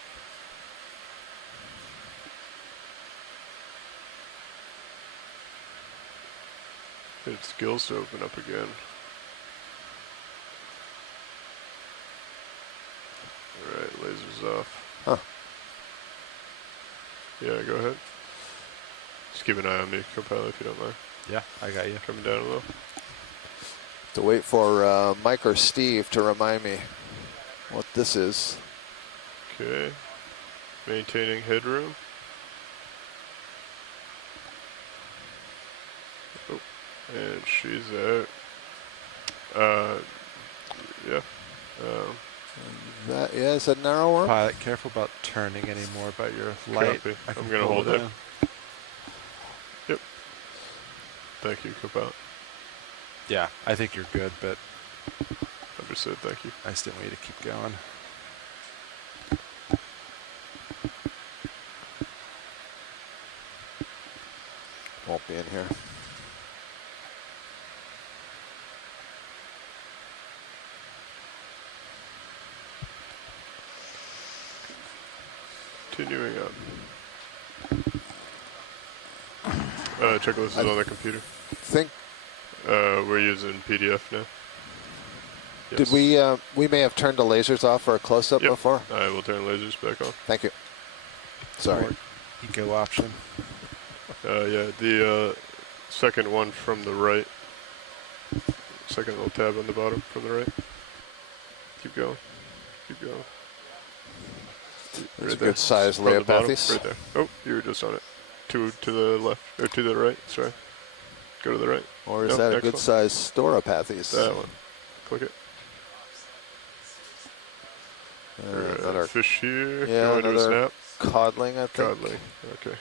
Its gills to open up again. Alright, lasers off. Huh. Yeah, go ahead. Just keep an eye on me, co-pilot, if you don't mind. Yeah, I got you. Coming down a little. To wait for Mike or Steve to remind me what this is. Okay. Maintaining headroom. Oh, and she's out. Yeah. That is a narrower. Pilot, careful about turning anymore by your light. Copy. I can I'm gonna pull hold it it. down. Yep. Thank you, co-pilot. Yeah, I think you're good, but Understood, thank you. I still want you to keep going. Won't be in here. Continuing up. Checklist is on the computer. Think. We're using PDF now. Did we may have turned the lasers off for a close-up Yep. before? I will turn lasers back on. Thank you. Sorry. Eco option. Yeah, the second one from the right. Second little tab on the bottom from the right. Keep going. Keep going. That's Right a good size From the bottom, Leopathes. right there. Oh, you were just on it. Two to the left, or to the right, sorry. Go to the right. Or is Nope, that a next good one. size Storopathes? That one. Click it. Another fish here. Yeah, Going to a another snap. codling, I think. Codling. Okay.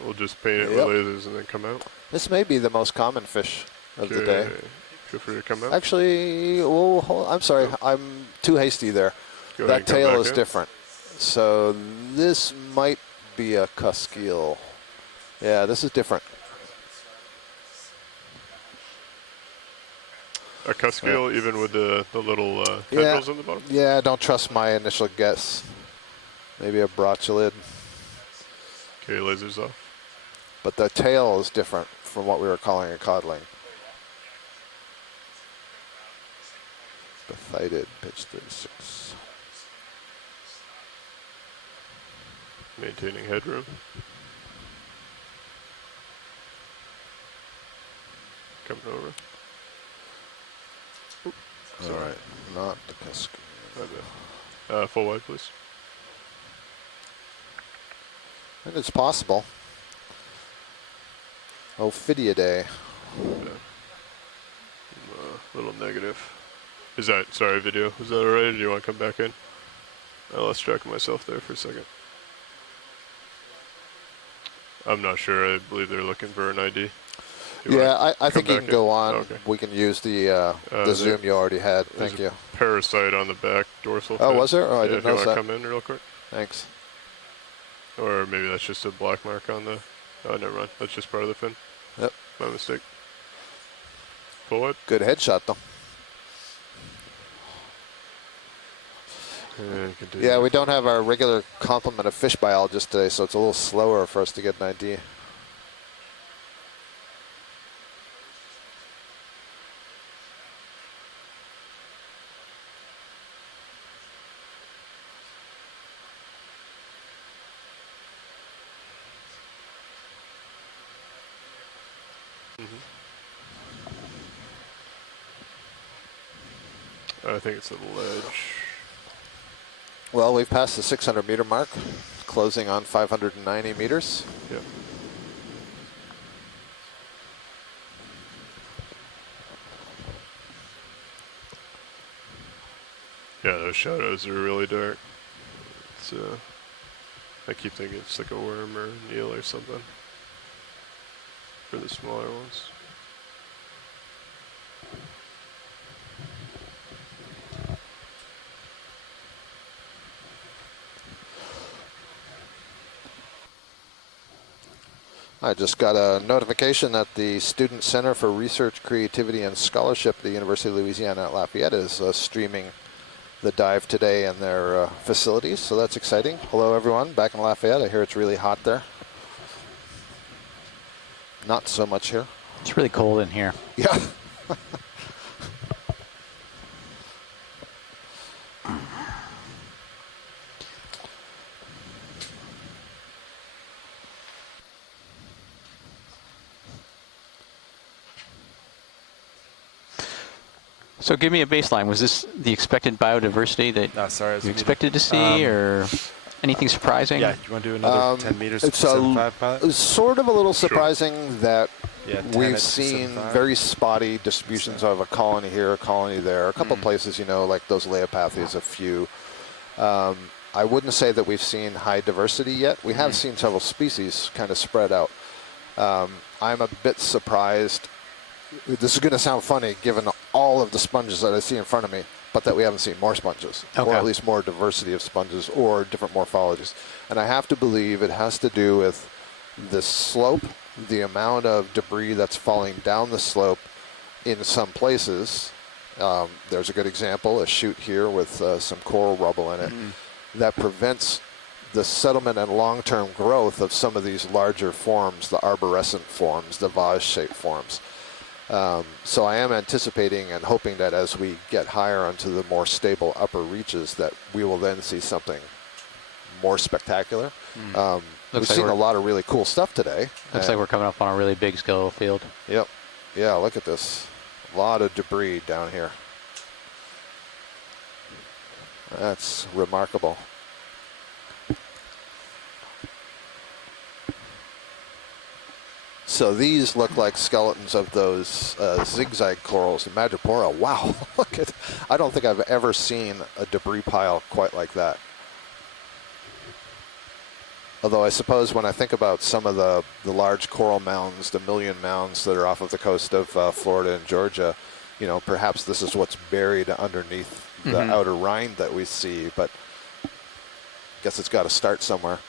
We'll just paint it Yep. with lasers and then come out. This may be the most common fish of the day. Okay. Feel free to come out. Actually, I'm sorry. I'm too hasty there. Go ahead That and come tail back is in. different. So this might be a cuskeel. Yeah, this is different. A cuskeel, even with the little tendrils on the bottom? Yeah, don't trust my initial guess. Maybe a brocholid. Okay, lasers off. But the tail is different from what we were calling a codling. Bathydid, pitch 36. Maintaining headroom. Coming over. Oop, All sorry. right, not the cuskeel. My bad. Full wide, please. And it's possible. Ophidiidae. Yeah. A little negative. Is that, sorry, video, is that alright, or do you want to come back in? I lost track of myself there for a second. I'm not sure, I believe they're looking for an ID. Yeah, I think you back can in? go on. Okay. We can use the zoom you already had. Thank you. Parasite on the back dorsal Oh, fin. was there? Oh, I Yeah, didn't if you notice want that. to come in real quick. Thanks. Or maybe that's just a black mark on the... Oh, never mind. That's just part of the fin. Yep. My mistake. Full wide. Good headshot, though. Yeah, we don't have our regular complement of fish biologists today, so it's a little slower for us to get an idea. I think it's a ledge. Well, we've passed the 600 meter mark, closing on 590 meters. Yeah. Yeah, those shadows are really dark. It's I keep thinking it's like a worm or a eel or something for the smaller ones. I just got a notification that the Student Center for Research, Creativity, and Scholarship at the University of Louisiana at Lafayette is streaming the dive today in their facilities, so that's exciting. Hello, everyone, back in Lafayette. I hear it's really hot there. Not so much here. It's really cold in here. Yeah. So give me a baseline. Was this the expected biodiversity that sorry, you expected to see, or anything surprising? Yeah, you want to do another 10 meters? It's 7.5 pilot? sort of a little surprising that Yeah, 10 we've at seen 7.5. very spotty distributions of a colony here, a colony there, a couple places, you know, like those Leopathes, a few. I wouldn't say that we've seen high diversity yet. We have seen several species kind of spread out. I'm a bit surprised. This is going to sound funny given all of the sponges that I see in front of me, but that we haven't seen more sponges, or at least more diversity of sponges or different morphologies. And I have to believe it has to do with the slope, the amount of debris that's falling down the slope in some places. There's a good example, a chute here with some coral rubble in it that prevents the settlement and long-term growth of some of these larger forms, the arborescent forms, the vase-shaped forms. So I am anticipating and hoping that as we get higher onto the more stable upper reaches that we will then see something more spectacular. We've seen a lot of really cool stuff today. Looks like we're coming up on a really big skeletal field. Yep. Yeah, look at this. A lot of debris down here. That's remarkable. So these look like skeletons of those zigzag corals in Madrepora. Wow, look at! I don't think I've ever seen a debris pile quite like that. Although I suppose when I think about some of the large coral mounds, the million mounds that are off of the coast of Florida and Georgia, you know, perhaps this is what's buried underneath the outer rind that we see, but I guess it's got to start somewhere.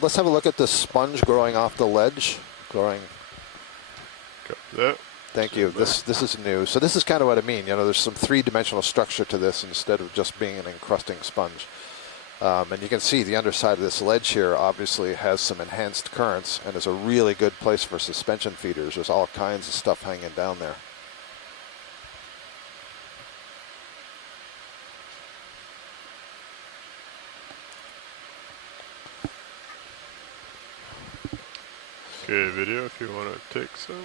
Let's have a look at the sponge growing off the ledge. Growing. Thank you. This is new. So this is kind of what I mean. You know, there's some three-dimensional structure to this instead of just being an encrusting sponge. And you can see the underside of this ledge here obviously has some enhanced currents and is a really good place for suspension feeders. There's all kinds of stuff hanging down there. Okay, video if you want to take some.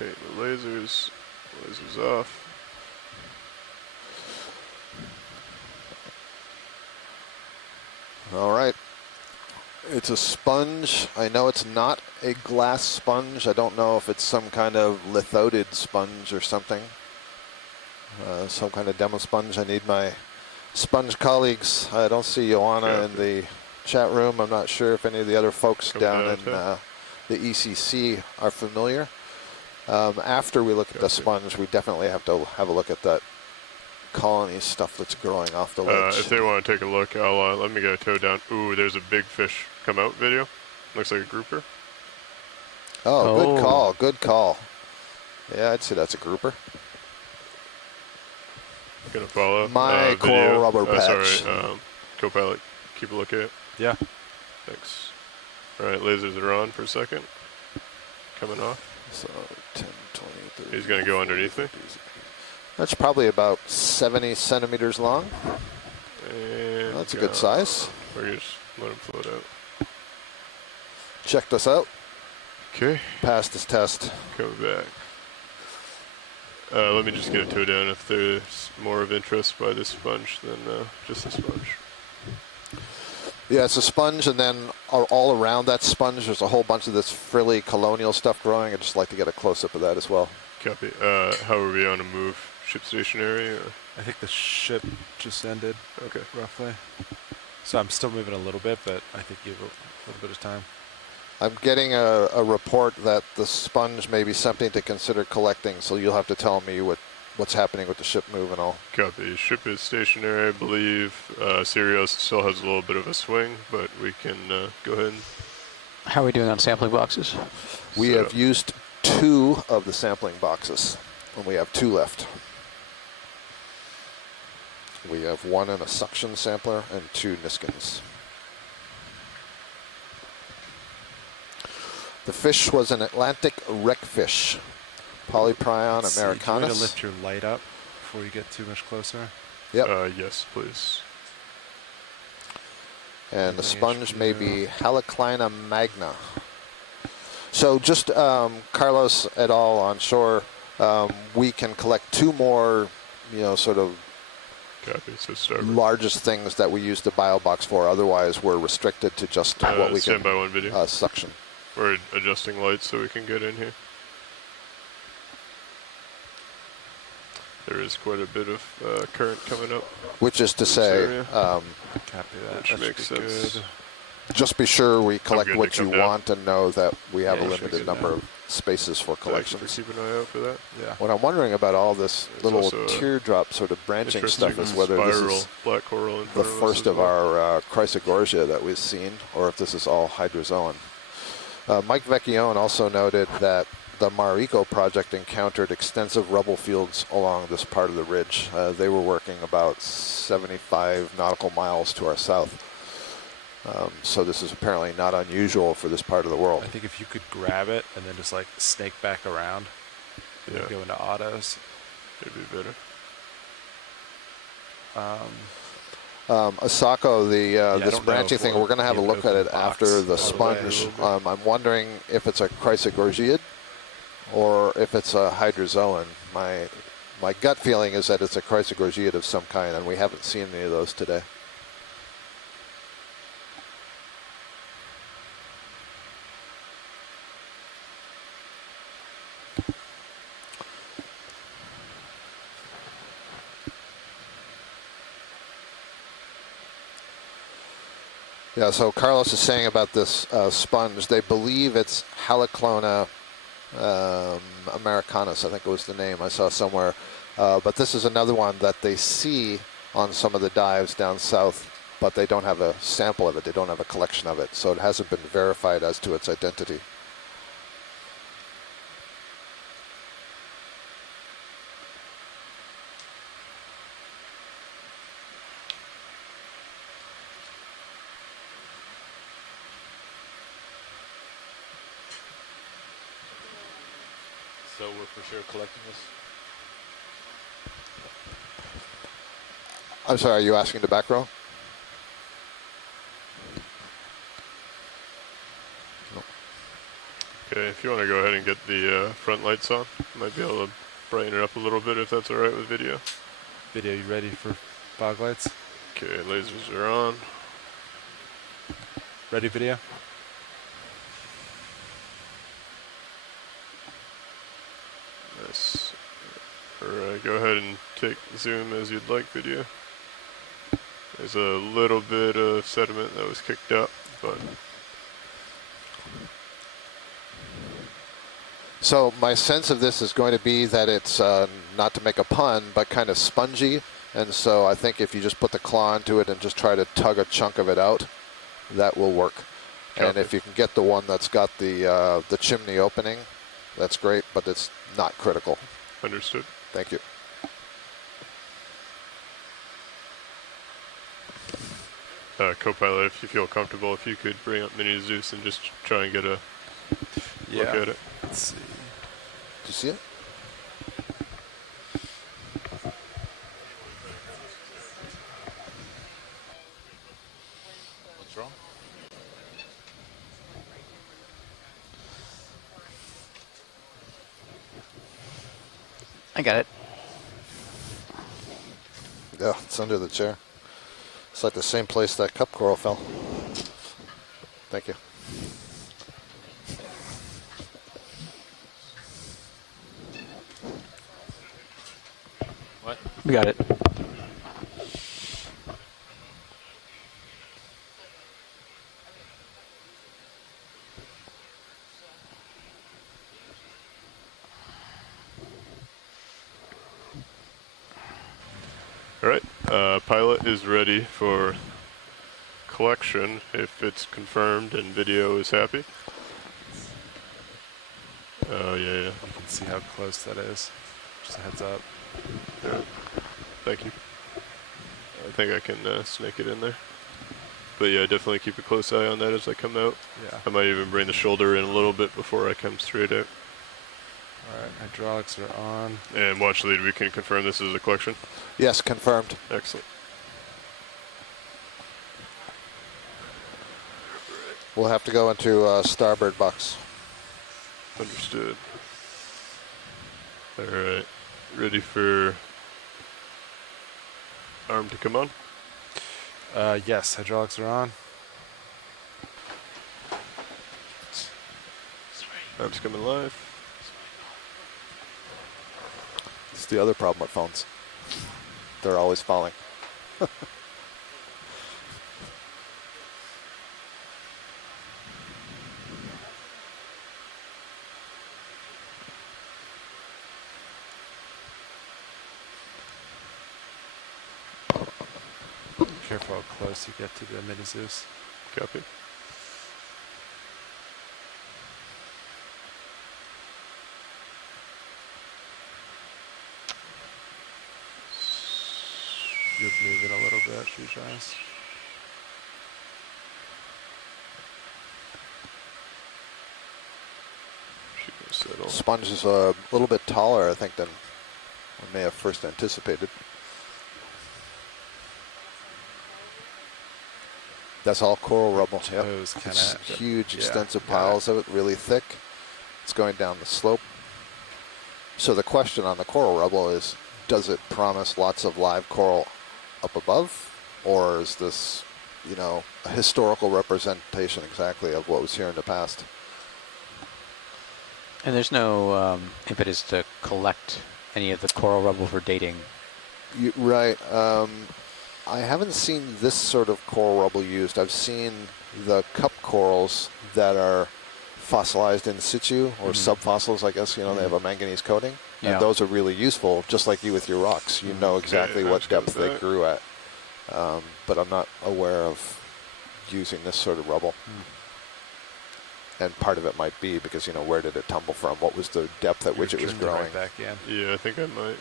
Paint the lasers off. All right. It's a sponge. I know it's not a glass sponge. I don't know if it's some kind of lithoded sponge or something. Some kind of demo sponge. I need my sponge colleagues. I don't see Joanna in the chat room. I'm not sure if any of the other folks down in the ECC are familiar. After we look at the sponge, we definitely have to have a look at that colony stuff that's growing off the ledge. If they want to take a look, I'll let me get a toe down. Ooh, there's a big fish come out video. Looks like a grouper. Oh, good call. Good call. Yeah, I'd say that's a grouper. Gonna follow. My coral rubber patch. Sorry, co-pilot, keep a look at it. Yeah. Thanks. All right, lasers are on for a second. Coming off. So 10, 20, 30. He's gonna go underneath me. That's probably about 70 centimeters long. And that's a good size. We're just let him float out. Check this out. Okay. Passed his test. Coming back. Let me just get a toe down if there's more of interest by this sponge than just the sponge. Yeah, it's a sponge, and then all around that sponge, there's a whole bunch of this frilly colonial stuff growing. I'd just like to get a close-up of that as well. Copy. How are we on a move? Ship stationary? Or? I think the ship just ended. Okay. Roughly. So I'm still moving a little bit, but I think you have a little bit of time. I'm getting a report that the sponge may be something to consider collecting, so you'll have to tell me what's happening with the ship move and all. Copy. Ship is stationary, I believe. Sirius still has a little bit of a swing, but we can go ahead and... How are we doing on sampling boxes? We have used 2 of the sampling boxes, and we have 2 left. We have 1 in a suction sampler and 2 Niskins. The fish was an Atlantic wreckfish, Polyprion americanus. Do you want to lift your light up before you get too much closer? Yep. Yes, please. And the sponge may be Haliclina magna. So just Carlos et al. On shore, we can collect 2 more, sort of Copy. So starboard. largest things that we use the bio box for. Otherwise, we're restricted to just what we can Standby 1 video. suction. We're adjusting lights so we can get in here. There is quite a bit of current coming up. Which is to say, Copy that. Which That makes should be sense. good. just be sure we good collect to what you come down. want and know that we have Yeah, a we should limited get number down. of spaces for Thanks for collections. keeping an eye out for that. Yeah. What I'm wondering about all this There's little also a teardrop sort of branching Interesting stuff is whether this spiral is black coral in the front of us first as of well. our Chrysogorgia that we've seen, or if this is all hydrozoan. Mike Vecchione also noted that the Marico project encountered extensive rubble fields along this part of the ridge. They were working about 75 nautical miles to our south. So this is apparently not unusual for this part of the world. I think if you could grab it and then just like snake back around, and then go into autos. It'd be better. Asako, I this don't know branching if thing, we'll we're going to have a be able to look at open it the box after the all the way a sponge. little bit. I'm wondering if it's a Chrysogorgiid or if it's a hydrozoan. My gut feeling is that it's a Chrysogorgiid of some kind, and we haven't seen any of those today. Yeah, so Carlos is saying about this sponge, they believe it's Haliclona americanus, I think it was the name I saw somewhere. But this is another one that they see on some of the dives down south, but they don't have a sample of it. They don't have a collection of it. So it hasn't been verified as to its identity. So we're for sure collecting this? I'm sorry, are you asking the back row? Okay, if you want to go ahead and get the front lights on, might be able to brighten it up a little bit if that's all right with video. Video, you ready for fog lights? Okay, lasers are on. Ready, video? Nice. Alright, go ahead and take zoom as you'd like, video. There's a little bit of sediment that was kicked up, but So my sense of this is going to be that it's, not to make a pun, but kind of spongy. And so I think if you just put the claw into it and just try to tug a chunk of it out, that will work. And Copy. if you can get the one that's got the chimney opening, that's great, but it's not critical. understood. Thank you. Co-pilot, if you feel comfortable, if you could bring up Mini Zeus and just try and get a look at it. Let's see. Do you see it? What's wrong? I got it. Yeah, it's under the chair. It's like the same place that cup coral fell. Thank you. What? We got it. Alright, pilot is ready for collection if it's confirmed and video is happy. Oh, yeah. You can see how close that is. Just a heads up. Yeah. Thank you. I think I can snake it in there. But yeah, definitely keep a close eye on that as I come out. Yeah. I might even bring the shoulder in a little bit before I come straight out. Alright, hydraulics are on. And watch lead, we can confirm this is a collection. Yes, confirmed. Excellent. We'll have to go into starboard box. Understood. All right. Ready for arm to come on? Yes, hydraulics are on. Arm's coming live. It's the other problem with phones. They're always falling. Careful how close you get to the mini Zeus. Copy. You'd move it a little bit, huge eyes. Should go settle. Sponge is a little bit taller, I think, than I may have first anticipated. That's all coral rubble. Yep. Toes kinda- It's huge, yeah, extensive got piles of it, really thick. It's going down the slope. So the question on the coral rubble is, does it promise lots of live coral up above? Or is this, you know, a historical representation exactly of what was here in the past? And there's no impetus to collect any of the coral rubble for dating. Right. I haven't seen this sort of coral rubble used. I've seen the cup corals that are fossilized in situ, or subfossils, I guess, you know, they have a manganese coating. Yeah. And those are really useful, just like you with your rocks. You know exactly what depth they grew at. But I'm not aware of using this sort of rubble. And part of it might be because, you know, where did it tumble from? What was the depth at which it was Trimmed growing? right back in. Yeah, I think I might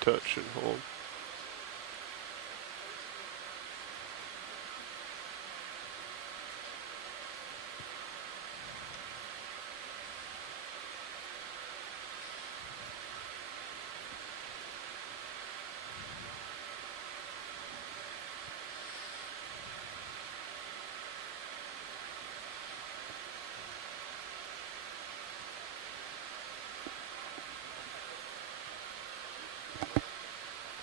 touch and hold.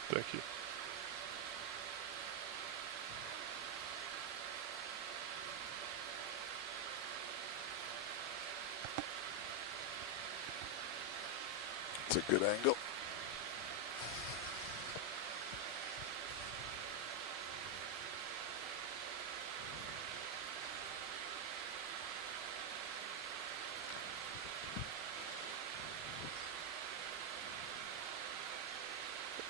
Thank you. It's a good angle.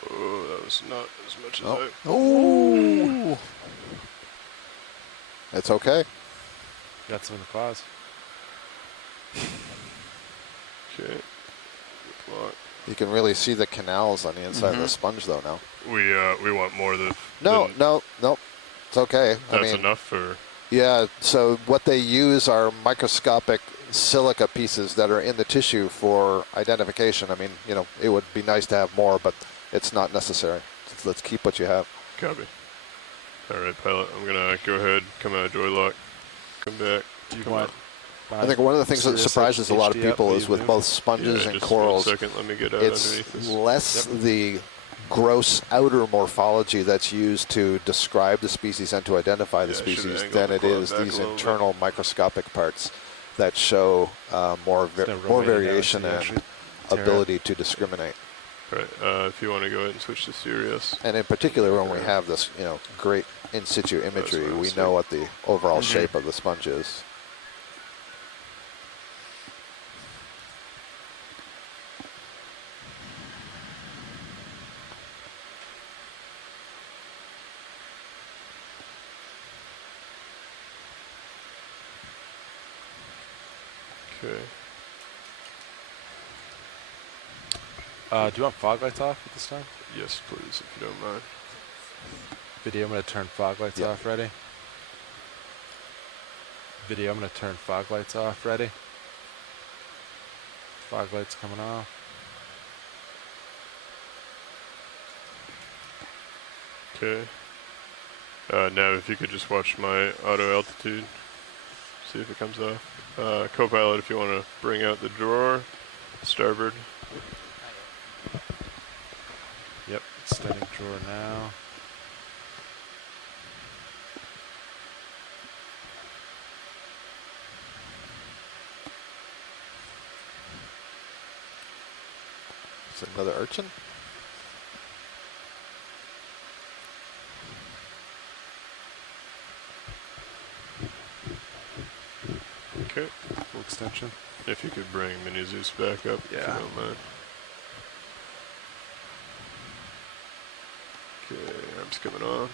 Oh, that was not as much as I... Oh! It's okay. Got some in the claws. Okay. Block. You can really see the canals on the inside of the sponge, though, now. We want more than... No, it's okay. That's I mean, enough, or... yeah, so what they use are microscopic silica pieces that are in the tissue for identification. I mean, you know, it would be nice to have more, but it's not necessary. Let's keep what you have. Copy. All right, pilot. I'm gonna go ahead, come out of joy lock, come back. Do you come want... out. I think one of the things that Serious surprises a lot of HD people up, is with both sponges Yeah, and just corals, 1 second. Let me get out it's underneath this. less the gross outer morphology that's used to describe the species and to identify the Yeah, I should've species angled than the it quad is back a these little bit. internal microscopic parts that show more It's no more rotating out, variation so you and actually tear it. ability to discriminate. All right, if you want to go ahead and switch to Sirius. And in particular, when we have this, you know, great in situ imagery, what I we was know what the overall Mhm. shape of the sponge is. Okay. Do you want fog lights off at this time? Yes, please, if you don't mind. Video, I'm going to turn fog lights Yeah. off. Ready? Video, I'm going to turn fog lights off. Ready? Fog lights coming off. Okay. Nav, if you could just watch my auto altitude, see if it comes off. Co-pilot, if you want to bring out the drawer, starboard. Yep, extending drawer now. Is it another urchin? Okay. Full extension. If you could bring Mini Zeus back up, if you don't mind. Okay, arms coming on.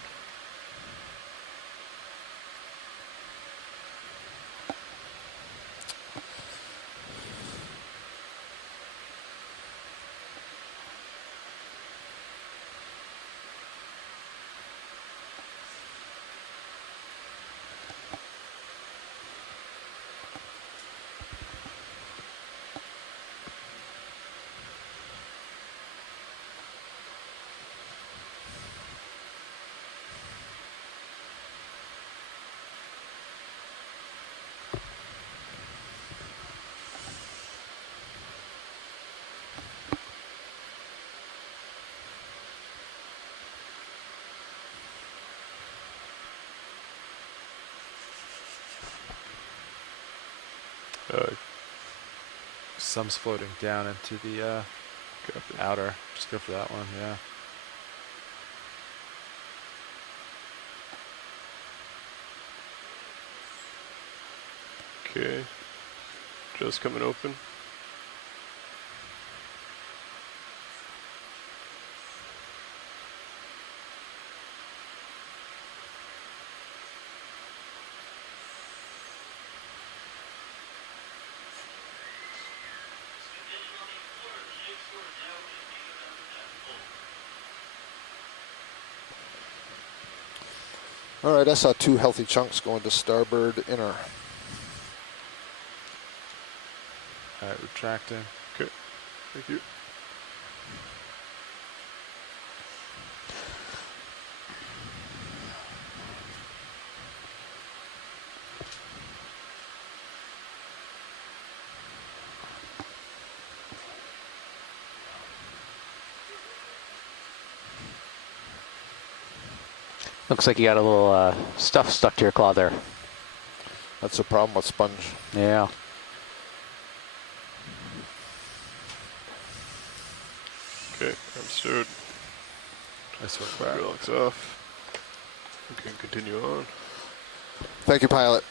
Some's floating down into the outer. Just go for that one, yeah. Okay, just coming open. All right, I saw 2 healthy chunks going to starboard inner. All right, retracting. Okay, thank you. Looks like you got a little stuff stuck to your claw there. That's the problem with sponge. Yeah. Okay, I'm stowed. Nice one. Relax off. We can continue on. Thank you, pilot.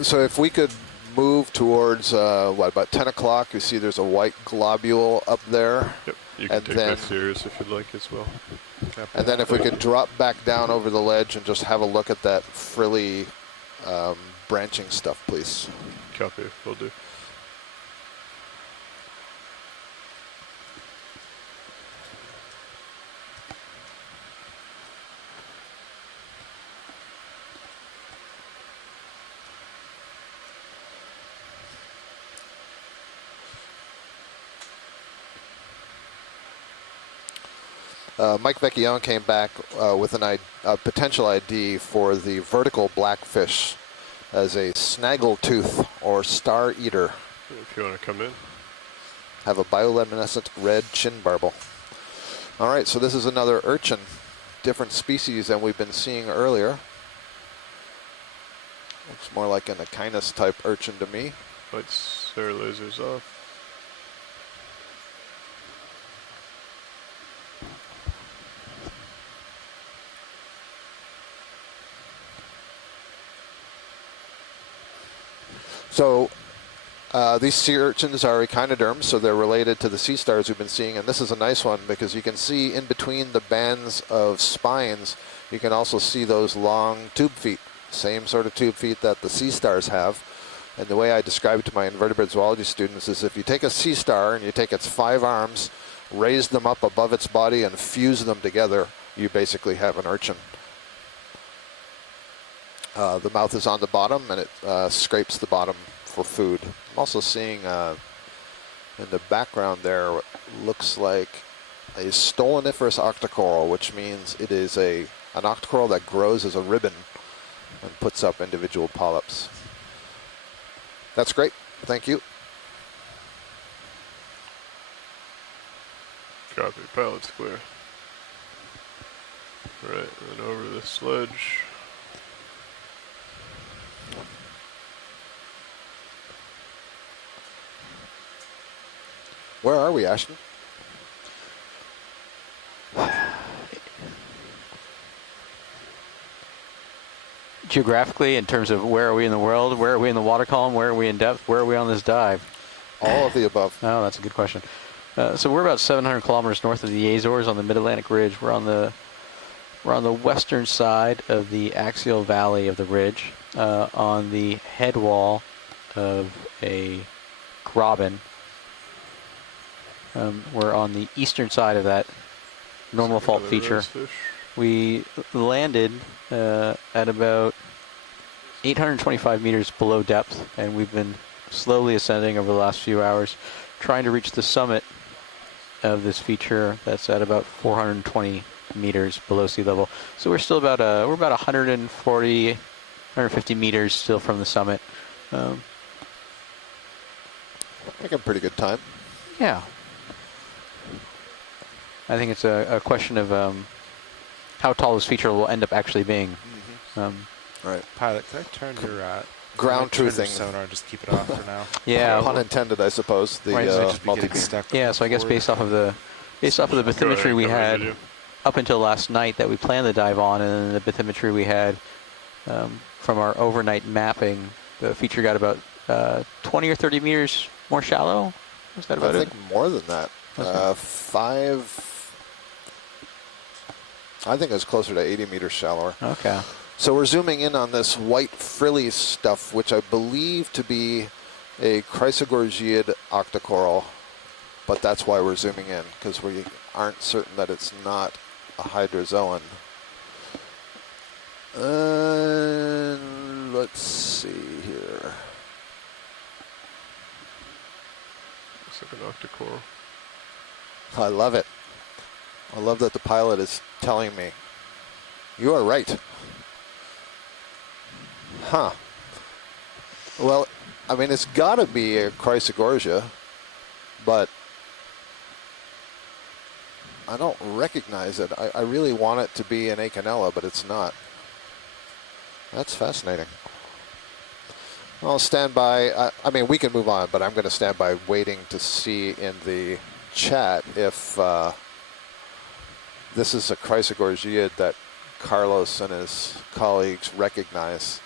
So if we could move towards, about 10 o'clock, you see there's a white globule up there. Yep, you can and take then, that serious if you'd like as well. And then if we could drop back down over the ledge and just have a look at that frilly branching stuff, please. Copy, will do. Mike Vecchione came back with a potential ID for the vertical blackfish as a snaggletooth or star eater. If you want to come in. Have a bioluminescent red chin barbel. All right, so this is another urchin, different species than we've been seeing earlier. Looks more like an Okeanos type urchin to me. Lights, air lasers off. So these sea urchins are echinoderms, so they're related to the sea stars we've been seeing. And this is a nice one because you can see in between the bands of spines, you can also see those long tube feet, same sort of tube feet that the sea stars have. And the way I describe it to my invertebrate zoology students is if you take a sea star and you take its 5 arms, raise them up above its body and fuse them together, you basically have an urchin. The mouth is on the bottom and it scrapes the bottom for food. I'm also seeing in the background there what looks like a stoloniferous octocoral, which means it is an octocoral that grows as a ribbon and puts up individual polyps. That's great. Thank you. Copy. Pilot's clear. Right, and over the sledge. Where are we, Ashton? Geographically, in terms of where are we in the world, where are we in the water column, where are we in depth, where are we on this dive? All of the above. Oh, that's a good question. So we're about 700 kilometers north of the Azores on the Mid-Atlantic Ridge. We're on the western side of the axial valley of the ridge, on the head wall of a graben. We're on the eastern side of that normal fault feature. We landed at about 825 meters below depth, and we've been slowly ascending over the last few hours, trying to reach the summit of this feature that's at about 420 meters below sea level. So we're still about we're about 140, 150 meters still from the summit. I think a pretty good time. Yeah. I think it's a question of how tall this feature will end up actually being. Right. Pilot, could I turn your ground truthing sonar and just keep it off for now? Yeah. Pun intended, I suppose. The multi-beam. Yeah. So I guess based off of the bathymetry we had up until last night that we planned the dive on, and then the bathymetry we had from our overnight mapping, the feature got about 20 or 30 meters more shallow. Was that about I it? think more than that. 5. I think it was closer to 80 meters shallower. Okay. So we're zooming in on this white frilly stuff, which I believe to be a Chrysogorgiid octocoral, but that's why we're zooming in, because we aren't certain that it's not a hydrozoan. Let's see here. Looks like an octocoral. I love it. I love that the pilot is telling me, you are right. Huh. Well, I mean, it's got to be a Chrysogorgia, but I don't recognize it. I really want it to be an Acanella, but it's not. That's fascinating. I'll stand by. I mean, we can move on, but I'm going to stand by waiting to see in the chat if this is a Chrysogorgiid that Carlos and his colleagues recognize.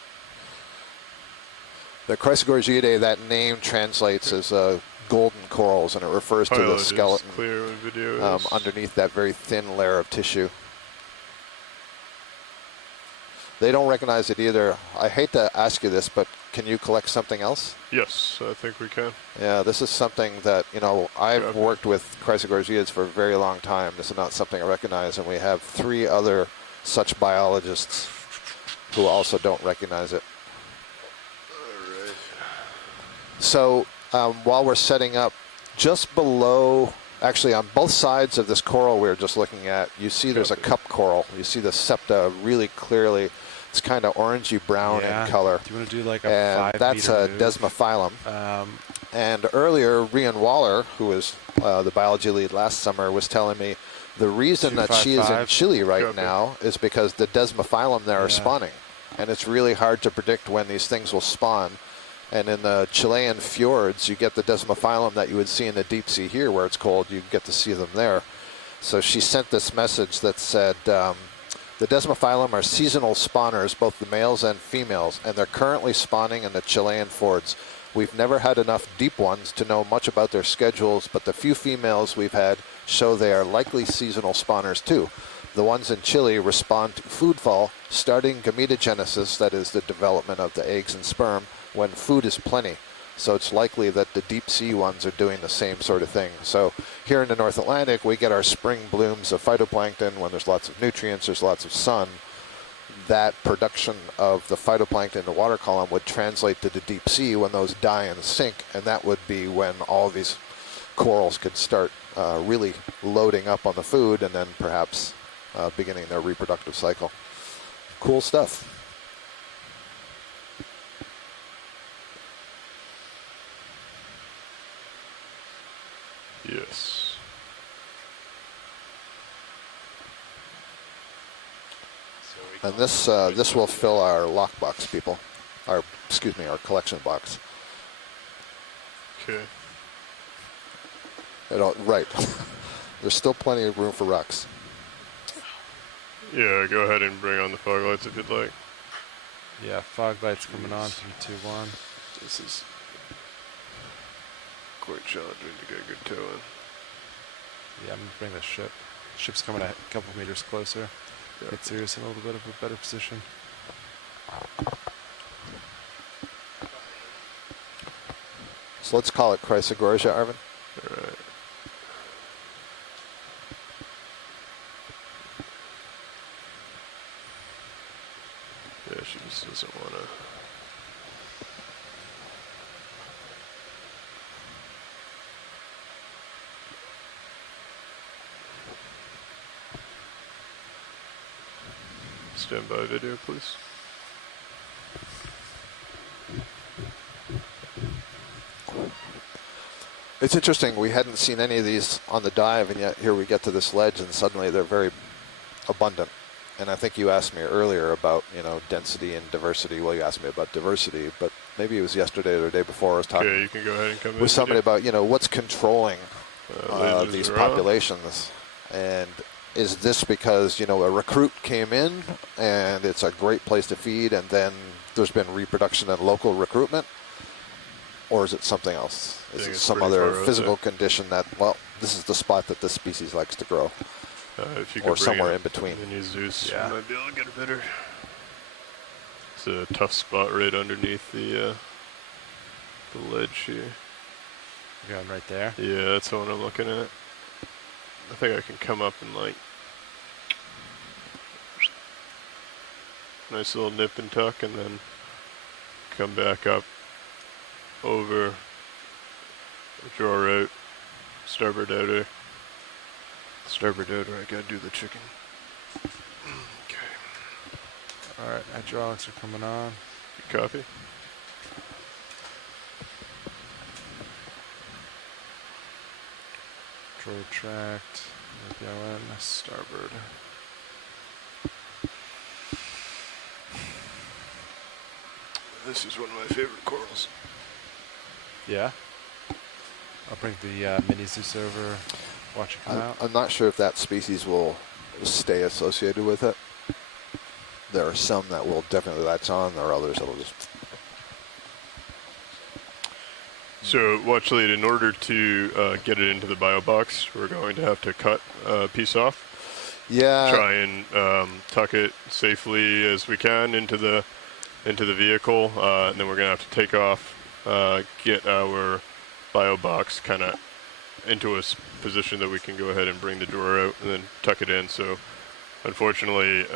The Chrysogorgiidae, that name translates as golden corals, and it refers to the skeleton clear when video is. Underneath that very thin layer of tissue. They don't recognize it either. I hate to ask you this, but can you collect something else? Yes, I think we can. Yeah, this is something that, you know, I've worked with Chrysogorgiids for a very long time. This is not something I recognize, and we have 3 other such biologists who also don't recognize it. All right. So while we're setting up, just below, actually on both sides of this coral we were just looking at, you see there's a cup coral. You see the septa really clearly. It's kind of orangey brown in color. Do you want to do like a and 5 that's meter a move? Desmophyllum. And earlier, Rian Waller, who was the biology lead last summer, was telling me the reason that she is in Chile right now is because the Desmophyllum there are spawning. And it's really hard to predict when these things will spawn. And in the Chilean fjords, you get the Desmophyllum that you would see in the deep sea here where it's cold. You get to see them there. So she sent this message that said, the Desmophyllum are seasonal spawners, both the males and females, and they're currently spawning in the Chilean fjords. We've never had enough deep ones to know much about their schedules, but the few females we've had show they are likely seasonal spawners too. The ones in Chile respond to foodfall, starting gametogenesis, that is the development of the eggs and sperm, when food is plenty. So it's likely that the deep sea ones are doing the same sort of thing. So here in the North Atlantic, we get our spring blooms of phytoplankton when there's lots of nutrients, there's lots of sun. That production of the phytoplankton in the water column would translate to the deep sea when those die and sink, and that would be when all of these corals could start really loading up on the food and then perhaps beginning their reproductive cycle. Cool stuff. Yes. And this will fill our lockbox, people. Our collection box. Okay. Right. There's still plenty of room for rocks. Yeah, go ahead and bring on the fog lights if you'd like. Yeah, fog lights coming on from 2-1. This is quite challenging to get a good tow in. Yeah, I'm gonna bring the ship. Ship's coming a couple meters closer. Yeah. Get Sirius in a little bit of a better position. So let's call it Chrysogorgia, Arvin. All right. Yeah, she just doesn't want to. Stand by video, please. It's interesting. We hadn't seen any of these on the dive, and yet here we get to this ledge, and suddenly they're very abundant. And I think you asked me earlier about, density and diversity. Well, you asked me about diversity, but maybe it was yesterday or the day before I was talking Okay, you can go ahead and come in. with somebody about, what's controlling these around. populations. And is this because, a recruit came in and it's a great place to feed, and then there's been reproduction and local recruitment? Or is it something else? Is it some other physical condition that, well, this is the spot that this species likes to grow? If you or could somewhere in between. Mini Zeus, Yeah. you might be able to get it better. It's a tough spot right underneath the ledge here. You're going right there? Yeah, that's the one I'm looking at. I think I can come up and nice little nip and tuck, and then come back up over, draw out, starboard outer. Starboard outer, I gotta do the chicken. Okay. Alright, hydraulics are coming on. Good copy. Control retract, RPLN, starboard. This is one of my favorite corals. Yeah? I'll bring the mini Zeus over, watch it come out. I'm not sure if that species will stay associated with it. There are some that will definitely latch on. There are others that will just... So, watch lead, in order to get it into the bio box, we're going to have to cut a piece off. Yeah. Try and tuck it safely as we can into the vehicle, and then we're going to have to take off, get our bio box kind of into a position that we can go ahead and bring the door out and then tuck it in. So, unfortunately,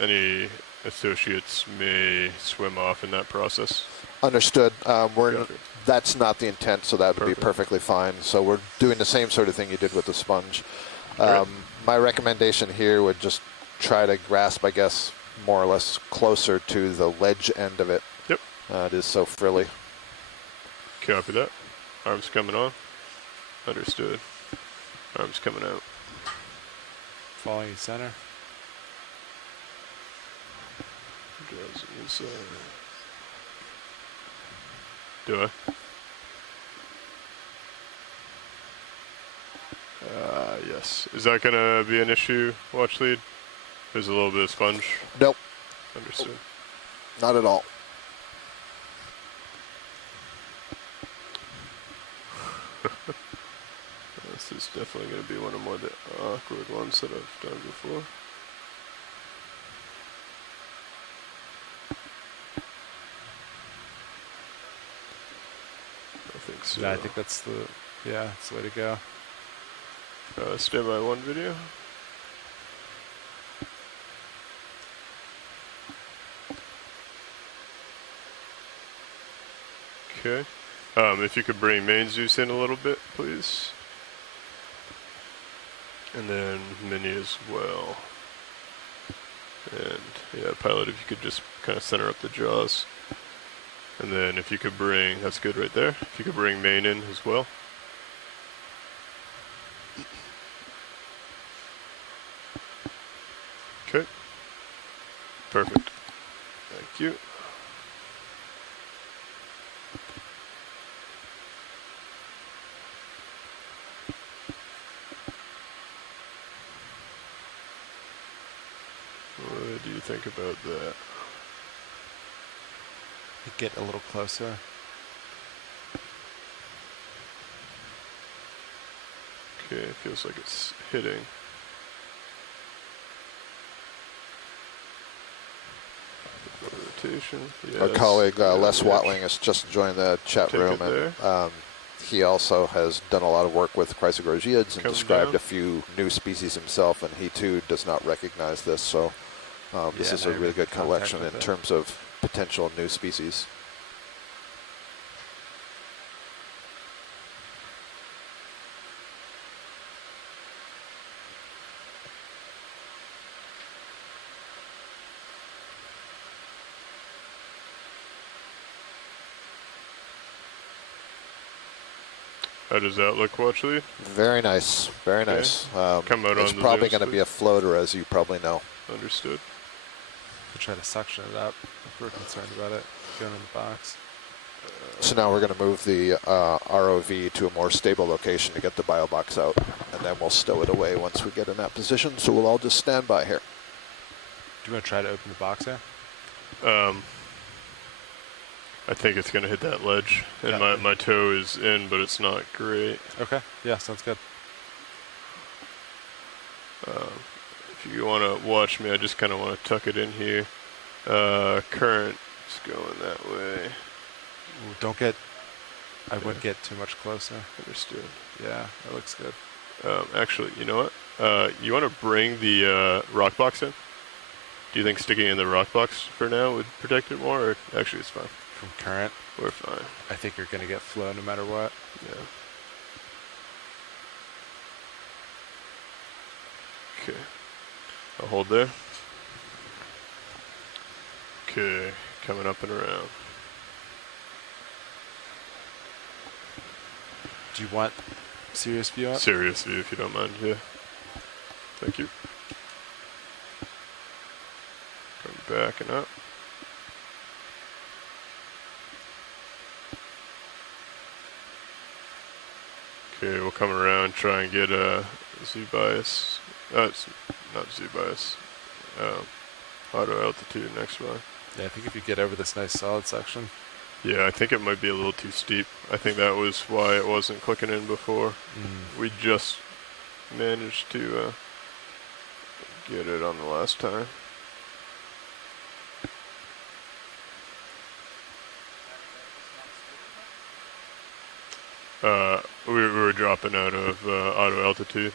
any associates may swim off in that process. Understood. That's not the intent, so that would be perfectly fine. So we're doing the same sort of thing you did with the sponge. My recommendation here would just try to grasp, I guess, more or less closer to the ledge end of it. Yep. It is so frilly. Copy that. Arms coming on. Understood. Arms coming out. Following center. Jaws inside. Do I? Yes. Is that going to be an issue, watch lead? There's a little bit of sponge. Nope. Understood. Not at all. This is definitely going to be one of more the awkward ones that I've done before. I think so. Yeah, I think that's the way to go. Stand by one video. Okay. If you could bring main Zeus in a little bit, please. And then mini as well. And yeah, pilot, if you could just kind of center up the jaws. And then if you could bring, that's good right there. If you could bring main in as well. Perfect. Thank you. What do you think about that? Get a little closer. Okay, it feels like it's hitting. Rotation. Yes. Our colleague Les edge. Watling has just joined the chat Take room, it there. and he also has done a lot of work with chrysogorgiids and Come described down. a few new species himself, and he too does not recognize this. So this Yeah, is now a you're really making good contact collection with in it. terms of potential new species. How does that look, Watchley? Very nice, very Okay. nice. Come out It's on the probably zooms, going to be a floater, as you probably know. Understood. To try to suction it up if we're concerned about it going in the box. So now we're going to move the ROV to a more stable location to get the biobox out, and then we'll stow it away once we get in that position. So we'll all just stand by here. Do you want to try to open the box here? I think it's going to hit that ledge, and Yeah. my toe is in, but it's not great. Okay. Yeah, sounds good. If you want to watch me, I just kind of want to tuck it in here. Current is going that way. Ooh, don't get. I wouldn't get too much closer. Understood. Yeah, that looks good. Actually, you know what? You want to bring the rock box in? Do you think sticking it in the rock box for now would protect it more, or actually it's fine? From current, We're fine. I think you're going to get flow no matter what. Yeah. Okay. I'll hold there. Okay, coming up and around. Do you want serious view up? Serious view, if you don't mind. Yeah. Thank you. Come back and up. Okay, we'll come around, try and get a Z bias. It's not Z bias. Auto altitude next one. Yeah, I think if you get over this nice solid section. Yeah, I think it might be a little too steep. I think that was why it wasn't clicking in before. We just managed to get it on the last time. We were dropping out of auto altitude.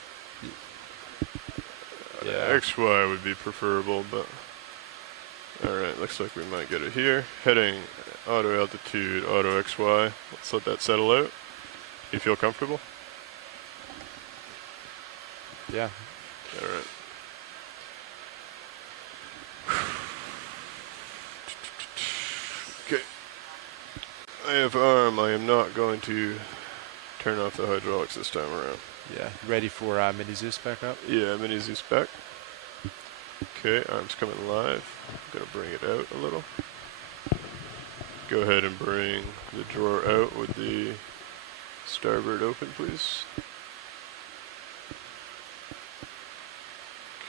Yeah. XY would be preferable, but alright, looks like we might get it here. Heading auto altitude, auto XY. Let's let that settle out. You feel comfortable? Yeah. Alright. Okay. I have arm. I am not going to turn off the hydraulics this time around. Yeah. Ready for mini Zeus back up? Yeah, mini Zeus back. Okay, arm's coming live. I'm gonna bring it out a little. Go ahead and bring the drawer out with the starboard open, please.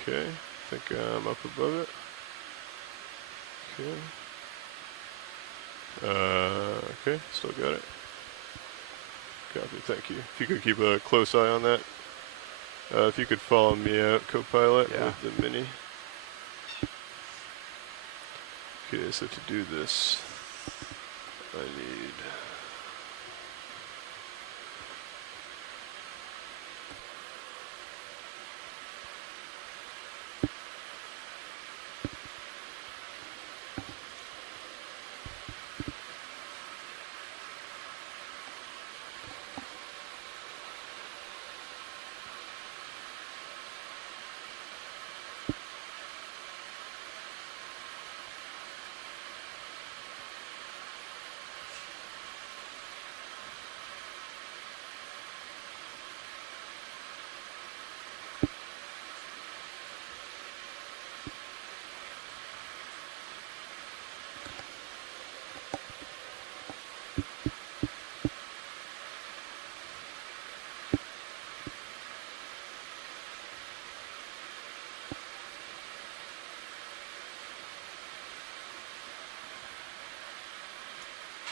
Okay, I think I'm up above it. Okay. Okay, still got it. Copy, thank you. If you could keep a close eye on that. If you could follow me out, co-pilot, with the mini. Okay, so to do this, I need...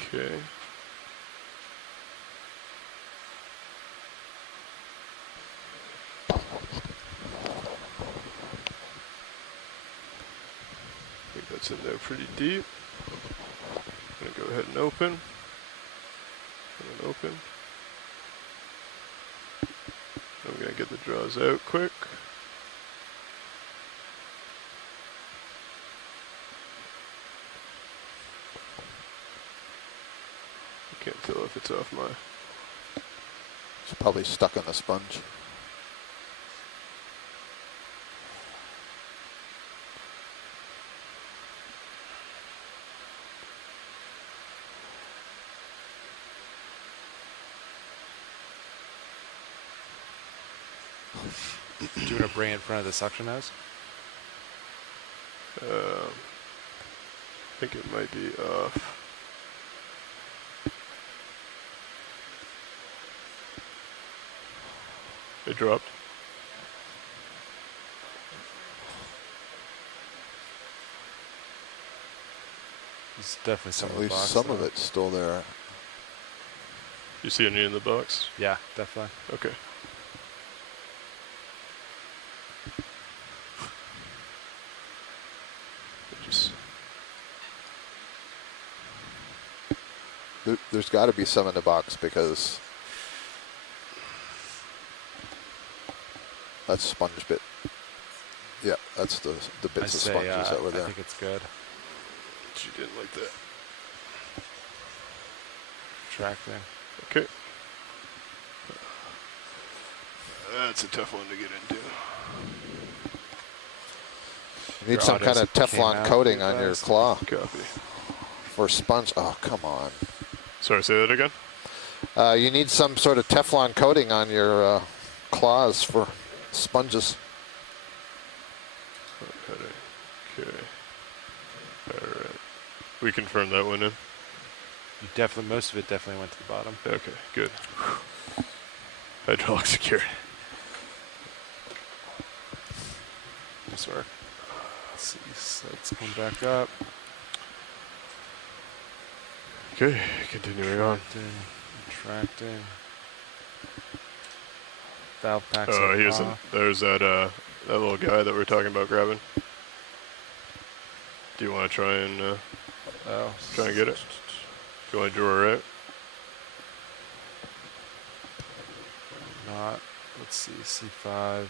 Okay. I think that's in there pretty deep. I'm gonna go ahead and open. And then open. I'm gonna get the draws out quick. I can't tell if it's off my... It's probably stuck on the sponge. Do you want to bring it in front of the suction hose? I think it might be off. It dropped. There's definitely some At in the least box. some of it's still there. You see any in the box? Yeah, definitely. Okay. Just There's got to be some in the box because that's sponge bit. Yeah, that's the bits of sponges that were there. I think it's good. she didn't like that. Tracking. Okay. That's a tough one to get into. You need some kind of Teflon coating on your claw. Copy. For sponge. Oh, come on. Sorry, say that again? You need some sort of Teflon coating on your claws for sponges. Okay. Alright. We confirmed that one in? You definitely, most of it definitely went to the bottom. Okay, good. Hydraulic security. Nice work. Let's see, so let's come back up. Okay, continuing on. Retracting. Valve packs. Oh, there's that little guy that we were talking about grabbing. Do you want to try and get it? Do you want to draw it out? Not. Let's see, C5.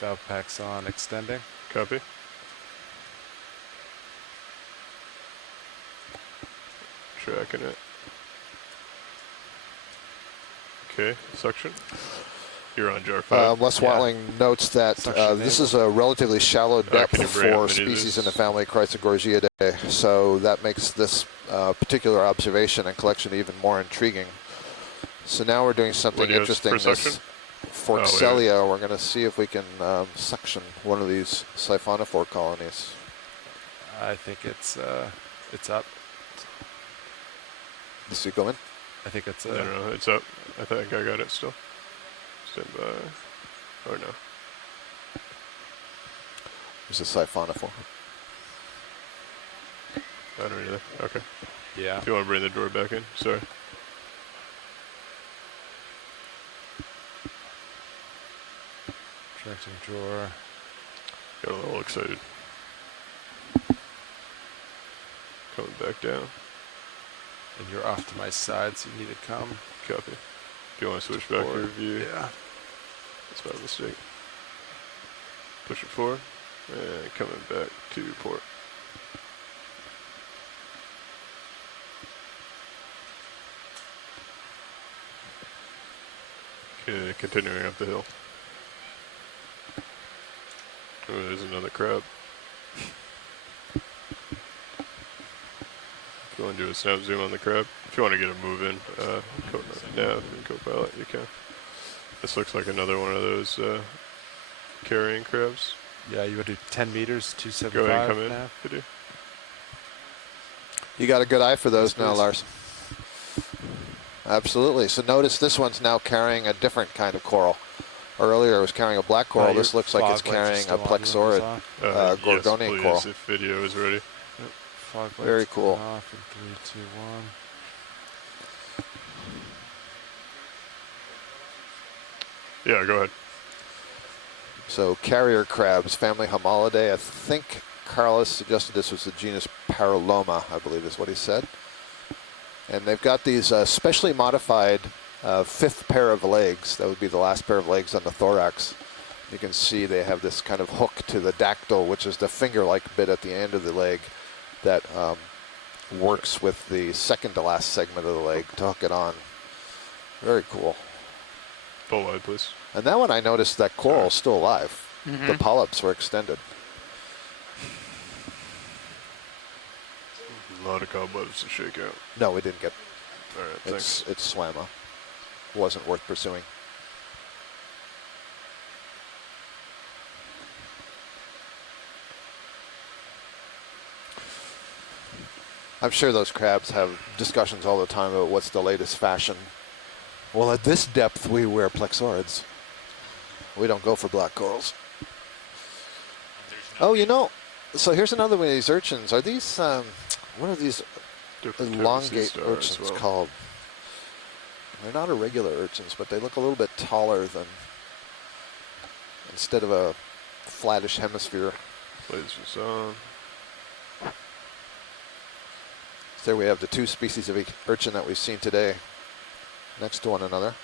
Valve packs on, extending. Copy. Tracking it. Okay, suction. You're on jar 5. Les Watling notes that this is a relatively shallow depth for species in the family Chrysogorgiidae, so that makes this particular observation and collection even more intriguing. So now we're doing something interesting. This Forxellia, we're going to see if we can suction one of these siphonophore colonies. I think it's up. Is it going? I think it's no, it's up. I think I got it still. Stand by. Or no. There's a siphonophore. I don't either. Okay. Yeah. Do you want to bring the door back in? Sorry. Tracking drawer. Got a little excited. Coming back down. And you're off to my side, so you need to come. Copy. Do you want to switch back Forward. your view? Yeah. That's my mistake. Push it forward. And coming back to port. Okay, continuing up the hill. Oh, there's another crab. If you want to do a snap zoom on the crab, if you want to get a move in, nav and co-pilot, you can. This looks like another one of those carrying crabs. Yeah, you would do 10 meters, 275. Go ahead and come in. Nav. Could you? You got a good eye for those Yes, now, please. Lars. Absolutely. So notice this one's now carrying a different kind of coral. Earlier, I was carrying a black coral. your This looks like it's fog lights are carrying a still on. You want those plexaurid off? Gorgonian yes, coral. please, if video is ready. Yep. Fog lights Very cool. going off in 3, 2, 1. Yeah, go ahead. So carrier crabs, family Homolidae. I think Carlos suggested this was the genus Paraloma, I believe is what he said. And they've got these specially modified fifth pair of legs. That would be the last pair of legs on the thorax. You can see they have this kind of hook to the dactyl, which is the finger-like bit at the end of the leg that works with the second to last segment of the leg to hook it on. Very cool. Full wide, please. And that one I noticed that coral is still alive. Mm-hmm. The polyps were extended. A lot of cobwebs to shake out. No, we didn't get. All right, thanks. It swam up. Wasn't worth pursuing. I'm sure those crabs have discussions all the time about what's the latest fashion. Well, at this depth, we wear plexaurids. We don't go for black corals. Oh, you know, so here's another one of these urchins. Are these, what are these elongate urchins called? They're not irregular urchins, but they look a little bit taller than, instead of a flattish hemisphere. Lasers on. So there we have the two species of urchin that we've seen today next to one another.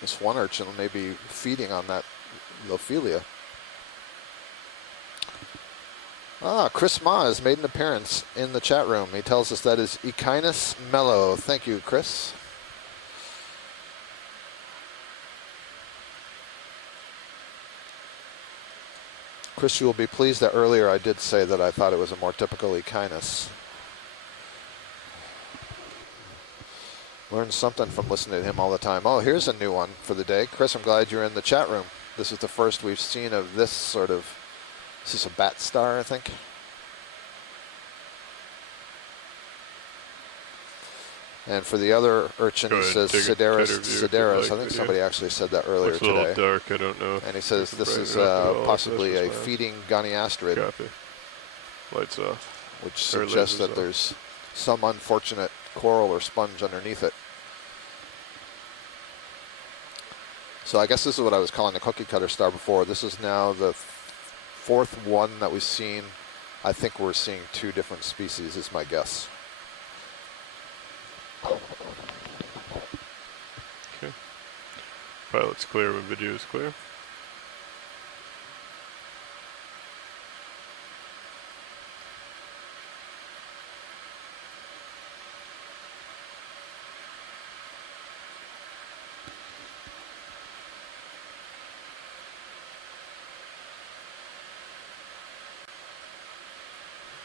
This one urchin may be feeding on that Lophelia. Ah, Chris Ma has made an appearance in the chat room. He tells us that is Eguchipsammia mellow. Thank you, Chris. Chris, you will be pleased that earlier I did say that I thought it was a more typical Eguchipsammia. Learn something from listening to him all the time. Oh, here's a new one for the day. Chris, I'm glad you're in the chat room. This is the first we've seen of this sort of, this is a bat star, I think. And for the other urchin, he says Sideris. I think somebody actually said that earlier Looks today. a little dark, I don't know. And he says this is well, possibly a feeding goniasterid. Copy. Lights off. Which suggests that there's some unfortunate coral or sponge underneath it. So I guess this is what I was calling the cookie cutter star before. This is now the fourth one that we've seen. I think we're seeing two different species is my guess. Okay. Pilot's clear when video is clear.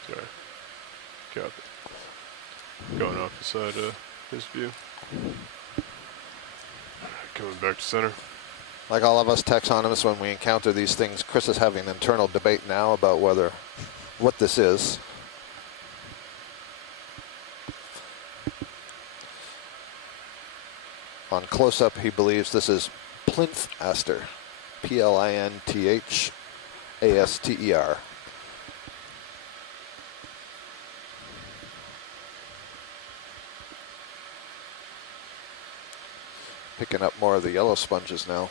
Sorry. Copy. Going off the side of his view. Coming back to center. Like all of us taxonomists, when we encounter these things, Chris is having an internal debate now about what this is. On close-up, he believes this is plinth aster, P-L-I-N-T-H-A-S-T-E-R. Picking up more of the yellow sponges now.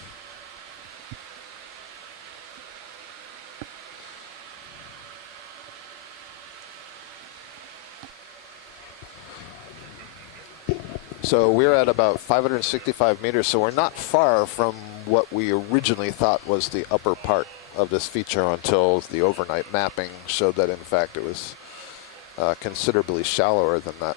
So we're at about 565 meters, so we're not far from what we originally thought was the upper part of this feature until the overnight mapping showed that in fact it was considerably shallower than that.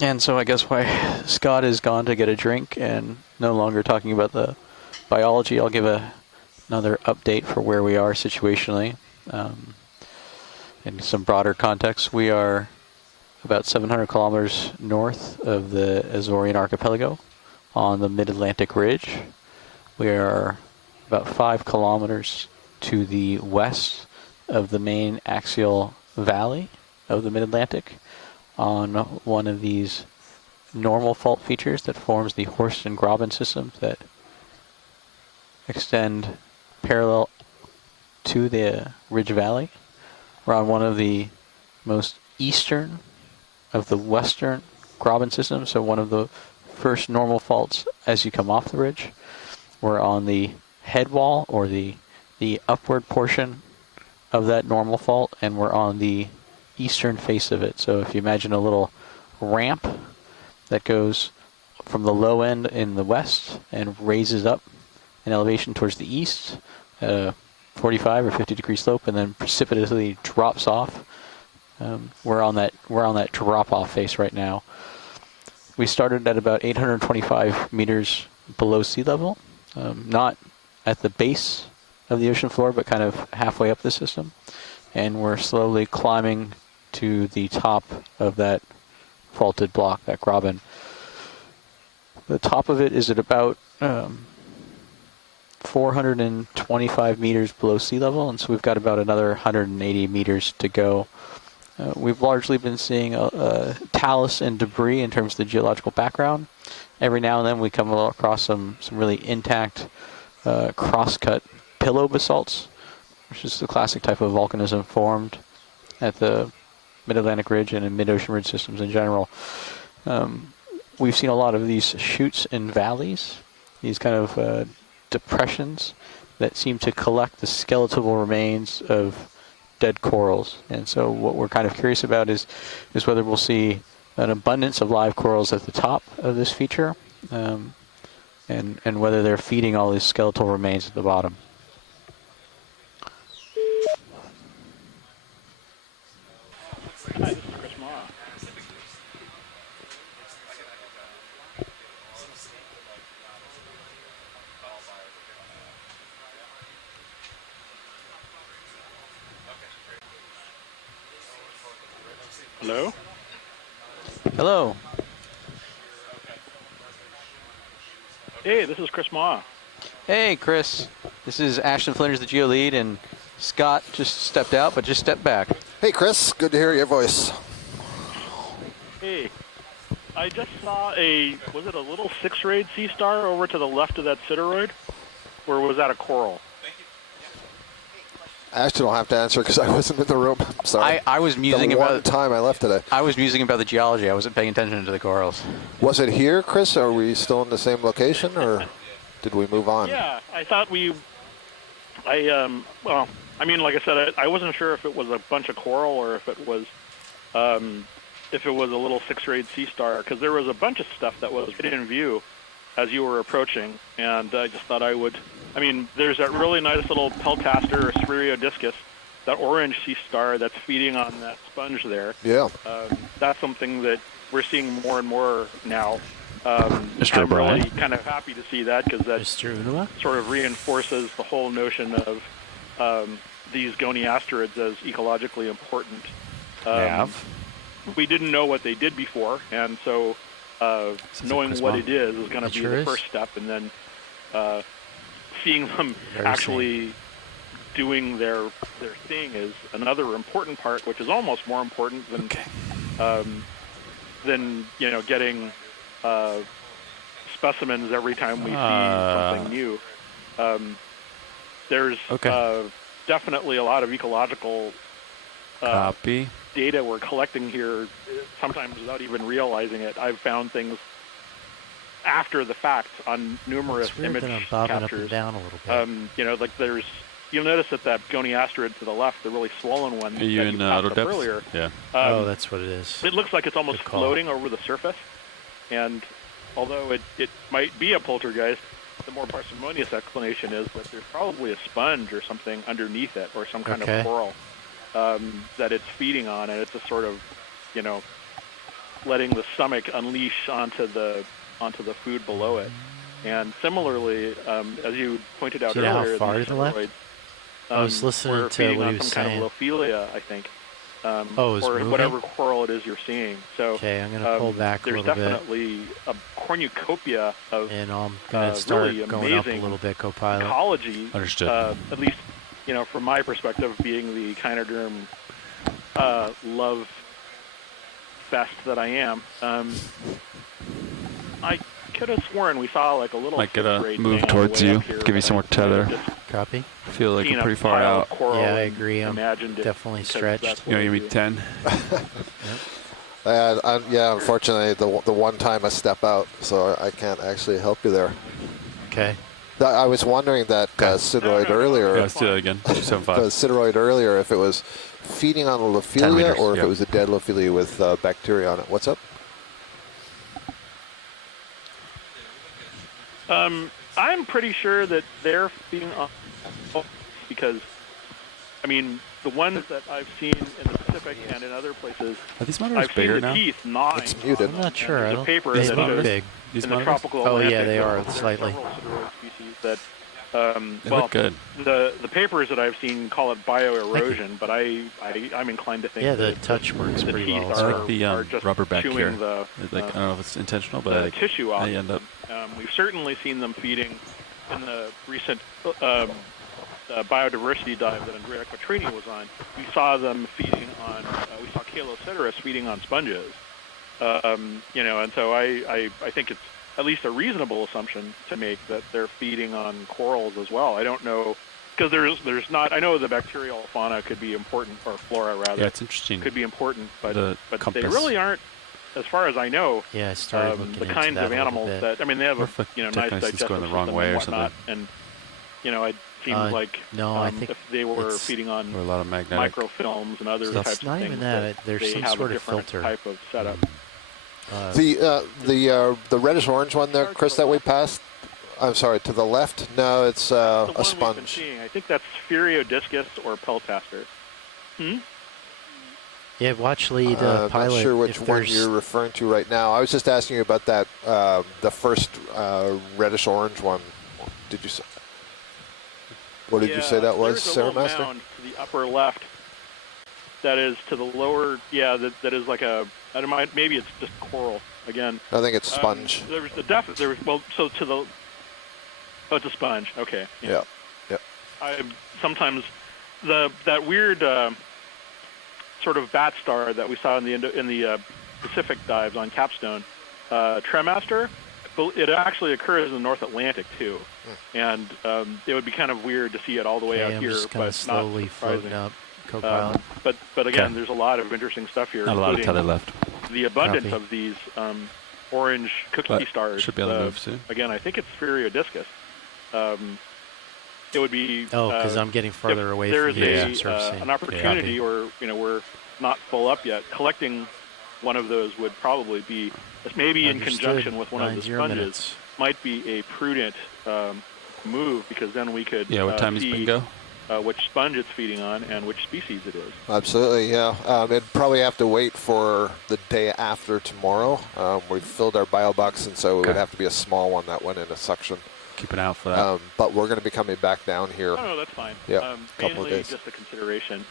And so I guess why Scott is gone to get a drink and no longer talking about the biology, I'll give another update for where we are situationally. In some broader context, we are about 700 kilometers north of the Azorean archipelago on the Mid-Atlantic Ridge. We are about 5 kilometers to the west of the main axial valley of the Mid-Atlantic on one of these normal fault features that forms the Horst and Graben system that extend parallel to the Ridge Valley. We're on one of the most eastern of the western Graben systems, so one of the first normal faults as you come off the ridge. We're on the head wall, or the upward portion of that normal fault, and we're on the eastern face of it. So if you imagine a little ramp that goes from the low end in the west and raises up in elevation towards the east at a 45 or 50 degree slope, and then precipitously drops off. We're on that drop off face right now. We started at about 825 meters below sea level, not at the base of the ocean floor, but kind of halfway up the system, and we're slowly climbing to the top of that faulted block, that Graben. The top of it is at about 425 meters below sea level, and so we've got about another 180 meters to go. We've largely been seeing talus and debris in terms of the geological background. Every now and then we come across some really intact cross-cut pillow basalts, which is the classic type of volcanism formed at the Mid-Atlantic Ridge and in mid-ocean ridge systems in general. We've seen a lot of these chutes and valleys, these kind of depressions that seem to collect the skeletal remains of dead corals. And so what we're kind of curious about is whether we'll see an abundance of live corals at the top of this feature, and whether they're feeding all these skeletal remains at the bottom. Hi, this is Chris Ma. Hello? Hello. Hey, this is Chris Ma. Hey, Chris. This is Ashton Flinders, the Geo Lead, and Scott just stepped out, but just stepped back. Hey, Chris. Good to hear your voice. Hey, I just saw was it a little 6-rayed sea star over to the left of that sideroid? Or was that a coral? Ashton will have to answer because I wasn't in the room. I'm sorry. I was musing the about one time I left today. I was musing about the geology. I wasn't paying attention to the corals. Was it here, Chris? Are we still in the same location, or did we move on? Yeah, I thought well, I mean, like I said, I wasn't sure if it was a bunch of coral or if it was a little 6-rayed sea star, because there was a bunch of stuff that was in view as you were approaching, and I just thought there's that really nice little peltaster or spheroidiscus, that orange sea star that's feeding on that sponge there. Yeah. That's something that we're seeing more and more now. Mr. I'm O'Brien? really kind of happy to see that, because that sort of reinforces the whole notion of these goniasteroids as ecologically important. We didn't know what they did before, and so knowing what it is going to be the first step, and then seeing them actually doing their thing is another important part, which is almost more important than getting specimens every time we see something new. There's definitely a lot of ecological data we're collecting here, sometimes without even realizing it. I've found things after the fact on numerous image captures. Up and down a little bit. You'll notice that goniasterid to the left, the really swollen one, Are you in auto depth? Earlier. Yeah. That's what it is. It looks like it's almost floating over the surface, and although it might be a poltergeist, the more parsimonious explanation is that there's probably a sponge or something underneath it, or some kind of coral that it's feeding on, and it's a sort of letting the stomach unleash onto the food below it. And similarly, as you pointed out Do you know earlier, how far these to the left? steroids, I was listening were to feeding what on he was some kind saying. of Lophelia, I think. Oh, it was or moving? whatever coral it is you're seeing. So Okay, I'm gonna pull back a little bit. There's definitely a cornucopia of and I'm gonna start really going up a amazing little bit, co-pilot. ecology. Understood. At least, from my perspective, being the echinoderm love fest that I am, I could have sworn we saw like a little. Might get a grade move thing on the towards way you. up here, Give you but some more I might have tether. just Copy. Feel like seen you're a pretty far pile of out. coral Yeah, I and agree. I'm imagined it definitely because stretched. that's You know, what give we me do. 10. Yeah, unfortunately, the one time I step out, so I can't actually help you there. Okay. I was wondering that sideroid earlier. Yeah, let's do that again. 275. The sideroid earlier, if it was feeding on the 10 Lophelia meters, or if yeah. it was a dead Lophelia with bacteria on it. What's up? I'm pretty sure that they're feeding on because, the ones that I've seen in the Pacific and in other places, Are these monitors I've seen bigger the now? teeth gnawing. It's muted. I'm not sure. There's I a don't. paper They that look shows big. These in the monitors? tropical Oh, yeah, Atlantic, they are there slightly. several sideroid species that. They Well, look good. the papers that I've seen call it bioerosion, but I'm inclined to think Yeah, the that touch works the pretty teeth well. I So. like the are just rubber back chewing here. the I don't know if it's intentional, but the tissue off. I end up. We've certainly seen them feeding in the recent biodiversity dive that Andrea Quattrini was on. We saw them feeding on. We saw Caloceterus feeding on sponges. And so I think it's at least a reasonable assumption to make that they're feeding on corals as well. I don't know because there's not. I know the bacterial fauna could be important, or flora rather. Yeah, it's interesting. Could be important, but The they compass. really aren't. As far as I know, Yeah, I started looking the into kinds that of a little animals bit. that they have Or if a it nice technically is digestive going the wrong system way and or whatnot, something. and it seems like no, I think if they were it's- feeding on Or a lot of magnetic. microfilms and other It's types not of even things, that. There's they some have sort a of different filter. type of setup. The reddish orange one there, Chris, that we passed. I'm sorry, to the left. No, it's the a one we've been sponge. seeing. I think that's Sphereodiscus or Peltaster. Yeah, watch lead I'm pilot. not sure which if one there's- you're referring to right now. I was just asking you about that, the first reddish orange one. Did you say? What did you say that was, there's a Sarah little Master? mound to the upper left. That is to the lower. Yeah, that is like a. I don't mind. Maybe it's just coral again. I think it's sponge. There was so to the. Oh, it's a sponge. Okay. Yeah. Yep. I sometimes that weird sort of bat star that we saw in the Pacific dives on Capstone, Tremaster. It actually occurs in the North Atlantic too, and it would be kind of weird to see it all the way Okay, out I'm here, just kind but of slowly not surprising. floating up, co-pilot. But again, Okay. there's a lot of interesting stuff here. Not a lot of including tether left. The abundance Copy. of these orange cookie But stars. should be able to move soon. Again, I think it's Sphereodiscus. It would be. Oh, because I'm getting farther away from there's the surfacing. an opportunity, or we're not full up yet. Collecting one of those would probably be, maybe in Understood. conjunction with one of the 90 sponges, minutes. might be a prudent move, because then we could Yeah, what time is see bingo? which sponge it's feeding on and which species it is. Absolutely, yeah. It'd probably have to wait for the day after tomorrow. We've filled our bio box, and so it would have to be a small one that went in a suction. Keep an eye out for that. But we're going to be coming back down here. Oh, no, that's fine. Yeah, couple of mainly days. just a consideration.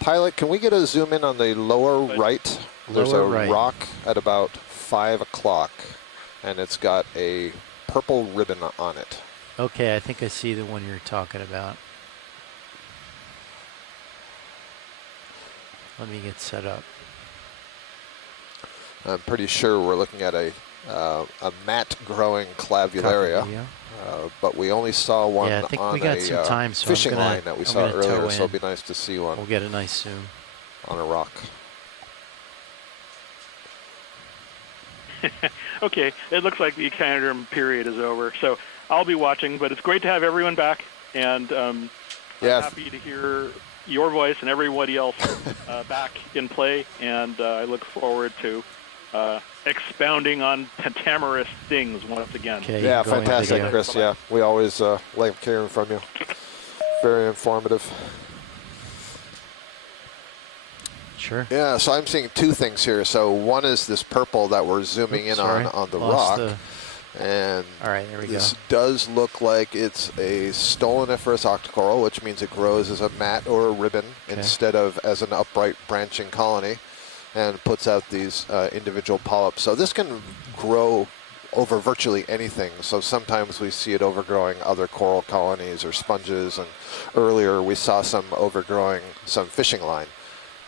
Pilot, can we get a zoom in on the lower right? There's Lower a right. rock at about 5 o'clock, and it's got a purple ribbon on it. Okay, I think I see the one you're talking about. Let me get set up. I'm pretty sure we're looking at a mat-growing clavularia, Copy, yeah. but we only saw one Yeah, I think on we got a some time, so I'm fishing gonna- line that we I'm saw gonna tow earlier, so in. it'd be nice to see one We'll get it nice soon. on a rock. Okay, it looks like the echinoderm period is over, so I'll be watching, but it's great to have everyone back, and I'm happy to hear your voice and everybody else back in play, and I look forward to expounding on pentamerous things once again. Okay, Yeah, going fantastic, video. Chris. Yeah, we always like hearing from you. Very informative. Sure. Yeah, so I'm seeing two things here. So one is this purple that we're zooming in on the rock. And all right, there we this go. does look like it's a stoloniferous octocoral, which means it grows as a mat or a ribbon instead of as an upright branching colony, and puts out these individual polyps. So this can grow over virtually anything. So sometimes we see it overgrowing other coral colonies or sponges, and earlier we saw some overgrowing some fishing line.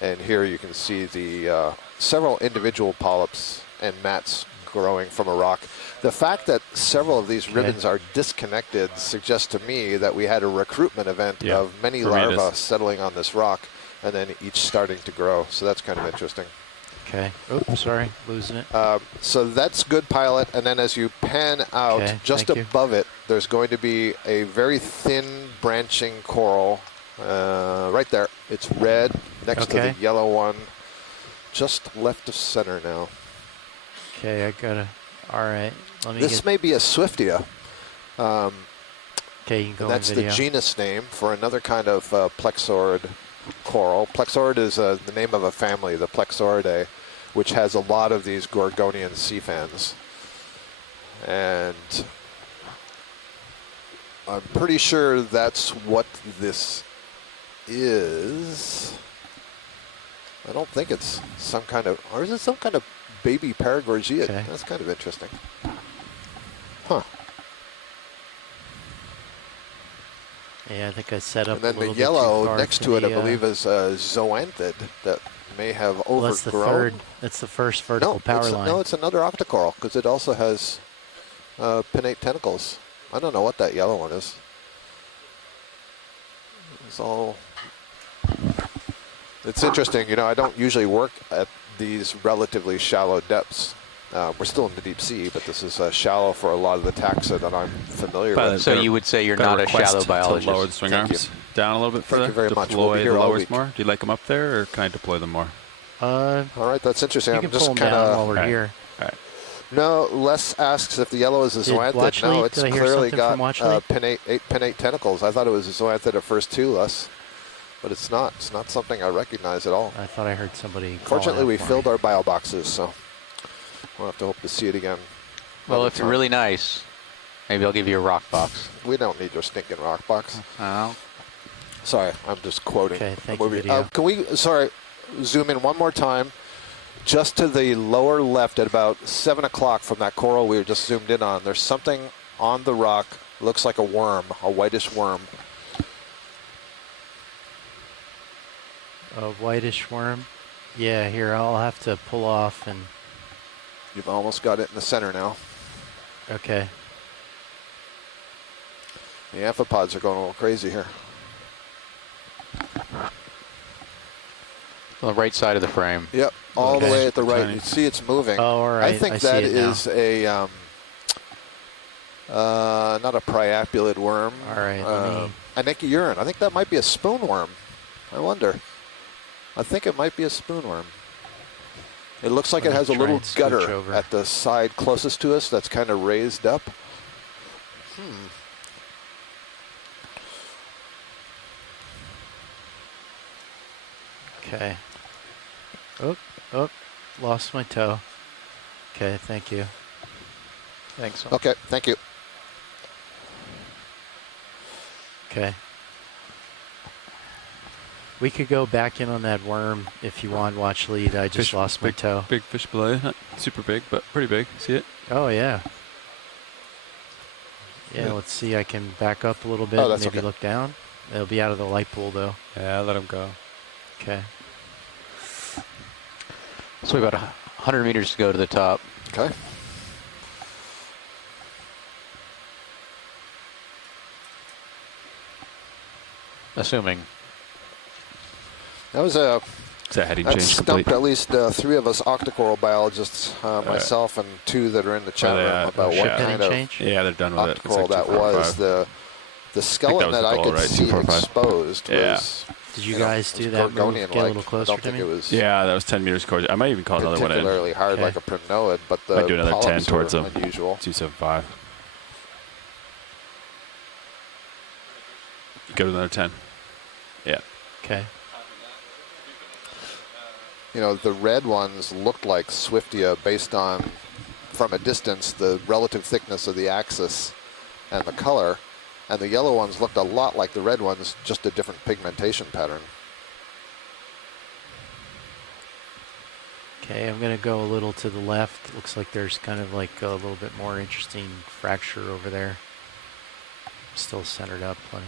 And here you can see the several individual polyps and mats growing from a rock. The fact that several of these ribbons are disconnected suggests to me that we had a recruitment event of many larvae settling on this rock and then each starting to grow. So that's kind of interesting. Okay. Oops, sorry, losing it. So that's good pilot. And then as you pan out, just above it, there's going to be a very thin branching coral right there. It's red next to the yellow one, just left of center now. Okay, I gotta. All right, let me. This may be a Swiftia. Okay, you can go that's on the video. genus name for another kind of plexaurid coral. Plexaurid is the name of a family, the Plexauridae, which has a lot of these Gorgonian sea fans. And I'm pretty sure that's what this is. I don't think it's some kind of, or is it some kind of baby Paragorgia? Okay. That's kind of interesting. Huh. Yeah, I think I set up. And then a little the yellow bit too far next for to it, I the, believe, is zoanthid that may have overgrown. Well, that's the third. That's the first vertical power line. No, it's another octocoral because it also has pinnate tentacles. I don't know what that yellow one is. It's all. It's interesting. You know, I don't usually work at these relatively shallow depths. We're still in the deep sea, but this is shallow for a lot of the taxa that I'm familiar with. So you would say you're not a shallow biologist? To lower the swing arms down a little bit further. Thank you very much. Deploy We'll be here the all lowers week. more. Do you like them up there, or can I deploy them more? All right, that's interesting. You I'm can just pull them kind down of. while we're here. All right. No, Les asks if the yellow is a zoanthid. No, it's clearly got eight pinnate tentacles. I thought it was a zoanthid at first too, Les. But it's not. It's not something I recognize at all. I thought I heard somebody. Fortunately, we filled our bio boxes, so we'll have to hope to see it again. Well, if you're really nice, maybe I'll give you a rock box. We don't need your stinking rock box. Oh. Sorry, I'm just quoting. Okay, thank a you, movie. video. Can we, zoom in one more time? Just to the lower left at about 7 o'clock from that coral we were just zoomed in on. There's something on the rock, looks like a worm, a whitish worm. A whitish worm. Yeah, here, I'll have to pull off and. You've almost got it in the center now. Okay. The amphipods are going a little crazy here. On the right side of the frame. Yep, all the way at the right. You see it's moving. Oh, all right. I think that is a, not a priapulid worm. All right, an echiuran. I think that might be a spoon worm. I wonder. I think it might be a spoon worm. It looks like it has a little gutter at the side closest to us that's kind of raised up. Okay. Oh, lost my toe. Okay, thank you. Thanks. Okay, thank you. Okay. We could go back in on that worm if you want. Watch lead. I just lost my toe. Big fish below. Not super big, but pretty big. See it? Oh, yeah. Yeah, let's see. I can back up a little bit and maybe look down. It'll be out of the light pool, though. Yeah, let him go. Okay. So we have about 100 meters to go to the top. Okay. Assuming. That was a. That heading that change stumped complete? at least 3 of us octocoral biologists, myself and 2 that are in the chat room, about what kind of yeah, they're done with it. octocoral that was. The skeleton that I could see exposed was. Did you guys do that move? Get a little closer I don't to think me? it was Yeah, that was 10 meters towards. I might even call another one in. particularly hard like a primnoid, but the Might do another 10 polyps towards were them. unusual. 275. Go to another 10. Yeah. Okay. you know, the red ones looked like Swiftia based on, from a distance, the relative thickness of the axis and the color. And the yellow ones looked a lot like the red ones, just a different pigmentation pattern. Okay, I'm going to go a little to the left. Looks like there's kind of like a little bit more interesting fracture over there. Still centered up plenty.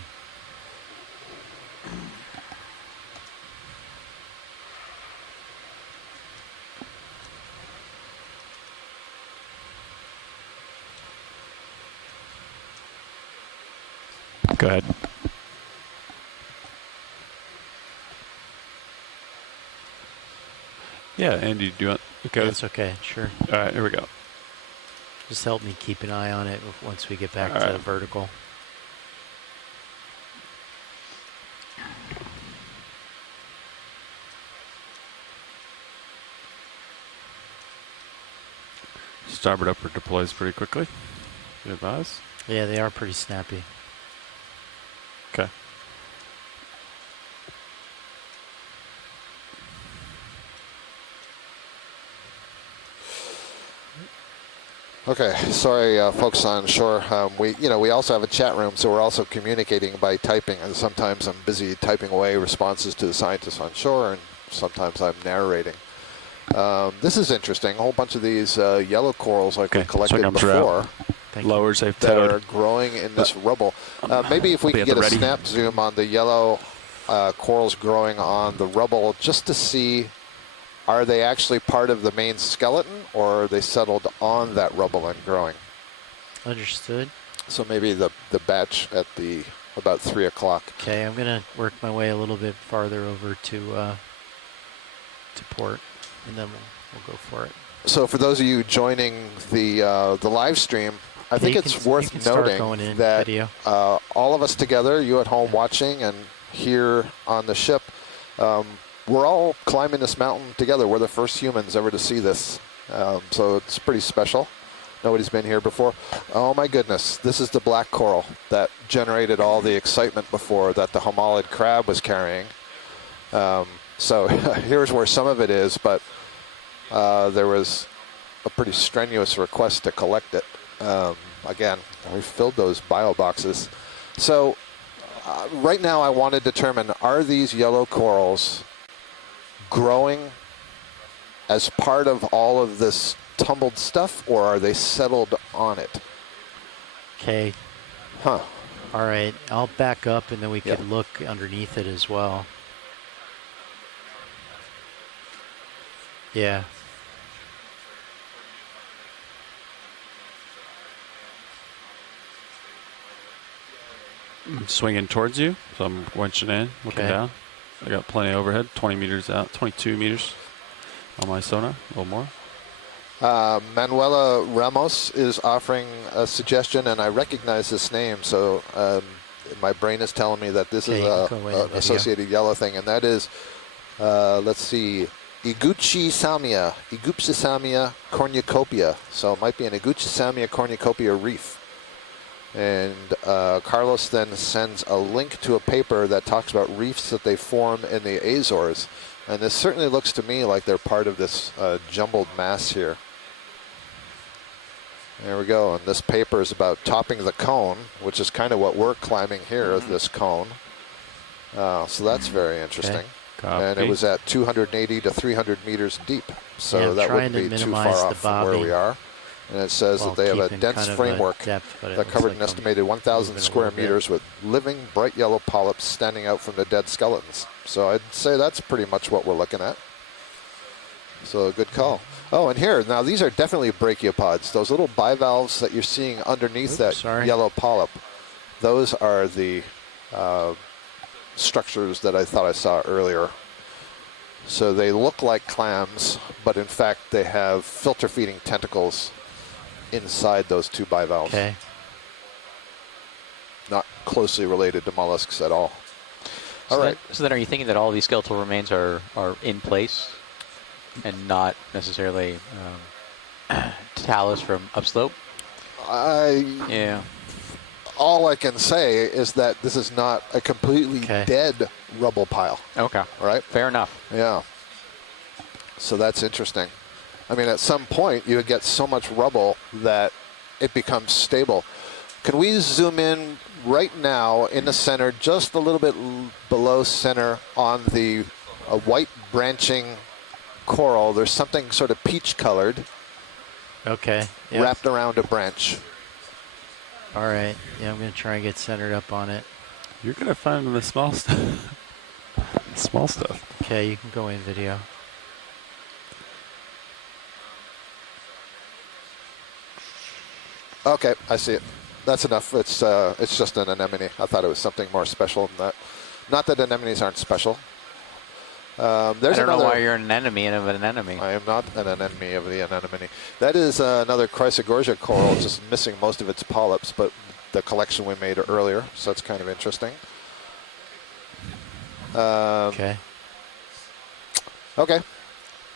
Go ahead. Yeah, Andy, do you want? Okay. That's okay, sure. All right, here we go. Just help me keep an eye on it once we get back All to right. vertical. Starboard upward deploys pretty quickly. You advise? Yeah, they are pretty snappy. Okay. Okay, sorry, folks on shore. We also have a chat room, so we're also communicating by typing. And sometimes I'm busy typing away responses to the scientists on shore, and sometimes I'm narrating. This is interesting. A whole bunch of these yellow corals like we collected before Lowers they've that towed. are growing in this rubble. Maybe if we could get a snap zoom on the yellow corals growing on the rubble, just to see, are they actually part of the main skeleton, or are they settled on that rubble and growing? Understood. So maybe the batch at about 3 o'clock. Okay, I'm gonna work my way a little bit farther over to port, and then we'll go for it. So for those of you joining the live stream, I think it's worth noting that all of us together, you at home watching and here on the ship, we're all climbing this mountain together. We're the first humans ever to see this, so it's pretty special. Nobody's been here before. Oh my goodness, this is the black coral that generated all the excitement before that the homalid crab was carrying. So here's where some of it is, but there was a pretty strenuous request to collect it. Again, we filled those bio boxes. So right now I want to determine, are these yellow corals growing as part of all of this tumbled stuff, or are they settled on it? Okay. Huh. All right, I'll back up and then we could look underneath it as well. Yeah. I'm swinging towards you, so I'm winching in, looking down. I got plenty overhead, 20 meters out, 22 meters on my sonar, a little more. Manuela Ramos is offering a suggestion, and I recognize this name, so my brain is telling me that this is an associated yellow thing, and that is, let's see, Eguchipsammia cornucopia. So it might be an Eguchipsammia cornucopia reef. And Carlos then sends a link to a paper that talks about reefs that they form in the Azores. And this certainly looks to me like they're part of this jumbled mass here. There we go. And this paper is about topping the cone, which is kind of what we're climbing here, this cone. So that's very interesting. And it was at 280 to 300 meters deep. So that wouldn't be too far off from where we are. And it says that they have a dense framework that covered an estimated 1,000 square meters with living bright yellow polyps standing out from the dead skeletons. So I'd say that's pretty much what we're looking at. So good call. Oh, and here, now these are definitely brachiopods. Those little bivalves that you're seeing underneath yellow polyp, those are the structures that I thought I saw earlier. So they look like clams, but in fact they have filter feeding tentacles inside those two bivalves. Okay. Not closely related to mollusks at all. So all right. So then are you thinking that all these skeletal remains are in place and not necessarily talus from upslope? Yeah. All I can say is that this is not a completely dead rubble pile. Okay. Right? Fair enough. Yeah. So that's interesting. I mean, at some point, you would get so much rubble that it becomes stable. Can we zoom in right now in the center, just a little bit below center on the white branching coral? There's something sort of peach colored. Okay. Yep. Wrapped around a branch. All right. Yeah, I'm going to try and get centered up on it. You're going to find the small stuff. Small stuff. Okay, you can go in video. Okay, I see it. That's enough. It's just an anemone. I thought it was something more special than that. Not that anemones aren't special. There's I don't know why you're an enemy of an anemone. I am not an enemy of the anemone. That is another Chrysogorgia coral, just missing most of its polyps, but the collection we made earlier, so it's kind of interesting. Okay. Okay.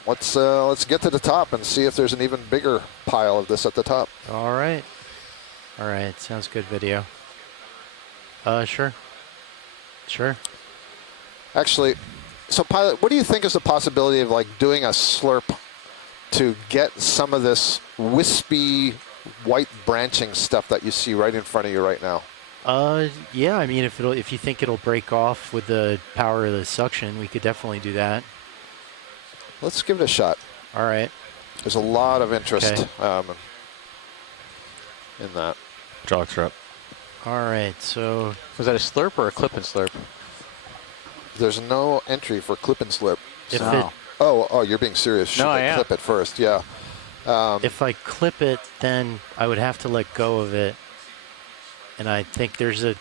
Let's get to the top and see if there's an even bigger pile of this at the top. All right. All right. Sounds good, video. Sure. Sure. Actually, so pilot, what do you think is the possibility of like doing a slurp to get some of this wispy white branching stuff that you see right in front of you right now? Yeah. I mean, if you think it'll break off with the power of the suction, we could definitely do that. Let's give it a shot. All right. There's a lot of interest in that. Hydraulics are up. All right. So was that a slurp or a clip and slurp? There's no entry for clip and slip. If So. Oh, you're being serious. Should No, I I am. clip it first? Yeah. If I clip it, then I would have to let go of it, and I think there's a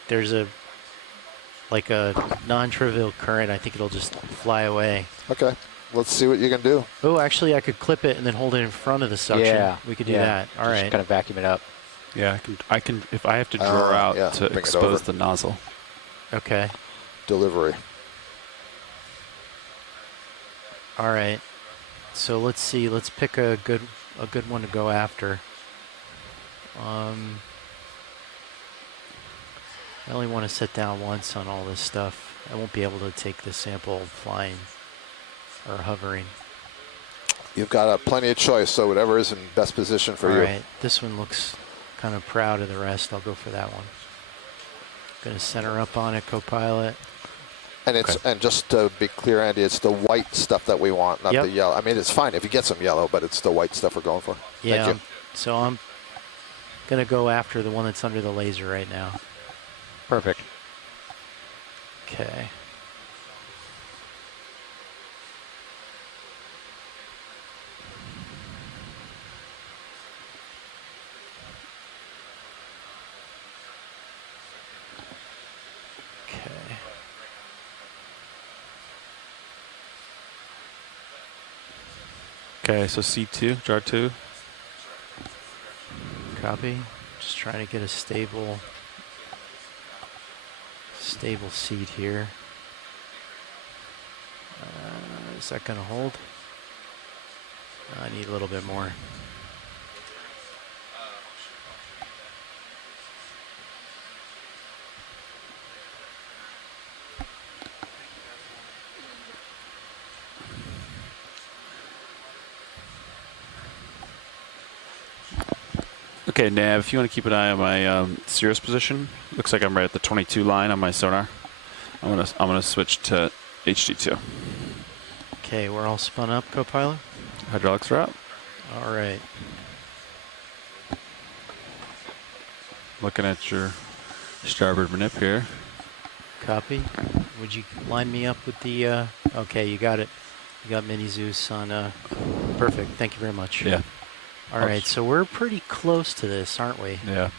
like a non-trivial current. I think it'll just fly away. Okay. Let's see what you can do. Oh, actually, I could clip it and then hold it in front of the suction. Yeah. We could do that. All right. Just kind of vacuum it up. Yeah, I can if I have to draw out yeah, to bring it expose over. the nozzle. Okay. Delivery. All right. So let's see. Let's pick a good one to go after. I only want to sit down once on all this stuff. I won't be able to take the sample flying or hovering. You've got plenty of choice, so whatever is in best position for you. All right. This one looks kind of proud of the rest. I'll go for that one. Going to center up on it, co-pilot. And it's and just to be clear, Andy, it's the white stuff that we want, not the yellow. I mean, it's fine if you get some yellow, but it's the white stuff we're going for. Yeah. Thank you. So I'm going to go after the one that's under the laser right now. Perfect. Okay. Okay, so C2, jar 2. Copy. Just trying to get a stable seat here. Is that going to hold? I need a little bit more. Okay, Nav, if you want to keep an eye on my Cirrus position, looks like I'm right at the 22 line on my sonar. I'm gonna switch to HD2. Okay, we're all spun up, co-pilot. Hydraulics are up. All right. Looking at your starboard manip here. Copy. Would you line me up with the? Okay, you got it. You got Mini Zeus on. Perfect. Thank you very much. Yeah. All right, so we're pretty close to this, aren't we? Yeah.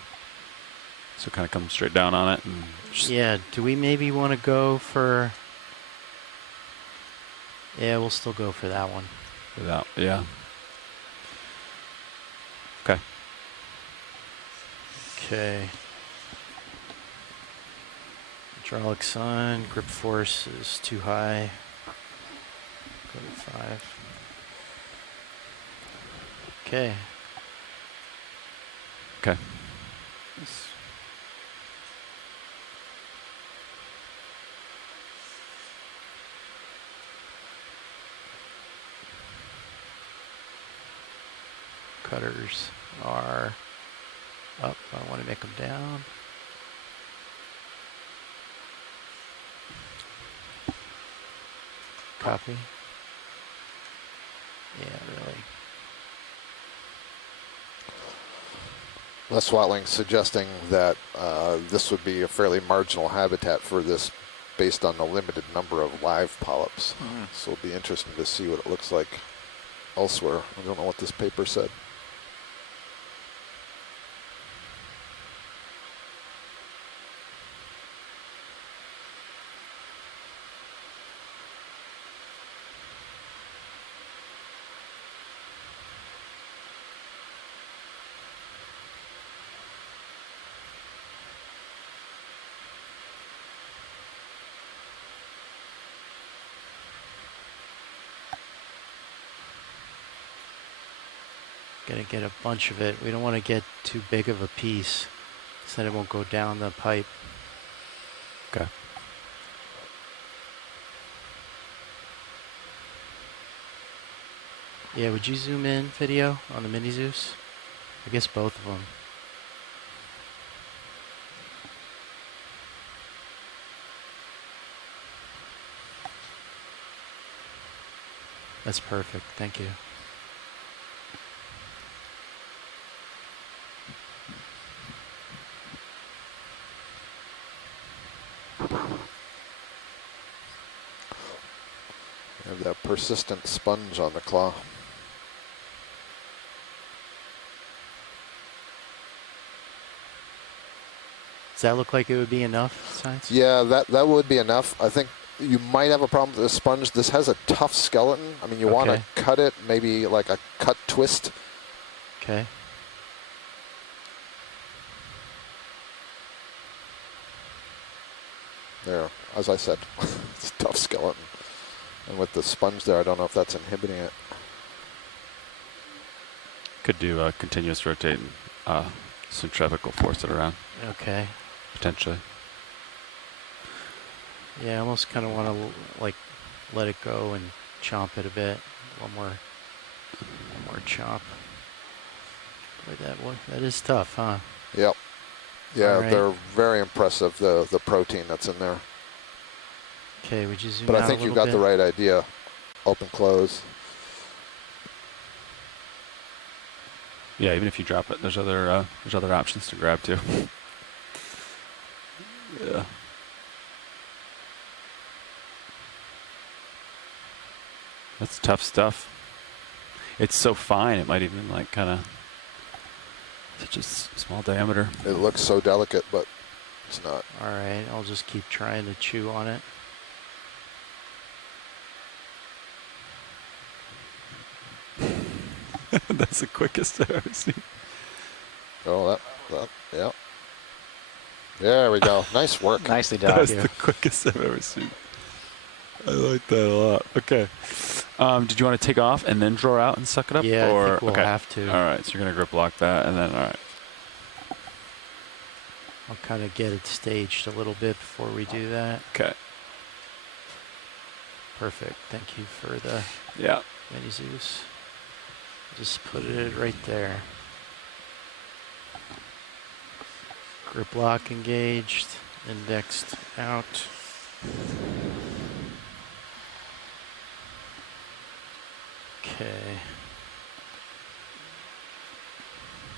So kind of come straight down on it. And just Yeah, do we maybe want to go for... Yeah, we'll still go for that one. without, yeah. Okay. Okay. Hydraulics on, grip force is too high. Go to 5. Okay. Okay. cutters are up. I want to make them down. Copy. Yeah, really. Les Watling suggesting that this would be a fairly marginal habitat for this based on the limited number of live polyps. So it'll be interesting to see what it looks like elsewhere. I don't know what this paper said. Gonna get a bunch of it. We don't want to get too big of a piece, so then it won't go down the pipe. Okay. Yeah, would you zoom in video on the mini Zeus? I guess both of them. That's perfect. Thank you. Have that persistent sponge on the claw. Does that look like it would be enough, Science? Yeah, that would be enough. I think you might have a problem with the sponge. This has a tough skeleton. I mean, you want to cut it, maybe like a cut twist. Okay. There, as I said, it's a tough skeleton. And with the sponge there, I don't know if that's inhibiting it. Could do a continuous rotate and centrifugal force it around. Okay. Potentially. Yeah, I almost kind of want to like let it go and chomp it a bit. One more chomp. Boy, that is tough, huh? Yep. Yeah, right. They're very impressive, the protein that's in there. Okay, would you zoom But out I think a you little got bit? the right idea. Open, close. Yeah, even if you drop it, there's other options to grab too. Yeah. That's tough stuff. It's so fine, it might even like kind of such a small diameter. It looks so delicate, but it's not. All right, I'll just keep trying to chew on it. That's the quickest I've ever seen. Oh, yeah. There we go. Nice work. Nicely done. That's the quickest I've ever seen. I like that a lot. Okay. Did you want to take off and then draw out and suck it up? Yeah, or, I think we'll okay. have to. All right, so you're going to grip lock that and then, all right. I'll kind of get it staged a little bit before we do that. Okay. Perfect. Thank you for the mini Zeus. Just put it right there. Grip lock engaged, indexed out. Okay.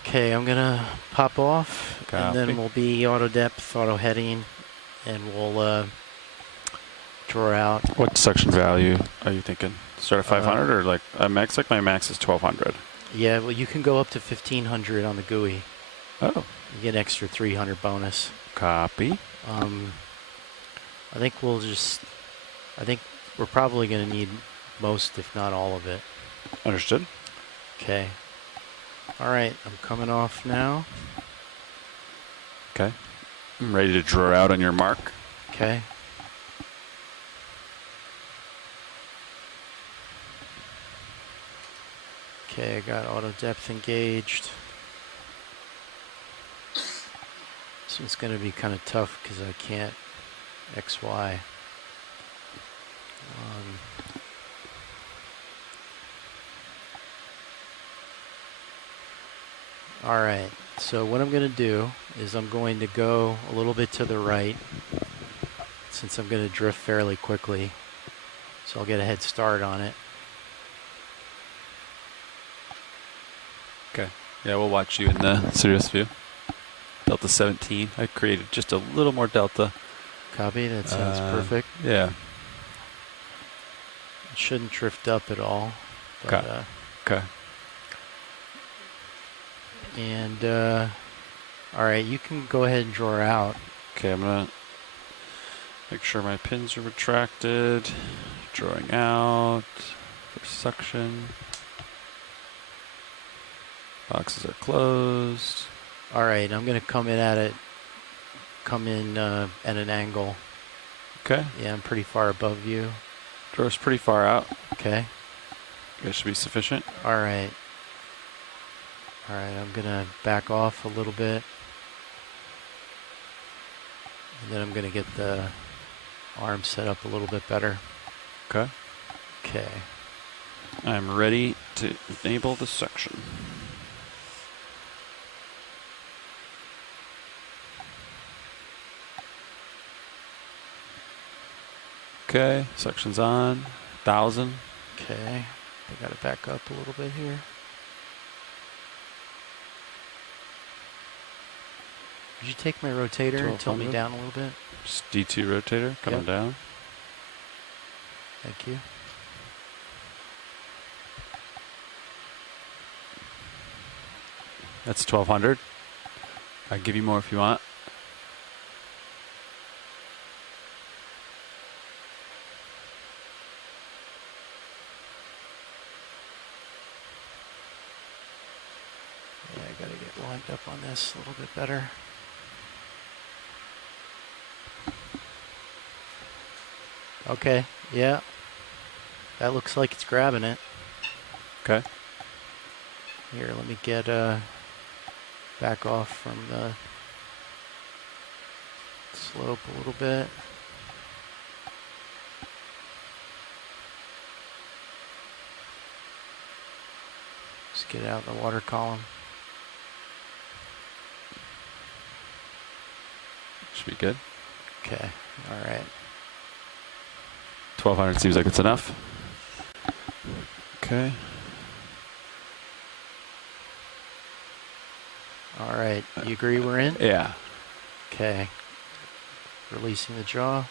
Okay, I'm gonna pop off, and then we'll be auto depth, auto heading, and we'll draw out. What suction value are you thinking? Start at 500 or like a max? Like my max is 1200. Yeah, well, you can go up to 1500 on the GUI. Oh. You get an extra 300 bonus. Copy. I think we're probably going to need most, if not all of it. Understood. Okay. All right, I'm coming off now. Okay. I'm ready to draw out on your mark. Okay. Okay, I got auto depth engaged. This one's going to be kind of tough because I can't XY. All right. So what I'm going to do is I'm going to go a little bit to the right since I'm going to drift fairly quickly. So I'll get a head start on it. Okay. Yeah, we'll watch you in the Sirius view. Delta 17. I created just a little more delta. Copy. That sounds perfect. Yeah. It shouldn't drift up at all. But, Okay. Okay. And, all right, you can go ahead and draw out. Okay, I'm going to make sure my pins are retracted. Drawing out for suction. Boxes are closed. All right, I'm going to come in at an angle. Okay. Yeah, I'm pretty far above you. Draw's pretty far out. Okay. That should be sufficient. All right. All right, I'm going to back off a little bit. And then I'm going to get the arm set up a little bit better. Okay. Okay. I'm ready to enable the suction. Okay, suction's on. 1,000. Okay. I got to back up a little bit here. Did you take my rotator and tilt me down a little bit? Just D2 rotator coming down. Thank you. That's 1,200. I can give you more if you want. Yeah, I got to get lined up on this a little bit better. Okay, yeah. That looks like it's grabbing it. Okay. Here, let me get back off from the slope a little bit. Just get out the water column. Should be good. Okay, all right. 1,200 seems like it's enough. Okay. All right, you agree we're in? Yeah. Okay. Releasing the jaw.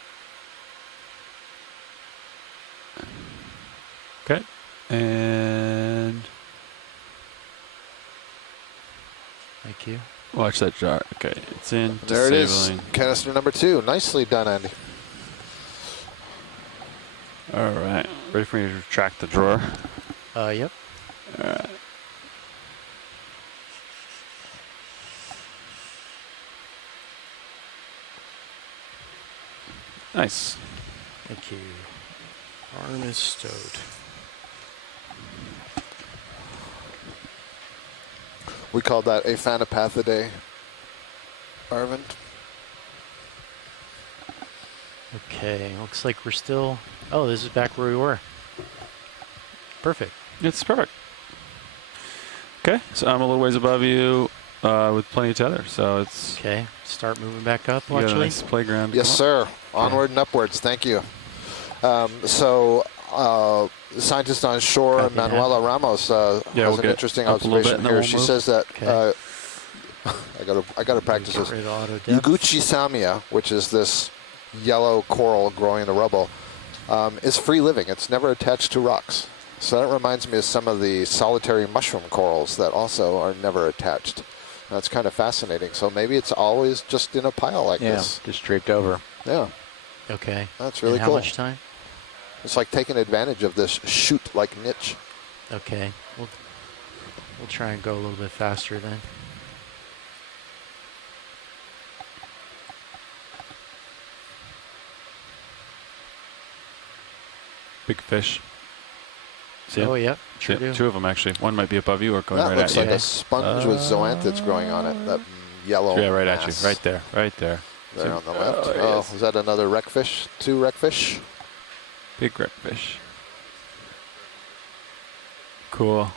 Okay. And thank you. watch that jar. Okay, it's in. There it is. Disabling. Canister number 2. Nicely done, Andy. All right. Ready for me to retract the drawer? Yep. All right. Nice. Thank you. Arm is stowed. We call that a Phanapathidae, Arvind. Okay, looks like we're still... Oh, this is back where we were. Perfect. It's perfect. Okay, so I'm a little ways above you with plenty of tether, so it's... Okay, start moving back up, You got a actually. nice playground. Yes, sir. Onward and upwards. Thank you. Scientist on shore, Copy that. Manuela Ramos, has we'll an get interesting up a little bit observation and then here. we'll She move. says that Okay. I gotta practice Get this. rid of auto depth. Eguchipsammia, which is this yellow coral growing in the rubble, is free living. It's never attached to rocks. So that reminds me of some of the solitary mushroom corals that also are never attached. That's kind of fascinating. So maybe it's always just in a pile like this. Just draped over. Yeah, Okay. that's really And cool. how much time? It's like taking advantage of this chute-like niche. Okay. We'll try and go a little bit faster then. Big fish. See Oh, it? yep. Sure See it? do. Two of them, actually. One might be above you or going That right looks at like you. a sponge with zoanthids growing on it. That yellow Yeah, right at mass you. Right there. Right there. there See? on the left. there he Oh, is. is that another wreckfish? 2 wreckfish? Big red fish. Cool.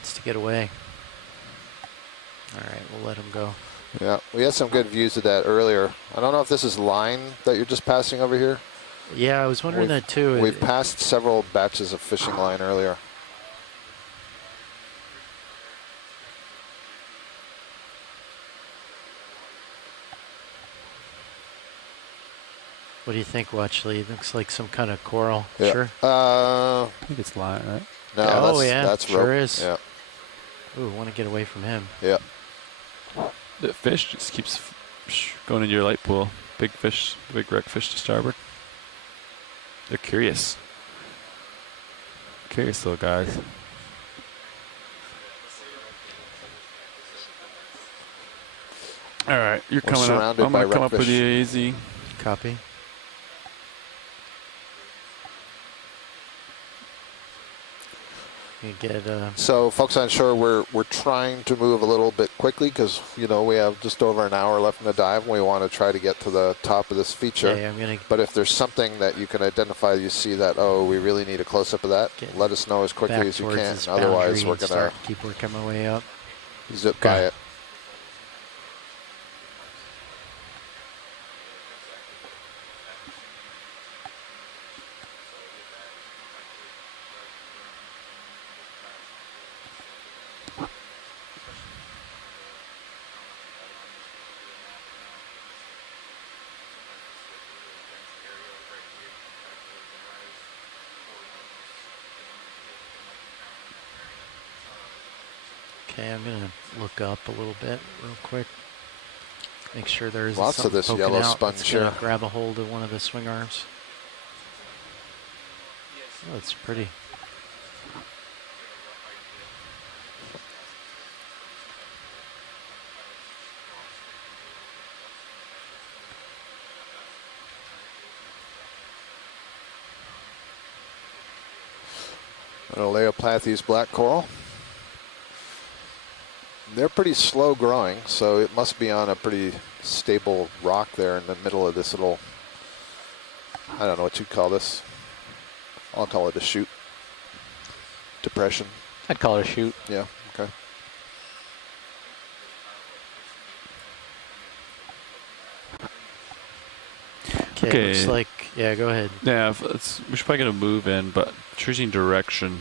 wants to get away. All right, we'll let him go. Yeah, we had some good views of that earlier. I don't know if this is line that you're just passing over here. Yeah, I was wondering that too. We've passed several batches of fishing line earlier. What do you think, Watchley? Looks like some kind of coral. Yeah. Sure. I think it's line, right? No, that's sure rope. Is. Yeah. Ooh, want to get away from him. Yeah. The fish just keeps going into your light pool. Big fish, big wreck fish to starboard. They're curious. Curious little guys. All right, you're We're coming up. surrounded I'm by gonna come up with wreckfish. the AZ. Copy. You get So, folks on shore, we're trying to move a little bit quickly because we have just over an hour left in the dive, and we want to try to get to the top of this feature. Yeah, I'm gonna. But if there's something that you can identify, you see that we really need a close up of that. Let us know as quickly back as you towards can. this Otherwise, boundary we're and gonna start keep working my way up. zip by it. Okay, I'm gonna look up a little bit real quick. Make sure there isn't Lots of something this poking yellow out sponge that's gonna here. grab a hold of one of the swing arms. Oh, it's pretty. Oleoplathes black coral. They're pretty slow growing, so it must be on a pretty stable rock there in the middle of this little, I don't know what you'd call this. I'll call it a chute. Depression. I'd call it a chute. Yeah, okay. Okay, looks like, yeah, go ahead. Yeah, we should probably get a move in, but choosing direction.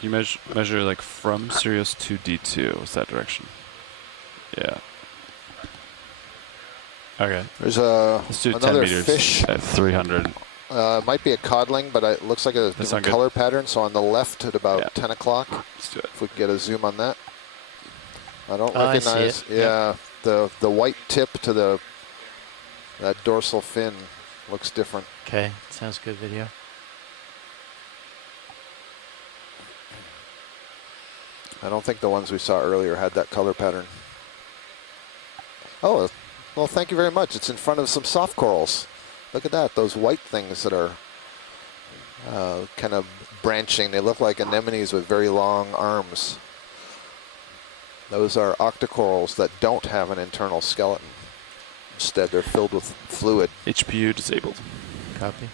Can you measure like from Sirius to D2? What's that direction? Yeah. Okay. There's Let's do 10 another meters fish. at 300. Might be a codling, but it looks like a different color pattern. So on the left at about 10 o'clock. Let's do it. If we could get a zoom on that. I don't I see recognize. it. Yeah, the white tip to that dorsal fin looks different. Okay, sounds good video. I don't think the ones we saw earlier had that color pattern. Oh, well, thank you very much. It's in front of some soft corals. Look at that, those white things that are kind of branching. They look like anemones with very long arms. Those are octocorals that don't have an internal skeleton. Instead, they're filled with fluid. HPU disabled. Copy.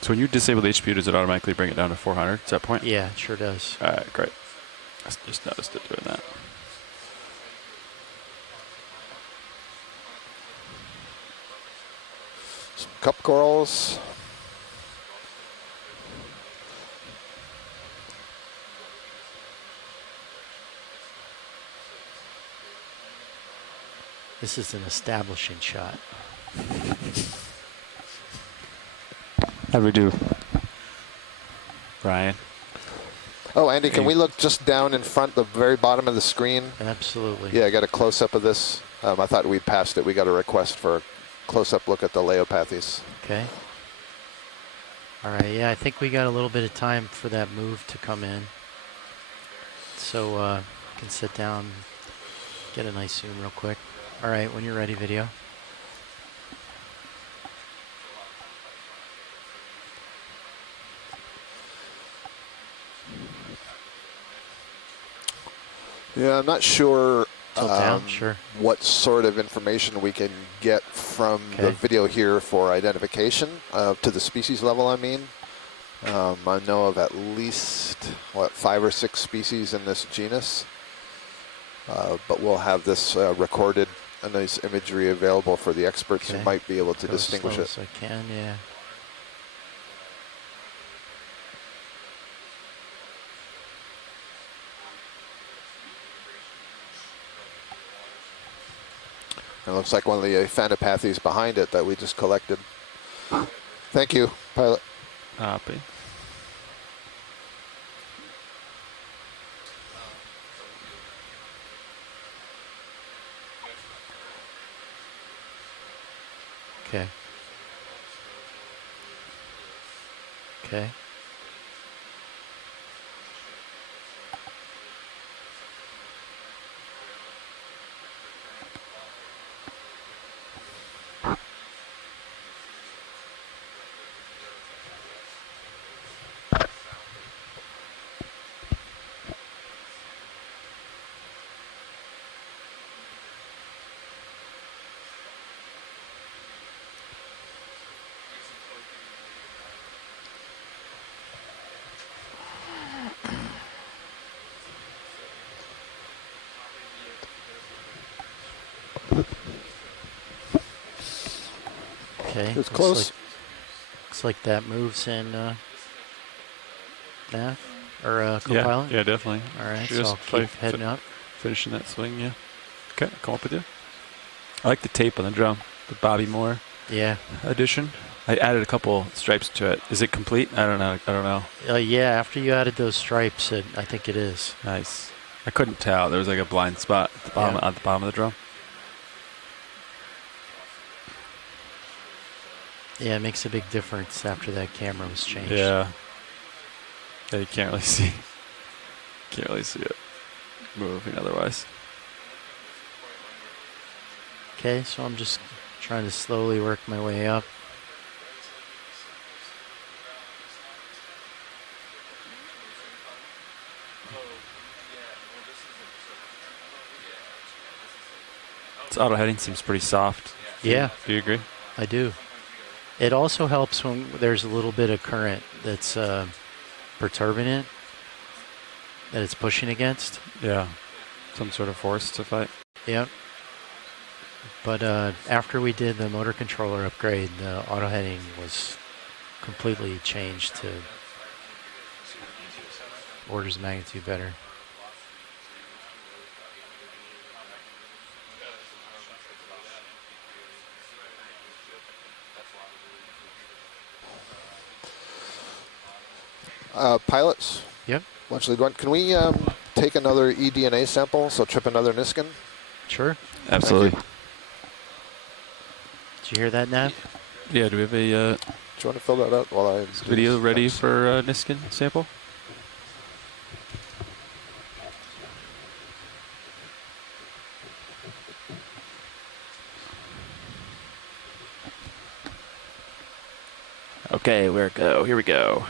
So when you disable the HPU, does it automatically bring it down to 400 at that point? Yeah, it sure does. All right, great. I just noticed it doing that. Some cup corals. This is an establishing shot. How'd we do, Ryan? Oh, Andy, can we look just down in front, the very bottom of the screen? Absolutely. Yeah, I got a close-up of this. I thought we'd passed it. We got a request for a close-up look at the Oleopathes. Okay. All right, yeah, I think we got a little bit of time for that move to come in. So you can sit down, get a nice zoom real quick. All right, when you're ready, video. Yeah, I'm not sure Sure. what sort of information we can get from the video here for identification to the species level, I mean. I know of at least, 5 or 6 species in this genus. But we'll have this recorded and nice imagery available for the experts who might be able to distinguish Go it. as slow as I can, yeah. And it looks like one of the Phanopathes behind it that we just collected. Thank you, pilot. Copy. Okay. Okay. Okay. It's close. Looks like that moves in nav or co-pilot. Yeah, definitely. All right, Just so I'll keep heading up. Finishing that swing, yeah. Okay, come up with you. I like the tape on the drum, the Bobby Moore addition. I added a couple stripes to it. Is it complete? I don't know. Yeah, after you added those stripes, I think it is. Nice. I couldn't tell. There was like a blind spot at the bottom of the drum. Yeah, it makes a big difference after that camera was changed. Yeah. Yeah, you can't really see. Can't really see it moving otherwise. Okay, so I'm just trying to slowly work my way up. This auto heading seems pretty soft. Yeah. Do you agree? I do. It also helps when there's a little bit of current that's perturbing it, that it's pushing against. Yeah. Some sort of force to fight. Yep. But after we did the motor controller upgrade, the auto heading was completely changed to orders of magnitude better. Pilots? Yep. Launch lead one. Can we take another eDNA sample, so trip another Niskin? Sure. Absolutely. Did you hear that, Nav? Yeah, do we have a do you want to fill that out while I video ready for Niskin sample? Okay, where go? Here we go.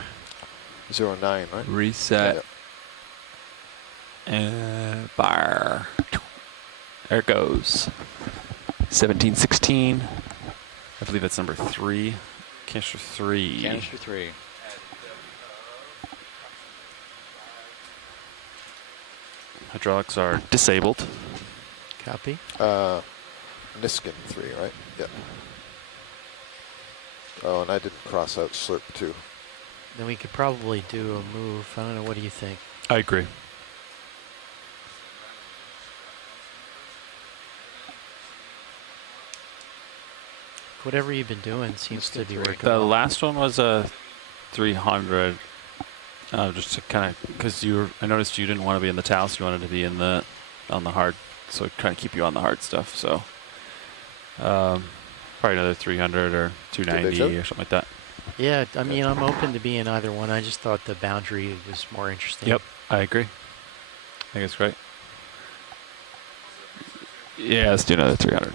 09, right? Reset. And fire. There it goes. 1716. I believe that's number 3. Canister 3. Canister 3. Hydraulics are disabled. Copy. Niskin 3, right? Yep. Oh, and I didn't cross out slurp 2. Then we could probably do a move. I don't know. What do you think? I agree. Whatever you've been doing seems to be working. The well. last one was a 300. Just to kind of, because I noticed you didn't want to be in the Taos, you wanted to be in on the hard, so kind of keep you on the hard stuff. So probably another 300 or 290 or something like that. Yeah, I mean, I'm open to being either one. I just thought the boundary was more interesting. Yep, I agree. I think it's great. Yeah, let's do another 300.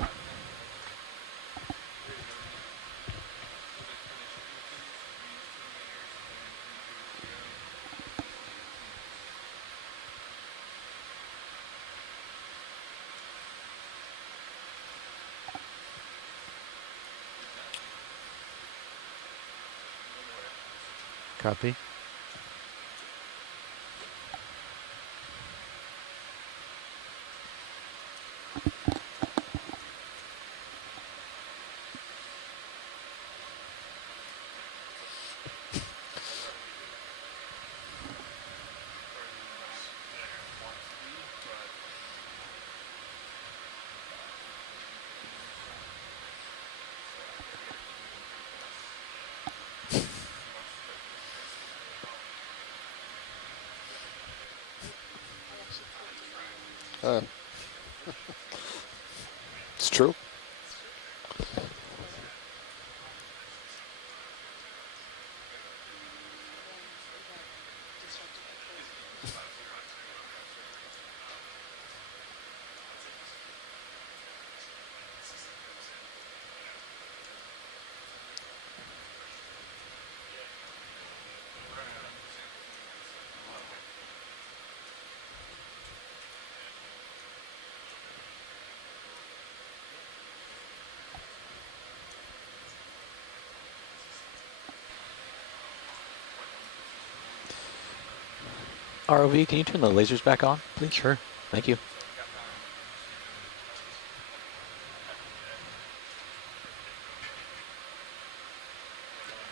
Copy. It's true. ROV, can you turn the lasers back on, please? Sure. Thank you.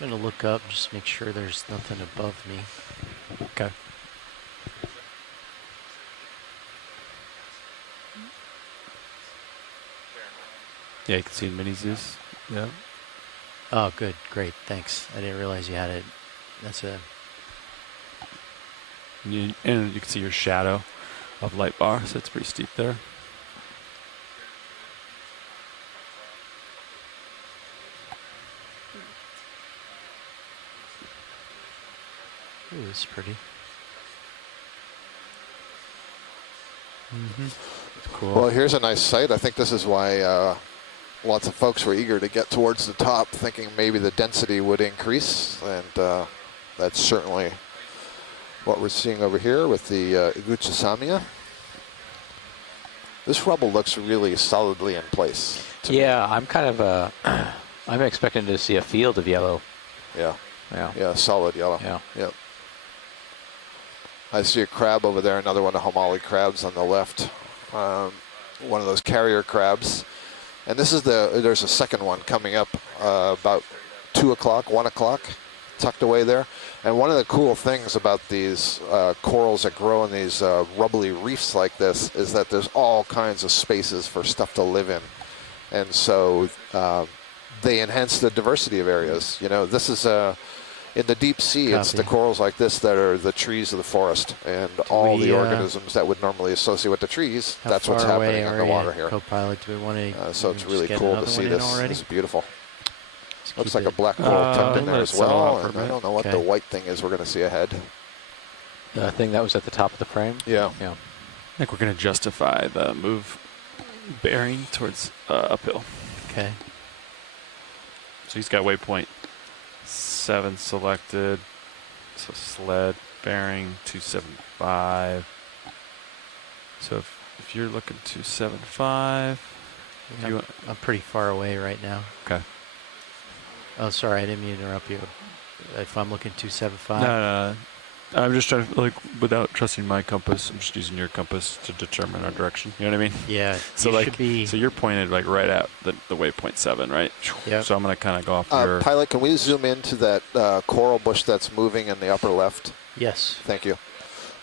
I'm going to look up, just make sure there's nothing above me. Okay. Yeah, you can see mini Zeus. Yeah. Oh, good. Great. Thanks. I didn't realize you had it. That's a... And you can see your shadow of light bar, so it's pretty steep there. Ooh, it's pretty. Cool. Well, here's a nice site. I think this is why lots of folks were eager to get towards the top, thinking maybe the density would increase, and that's certainly what we're seeing over here with the Eguchipsammia. This rubble looks really solidly in place. Yeah, I'm kind of I'm expecting to see a field of yellow. Yeah. Yeah. Yeah, solid yellow. Yeah. Yep. I see a crab over there, another one of Homali crabs on the left. One of those carrier crabs. And this is there's a second one coming up about 2 o'clock, 1 o'clock, tucked away there. And one of the cool things about these corals that grow in these rubbly reefs like this is that there's all kinds of spaces for stuff to live in. And so they enhance the diversity of areas. You know, this is in the deep sea, it's the corals like this that are the trees of the forest. And all the organisms that would normally associate with the trees, that's what's happening in the water here. Co-pilot, do we want to so it's really cool to see this. It's beautiful. Looks like a black Oh, coral tucked in there as well. And I don't know what Okay. the white thing is we're going to see ahead. The thing that was at the top of the frame? Yeah. Yeah. I think we're going to justify the move bearing towards uphill. Okay. So he's got waypoint 7 selected. So sled bearing 275. So if you're looking 275, I'm pretty far away right now. Okay. Oh, sorry, I didn't mean to interrupt you. If I'm looking 275. No. I'm just trying to, like, without trusting my compass, I'm just using your compass to determine our direction. You know what I mean? Yeah. So so you're pointed like right at the waypoint 7, right? Yeah. So I'm gonna kind of go off your. Pilot, can we zoom into that coral bush that's moving in the upper left? Yes. Thank you.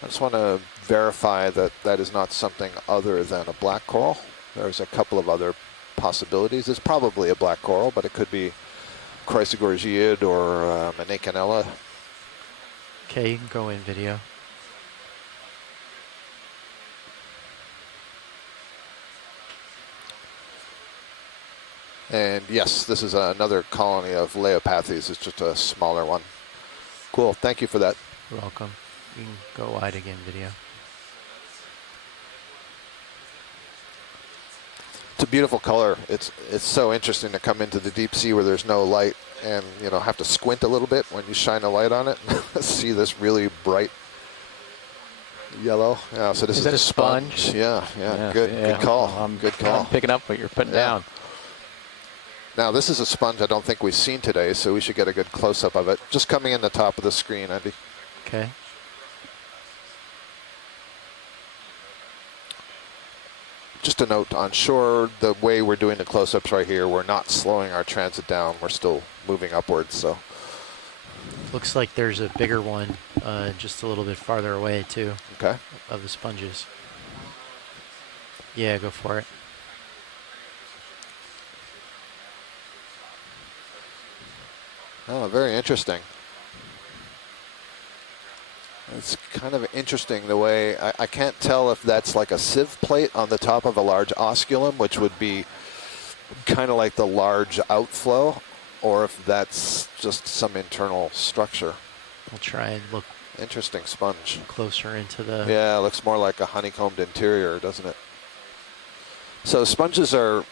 I just want to verify that that is not something other than a black coral. There's a couple of other possibilities. It's probably a black coral, but it could be Chrysogorgiid or Manecanella. Okay, you can go in video. And yes, this is another colony of Leopathes. It's just a smaller one. Cool. Thank you for that. You're welcome. You can go wide again video. It's a beautiful color. It's so interesting to come into the deep sea where there's no light and, you know, have to squint a little bit when you shine a light on it. See this really bright yellow. Yeah, so this is that a sponge? Yeah. Good call. Good call. I'm picking up what you're putting down. Now this is a sponge I don't think we've seen today, so we should get a good close-up of it. Just coming in the top of the screen, Andy. Okay. Just a note on shore, the way we're doing the close-ups right here, we're not slowing our transit down. We're still moving upwards, so. Looks like there's a bigger one just a little bit farther away too. Okay. Of the sponges. Yeah, go for it. Oh, very interesting. It's kind of interesting the way, I can't tell if that's like a sieve plate on the top of a large osculum, which would be kind of like the large outflow, or if that's just some internal structure. I'll try and look. Interesting sponge. Closer into the. Yeah, it looks more like a honeycombed interior, doesn't it? So sponges are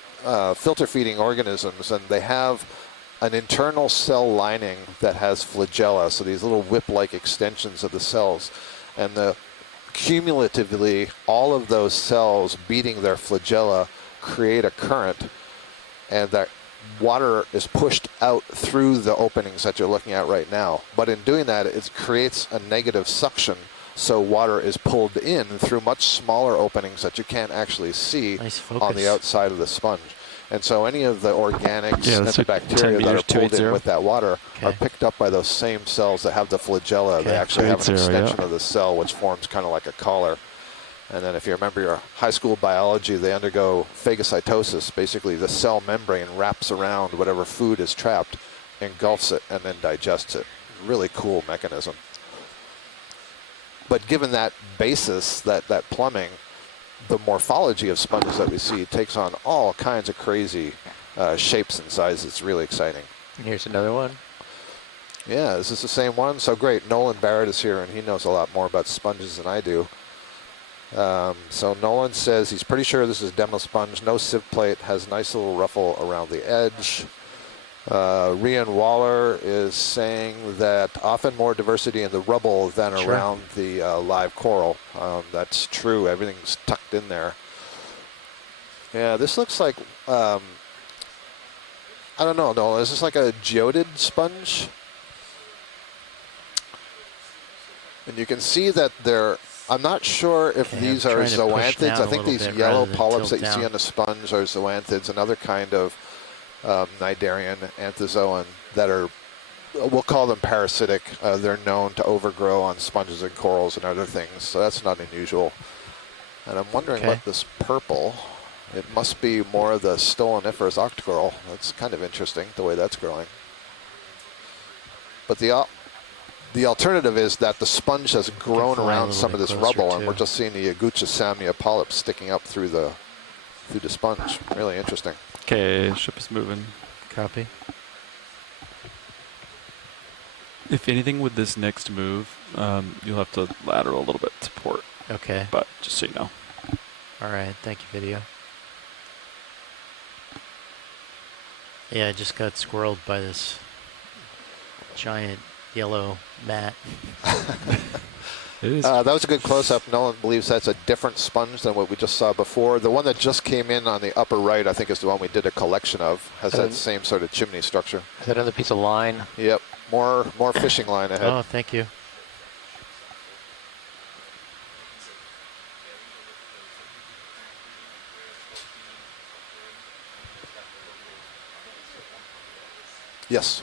filter feeding organisms, and they have an internal cell lining that has flagella, so these little whip-like extensions of the cells. And cumulatively, all of those cells beating their flagella create a current, and that water is pushed out through the openings that you're looking at right now. But in doing that, it creates a negative suction, so water is pulled in through much smaller openings that you can't actually see on the outside of the sponge. And so any of the organics and the bacteria that are pulled in with that water are picked up by those same cells that have the flagella. They actually have an extension of the cell, which forms kind of like a collar. And then if you remember your high school biology, they undergo phagocytosis. Basically, the cell membrane wraps around whatever food is trapped, engulfs it, and then digests it. Really cool mechanism. But given that basis, that plumbing, the morphology of sponges that we see takes on all kinds of crazy shapes and sizes. It's really exciting. Here's another one. Yeah, is this the same one? So great, Nolan Barrett is here, and he knows a lot more about sponges than I do. So Nolan says he's pretty sure this is demo sponge, no sieve plate, has nice little ruffle around the edge. Rian Waller is saying that often more diversity in the rubble than around the live coral. That's true. Everything's tucked in there. Yeah, this looks like, I don't know, Nolan, is this like a geodid sponge? And you can see that I'm not sure if these are zoanthids. I think these yellow polyps that you see on the sponge are zoanthids, another kind of cnidarian anthozoan that are, we'll call them parasitic. They're known to overgrow on sponges and corals and other things, so that's not unusual. And I'm wondering what this purple, it must be more of the stoloniferous octocoral. That's kind of interesting, the way that's growing. But the alternative is that the sponge has grown around some of this rubble, and we're just seeing the Eguchipsammia polyps sticking up through the sponge. Really interesting. Okay, ship is moving. Copy. If anything with this next move, you'll have to lateral a little bit to port. Okay. But just so you know. All right, thank you, video. Yeah, I just got squirreled by this giant yellow mat. It is. That was a good close-up. Nolan believes that's a different sponge than what we just saw before. The one that just came in on the upper right, I think, is the one we did a collection of. Has that same sort of chimney structure. Is that another piece of line? Yep. More fishing line ahead. Oh, thank you. Yes.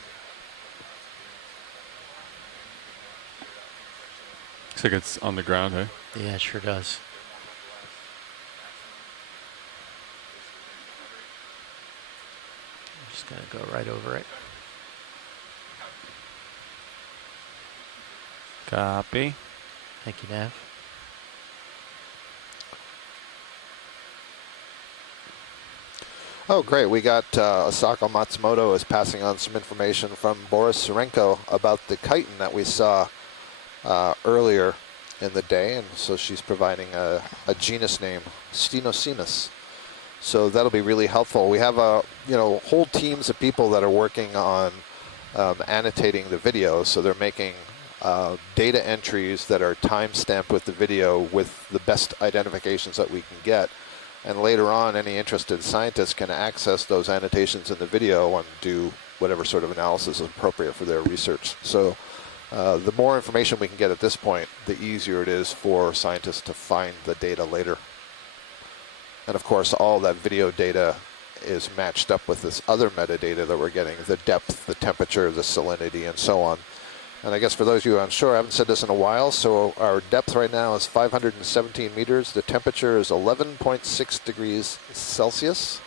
Looks like it's on the ground, hey? Yeah, it sure does. I'm just going to go right over it. Copy. Thank you, Nav. Oh, great. We got Asako Matsumoto is passing on some information from Boris Surenko about the chitin that we saw earlier in the day, and so she's providing a genus name, Stenocemus. So that'll be really helpful. We have whole teams of people that are working on annotating the video, so they're making data entries that are time-stamped with the video with the best identifications that we can get. And later on, any interested scientists can access those annotations in the video and do whatever sort of analysis is appropriate for their research. So the more information we can get at this point, the easier it is for scientists to find the data later. And of course, all that video data is matched up with this other metadata that we're getting, the depth, the temperature, the salinity, and so on. And I guess for those of you unsure, I haven't said this in a while, so our depth right now is 517 meters. The temperature is 11.6 degrees Celsius.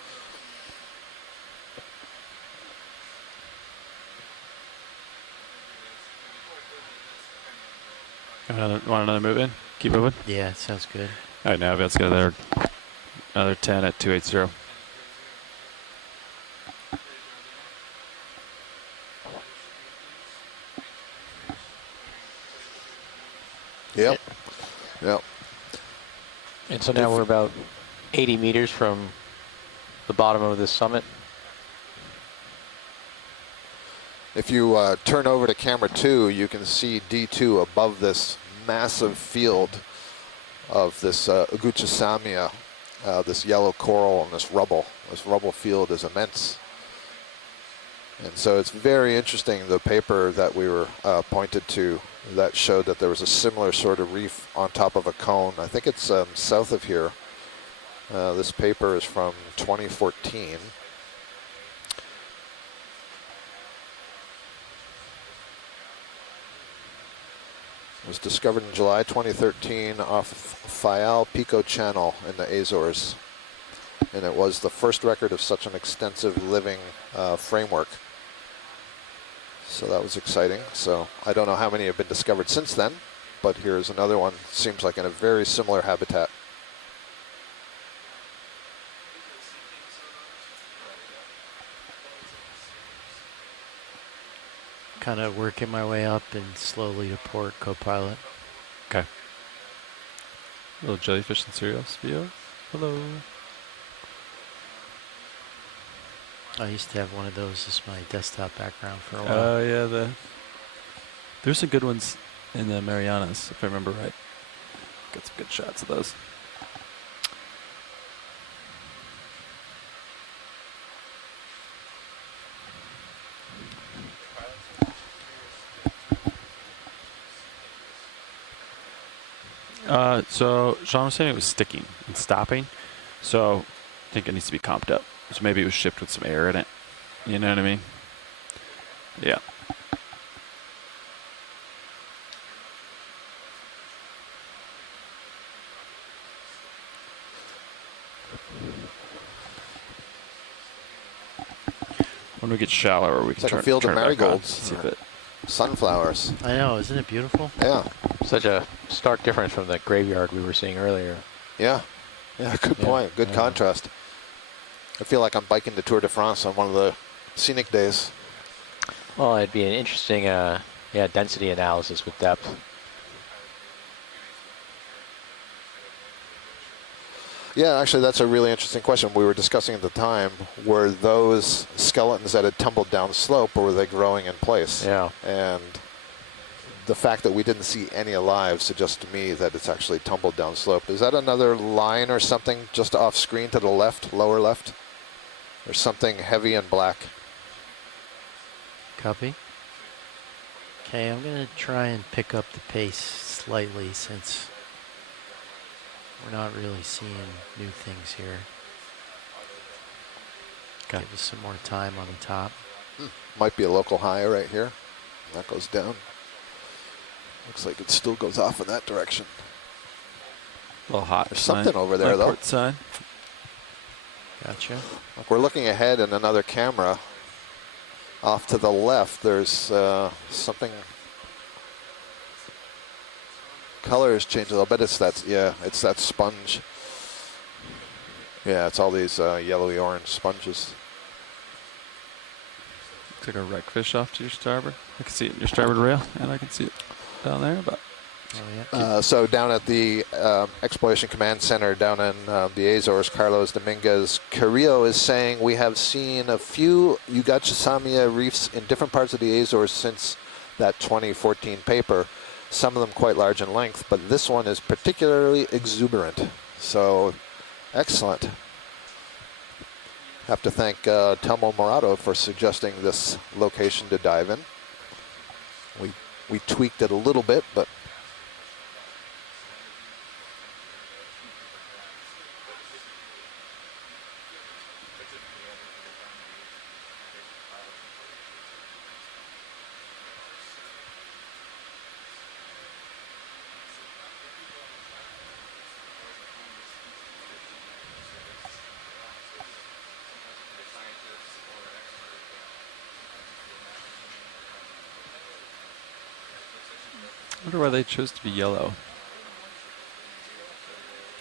Want another move in? Keep moving? Yeah, sounds good. All right, now let's get another 10 at 280. Yep. Yep. And so now we're about 80 meters from the bottom of this summit. If you turn over to camera 2, you can see D2 above this massive field of this Eguchipsammia, this yellow coral and this rubble. This rubble field is immense. And so it's very interesting, the paper that we were pointed to that showed that there was a similar sort of reef on top of a cone. I think it's south of here. This paper is from 2014. It was discovered in July 2013 off Fayal Pico Channel in the Azores. And it was the first record of such an extensive living framework. So that was exciting. So I don't know how many have been discovered since then, but here's another one. Seems like in a very similar habitat. Kind of working my way up and slowly to port, co-pilot. Okay. Little jellyfish and cereal video. Hello. I used to have one of those as my desktop background for a while. Oh, yeah. There's some good ones in the Marianas, if I remember right. Got some good shots of those. So Sean was saying it was sticking and stopping. So I think it needs to be comped up. So maybe it was shipped with some air in it. You know what I mean? Yeah. When we get shallower, we can It's like turn a field of turn it back on, marigolds. see if it. Sunflowers. I know, isn't it beautiful? Yeah. Such a stark difference from the graveyard we were seeing earlier. Yeah. Yeah, good point. Good contrast. I feel like I'm biking the Tour de France on one of the scenic days. Well, it'd be an interesting density analysis with depth. Yeah, actually, that's a really interesting question. We were discussing at the time, were those skeletons that had tumbled down slope, or were they growing in place? Yeah. And the fact that we didn't see any alive suggests to me that it's actually tumbled down slope. Is that another line or something just off screen to the left, lower left? There's something heavy and black. Copy. Okay, I'm going to try and pick up the pace slightly since we're not really seeing new things here. Give us some more time on the top. Might be a local high right here. That goes down. Looks like it still goes off in that direction. A little hot. There's something over there, though. Port sign. Gotcha. Look, we're looking ahead in another camera. Off to the left, there's something. Color has changed a little bit. It's that, it's that sponge. Yeah, it's all these yellowy orange sponges. Looks like a wreckfish off to your starboard. I can see it in your starboard rail, and I can see it down there. But so down at the Exploration Command Center down in the Azores, Carlos Dominguez Carrillo is saying we have seen a few Eguchipsammia reefs in different parts of the Azores since that 2014 paper. Some of them quite large in length, but this one is particularly exuberant. So Excellent. Have to thank Telmo Morato for suggesting this location to dive in. We tweaked it a little bit, but I wonder why they chose to be yellow.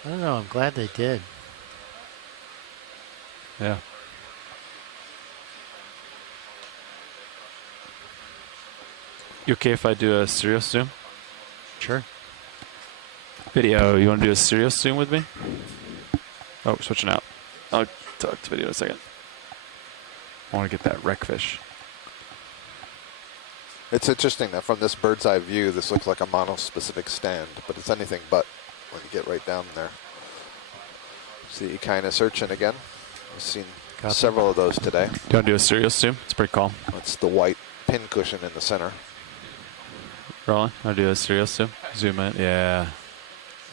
I don't know. I'm glad they did. Yeah. You okay if I do a serial zoom? Sure. Video, you want to do a serial zoom with me? Oh, we're switching out. I'll talk to video in a second. I want to get that wreck fish. it's interesting that from this bird's eye view, this looks like a monospecific stand, but it's anything but when you get right down there. See Okeanos urchin again. We've seen several of those today. Do you want to do a serial zoom? It's pretty calm. That's the white pin cushion in the center. Rolling. I'll do a serial zoom. Zoom in. Yeah.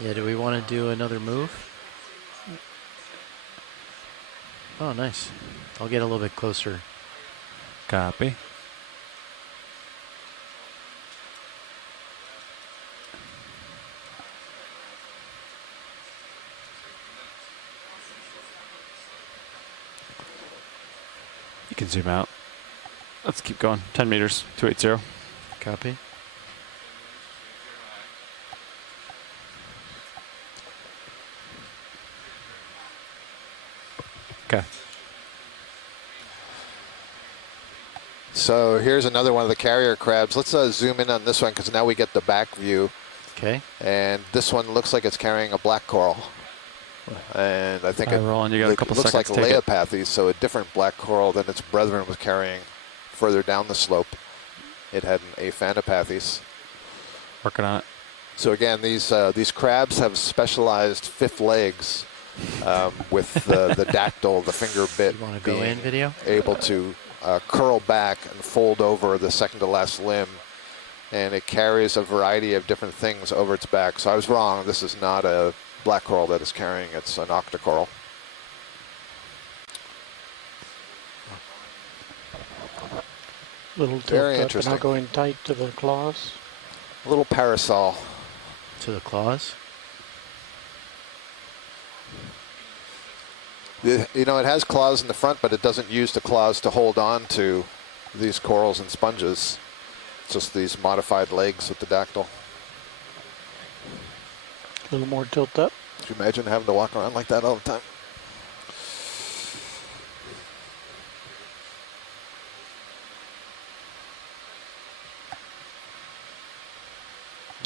Yeah, do we want to do another move? Oh, nice. I'll get a little bit closer. Copy. You can zoom out. Let's keep going. 10 meters, 280. Copy. Okay. So here's another one of the carrier crabs. Let's zoom in on this one because now we get the back view. Okay. And this one looks like it's carrying a black coral. And I think Roland, you got a couple looks like seconds. Take it. Leopathes, so a different black coral than its brethren was carrying further down the slope. It had an Aphanopathes. Working on it. So again, these crabs have specialized fifth legs with the dactyl, the finger bit, You want to go in video? able to curl back and fold over the second to last limb. And it carries a variety of different things over its back. So I was wrong. This is not a black coral that is carrying. It's an octocoral. Little Very tilt up interesting. and not going tight to the claws. A little parasol. To the claws? You know, it has claws in the front, but it doesn't use the claws to hold on to these corals and sponges. It's just these modified legs with the dactyl. A little more tilt up. Could you imagine having to walk around like that all the time?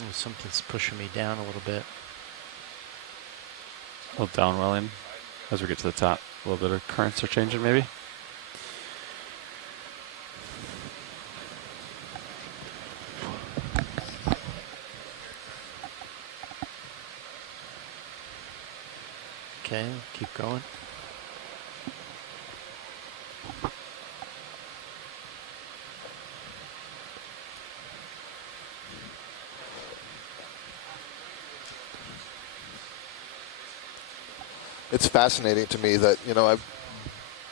Oh, something's pushing me down a little bit. A little downwelling as we get to the top. A little bit of currents are changing maybe. Okay, keep going. It's fascinating to me that, you know, I've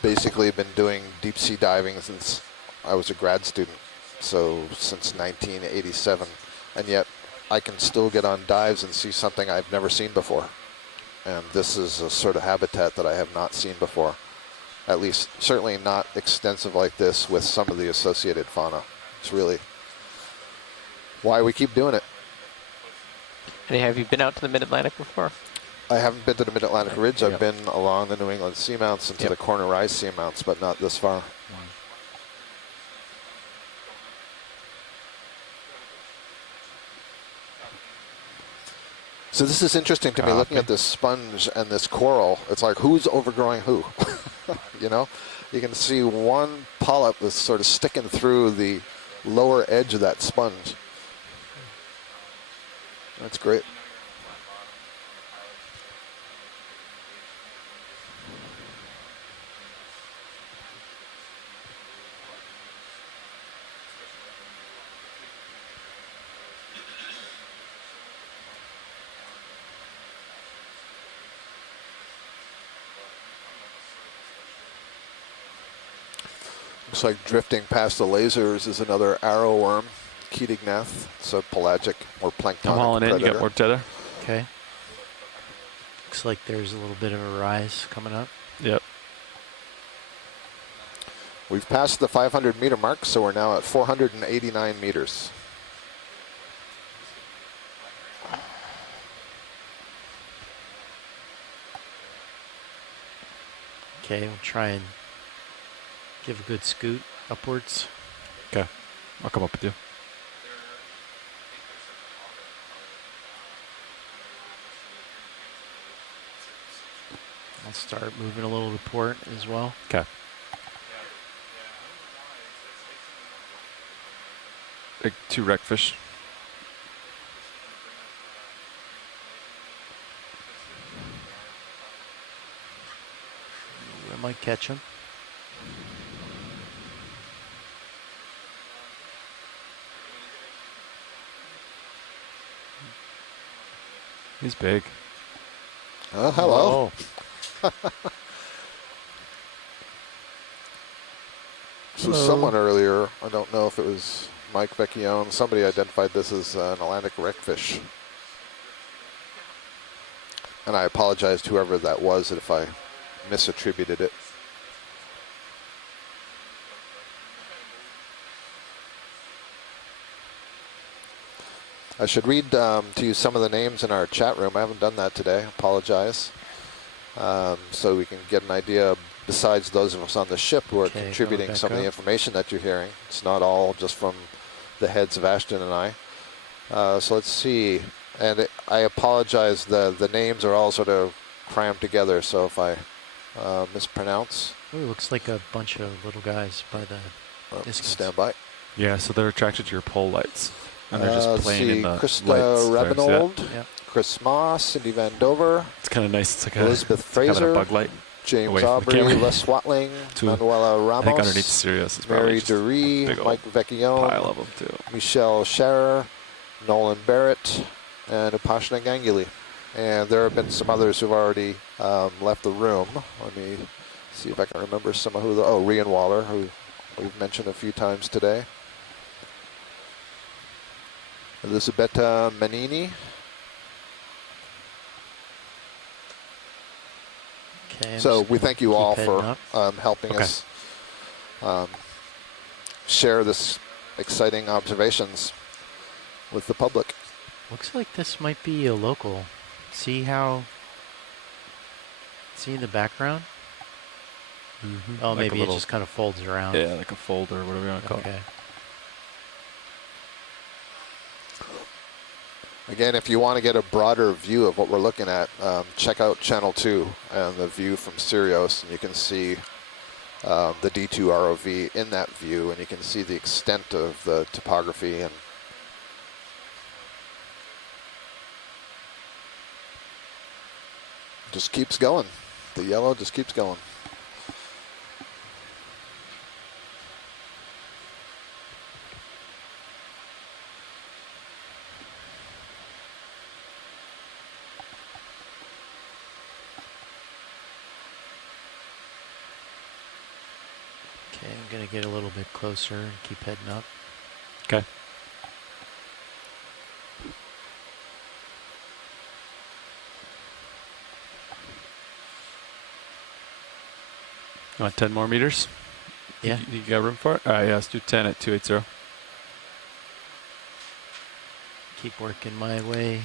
basically been doing deep sea diving since I was a grad student, so since 1987, and yet I can still get on dives and see something I've never seen before. And this is a sort of habitat that I have not seen before, at least certainly not extensive like this with some of the associated fauna. It's really why we keep doing it. And have you been out to the Mid-Atlantic before? I haven't been to the Mid-Atlantic Ridge. I've Yep. been along the New England seamounts and to the Corner Rise seamounts, but not this far. So this is interesting to me, looking at this sponge and this coral. It's like, who's overgrowing who? You know? You can see one polyp that's sort of sticking through the lower edge of that sponge. That's great. Looks like drifting past the lasers is another arrowworm, Keatingneth. It's a pelagic or planktonic I'm hauling in. predator. You got more tether? Okay. Looks like there's a little bit of a rise coming up. Yep. We've passed the 500 meter mark, so we're now at 489 meters. Okay, we'll try and give a good scoot upwards. Okay. I'll come up with you. I'll start moving a little to port as well. Okay. Big 2 wreckfish. I might catch him. He's big. Oh, hello. So someone earlier, I don't know if it was Mike Vecchione, somebody identified this as an Atlantic wreckfish. And I apologize to whoever that was if I misattributed it. I should read to you some of the names in our chat room. I haven't done that today. I apologize. So we can get an idea, besides those of us on the ship who are contributing some of the information that you're hearing. It's not all just from the heads of Ashton and I. So let's see. And I apologize, the names are all sort of crammed together, so if I mispronounce. Ooh, looks like a bunch of little guys by the distance. Stand by. Yeah, so they're attracted to your pole lights. And they're just playing in the Krista lights. Rabinold, Chris Moss, Cindy Van Dover. It's kind of nice. It's like Elizabeth kind of Fraser, a bug light. James Aubrey, Les Swatling, Manuela Ramos, I think underneath Sirius is Mary probably Dury, Mike Vecchione, pile of them too. Michelle Scherer, Nolan Barrett, and Upashna Ganguly. And there have been some others who've already left the room. Let me see if I can remember some of who. Rian Waller, who we've mentioned a few times today. Elisabetta Manini. Okay, so we thank you all for helping us share this exciting observations with the public. Looks like this might be a local. See in the background? Mm-hmm. Oh, Like maybe it just kind of folds around. Yeah, like a folder or whatever you want to call it. Again, if you want to get a broader view of what we're looking at, check out Channel 2 and the view from Sirius, and you can see the D2 ROV in that view, and you can see the extent of the topography. And just keeps going. The yellow just keeps going. Okay, I'm going to get a little bit closer and keep heading up. Okay. You want 10 more meters? Yeah. You got room for it? All right, yeah, let's do 10 at 280. Keep working my way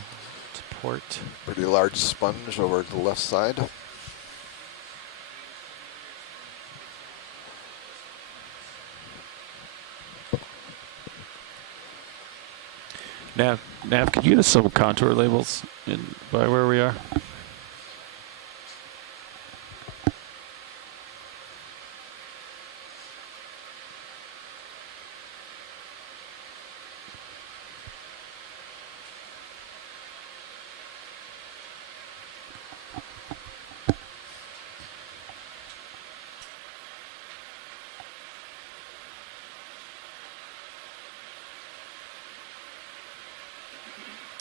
to port. Pretty large sponge over to the left side. Nav, could you get us some contour labels by where we are?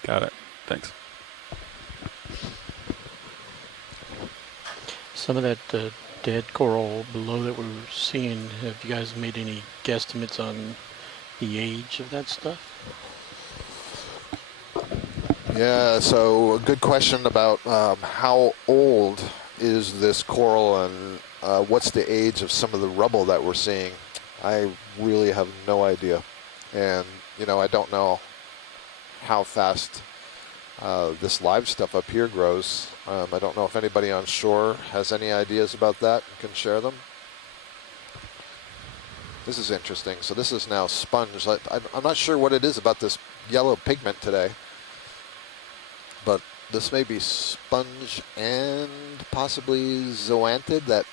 Got it. Thanks. Some of that dead coral below that we're seeing, have you guys made any guesstimates on the age of that stuff? Yeah, so a good question about how old is this coral and what's the age of some of the rubble that we're seeing. I really have no idea. And, you know, I don't know how fast this live stuff up here grows. I don't know if anybody on shore has any ideas about that and can share them. This is interesting. So this is now sponge. I'm not sure what it is about this yellow pigment today, but this may be sponge and possibly zoanthid, that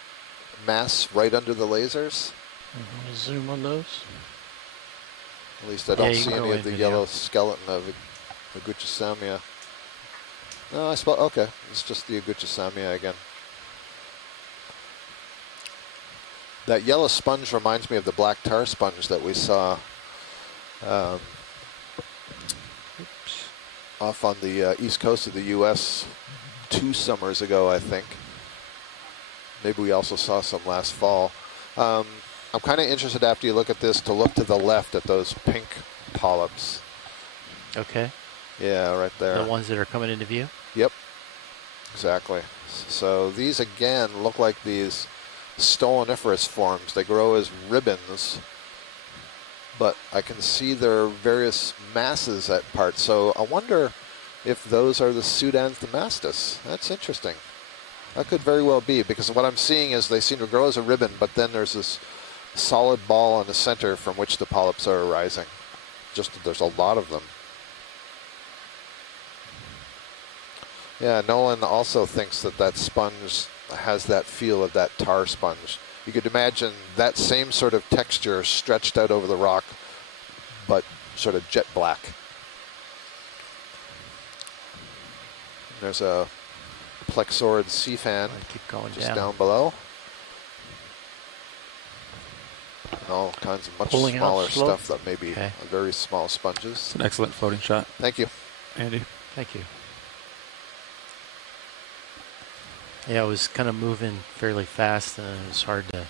mass right under the lasers. Want to zoom on those? At least I don't see any of the yellow skeleton of Eguchipsammia. No, I suppose, okay, it's just the Eguchipsammia again. That yellow sponge reminds me of the black tar sponge that we saw off on the east coast of the U.S. 2 summers ago, I think. Maybe we also saw some last fall. I'm kind of interested, after you look at this, to look to the left at those pink polyps. Okay. Yeah, right there. The ones that are coming into view? Yep, exactly. So these, again, look like these stoloniferous forms. They grow as ribbons, but I can see their various masses at parts. So I wonder if those are the pseudanthemastus. That's interesting. That could very well be, because what I'm seeing is they seem to grow as a ribbon, but then there's this solid ball in the center from which the polyps are arising. Just there's a lot of them. Yeah, Nolan also thinks that that sponge has that feel of that tar sponge. You could imagine that same sort of texture stretched out over the rock, but sort of jet black. There's a plexaurid sea fan keep going just down below. And all kinds of much smaller stuff that may be very small sponges. It's an excellent floating shot. Thank you, Andy. Thank you. Yeah, it was kind of moving fairly fast, and it was hard to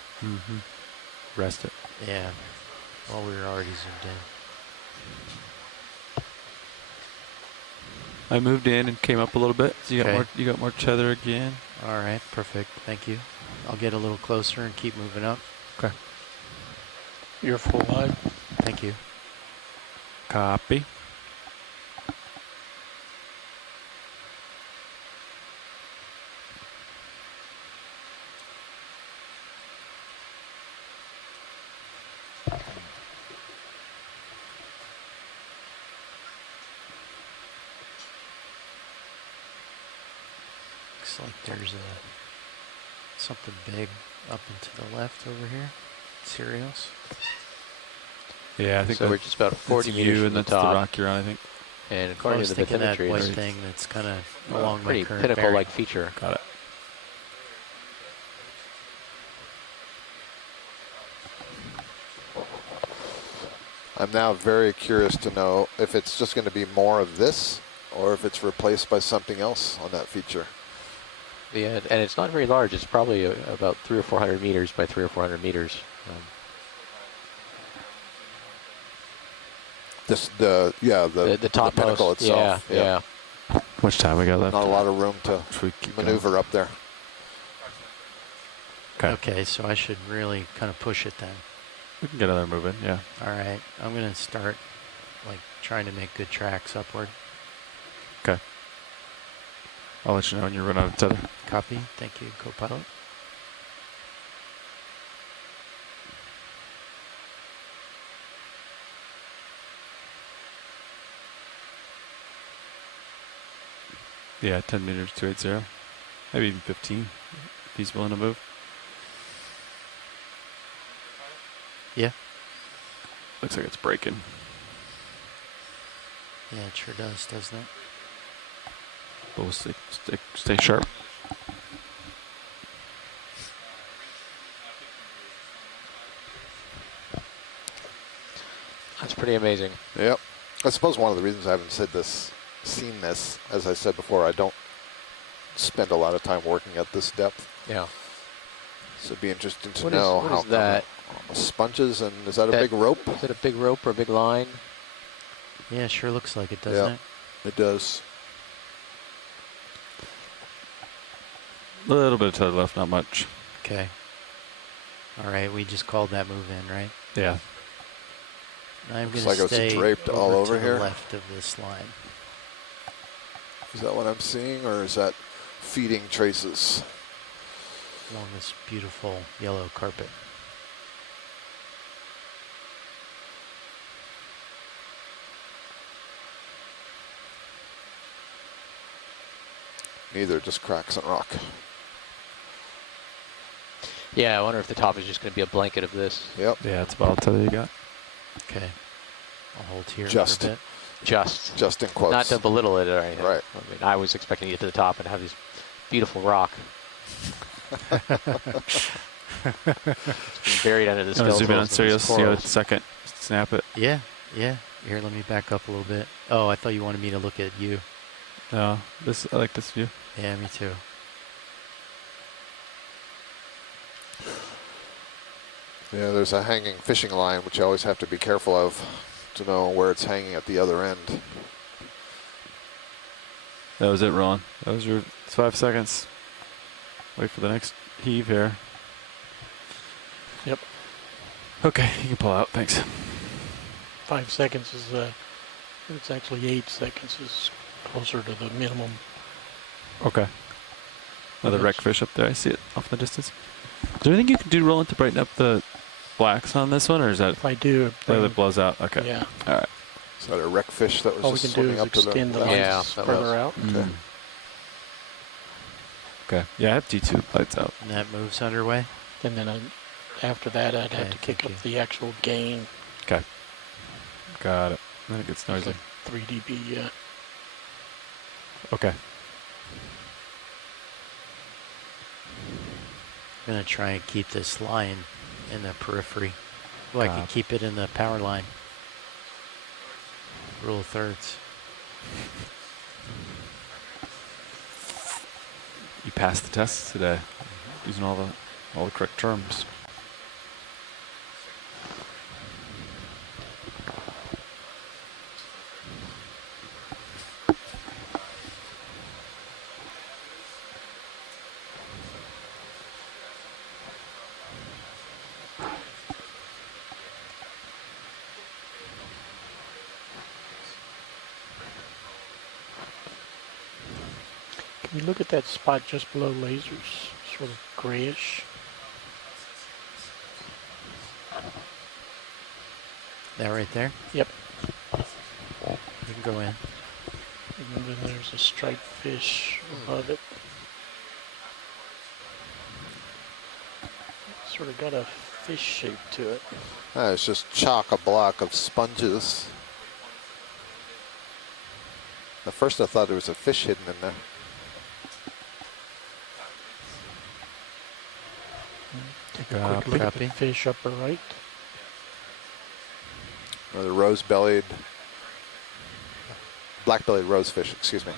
rest it. Yeah, well, we were already zoomed in. I moved in and came up a little bit. So you got more cheddar again. All right, perfect. Thank you. I'll get a little closer and keep moving up. Okay. You're full live. Thank you. Copy. Looks like there's something big up and to the left over here. Cereals. Yeah, I think so. We're just about 40 meters from the top. That's the rock you're on, I think. And according to the bathymetry, that white thing that's kind of along pretty my current pinnacle-like feature. Got it. I'm now very curious to know if it's just going to be more of this, or if it's replaced by something else on that feature. Yeah, and it's not very large. It's probably about 300 or 400 meters by 300 or 400 meters. The top pinnacle itself. Yeah. How much time we got left? Not a lot of room to maneuver up there. Okay, so I should really kind of push it then. We can get another move in, yeah. All right, I'm going to start like trying to make good tracks upward. Okay. I'll let you know when you run out of tether. Copy. Thank you, co-pilot. Yeah, 10 meters, 280. Maybe even 15 if he's willing to move. Yeah. Looks like it's breaking. Yeah, it sure does, doesn't it? But we'll stay sharp. That's pretty amazing. Yep. I suppose one of the reasons I haven't seen this, as I said before, I don't spend a lot of time working at this depth. Yeah. So it'd be interesting to What know is how that? Sponges, and is that a big rope? Is it a big rope or a big line? Yeah, sure looks like it, doesn't it? It does. A little bit to the left, not much. Okay. All right, we just called that move in, right? Yeah. I'm Looks going like to it's stay draped all over to here. the left of this line. Is that what I'm seeing, or is that feeding traces? Along this beautiful yellow carpet. Neither, just cracks and rock. Yeah, I wonder if the top is just going to be a blanket of this. Yep. Yeah, it's volatility you got. Okay. I'll hold here Just. for a bit. Just in quotes. Not to belittle it or anything. Right. I mean, I was expecting to get to the top and have this beautiful rock. It's been buried under the skeletals. Zoom in on and these Sirius. You got a corals. second. Snap it. Yeah, yeah. Here, let me back up a little bit. Oh, I thought you wanted me to look at you. No, I like this view. Yeah, me too. Yeah, there's a hanging fishing line, which you always have to be careful of to know where it's hanging at the other end. That was it, Ron. That was your 5 seconds. Wait for the next heave here. Yep. Okay, you can pull out. Thanks. 5 seconds is, it's actually 8 seconds is closer to the minimum. Okay. Another wreck fish up there. I see it off in the distance. Is there anything you can do, Roland, to brighten up the blacks on this one, or is that If I do, that it blows out? Okay. yeah. All right. Is that a wreck fish that was All we just can do swimming is up to the extend the left? lights Yeah, that further was. out. Okay. Okay. Yeah, I have D2 lights out. And that move's underway. And then after that, I'd have Okay, to kick thank up the actual gain. Okay. Got it. Then it gets It's noisy. like 3 dB, yeah. Okay. I'm going to try and keep this line in the periphery. Well, I could keep it in the power line. Rule of thirds. You passed the test today, using all the correct terms. Can you look at that spot just below lasers? Sort of grayish. That right there? Yep. You can go in. And then there's a striped fish above it. Sort of got a fish shape to it. It's just chock-a-block of sponges. At first I thought there was a fish hidden in there. Take a quick look at the fish upper right. Or the rose-bellied, black-bellied rosefish, excuse me.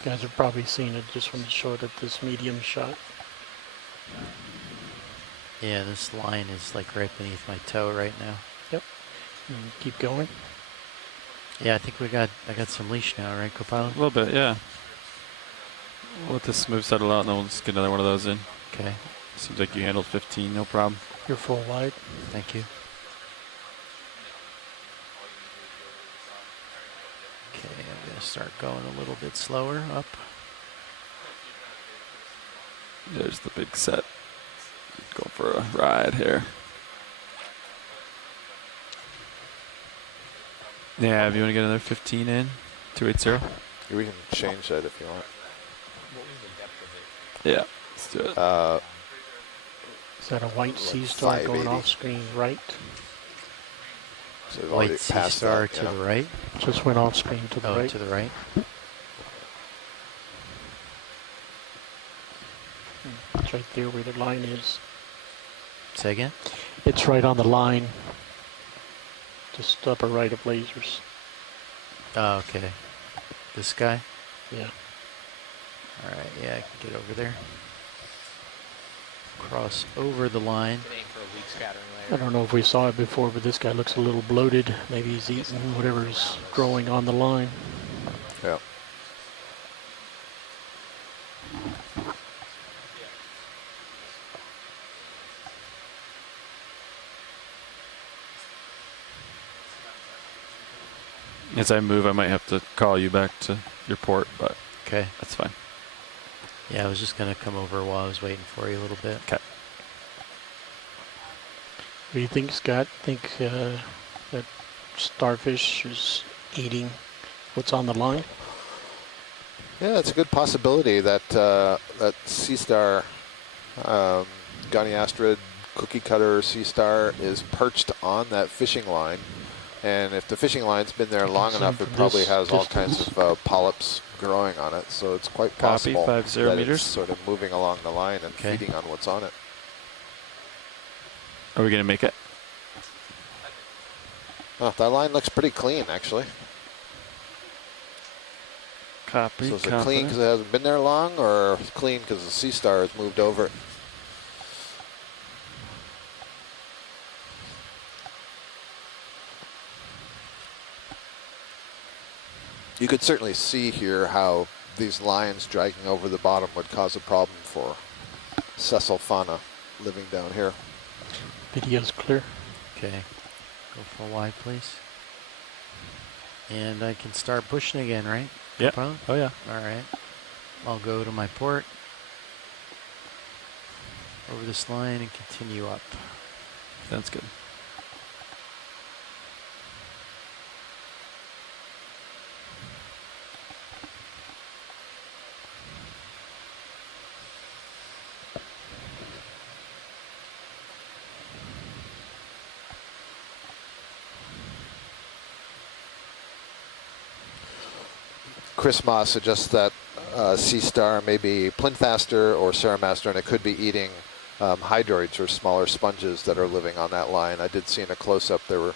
You guys have probably seen it just from the short of this medium shot. Yeah, this line is like right beneath my toe right now. Yep. And keep going. Yeah, I think I got some leash now, right, Copilot? A little bit, yeah. We'll let this smooth settle out, and then we'll just get another one of those in. Okay. Seems like you handled 15, no problem. You're full wide. Thank you. Okay, I'm going to start going a little bit slower up. There's the big set. Going for a ride here. Yeah, if you want to get another 15 in, 280. We can change that if you want. Yeah, let's do it. Is that a white sea star going 580. off screen right? So we've already White sea passed star that, to yeah. the right. Just went off screen to the Oh, right. to the right. It's right there where the line is. Say again? It's right on the line. Just upper right of lasers. Oh, okay. This guy? Yeah. All right, yeah, I can get over there. cross over the line. I don't know if we saw it before, but this guy looks a little bloated. Maybe he's eating whatever's growing on the line. Yeah. As I move, I might have to call you back to your port, but Okay. that's fine. Yeah, I was just going to come over while I was waiting for you a little bit. Okay. What do you think, Scott? Think that starfish is eating what's on the line? Yeah, it's a good possibility that that sea star, goniasterid cookie cutter sea star, is perched on that fishing line. And if the fishing line's been there long enough, it probably has all kinds of polyps growing on it. So it's quite possible Copy, 50 that meters. it's sort of moving along the line and Okay. feeding on what's on it. Are we going to make it? Oh, that line looks pretty clean, actually. Copy. So is it clean because it hasn't been there long, or clean because the sea star has moved over it? You could certainly see here how these lines dragging over the bottom would cause a problem for sessile fauna living down here. Video's clear. Okay. Go for Y, please. And I can start pushing again, right? Yeah. Capone? Oh, yeah. All right. I'll go to my port. Over this line and continue up. That's good. Chris Moss suggests that sea star may be plinfaster or ceramaster, and it could be eating hydroids or smaller sponges that are living on that line. I did see in a close-up there were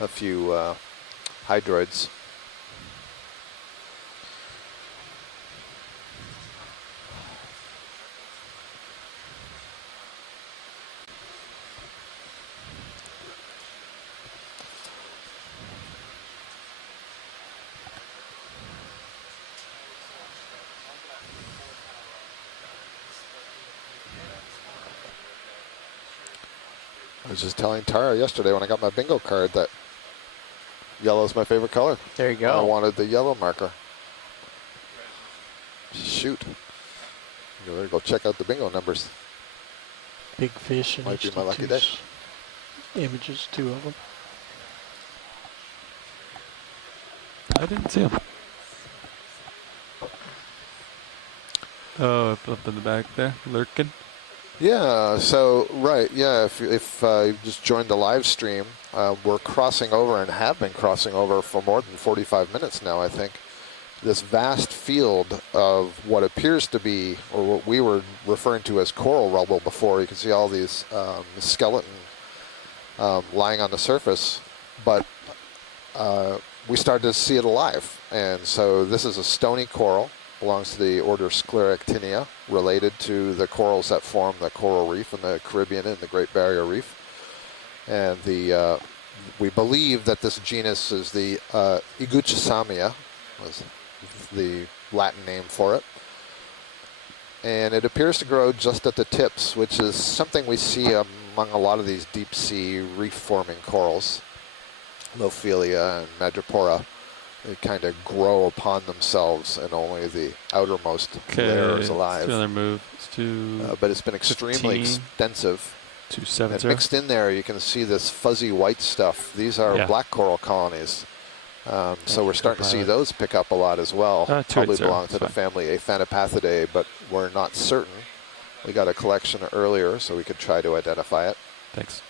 a few hydroids. I was just telling Tara yesterday when I got my bingo card that yellow is my favorite color. There you go. I wanted the yellow marker. Shoot. You better go check out the bingo numbers. Big fish and Might be my lucky day. Images, 2 of them. I didn't see him. Oh, up in the back there, lurking. Yeah, so, right, yeah, if you just joined the live stream, we're crossing over and have been crossing over for more than 45 minutes now, I think. This vast field of what appears to be, or what we were referring to as coral rubble before. You can see all these skeleton lying on the surface, but we started to see it alive. And so this is a stony coral. Belongs to the order Scleractinia, related to the corals that form the coral reef in the Caribbean and the Great Barrier Reef. And we believe that this genus is the Eguchipsammia, was the Latin name for it. And it appears to grow just at the tips, which is something we see among a lot of these deep sea reef-forming corals, Lophelia and Madrepora. They kind of grow upon themselves, and only the outermost layer is alive. Another move. It's but it's been extremely extensive. 270. And mixed in there, you can see this fuzzy white stuff. These are black coral colonies. So we're starting to see those pick up a lot as well. Probably belong to the family Aphanopathidae, but we're not certain. We got a collection earlier, so we could try to identify it. Thanks.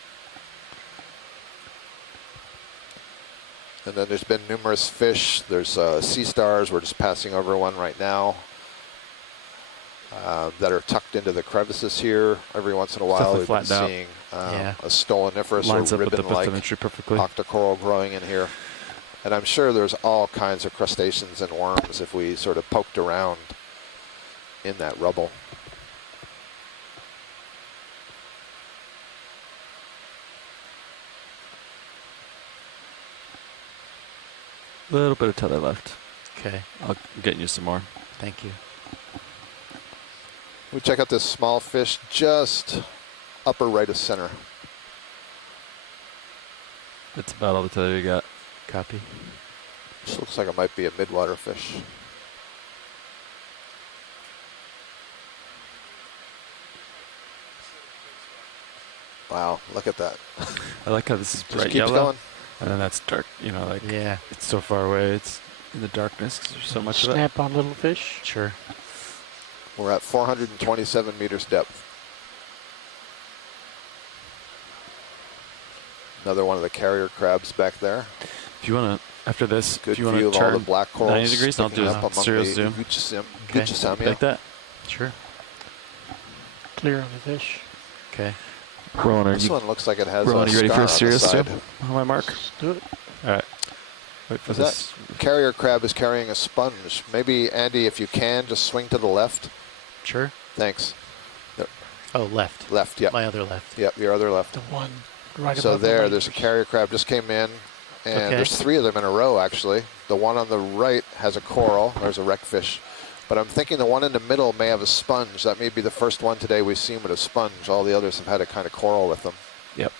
And then there's been numerous fish. There's sea stars. We're just passing over one right now that are tucked into the crevices here. Every once in a while, we've been seeing a stoloniferous or ribbon-like octocoral growing in here. And I'm sure there's all kinds of crustaceans and worms if we sort of poked around in that rubble. Little bit of tether left. Okay. I'll get you some more. Thank you. We check out this small fish just upper right of center. That's about all the tether you got. Copy. This looks like it might be a midwater fish. Wow, look at that. I like how this is Just bright keeps yellow. going. And then that's dark, you know, like Yeah. it's so far away. It's in the darkness 'cause there's so much of it. Snap on little fish. Sure. We're at 427 meters depth. Another one of the carrier crabs back there. If you want to, after this, Good if you view want of to all the turn black corals 90 degrees, I'll sticking do up a among serious the zoom. Okay. Eguchipsammia. Like that. Sure. Clear on the fish. Okay. Rowan, are This you, one looks like it has Rowan, a are you ready scar for a on the serious side. zoom on my mark? Let's do it. All right. Wait for That this. carrier crab is carrying a sponge. Maybe, Andy, if you can, just swing to the left. Sure. Thanks. Oh, left. Left, yep. My other left. Yep, your other left. The one right So above the there, light there's a fish. carrier crab just came in, and Okay. there's 3 of them in a row, actually. The one on the right has a coral. There's a wreckfish. But I'm thinking the one in the middle may have a sponge. That may be the first one today we've seen with a sponge. All the others have had a kind of coral with them. Yep.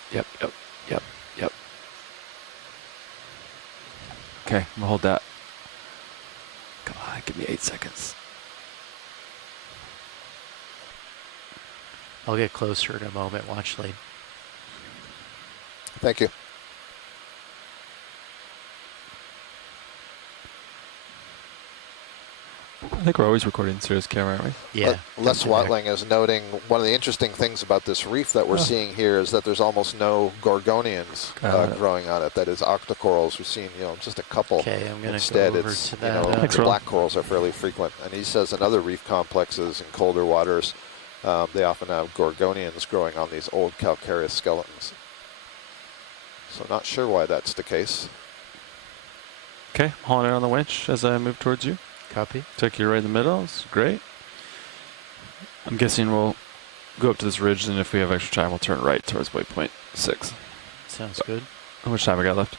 Okay, I'm gonna hold that. Come on, give me 8 seconds. I'll get closer in a moment. Watch lead. Thank you. I think we're always recording serious camera, aren't we? Yeah. Les Watling is noting one of the interesting things about this reef that we're seeing here is that there's almost no gorgonians growing on it. That is octocorals. We've seen, just a couple. Okay, I'm gonna Instead, go over it's to that. Thanks, the Roland. black corals are fairly frequent. And he says in other reef complexes in colder waters, they often have gorgonians growing on these old calcareous skeletons. So not sure why that's the case. Okay, I'm hauling it on the winch as I move towards you. Copy. Take you right in the middle. It's great. I'm guessing we'll go up to this ridge, and if we have extra time, we'll turn right towards waypoint 6. Sounds good. How much time I got left?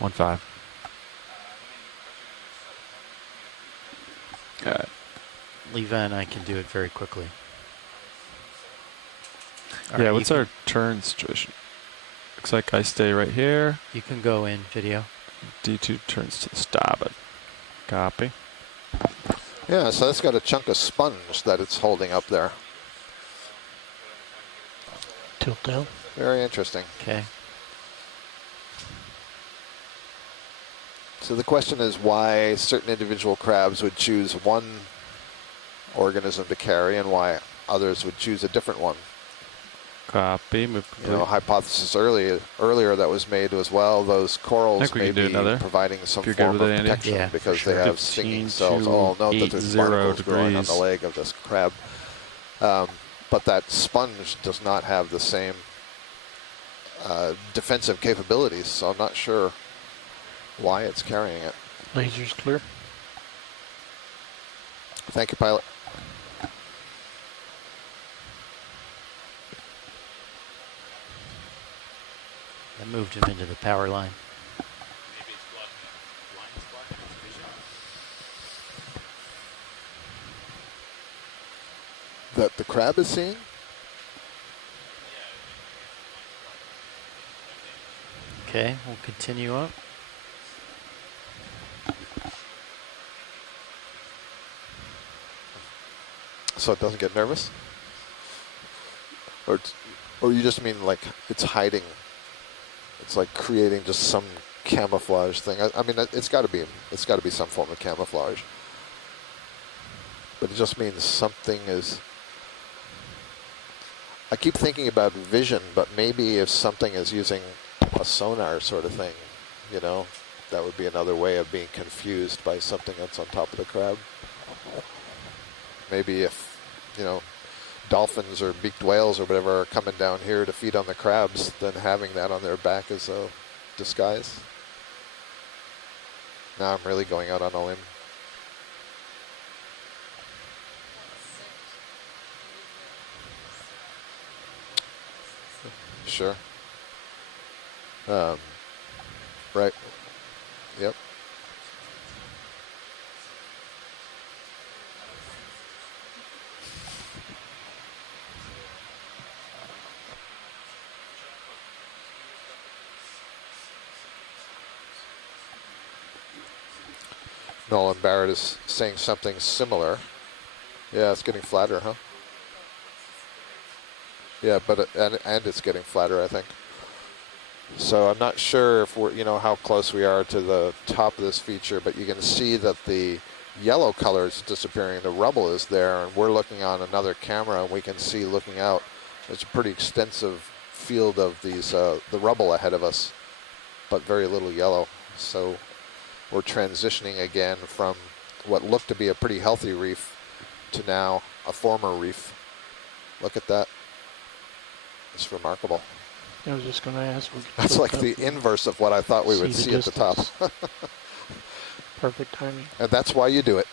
1:05. All right. Leva and I can do it very quickly. All Yeah, right, what's our turn situation? Looks like I stay right here. You can go in video. D2 turns to the starboard. Copy. Yeah, so that's got a chunk of sponge that it's holding up there. Tilt down. Very interesting. Okay. So the question is why certain individual crabs would choose one organism to carry and why others would choose a different one. Copy. Move complete. Hypothesis earlier that was made was, well, those corals may be providing some If you're form good with of it, Andy. protection Yeah, because for they sure. have stinging 15 cells. to Oh, note that there's 80 barnacles growing on the degrees. leg of this crab. But that sponge does not have the same defensive capabilities, so I'm not sure why it's carrying it. Lasers clear. Thank you, pilot. I moved him into the power line. Maybe it's blocking it. Lines blocking its vision. That the crab is seeing? Okay, we'll continue up. So it doesn't get nervous? Or you just mean like it's hiding? It's like creating just some camouflage thing. I mean, it's got to be some form of camouflage. But it just means something is. I keep thinking about vision, but maybe if something is using a sonar sort of thing, that would be another way of being confused by something that's on top of the crab. Maybe if, dolphins or beaked whales or whatever are coming down here to feed on the crabs, then having that on their back is a disguise. Now I'm really going out on a limb. Sure. Right. Yep. Nolan Barrett is saying something similar. Yeah, it's getting flatter, huh? Yeah, but and it's getting flatter, I think. So I'm not sure if we're, how close we are to the top of this feature, but you can see that the yellow color is disappearing. The rubble is there, and we're looking on another camera, and we can see looking out. There's a pretty extensive field of these the rubble ahead of us, but very little yellow. So we're transitioning again from what looked to be a pretty healthy reef to now a former reef. Look at that. It's remarkable. I was just going to ask. That's like the inverse of what I thought we would see at the top. Perfect timing. And that's why you do it.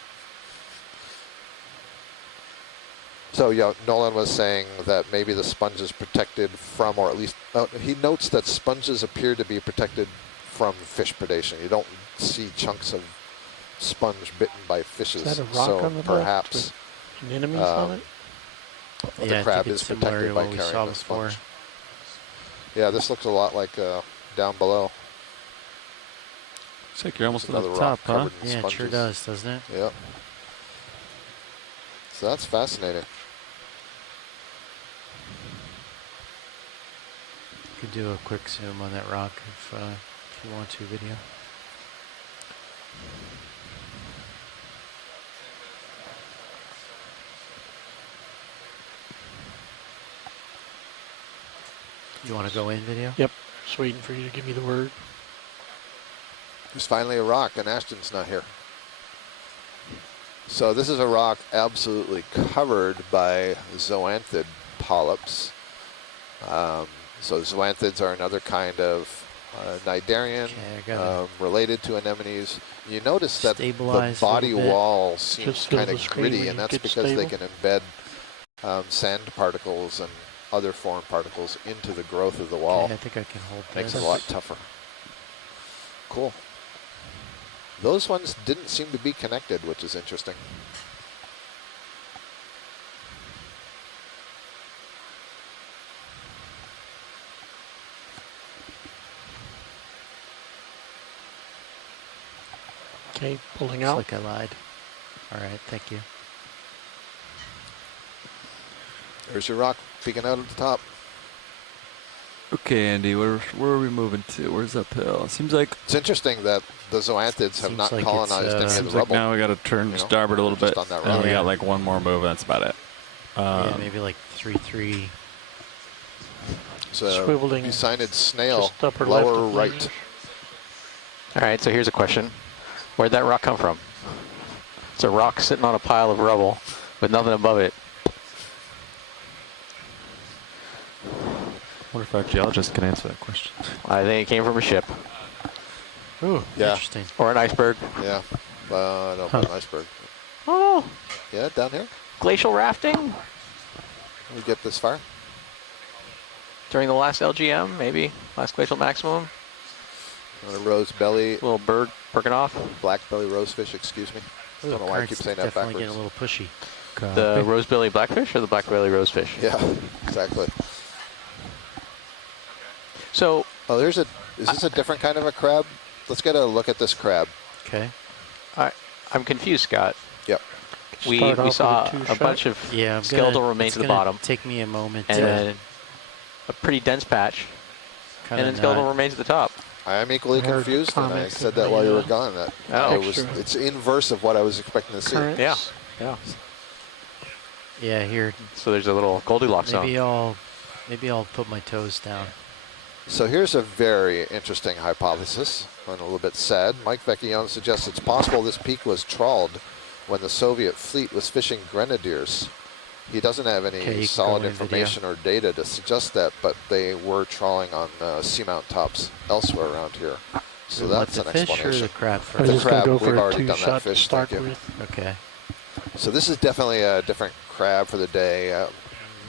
So, yeah, Nolan was saying that maybe the sponge is protected from, or at least, he notes that sponges appear to be protected from fish predation. You don't see chunks of sponge bitten by fishes. Is that a rock so on the perhaps anemones on it? well, Yeah, the crab I think is it's similar protected to by what we carrying saw the before. sponge. Yeah, this looks a lot like down below. Looks like you're almost at Another the rock top, huh? covered in Yeah, it sure sponges. does, doesn't it? Yep. So that's fascinating. Could do a quick zoom on that rock if you want to, video. You want to go in, video? Yep. Just waiting for you to give me the word. There's finally a rock, and Ashton's not here. So this is a rock absolutely covered by zoanthid polyps. So zoanthids are another kind of cnidarian related to anemones. You notice that the body wall seems kind of gritty, and that's because they can embed sand particles and other foreign particles into the growth of the wall. Okay, I think I can hold Makes this. it a lot tougher. Cool. Those ones didn't seem to be connected, which is interesting. Okay, pulling Looks out. like I lied. All right, thank you. There's your rock peeking out at the top. Okay, Andy, where are we moving to? Where's uphill? It seems like It's interesting that the zoanthids have not colonized any of seems the like rubble. now we got to turn starboard a little just bit, on that and rock. we got like one more move, and that's about it. Yeah, maybe like 3-3. It's a Swiveling Bucynid snail, just upper left lower of right. range. All right, so here's a question. Where'd that rock come from? It's a rock sitting on a pile of rubble with nothing above it. I wonder if our geologist can answer that question. I think it came from a ship. Ooh, Yeah. interesting. Or an iceberg. Yeah, no, but an iceberg. Oh, Yeah, down here. glacial rafting We get this far. during the last LGM, maybe. Last glacial maximum. A rose belly, Little bird perking off. black belly rosefish, excuse me. Ooh, Don't know why I keep current's saying that definitely backwards. getting a little pushy. The rosebelly blackfish or the blackbelly rosefish? Yeah, exactly. So, Oh, is this a different kind of a crab? Let's get a look at this crab. Okay. I'm confused, Scott. Yep. We Start off with saw a two-shot. a bunch of Yeah, skeletal it's remains at the gonna bottom, Take me a moment and to then a pretty dense patch, and then kinda skeletal not- remains at the top. I am equally I heard confused, and I comments said of that while you the, were gone. That Oh. it's inverse of what I was expecting to see. Currents. Yeah. Yeah. Yeah, here. So there's a little Goldilocks zone. Maybe I'll put my toes down. So here's a very interesting hypothesis, and a little bit sad. Mike Vecchione suggests it's possible this peak was trawled when the Soviet fleet was fishing grenadiers. He doesn't have Okay, you any can solid go in video. information or data to suggest that, but they were trawling on seamount tops elsewhere around here. So You want that's the an fish or explanation. the crab I was first? The just going crab, to go we've for a already done that two-shot to fish, start thank you. with. Okay. So this is definitely a different crab for the day.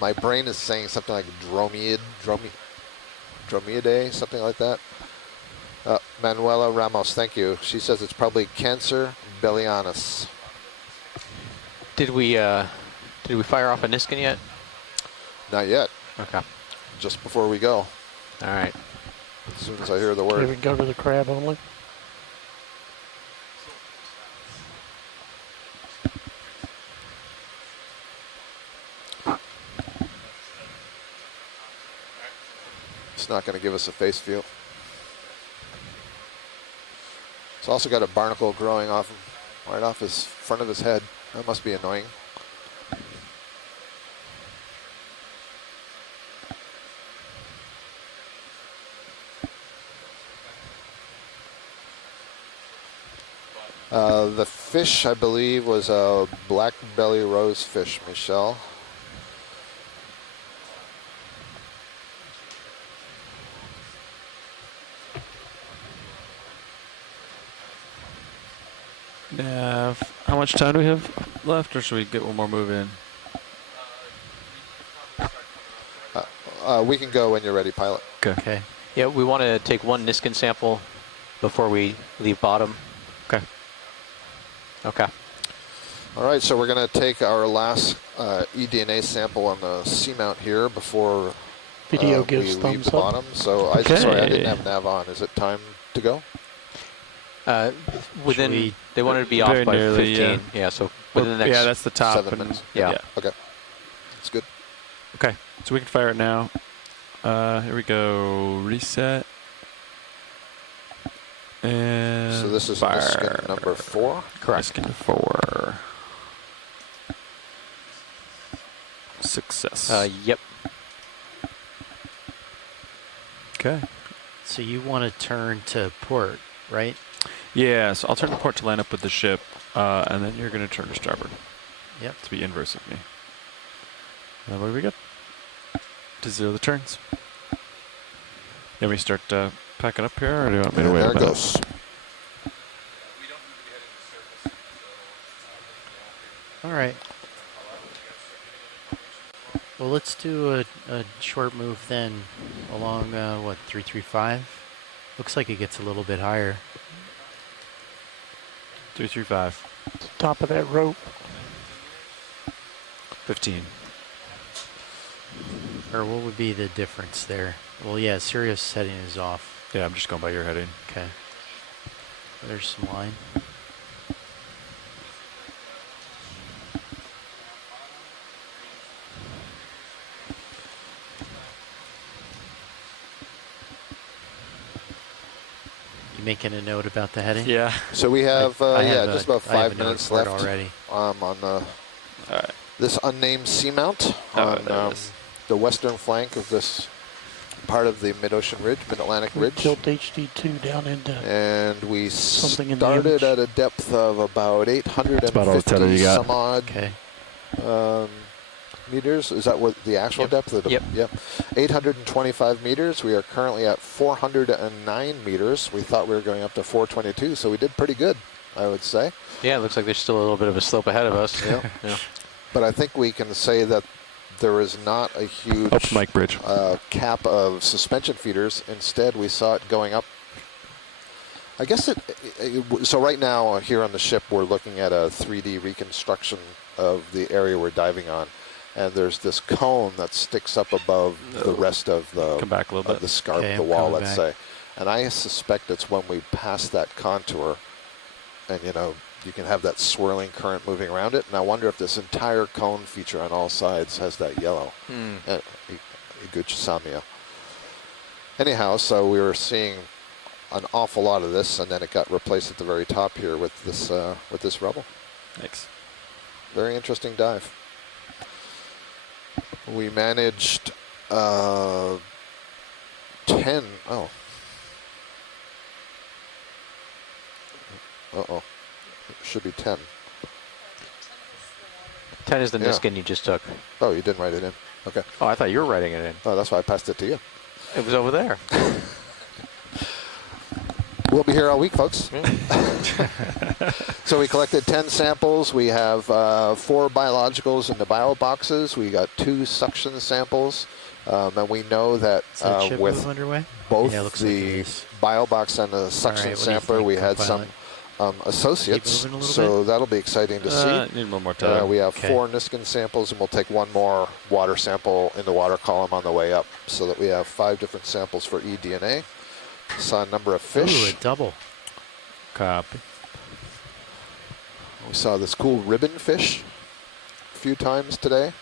My brain is saying something like Dromiidae, something like that. Manuela Ramos, thank you. She says it's probably Cancer bellianus. Did we fire off a Niskin yet? Not yet. Okay. Just before we go. All right. As soon as I hear the Okay, word. we go to the crab only. It's not going to give us a face view. It's also got a barnacle growing off him, right off his front of his head. That must be annoying. The fish, I believe, was a black belly rosefish, Michelle. Yeah. How much time do we have left, or should we get one more move in? We can go when you're ready, pilot. Okay. Yeah, we want to take one Niskin sample before we leave bottom. Okay. Okay. All right, so we're going to take our last eDNA sample on the seamount here before Video we gives leave thumbs the up. bottom. So sorry, I didn't have nav on. Is it time to go? Within, they wanted to be off Very by nearly, 15. Yeah, so within the next. Yeah, that's the top. 7 minutes. Yeah. Okay. That's good. Okay, so we can fire it now. Here we go. Reset. And So this is fire. Niskin number 4. Correct. Niskin 4. Success. Yep. Okay. So you want to turn to port, right? Yeah, so I'll turn to port to line up with the ship, and then you're going to turn to starboard. Yep. To be inverse of me. And away we go. To 0 the turns. Then we start packing up here, or do you want me to wait There a it minute? goes. All right. Well, let's do a short move then along, 335? Looks like it gets a little bit higher. 335. Top of that rope. 15. Or what would be the difference there? Well, yeah, Sirius heading is off. Yeah, I'm just going by your heading. Okay. There's some line. You making a note about the heading? Yeah. So we have, just about I have 5 a note minutes for it left already. on the Alright. this unnamed seamount on there it is. the western flank of this part of the mid-ocean ridge, Mid-Atlantic Ridge. Tilt HD2 down into And we something in the started image. at a depth of about 850 about all the tether you got. some odd Okay. meters. Is that what the actual Yep. depth? Yep. 825 meters. We are currently at 409 meters. We thought we were going up to 422, so we did pretty good, I would say. Yeah, it looks like there's still a little bit of a slope ahead of us. Yeah. But I think we can say that there is not a huge Up Mike Bridge. cap of suspension feeders. Instead, we saw it going up. I guess so right now here on the ship, we're looking at a 3D reconstruction of the area we're diving on. And there's this cone that sticks up above the rest of the, Come back a little bit. the scarp, Okay, the I'm wall, coming let's back. say. And I suspect it's when we pass that contour and, you can have that swirling current moving around it. And I wonder if this entire cone feature on all sides has that yellow. Eguchipsammia. Anyhow, so we were seeing an awful lot of this, and then it got replaced at the very top here with this rubble. Thanks. Very interesting dive. We managed 10. Oh. Uh-oh. It should be 10. 10 is the Yeah. Niskin you just took. Oh, you didn't write it in. Okay. Oh, I thought you were writing it in. Oh, that's why I passed it to you. It was over there. We'll be here all week, folks. So we collected 10 samples. We have 4 biologicals in the bio boxes. We got 2 suction samples. And we know that Is that ship with move underway? both Yeah, it looks like it the is. BioBox and the suction All right, what do you sampler, think, we had some associates, moving a little so that'll be exciting to see. Need one more time. We have Okay. 4 Niskin samples, and we'll take one more water sample in the water column on the way up, so that we have 5 different samples for eDNA. Saw a number of fish. Ooh, a double. Copy. We saw this cool ribbon fish a few times today.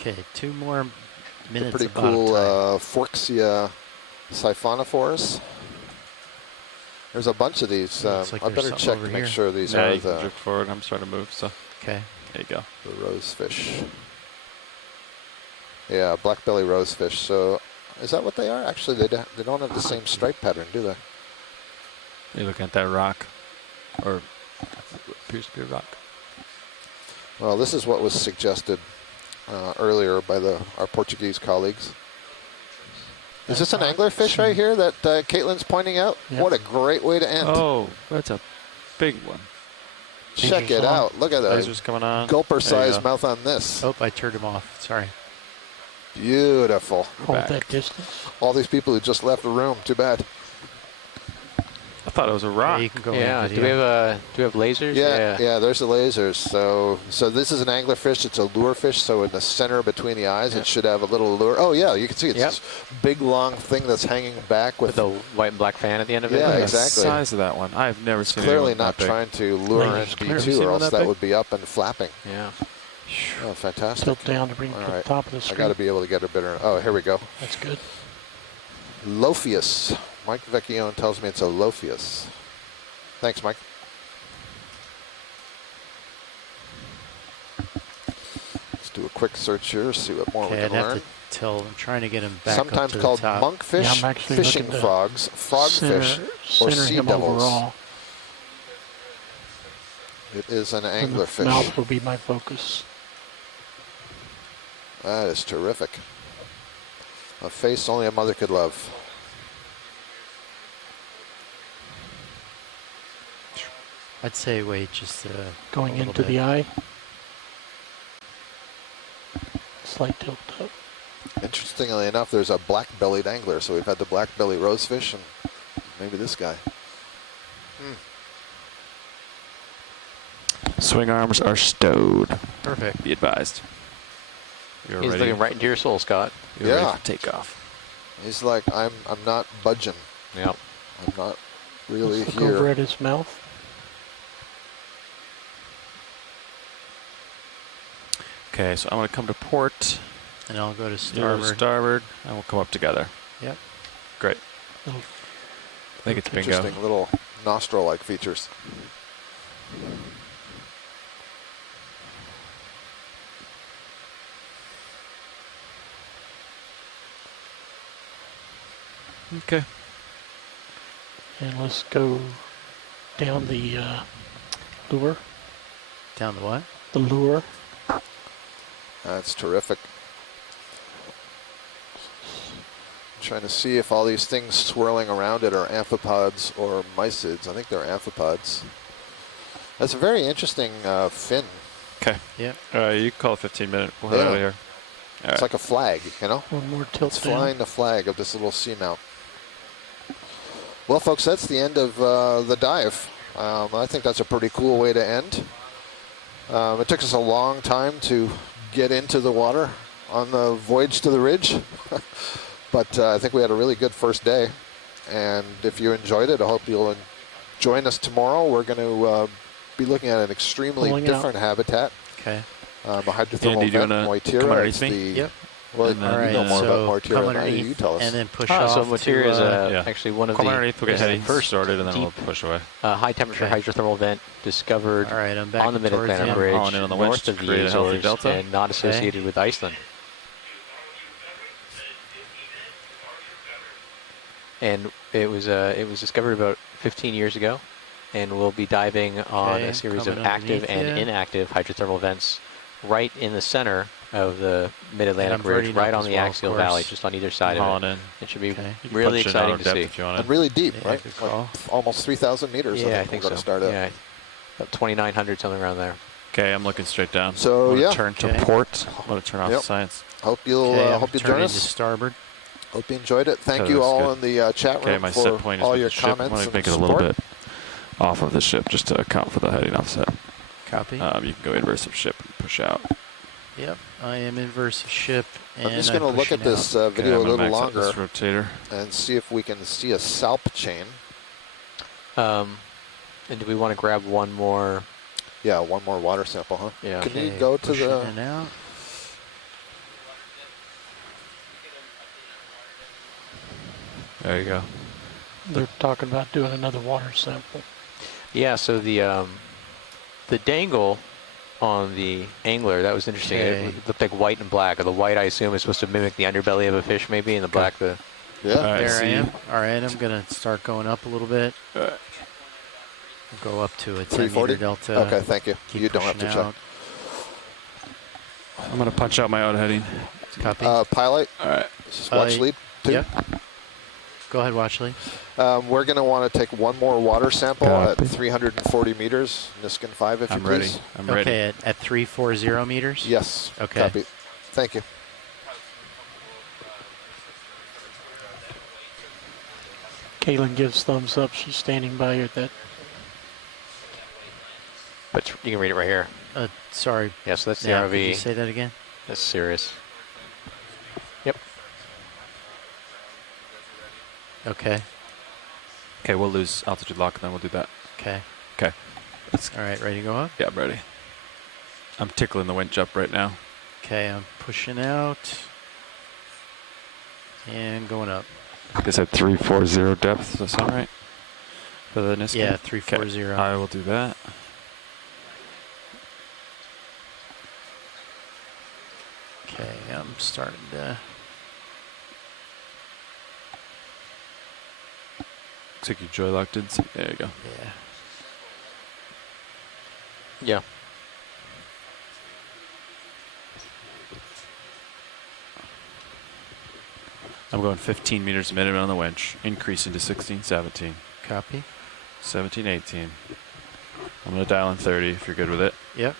Okay, 2 more minutes. Pretty of bottom cool time. Forxia siphonophores. There's a bunch of these. Looks like I there's better something check over to make here. sure these Yeah, are you can the drift forward. I'm starting to move, so Okay. there you go. rosefish. Yeah, black belly rosefish. So is that what they are? Actually, they don't have the same stripe pattern, do they? You're looking at that rock, or appears to be a rock. Well, this is what was suggested earlier by our Portuguese colleagues. Is this an anglerfish right here that Caitlin's pointing out? Yep. What a great way to end. Oh, that's a big one. Check it out. Look at that. Lasers coming on. Gulper-sized mouth on this. Oh, I turned him off. Sorry. Beautiful. Hold that distance. All these people who just left the room. Too bad. I thought it was a rock. Yeah, you can go Yeah. in Do we have lasers? Yeah, there's the lasers. So this is an anglerfish. It's a lure fish. So in the center between the eyes, it should have a little lure. Oh yeah, you can see it's this big long thing that's hanging back with the white and black fan at the end of it. Yeah, Look at exactly. The size of that one. I've never seen clearly anyone not that big. trying to lure in Lasers clear. Have you B2, seen or one else that that big? would be up and flapping. Yeah. Oh, fantastic. Tilt down to bring All to the right. top of the I screen. got to be able to get a better. Oh, here we go. That's good. Lophius. Mike Vecchione tells me it's a Lophius. Thanks, Mike. Let's do a quick search here, see what more we Okay, I'd can have learn. to tell. I'm trying to get him back Sometimes up to called the top. monkfish, Yeah, I'm actually fishing looking to frogs, frogfish, or center sea him devils. overall. It is an And the anglerfish. mouth will be my focus. That is terrific. A face only a mother could love. I'd say wait, just Going a little into bit. the eye. Slight tilt up. Interestingly enough, there's a black-bellied angler. So we've had the black-belly rosefish and maybe this guy. Swing arms are stowed. Perfect. Be advised. You're He's ready. looking right into your soul, Scott. You're Yeah. ready for takeoff. He's like, I'm not budging. Yep. I'm not really Let's look over here. at his mouth. Okay, so I'm going to come to port. And I'll go to You're starboard. starboard, and we'll come up together. Yep. Great. Little I think it's bingo. Interesting little nostril-like features. Okay. And let's go down the lure. Down the what? The lure. That's terrific. Trying to see if all these things swirling around it are amphipods or mysids. I think they're amphipods. That's a very interesting fin. Okay. Yep. You call it 15 minutes. We'll head Yeah. out of here. All It's right. like a flag, you know? One more tilt It's down. flying the flag of this little seamount. Well, folks, that's the end of the dive. I think that's a pretty cool way to end. It took us a long time to get into the water on the voyage to the ridge. But I think we had a really good first day. And if you enjoyed it, I hope you'll join us tomorrow. We're going to be looking at an extremely Pulling out. different habitat. Okay. A hydrothermal Andy, do you vent, wanna Moitira. come underneath It's me? the- Yep. Well, And then- you All right. know more so about Moitira come than I do. You underneath tell us. and then push Ah, off. so Moitira is yeah. actually one of Come the underneath, we'll get is the heading first started, and then we'll deep, push away. high temperature Okay. hydrothermal vent discovered All right, I'm back on the towards Mid-Atlantic him. Ridge, Hauling in on the winch north to of the create a healthy Azores, delta. and not associated with Iceland. And it was discovered about 15 years ago, and we'll be diving on Okay, a series of coming active and underneath ya. inactive hydrothermal vents right in the center of the And Mid-Atlantic I'm Ridge, burning right up on as the well, of axial course. valley, just on either side Hauling of in. it. It should be Okay. You can really punch it an hour exciting to depth see. if you want And really deep, Yeah, right? good Like call. almost 3,000 meters. Yeah, I think think we're so. going to start at. Yeah, about 2,900, something around there. Okay, I'm looking straight down. So, I'm gonna yeah. turn to port. I'm going to turn off Yep. the science. Hope you'll hope you join turning us. to starboard. Hope you enjoyed it. Thank Okay, you that's all good. in the chat Okay, room my for set point is all with your the ship. I'm comments going and to make it a little support. bit off of the ship just to account for the heading offset. Copy. You can go inverse of ship and push out. Yep, I am inverse of ship. And I'm just going to look at this video a little longer this rotator and see if we can see a salp chain. And do we want to grab one more? Yeah, one more water sample, huh? Yeah. Can you go to the... in and out. There you go. They're talking about doing another water sample. Yeah. So the dangle on the angler, that was interesting. Okay. It looked like white and black. The white, I assume, is supposed to mimic the underbelly of a fish, maybe, and the black the. Yeah. There I am. All right, I'm going to start going up a little bit. Go up to a 10 meter 340? delta. Okay, thank you. Keep You don't have pushing to out. I'm going to punch out my out heading. Copy. check. Pilot, All right. watch lead, too. Yep. Go ahead, watch lead. We're going to want to take one more water sample Copy. at 340 meters, Niskin 5, if I'm you ready. please. I'm ready. Okay, at 340 meters? Yes. Okay. Copy. Thank you. Kaylin gives thumbs up. She's standing by you at that. But you can read it right here. Sorry. Yeah, so that's the Yeah, ROV. could you say that again? That's serious. Yep. Okay. Okay, we'll lose altitude lock and then we'll do that. Okay. Okay. All right, ready to go up? Yeah, I'm ready. I'm tickling the winch up right now. Okay, I'm pushing out. And going up. They said 340 depth. Does that sound right? For the Niskin? Yeah, 340. Okay, I will do that. Okay, I'm starting to... Looks like you joy locked in. There you go. Yeah. Yeah. I'm going 15 meters a minute on the winch, increasing to 16, 17. Copy. 17, 18. I'm going to dial in 30 if you're good with it. Yep.